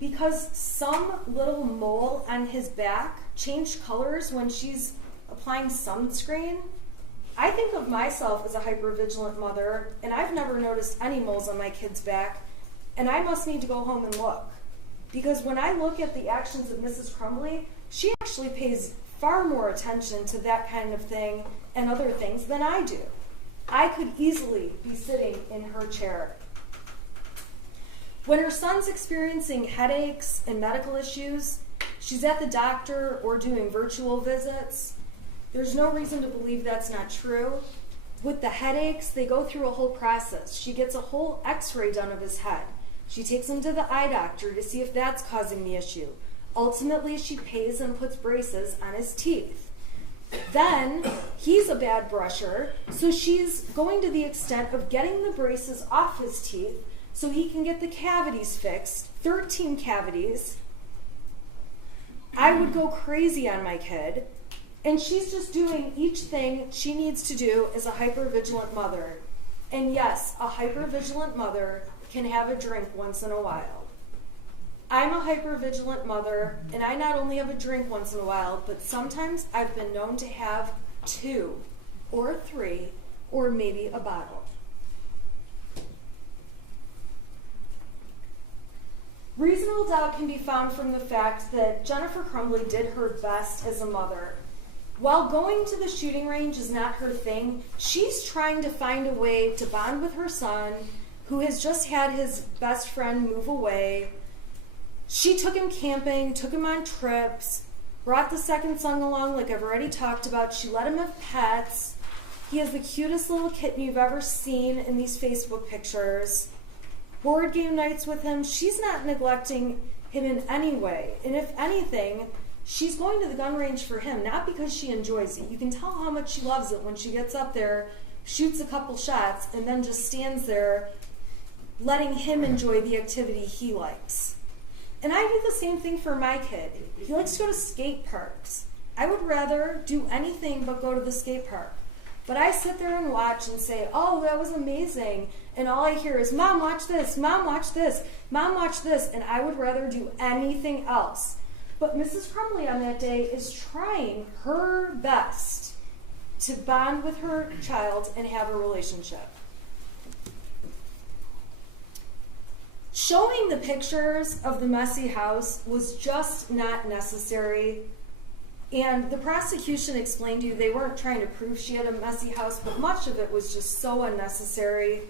because some little mole on his back changed colors when she's applying sunscreen. I think of myself as a hypervigilant mother, and I've never noticed any moles on my kid's back, and I must need to go home and look. Because when I look at the actions of Mrs. Crumbley, she actually pays far more attention to that kind of thing and other things than I do. I could easily be sitting in her chair. When her son's experiencing headaches and medical issues, she's at the doctor or doing virtual visits. There's no reason to believe that's not true. With the headaches, they go through a whole process. She gets a whole x-ray done of his head. She takes him to the eye doctor to see if that's causing the issue. Ultimately, she pays and puts braces on his teeth. Then, he's a bad brusher, so she's going to the extent of getting the braces off his teeth so he can get the cavities fixed, 13 cavities. I would go crazy on my kid. And she's just doing each thing she needs to do as a hypervigilant mother. And yes, a hypervigilant mother can have a drink once in a while. I'm a hypervigilant mother, and I not only have a drink once in a while, but sometimes I've been known to have 2 or 3 or maybe a bottle. Reasonable doubt can be found from the fact that Jennifer Crumbley did her best as a mother. While going to the shooting range is not her thing, she's trying to find a way to bond with her son, who has just had his best friend move away. She took him camping, took him on trips, brought the second son along like I've already talked about. She let him have pets. He has the cutest little kitten you've ever seen in these Facebook pictures. Board game nights with him. She's not neglecting him in any way. And if anything, she's going to the gun range for him, not because she enjoys it. You can tell how much she loves it when she gets up there, shoots a couple shots, and then just stands there letting him enjoy the activity he likes. And I do the same thing for my kid. He likes to go to skate parks. I would rather do anything but go to the skate park. But I sit there and watch and say, oh, that was amazing. And all I hear is, Mom, watch this, Mom, watch this, Mom, watch this. And I would rather do anything else. But Mrs. Crumbley on that day is trying her best to bond with her child and have a relationship. Showing the pictures of the messy house was just not necessary. And the prosecution explained to you they weren't trying to prove she had a messy house, but much of it was just so unnecessary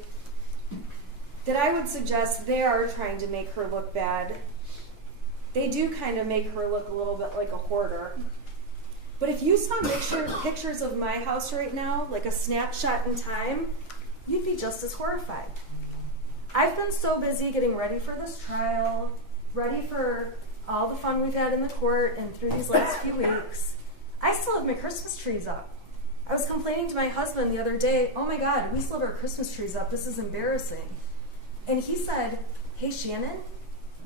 that I would suggest they are trying to make her look bad. They do kind of make her look a little bit like a hoarder. But if you saw pictures of my house right now, like a snapshot in time, you'd be just as horrified. I've been so busy getting ready for this trial, ready for all the fun we've had in the court and through these last few weeks. I still have my Christmas trees up. I was complaining to my husband the other day, oh my God, we still have our Christmas trees up. This is embarrassing. And he said, hey Shannon,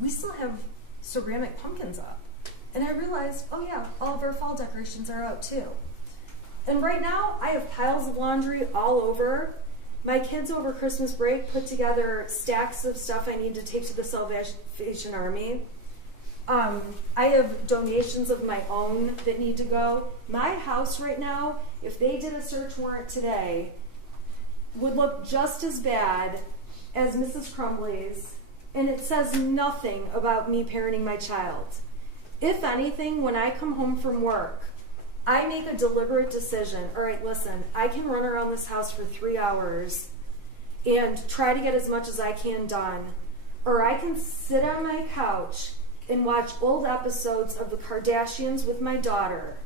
we still have ceramic pumpkins up. And I realized, oh yeah, all of our fall decorations are out too. And right now, I have piles of laundry all over. My kids over Christmas break put together stacks of stuff I need to take to the Salvation Army. I have donations of my own that need to go. My house right now, if they did a search warrant today, would look just as bad as Mrs. Crumbley's, and it says nothing about me parenting my child. If anything, when I come home from work, I make a deliberate decision. All right, listen, I can run around this house for 3 hours and try to get as much as I can done, or I can sit on my couch and watch old episodes of the Kardashians with my daughter.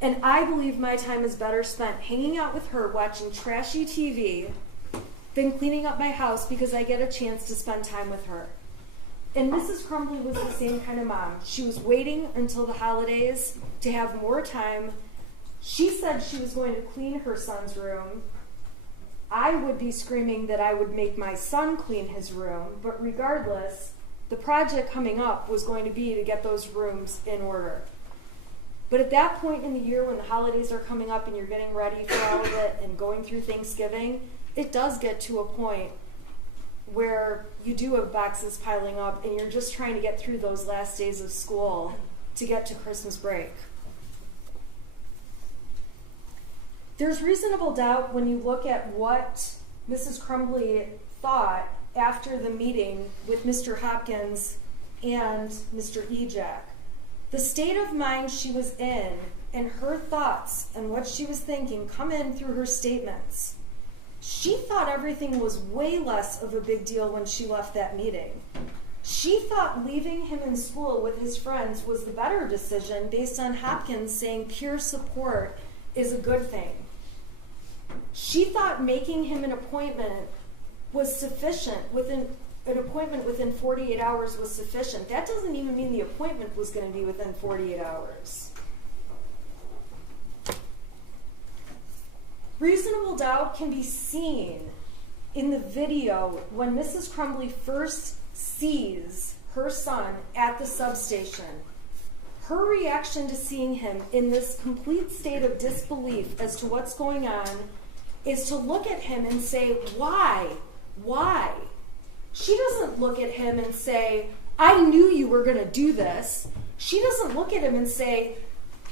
And I believe my time is better spent hanging out with her watching trashy TV than cleaning up my house because I get a chance to spend time with her. And Mrs. Crumbley was the same kind of mom. She was waiting until the holidays to have more time. She said she was going to clean her son's room. I would be screaming that I would make my son clean his room, but regardless, the project coming up was going to be to get those rooms in order. But at that point in the year when the holidays are coming up and you're getting ready for all of it and going through Thanksgiving, it does get to a point where you do have boxes piling up and you're just trying to get through those last days of school to get to Christmas break. There's reasonable doubt when you look at what Mrs. Crumbley thought after the meeting with Mr. Hopkins and Mr. Ejak. The state of mind she was in and her thoughts and what she was thinking come in through her statements. She thought everything was way less of a big deal when she left that meeting. She thought leaving him in school with his friends was the better decision based on Hopkins saying peer support is a good thing. She thought making him an appointment was sufficient, an appointment within 48 hours was sufficient. That doesn't even mean the appointment was going to be within 48 hours. Reasonable doubt can be seen in the video when Mrs. Crumbley first sees her son at the substation. Her reaction to seeing him in this complete state of disbelief as to what's going on is to look at him and say, why? Why? She doesn't look at him and say, I knew you were going to do this. She doesn't look at him and say,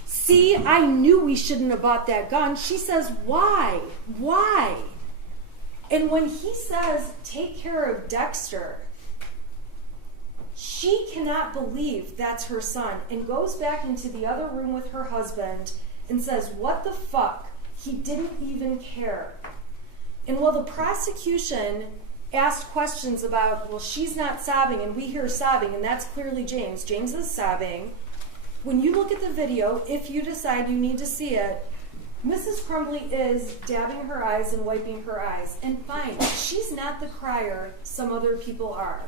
see, I knew we shouldn't have bought that gun. She says, why? Why? And when he says, take care of Dexter, She cannot believe that's her son and goes back into the other room with her husband and says, "What the fuck? He didn't even care." And while the prosecution asked questions about, well, she's not sobbing, and we hear sobbing, and that's clearly James. James is sobbing. When you look at the video, if you decide you need to see it, Mrs. Crumbley is dabbing her eyes and wiping her eyes. And fine, she's not the crier some other people are.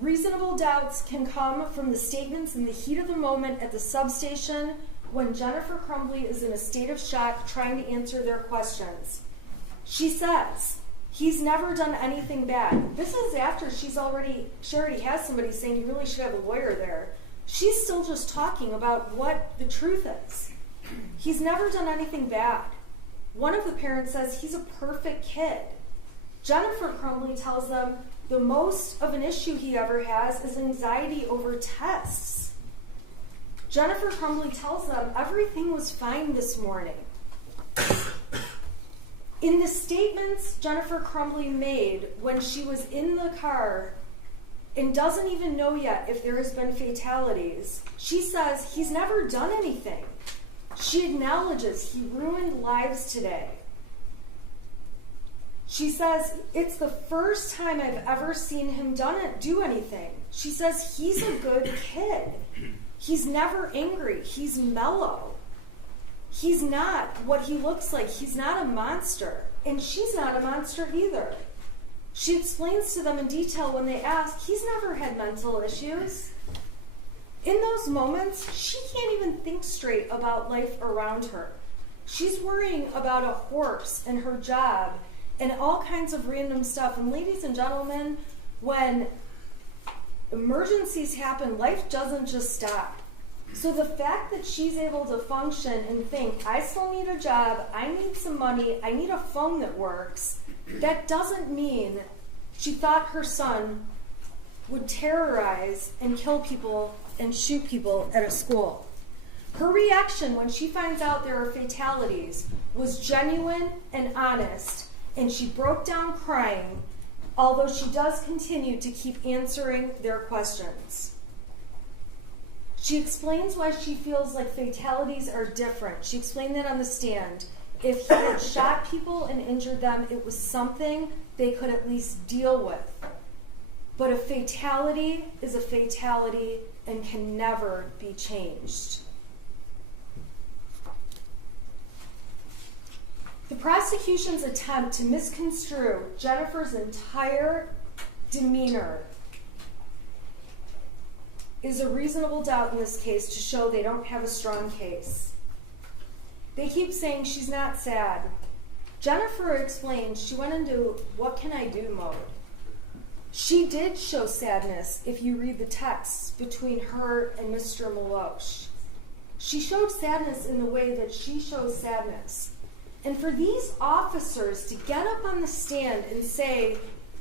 Reasonable doubts can come from the statements in the heat of the moment at the substation when Jennifer Crumbley is in a state of shock trying to answer their questions. She says, "He's never done anything bad." This is after she already has somebody saying, "You really should have a lawyer there." She's still just talking about what the truth is. "He's never done anything bad." One of the parents says, "He's a perfect kid." Jennifer Crumbley tells them the most of an issue he ever has is anxiety over tests. Jennifer Crumbley tells them everything was fine this morning. In the statements Jennifer Crumbley made when she was in the car and doesn't even know yet if there has been fatalities, she says he's never done anything. She acknowledges he ruined lives today. She says, "It's the first time I've ever seen him do anything." She says, "He's a good kid. He's never angry. He's mellow. He's not what he looks like. He's not a monster." And she's not a monster either. She explains to them in detail when they ask, he's never had mental issues. In those moments, she can't even think straight about life around her. She's worrying about a horse and her job and all kinds of random stuff. And ladies and gentlemen, when emergencies happen, life doesn't just stop. So the fact that she's able to function and think, I still need a job, I need some money, I need a phone that works, that doesn't mean she thought her son would terrorize and kill people and shoot people at a school. Her reaction when she finds out there are fatalities was genuine and honest, and she broke down crying, although she does continue to keep answering their questions. She explains why she feels like fatalities are different. She explained that on the stand. If he had shot people and injured them, it was something they could at least deal with. But a fatality is a fatality and can never be changed. The prosecution's attempt to misconstrue Jennifer's entire demeanor is a reasonable doubt in this case to show they don't have a strong case. They keep saying she's not sad. Jennifer explained she went into what can I do mode. She did show sadness if you read the texts between her and Mr. Maloche. She showed sadness in the way that she shows sadness. And for these officers to get up on the stand and say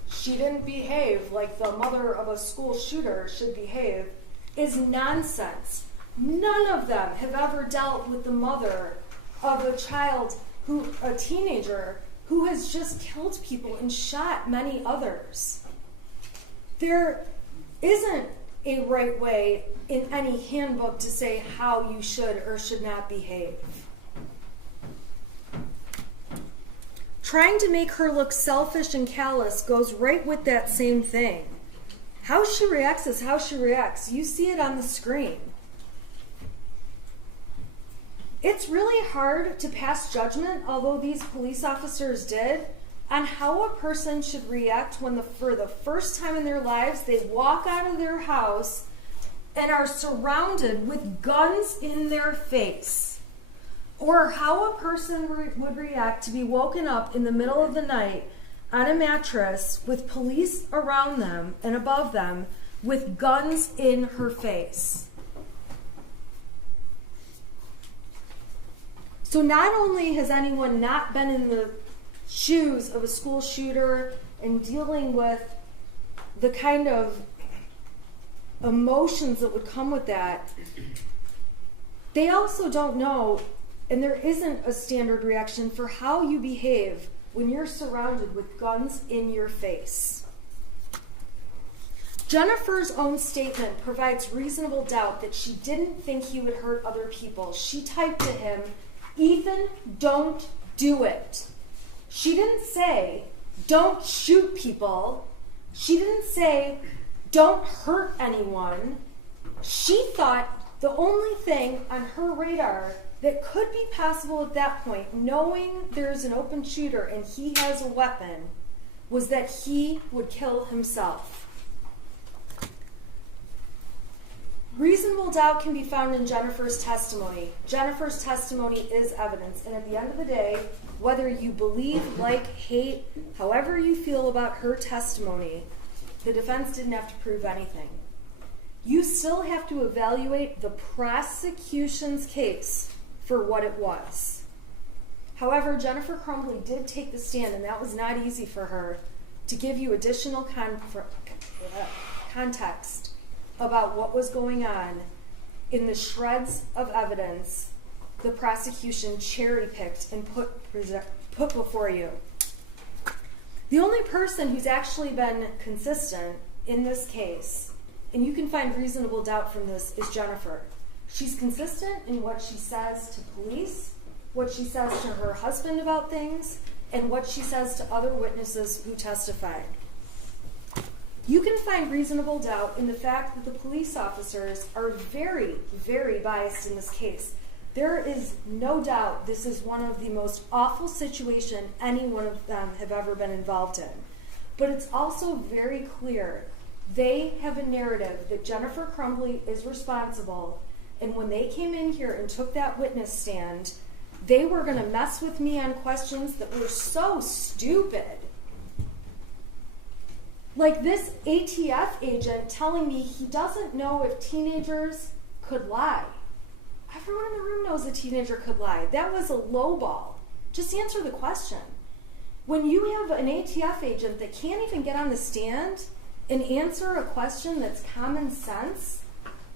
she didn't behave like the mother of a school shooter should behave is nonsense. None of them have ever dealt with the mother of a teenager who has just killed people and shot many others. There isn't a right way in any handbook to say how you should or should not behave. Trying to make her look selfish and callous goes right with that same thing. How she reacts is how she reacts. You see it on the screen. It's really hard to pass judgment, although these police officers did, on how a person should react when for the first time in their lives they walk out of their house and are surrounded with guns in their face. Or how a person would react to be woken up in the middle of the night on a mattress with police around them and above them with guns in her face. So not only has anyone not been in the shoes of a school shooter and dealing with the kind of emotions that would come with that, they also don't know, and there isn't a standard reaction for how you behave when you're surrounded with guns in your face? Jennifer's own statement provides reasonable doubt that she didn't think he would hurt other people. She typed to him, "Ethan, don't do it." She didn't say, "Don't shoot people." She didn't say, "Don't hurt anyone." She thought the only thing on her radar that could be possible at that point, knowing there's an open shooter and he has a weapon, was that he would kill himself. Reasonable doubt can be found in Jennifer's testimony. Jennifer's testimony is evidence, and at the end of the day, whether you believe, like, hate, however you feel about her testimony, the defense didn't have to prove anything. You still have to evaluate the prosecution's case for what it was. However, Jennifer Crumbley did take the stand, and that was not easy for her, to give you additional context about what was going on in the shreds of evidence the prosecution cherry-picked and put before you. The only person who's actually been consistent in this case, and you can find reasonable doubt from this, is Jennifer. She's consistent in what she says to police, what she says to her husband about things, and what she says to other witnesses who testified. You can find reasonable doubt in the fact that the police officers are very, very biased in this case. There is no doubt this is one of the most awful situations any one of them have ever been involved in. But it's also very clear they have a narrative that Jennifer Crumbley is responsible, and when they came in here and took that witness stand, they were going to mess with me on questions that were so stupid. Like this ATF agent telling me he doesn't know if teenagers could lie. Everyone in the room knows a teenager could lie. That was a low ball. Just answer the question. When you have an ATF agent that can't even get on the stand and answer a question that's common sense,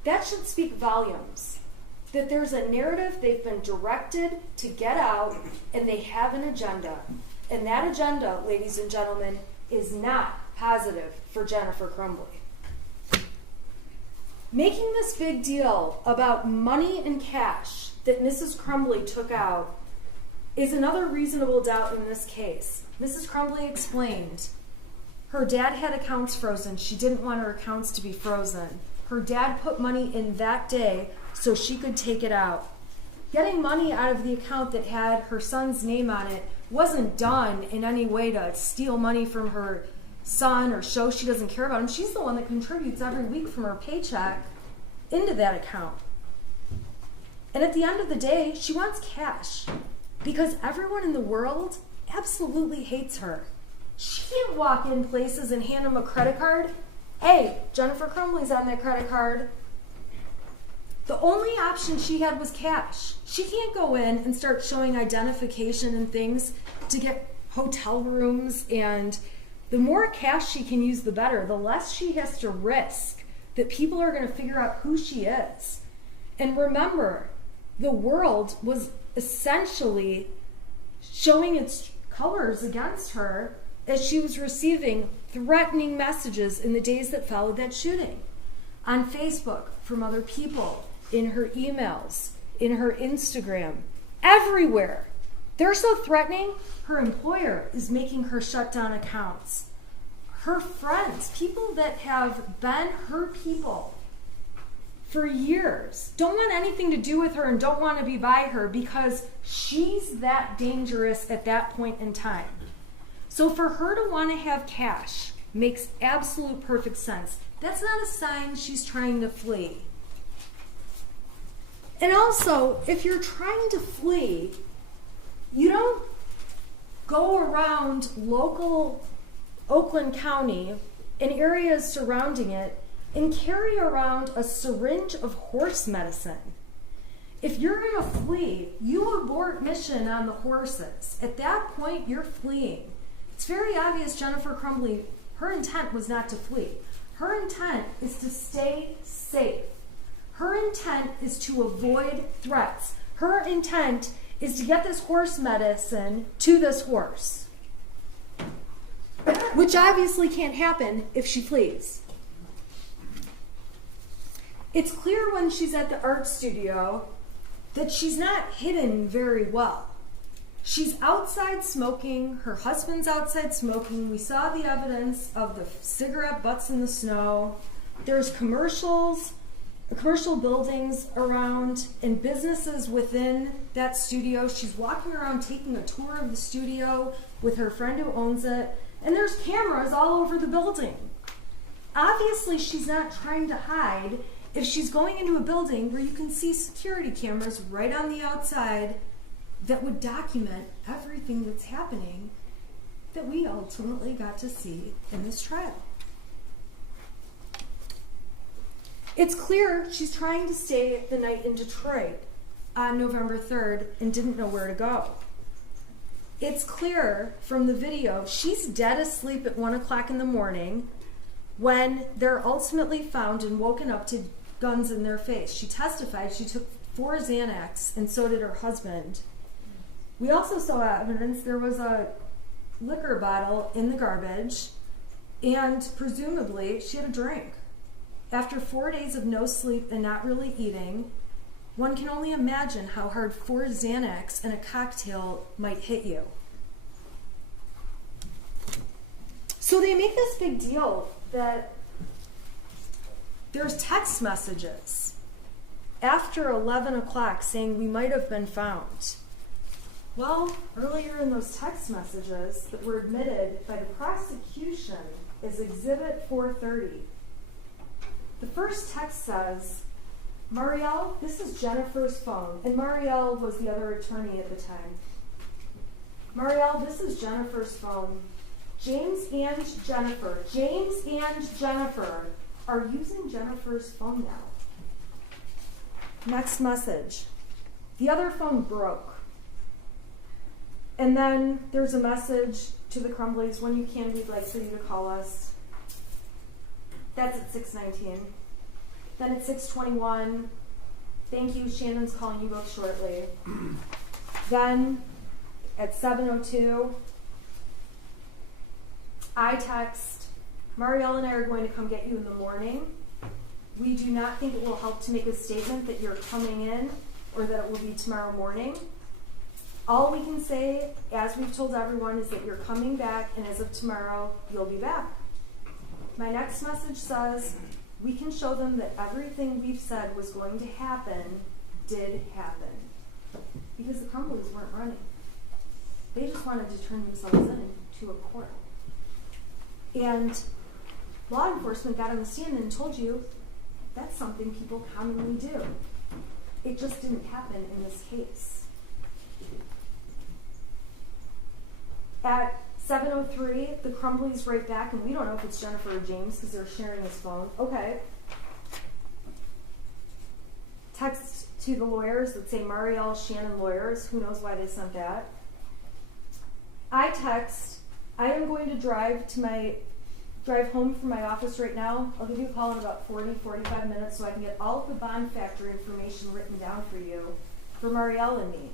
that should speak volumes. That there's a narrative they've been directed to get out, and they have an agenda. And that agenda, ladies and gentlemen, is not positive for Jennifer Crumbley. Making this big deal about money and cash that Mrs. Crumbley took out is another reasonable doubt in this case. Mrs. Crumbley explained her dad had accounts frozen. She didn't want her accounts to be frozen. Her dad put money in that day so she could take it out. Getting money out of the account that had her son's name on it wasn't done in any way to steal money from her son or show she doesn't care about him. She's the one that contributes every week from her paycheck into that account. And at the end of the day, she wants cash because everyone in the world absolutely hates her. She can't walk in places and hand them a credit card. Hey, Jennifer Crumbley's on that credit card. The only option she had was cash. She can't go in and start showing identification and things to get hotel rooms, and the more cash she can use, the better. The less she has to risk that people are going to figure out who she is. And remember, the world was essentially showing its colors against her as she was receiving threatening messages in the days that followed that shooting. On Facebook, from other people, in her emails, in her Instagram, everywhere. They're so threatening, her employer is making her shut down accounts. Her friends, people that have been her people for years, don't want anything to do with her and don't want to be by her because she's that dangerous at that point in time. So for her to want to have cash makes absolute perfect sense. That's not a sign she's trying to flee. And also, if you're trying to flee, you don't go around local Oakland County and areas surrounding it and carry around a syringe of horse medicine. If you're going to flee, you abort mission on the horses. At that point, you're fleeing. It's very obvious Jennifer Crumbley, her intent was not to flee. Her intent is to stay safe. Her intent is to avoid threats. Her intent is to get this horse medicine to this horse. which obviously can't happen if she flees. It's clear when she's at the art studio that she's not hidden very well. She's outside smoking, her husband's outside smoking. We saw the evidence of the cigarette butts in the snow. There's commercial buildings around and businesses within that studio. She's walking around taking a tour of the studio with her friend who owns it, and there's cameras all over the building. Obviously, she's not trying to hide if she's going into a building where you can see security cameras right on the outside that would document everything that's happening that we ultimately got to see in this trial. It's clear she's trying to stay the night in Detroit on November 3rd and didn't know where to go. It's clear from the video she's dead asleep at 1 o'clock in the morning when they're ultimately found and woken up to guns in their face. She testified she took 4 Xanax, and so did her husband. We also saw evidence there was a liquor bottle in the garbage, and presumably she had a drink. After 4 days of no sleep and not really eating, one can only imagine how hard 4 Xanax and a cocktail might hit you. So they make this big deal that there's text messages after 11 o'clock saying we might have been found. Well, earlier in those text messages that were admitted by the prosecution as Exhibit 430, the first text says, Marielle, this is Jennifer's phone. And Marielle was the other attorney at the time. Marielle, this is Jennifer's phone. James and Jennifer are using Jennifer's phone now. Next message. The other phone broke. And then there's a message to the Crumbleys, when you can, we'd like for you to call us. That's at 6:19. Then at 6:21, thank you, Shannon's calling you both shortly. Then at 7:02, I text, Marielle and I are going to come get you in the morning. We do not think it will help to make a statement that you're coming in or that it will be tomorrow morning. All we can say, as we've told everyone, is that you're coming back, and as of tomorrow, you'll be back. My next message says, we can show them that everything we've said was going to happen did happen. Because the Crumbleys weren't running. They just wanted to turn themselves into a court. And law enforcement got on the stand and told you that's something people commonly do. It just didn't happen in this case. At 7:03, the Crumbleys write back, and we don't know if it's Jennifer or James because they're sharing his phone. Okay. Text to the lawyers that say Marielle Shannon lawyers. Who knows why they sent that? I text, I am going to drive home from my office right now. I'll give you a call in about 45 minutes so I can get all of the bond factor information written down for you, for Marielle and me.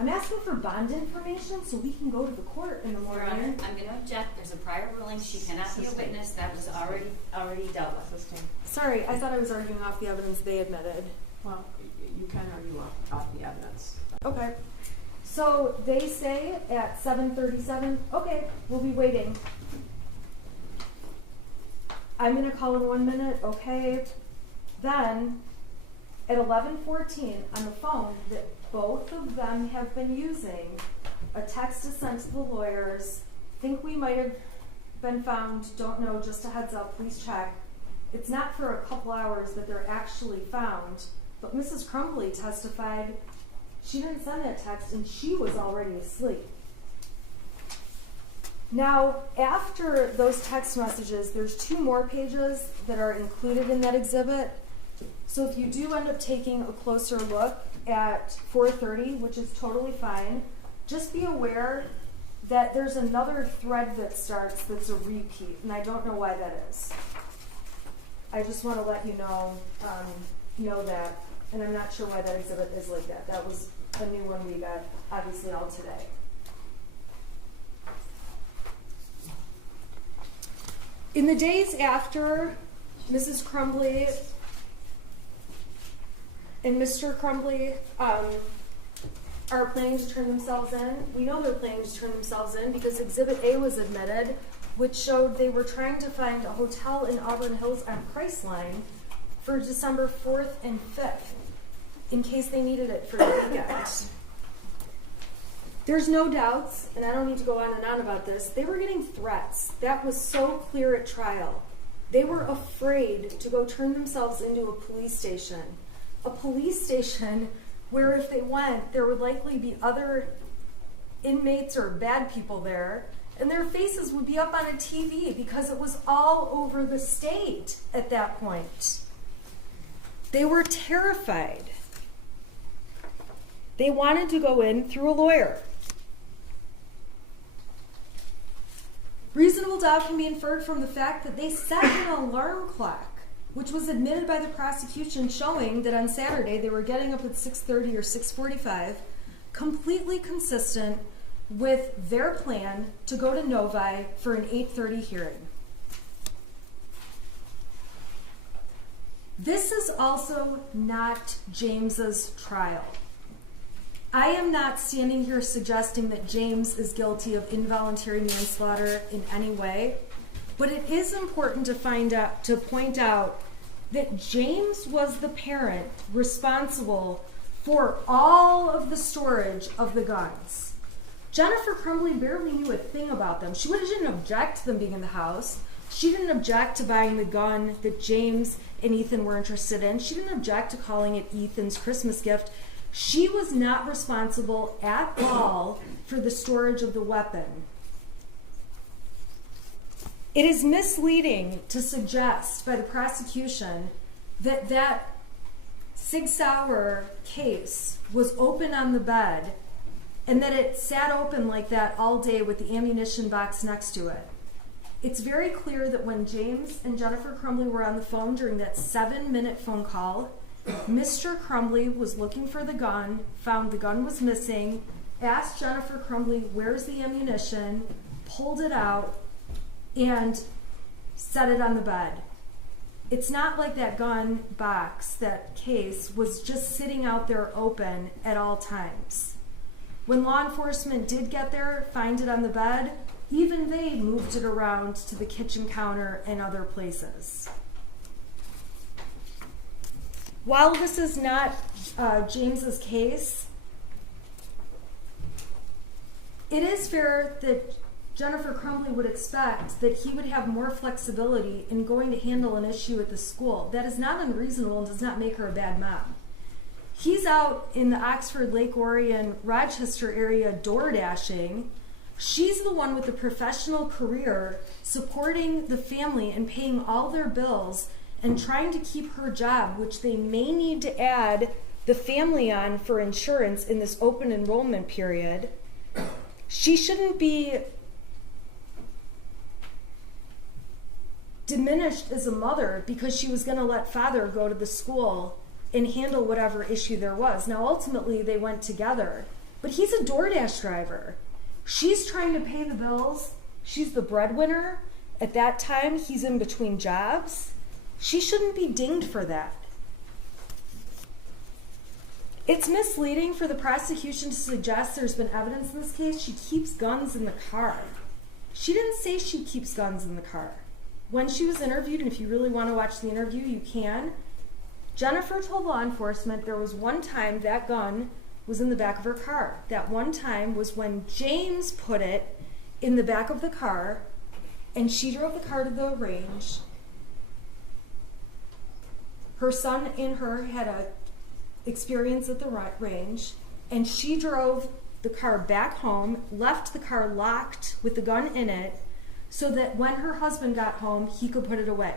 I'm asking for bond information so we can go to the court in the morning. Your Honor, I'm going to object. There's a prior ruling. She cannot be a witness. That was already dealt with. Sorry, I thought I was arguing off the evidence they admitted. Well, you can argue off the evidence. Okay. So they say at 7:37, okay, we'll be waiting. I'm going to call in 1 minute, okay. Then at 11:14 on the phone that both of them have been using, a text is sent to the lawyers, think we might have been found, don't know, just a heads up, please check. It's not for a couple hours that they're actually found, but Mrs. Crumbley testified she didn't send that text and she was already asleep. Now, after those text messages, there's 2 more pages that are included in that exhibit. So if you do end up taking a closer look at 4:30, which is totally fine, just be aware that there's another thread that starts that's a repeat, and I don't know why that is. I just want to let you know that, and I'm not sure why that exhibit is like that. That was a new one we got, obviously, all today. In the days after Mrs. Crumbley and Mr. Crumbley are planning to turn themselves in, we know they're planning to turn themselves in because Exhibit A was admitted, which showed they were trying to find a hotel in Auburn Hills on Priceline for December 4th and 5th, in case they needed it for the weekend. There's no doubts, and I don't need to go on and on about this, they were getting threats. That was so clear at trial. They were afraid to go turn themselves into a police station. A police station where if they went, there would likely be other inmates or bad people there, and their faces would be up on a TV because it was all over the state at that point. They were terrified. They wanted to go in through a lawyer. Reasonable doubt can be inferred from the fact that they set an alarm clock, which was admitted by the prosecution, showing that on Saturday they were getting up at 6:30 or 6:45, completely consistent with their plan to go to Novi for an 8:30 hearing. This is also not James's trial. I am not standing here suggesting that James is guilty of involuntary manslaughter in any way, but it is important to point out that James was the parent responsible for all of the storage of the guns. Jennifer Crumbley barely knew a thing about them. She didn't object to them being in the house. She didn't object to buying the gun that James and Ethan were interested in. She didn't object to calling it Ethan's Christmas gift. She was not responsible at all for the storage of the weapon. It is misleading to suggest by the prosecution that that 6-hour case was open on the bed and that it sat open like that all day with the ammunition box next to it. It's very clear that when James and Jennifer Crumbley were on the phone during that 7-minute phone call, Mr. Crumbley was looking for the gun, found the gun was missing, asked Jennifer Crumbley, where's the ammunition, pulled it out, and set it on the bed. It's not like that gun box, that case, was just sitting out there open at all times. When law enforcement did get there, find it on the bed, even they moved it around to the kitchen counter and other places. While this is not James's case, it is fair that Jennifer Crumbley would expect that he would have more flexibility in going to handle an issue at the school. That is not unreasonable and does not make her a bad mom. He's out in the Oxford, Lake Orion, Rochester area door dashing. She's the one with the professional career supporting the family and paying all their bills and trying to keep her job, which they may need to add the family on for insurance in this open enrollment period. She shouldn't be diminished as a mother because she was going to let father go to the school and handle whatever issue there was. Now, ultimately, they went together. But he's a DoorDash driver. She's trying to pay the bills. She's the breadwinner. At that time, he's in between jobs. She shouldn't be dinged for that. It's misleading for the prosecution to suggest there's been evidence in this case. She keeps guns in the car. She didn't say she keeps guns in the car. When she was interviewed, and if you really want to watch the interview, you can, Jennifer told law enforcement there was one time that gun was in the back of her car. That one time was when James put it in the back of the car, and she drove the car to the range. Her son and her had a experience at the range, and she drove the car back home, left the car locked with the gun in it, so that when her husband got home, he could put it away.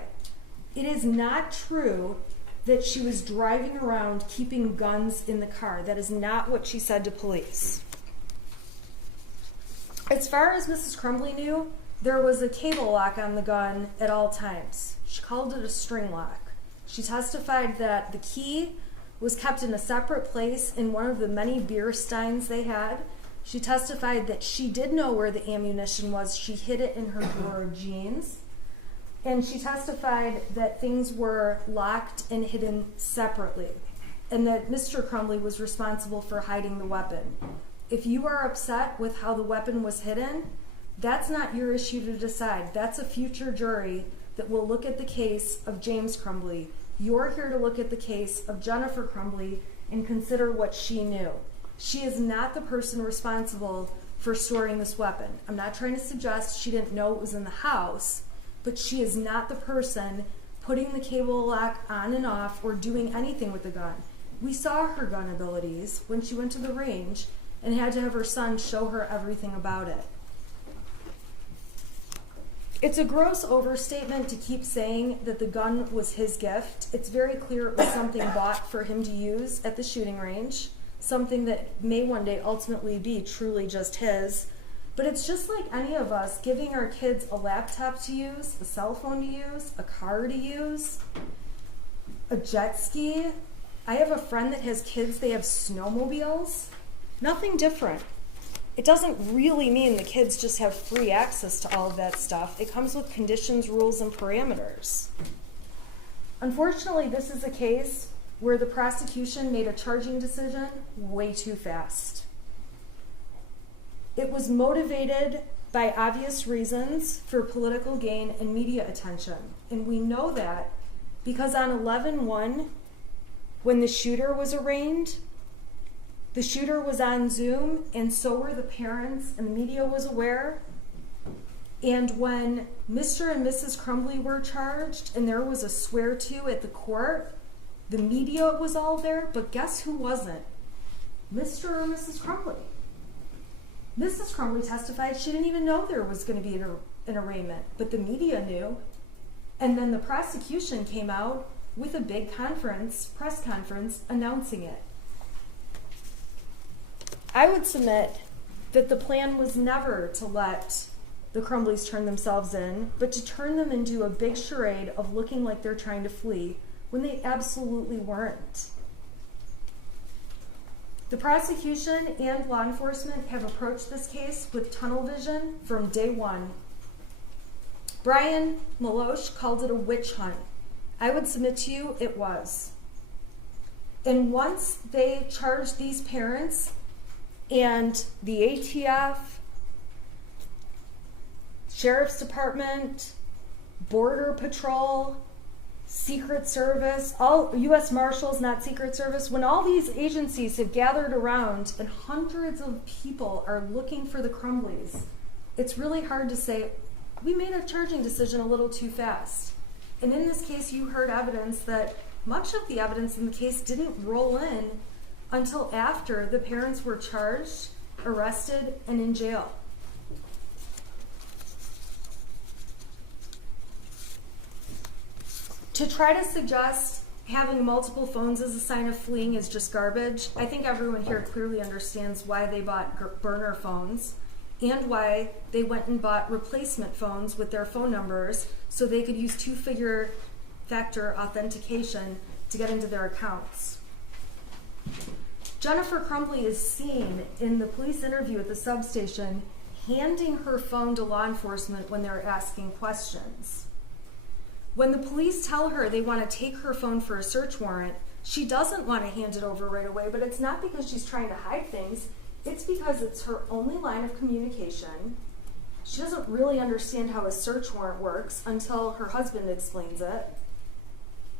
It is not true that she was driving around keeping guns in the car. That is not what she said to police. As far as Mrs. Crumbley knew, there was a cable lock on the gun at all times. She called it a string lock. She testified that the key was kept in a separate place in one of the many beer steins they had. She testified that she did know where the ammunition was. She hid it in her drawer of jeans. And she testified that things were locked and hidden separately, and that Mr. Crumbley was responsible for hiding the weapon. If you are upset with how the weapon was hidden, that's not your issue to decide. That's a future jury that will look at the case of James Crumbley. You're here to look at the case of Jennifer Crumbley and consider what she knew. She is not the person responsible for storing this weapon. I'm not trying to suggest she didn't know it was in the house, but she is not the person putting the cable lock on and off or doing anything with the gun. We saw her gun abilities when she went to the range and had to have her son show her everything about it. It's a gross overstatement to keep saying that the gun was his gift. It's very clear it was something bought for him to use at the shooting range, something that may one day ultimately be truly just his. But it's just like any of us giving our kids a laptop to use, a cell phone to use, a car to use, a jet ski. I have a friend that has kids, they have snowmobiles. Nothing different. It doesn't really mean the kids just have free access to all of that stuff. It comes with conditions, rules, and parameters. Unfortunately, this is a case where the prosecution made a charging decision way too fast. It was motivated by obvious reasons for political gain and media attention. And we know that because on 11/1, when the shooter was arraigned, the shooter was on Zoom, and so were the parents, and the media was aware. And when Mr. and Mrs. Crumbley were charged, and there was a swear-to at the court, the media was all there, but guess who wasn't? Mr. or Mrs. Crumbley. Mrs. Crumbley testified she didn't even know there was going to be an arraignment, but the media knew. And then the prosecution came out with a big press conference, announcing it. I would submit that the plan was never to let the Crumbleys turn themselves in, but to turn them into a big charade of looking like they're trying to flee when they absolutely weren't. The prosecution and law enforcement have approached this case with tunnel vision from day one. Brian Maloche called it a witch hunt. I would submit to you it was. And once they charged these parents, and the ATF, Sheriff's Department, Border Patrol, Secret Service, all U.S. Marshals, not Secret Service, when all these agencies have gathered around and hundreds of people are looking for the Crumbleys, it's really hard to say, we made a charging decision a little too fast. And in this case, you heard evidence that much of the evidence in the case didn't roll in until after the parents were charged, arrested, and in jail. To try to suggest having multiple phones as a sign of fleeing is just garbage. I think everyone here clearly understands why they bought burner phones and why they went and bought replacement phones with their phone numbers so they could use two-factor authentication to get into their accounts. Jennifer Crumbley is seen in the police interview at the substation handing her phone to law enforcement when they're asking questions. When the police tell her they want to take her phone for a search warrant, she doesn't want to hand it over right away, but it's not because she's trying to hide things. It's because it's her only line of communication. She doesn't really understand how a search warrant works until her husband explains it.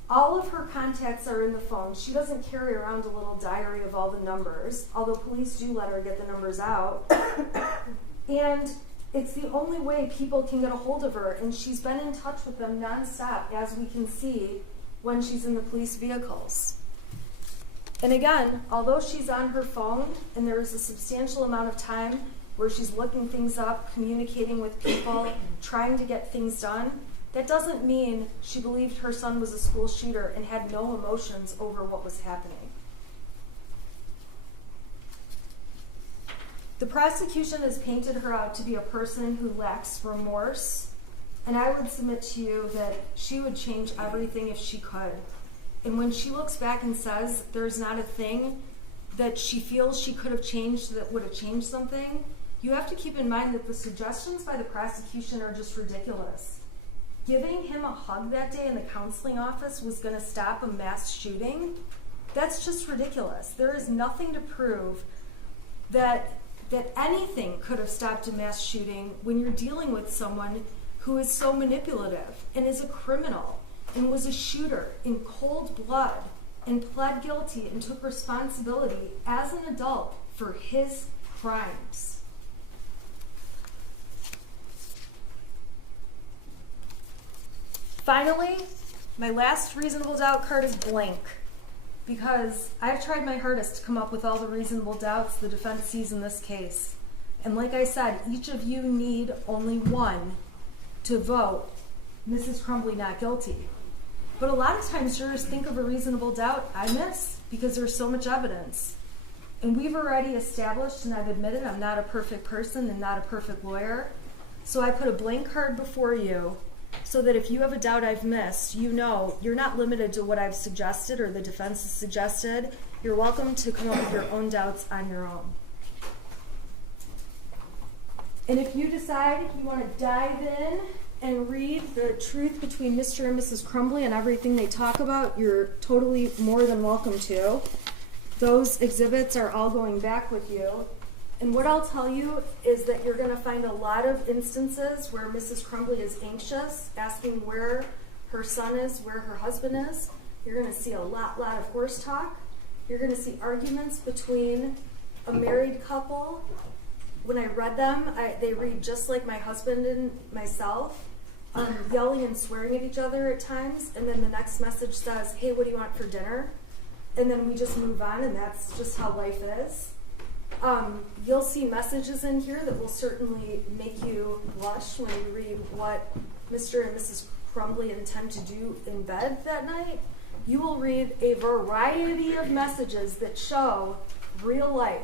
All of her contacts are in the phone. She doesn't carry around a little diary of all the numbers, although police do let her get the numbers out. And it's the only way people can get a hold of her, and she's been in touch with them nonstop, as we can see when she's in the police vehicles. And again, although she's on her phone, and there is a substantial amount of time where she's looking things up, communicating with people, trying to get things done, that doesn't mean she believed her son was a school shooter and had no emotions over what was happening. The prosecution has painted her out to be a person who lacks remorse, and I would submit to you that she would change everything if she could. And when she looks back and says there's not a thing that she feels she could have changed that would have changed something, you have to keep in mind that the suggestions by the prosecution are just ridiculous. giving him a hug that day in the counseling office was going to stop a mass shooting, that's just ridiculous. There is nothing to prove that anything could have stopped a mass shooting when you're dealing with someone who is so manipulative and is a criminal and was a shooter in cold blood and pled guilty and took responsibility as an adult for his crimes. Finally, my last reasonable doubt card is blank, because I've tried my hardest to come up with all the reasonable doubts the defense sees in this case. And like I said, each of you need only one to vote Mrs. Crumbley not guilty. But a lot of times jurors think of a reasonable doubt I miss because there's so much evidence. And we've already established, and I've admitted I'm not a perfect person and not a perfect lawyer. So I put a blank card before you so that if you have a doubt I've missed, you know you're not limited to what I've suggested or the defense has suggested. You're welcome to come up with your own doubts on your own. And if you decide you want to dive in and read the truth between Mr. and Mrs. Crumbley and everything they talk about, you're totally more than welcome to. Those exhibits are all going back with you. And what I'll tell you is that you're going to find a lot of instances where Mrs. Crumbley is anxious, asking where her son is, where her husband is. You're going to see a lot of horse talk. You're going to see arguments between a married couple. When I read them, they read just like my husband and myself, yelling and swearing at each other at times. And then the next message says, hey, what do you want for dinner? And then we just move on, and that's just how life is. You'll see messages in here that will certainly make you blush when you read what Mr. and Mrs. Crumbley intend to do in bed that night. You will read a variety of messages that show real life,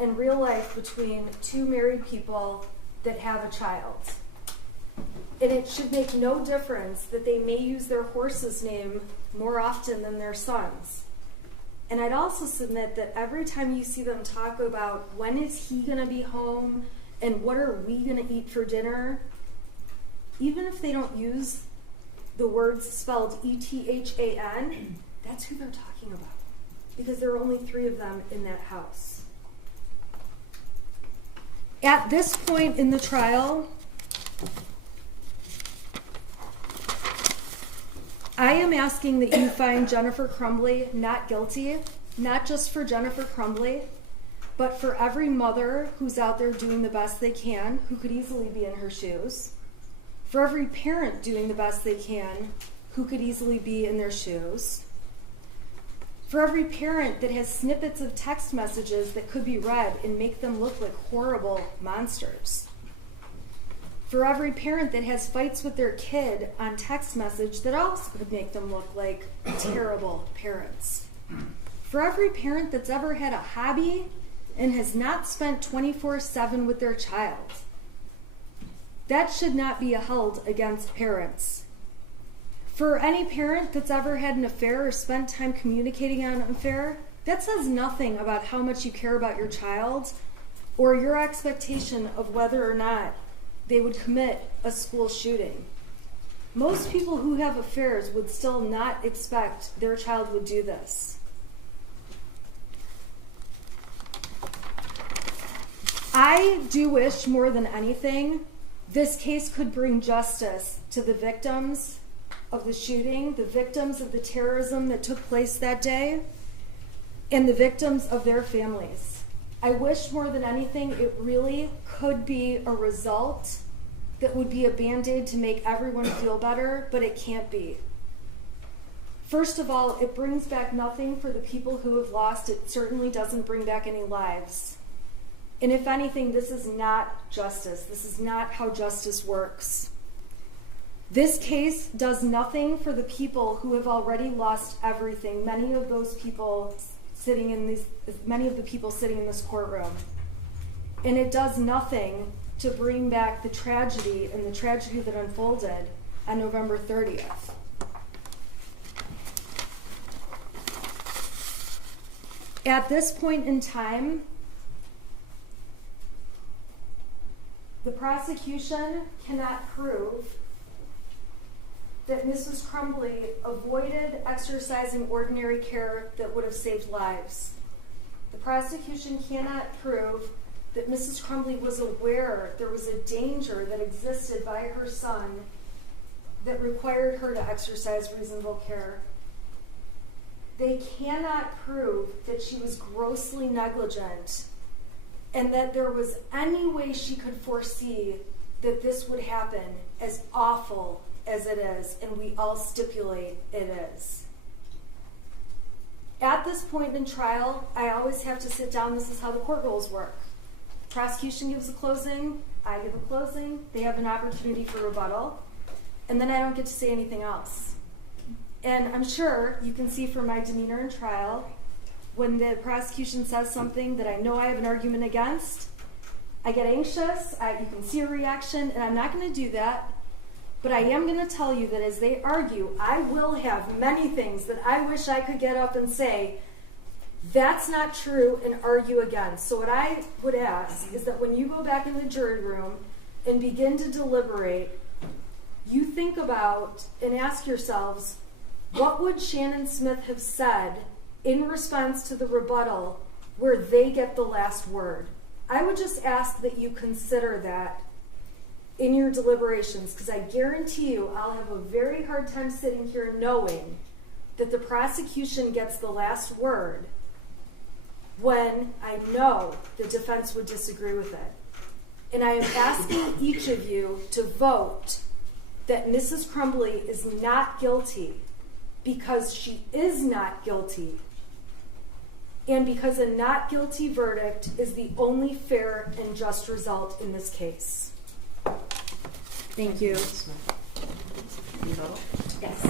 and real life between two married people that have a child. And it should make no difference that they may use their horse's name more often than their son's. And I'd also submit that every time you see them talk about when is he going to be home and what are we going to eat for dinner, even if they don't use the words spelled E-T-H-A-N, that's who they're talking about, because there are only 3 of them in that house. At this point in the trial, I am asking that you find Jennifer Crumbley not guilty, not just for Jennifer Crumbley, but for every mother who's out there doing the best they can, who could easily be in her shoes, for every parent doing the best they can, who could easily be in their shoes, for every parent that has snippets of text messages that could be read and make them look like horrible monsters, for every parent that has fights with their kid on text message that also could make them look like terrible parents. For every parent that's ever had a hobby and has not spent 24/7 with their child. That should not be held against parents. For any parent that's ever had an affair or spent time communicating on an affair, that says nothing about how much you care about your child or your expectation of whether or not they would commit a school shooting. Most people who have affairs would still not expect their child would do this. I do wish more than anything this case could bring justice to the victims of the shooting, the victims of the terrorism that took place that day, and the victims of their families. I wish more than anything it really could be a result that would be a Band-Aid to make everyone feel better, but it can't be. First of all, it brings back nothing for the people who have lost. It certainly doesn't bring back any lives. And if anything, this is not justice. This is not how justice works. This case does nothing for the people who have already lost everything. Many of the people sitting in this courtroom. And it does nothing to bring back the tragedy and the tragedy that unfolded on November 30th. At this point in time, the prosecution cannot prove that Mrs. Crumbley avoided exercising ordinary care that would have saved lives. The prosecution cannot prove that Mrs. Crumbley was aware there was a danger that existed by her son that required her to exercise reasonable care. They cannot prove that she was grossly negligent and that there was any way she could foresee that this would happen, as awful as it is, and we all stipulate it is. At this point in trial, I always have to sit down. This is how the court rules work. Prosecution gives a closing, I give a closing, they have an opportunity for rebuttal, and then I don't get to say anything else. And I'm sure you can see from my demeanor in trial, when the prosecution says something that I know I have an argument against, I get anxious, you can see a reaction, and I'm not going to do that. But I am going to tell you that as they argue, I will have many things that I wish I could get up and say, that's not true, and argue again. So what I would ask is that when you go back in the jury room and begin to deliberate, you think about and ask yourselves, what would Shannon Smith have said in response to the rebuttal where they get the last word? I would just ask that you consider that in your deliberations, because I guarantee you I'll have a very hard time sitting here knowing that the prosecution gets the last word when I know the defense would disagree with it. And I am asking each of you to vote that Mrs. Crumbley is not guilty because she is not guilty, and because a not guilty verdict is the only fair and just result in this case. Thank you. Yes.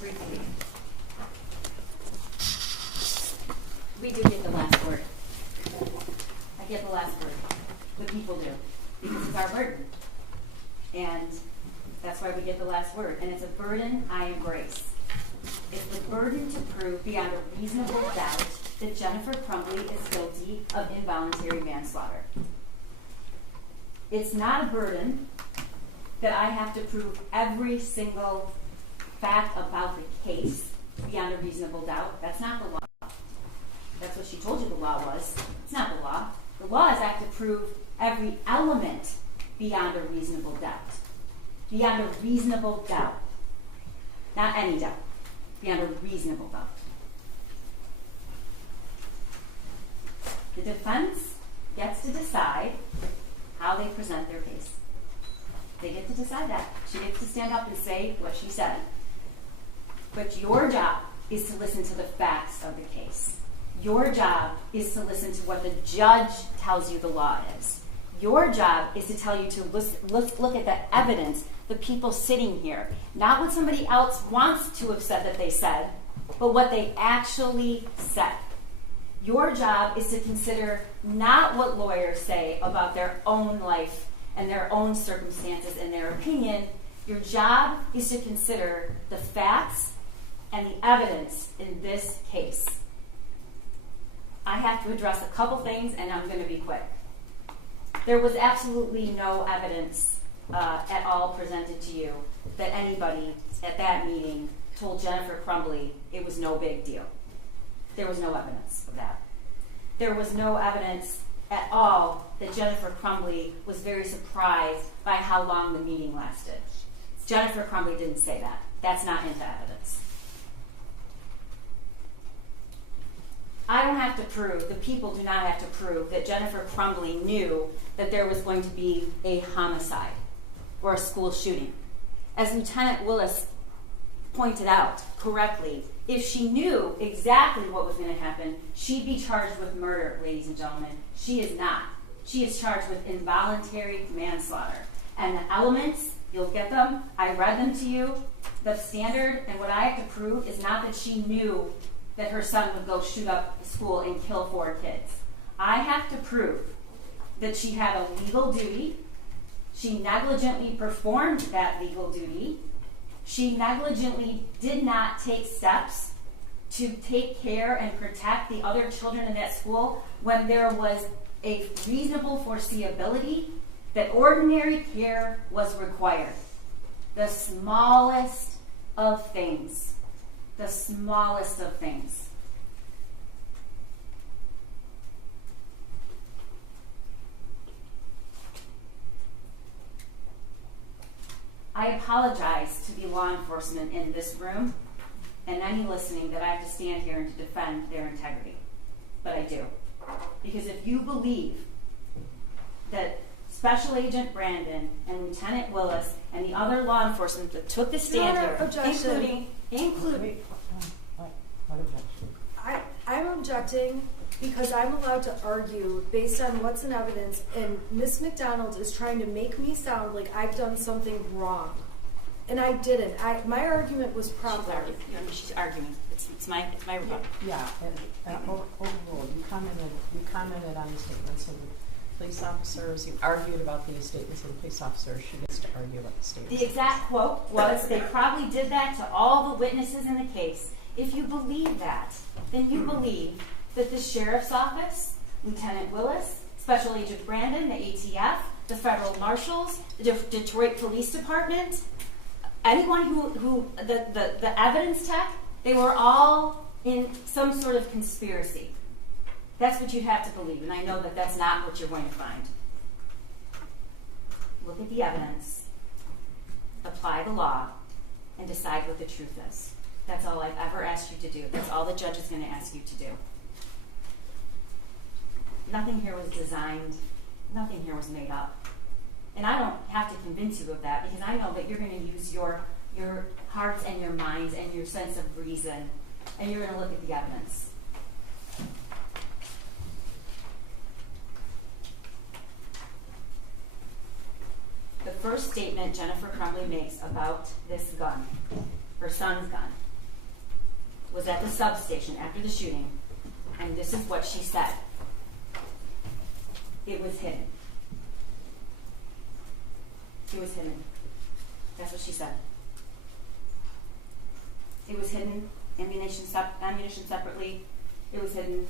Briefly. We do get the last word. I get the last word. The people do. Because it's our burden. And that's why we get the last word. And it's a burden I embrace. It's the burden to prove beyond a reasonable doubt that Jennifer Crumbley is guilty of involuntary manslaughter. It's not a burden that I have to prove every single fact about the case beyond a reasonable doubt. That's not the law. That's what she told you the law was. It's not the law. The law is I have to prove every element beyond a reasonable doubt. Beyond a reasonable doubt. Not any doubt. Beyond a reasonable doubt. The defense gets to decide how they present their case. They get to decide that. She gets to stand up and say what she said. But your job is to listen to the facts of the case. Your job is to listen to what the judge tells you the law is. Your job is to tell you to look at the evidence, the people sitting here. Not what somebody else wants to have said that they said, but what they actually said. Your job is to consider not what lawyers say about their own life and their own circumstances and their opinion. Your job is to consider the facts and the evidence in this case. I have to address a couple things, and I'm going to be quick. There was absolutely no evidence at all presented to you that anybody at that meeting told Jennifer Crumbley it was no big deal. There was no evidence of that. There was no evidence at all that Jennifer Crumbley was very surprised by how long the meeting lasted. Jennifer Crumbley didn't say that. That's not into evidence. I don't have to prove, the people do not have to prove that Jennifer Crumbley knew that there was going to be a homicide or a school shooting. As Lieutenant Willis pointed out correctly, if she knew exactly what was going to happen, she'd be charged with murder, ladies and gentlemen. She is not. She is charged with involuntary manslaughter. And the elements, you'll get them. I read them to you. The standard and what I have to prove is not that she knew that her son would go shoot up the school and kill 4 kids. I have to prove that she had a legal duty. She negligently performed that legal duty. She negligently did not take steps to take care and protect the other children in that school when there was a reasonable foreseeability that ordinary care was required. the smallest of things. The smallest of things. I apologize to the law enforcement in this room and any listening that I have to stand here and to defend their integrity. But I do. Because if you believe that Special Agent Brandon and Lieutenant Willis and the other law enforcement that took the stand Your Honor, here, objection. including What objection? I'm objecting because I'm allowed to argue based on what's in evidence, and Miss McDonald is trying to make me sound like I've done something wrong. And I didn't. My argument was proper. she's arguing. It's my rebuttal. Yeah, and overruled. You commented on the statements of the police officers. You argued about the statements of the police officers. She gets to argue about the statements. The exact quote was, they probably did that to all the witnesses in the case. If you believe that, then you believe that the sheriff's office, Lieutenant Willis, Special Agent Brandon, the ATF, the federal marshals, the Detroit Police Department, anyone who the evidence tech, they were all in some sort of conspiracy. That's what you have to believe, and I know that that's not what you're going to find. Look at the evidence, apply the law, and decide what the truth is. That's all I've ever asked you to do. That's all the judge is going to ask you to do. Nothing here was designed. Nothing here was made up. And I don't have to convince you of that, because I know that you're going to use your hearts and your minds and your sense of reason, and you're going to look at the evidence. The first statement Jennifer Crumbley makes about this gun, her son's gun, was at the substation after the shooting, and this is what she said. It was hidden. It was hidden. That's what she said. It was hidden, ammunition separately. It was hidden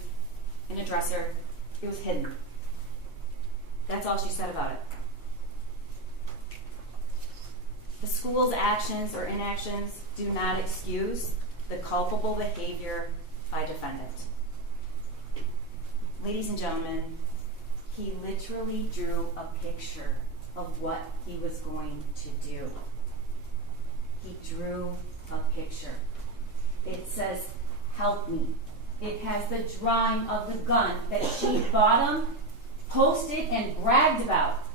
in a dresser. It was hidden. That's all she said about it. The school's actions or inactions do not excuse the culpable behavior by defendant. Ladies and gentlemen, he literally drew a picture of what he was going to do. He drew a picture. It says, "Help me." It has the drawing of the gun that she bought him, posted, and bragged about.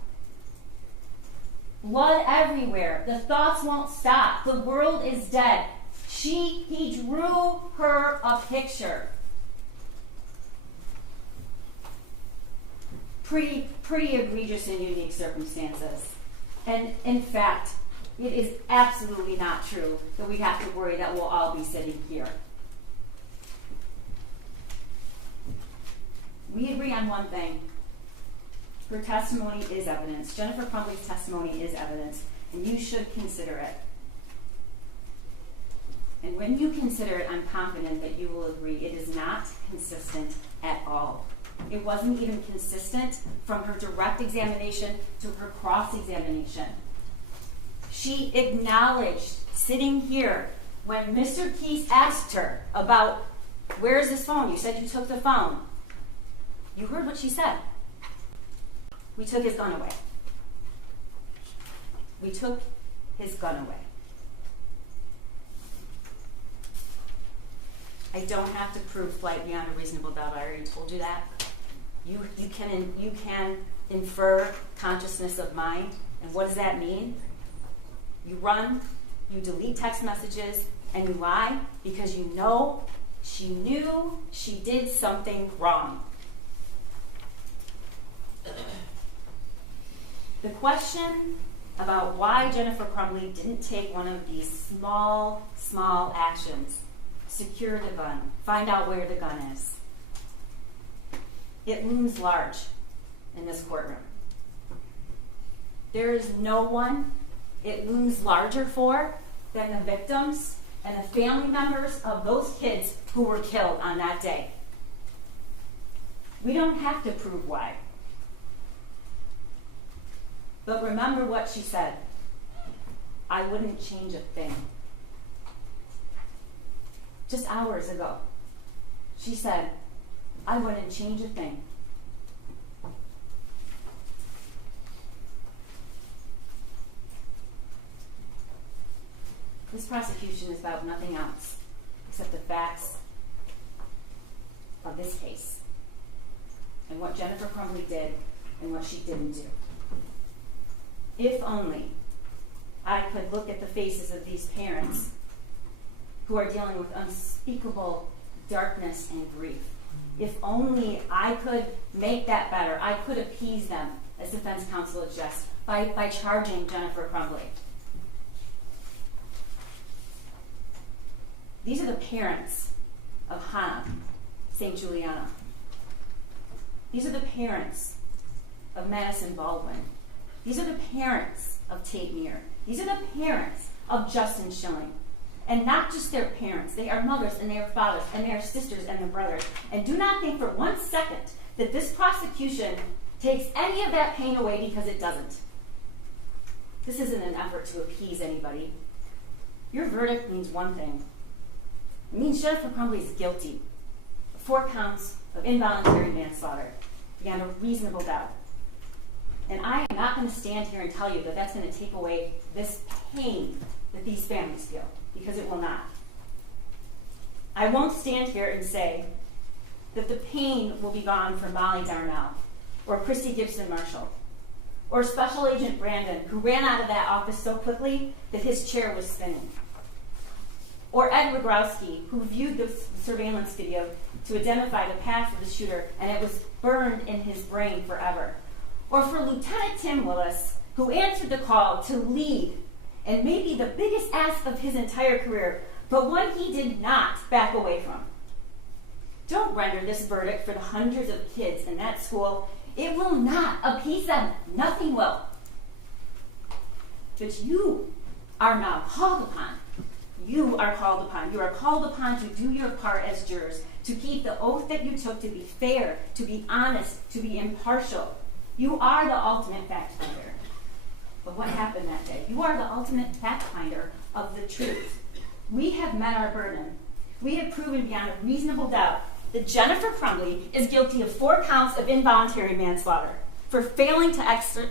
Blood everywhere. The thoughts won't stop. The world is dead. He drew her a picture. Pretty egregious and unique circumstances. And in fact, it is absolutely not true that we have to worry that we'll all be sitting here. We agree on one thing. Her testimony is evidence. Jennifer Crumbley's testimony is evidence, and you should consider it. And when you consider it, I'm confident that you will agree it is not consistent at all. It wasn't even consistent from her direct examination to her cross-examination. She acknowledged, sitting here, when Mr. Keese asked her about, "Where's this phone? You said you took the phone." You heard what she said. We took his gun away. We took his gun away. I don't have to prove flight beyond a reasonable doubt. I already told you that. You can infer consciousness of mind. And what does that mean? You run, you delete text messages, and you lie because you know she knew she did something wrong. The question about why Jennifer Crumbley didn't take one of these small actions, secure the gun, find out where the gun is, it looms large in this courtroom. There is no one it looms larger for than the victims and the family members of those kids who were killed on that day. We don't have to prove why. But remember what she said. I wouldn't change a thing. Just hours ago, she said, I wouldn't change a thing. This prosecution is about nothing else except the facts of this case and what Jennifer Crumbley did and what she didn't do. If only I could look at the faces of these parents who are dealing with unspeakable darkness and grief. If only I could make that better. I could appease them, as defense counsel suggests, by charging Jennifer Crumbley. These are the parents of Hannah St. Juliana. These are the parents of Madison Baldwin. These are the parents of Tate Meir. These are the parents of Justin Schilling. And not just their parents. They are mothers and they are fathers and they are sisters and their brothers. And do not think for 1 second that this prosecution takes any of that pain away, because it doesn't. This isn't an effort to appease anybody. Your verdict means one thing. It means Jennifer Crumbley is guilty of 4 counts of involuntary manslaughter beyond a reasonable doubt. And I am not going to stand here and tell you that that's going to take away this pain that these families feel, because it will not. I won't stand here and say that the pain will be gone for Molly Darnell, or Christy Gibson Marshall, or Special Agent Brandon, who ran out of that office so quickly that his chair was spinning, or Ed Rogrowski, who viewed the surveillance video to identify the path of the shooter, and it was burned in his brain forever. Or for Lieutenant Tim Willis, who answered the call to lead, and maybe the biggest ask of his entire career, but one he did not back away from. Don't render this verdict for the hundreds of kids in that school. It will not appease them. Nothing will. But you are now called upon. You are called upon. You are called upon to do your part as jurors, to keep the oath that you took, to be fair, to be honest, to be impartial. You are the ultimate fact finder. But what happened that day? You are the ultimate fact finder of the truth. We have met our burden. We have proven beyond a reasonable doubt that Jennifer Crumbley is guilty of 4 counts of involuntary manslaughter for failing to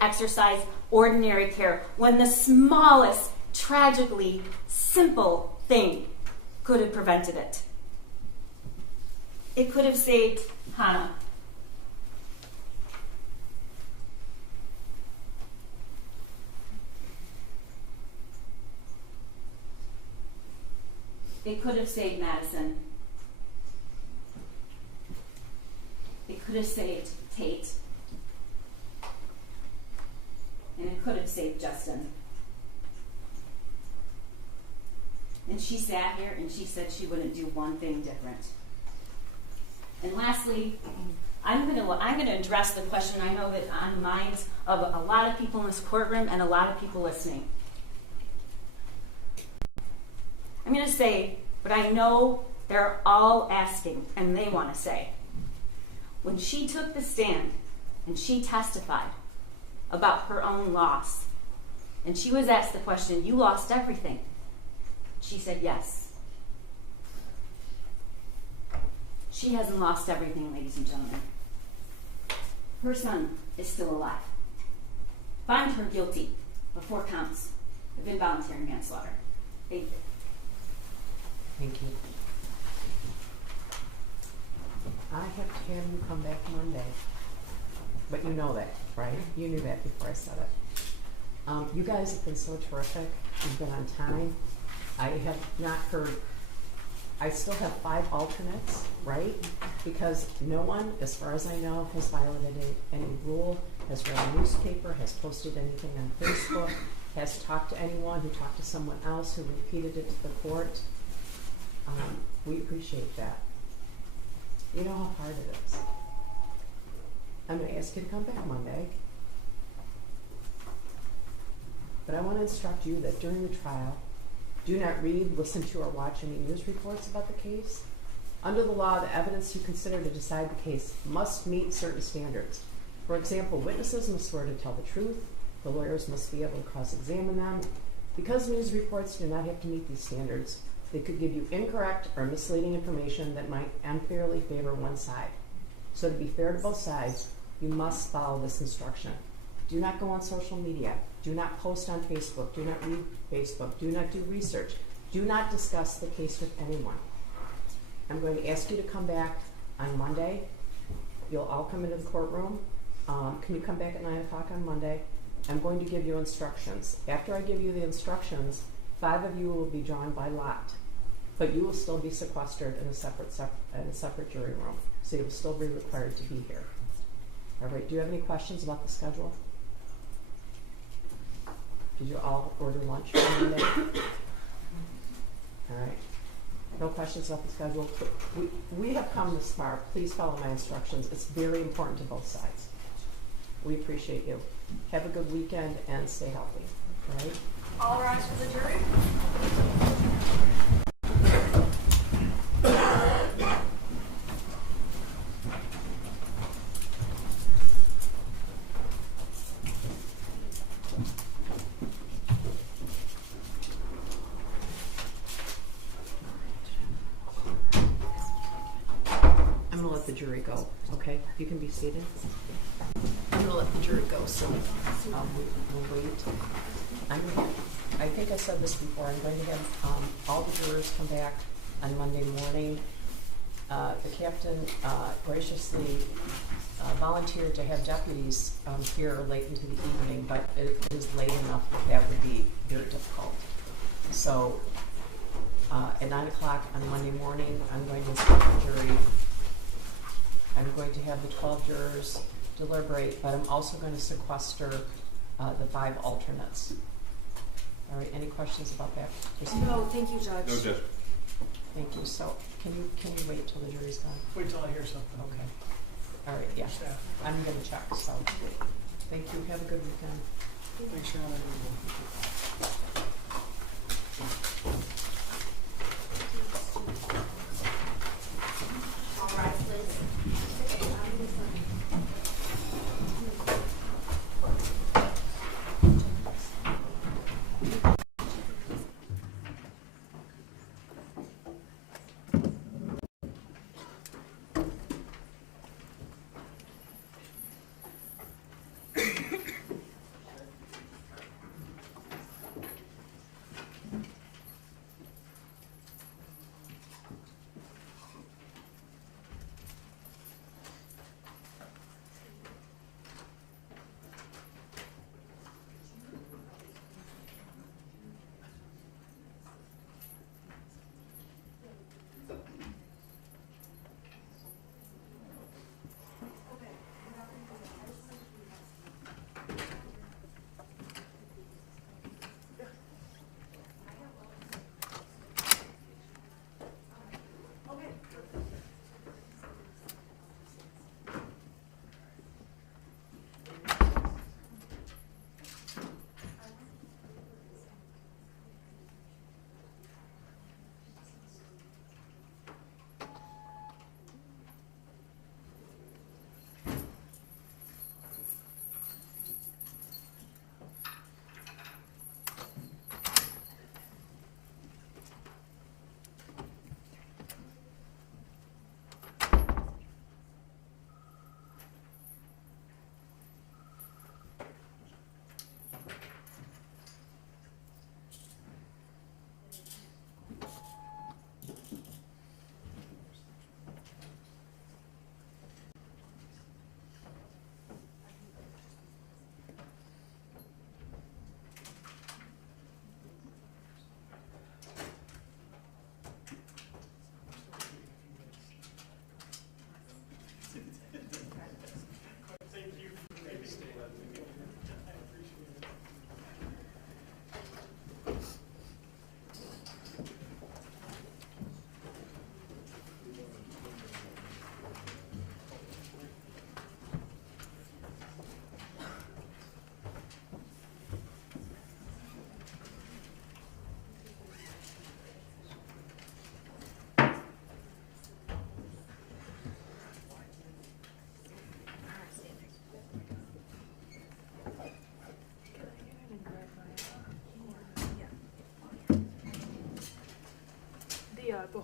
exercise ordinary care when the smallest, tragically simple thing could have prevented it. It could have saved Hannah. It could have saved Madison. It could have saved Tate. And it could have saved Justin. And she sat here and she said she wouldn't do one thing different. And lastly, I'm going to address the question I know that on the minds of a lot of people in this courtroom and a lot of people listening. I'm going to say what I know they're all asking and they want to say. When she took the stand and she testified about her own loss, and she was asked the question, "You lost everything?" She said yes. She hasn't lost everything, ladies and gentlemen. Her son is still alive. Find her guilty of 4 counts of involuntary manslaughter. Thank you. Thank you. I have to have you come back Monday. But you know that, right? You knew that before I said it. You guys have been so terrific. You've been on time. I have not heard, I still have 5 alternates, right? Because no one, as far as I know, has violated any rule, has read a newspaper, has posted anything on Facebook, has talked to anyone who talked to someone else who repeated it to the court. We appreciate that. You know how hard it is. I'm going to ask you to come back Monday. But I want to instruct you that during the trial, do not read, listen to, or watch any news reports about the case. Under the law, the evidence you consider to decide the case must meet certain standards. For example, witnesses must swear to tell the truth. The lawyers must be able to cross-examine them. Because news reports do not have to meet these standards, they could give you incorrect or misleading information that might unfairly favor one side. So to be fair to both sides, you must follow this instruction. Do not go on social media. Do not post on Facebook. Do not read Facebook. Do not do research. Do not discuss the case with anyone. I'm going to ask you to come back on Monday. You'll all come into the courtroom. Can you come back at 9 o'clock on Monday? I'm going to give you instructions. After I give you the instructions, 5 of you will be drawn by lot, but you will still be sequestered in a separate jury room, so you'll still be required to be here. All right, do you have any questions about the schedule? Did you all order lunch for Monday? All right. No questions about the schedule? We have come this far. Please follow my instructions. It's very important to both sides. We appreciate you. Have a good weekend and stay healthy. All right? All rise for the jury. I'm going to let the jury go, okay? You can be seated. I'm going to let the jury go, so we'll wait. I think I said this before. I'm going to have all the jurors come back on Monday morning. The captain graciously volunteered to have deputies here late into the evening, but it is late enough that would be very difficult. So at 9 o'clock on Monday morning, I'm going to instruct the jury. I'm going to have the 12 jurors deliberate, but I'm also going to sequester the 5 alternates. All right, any questions about that? No, thank you, Judge. No, Judge. Thank you. So can you wait till the jury's gone? Wait till I hear something. Okay. All right, yeah. Staff. I'm going to check, so thank you. Have a good weekend. Thanks, Sharon. All rise, please.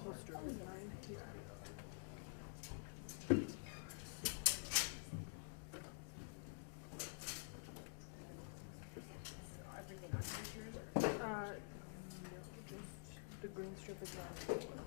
whole strip is mine. No, just the green strip is mine.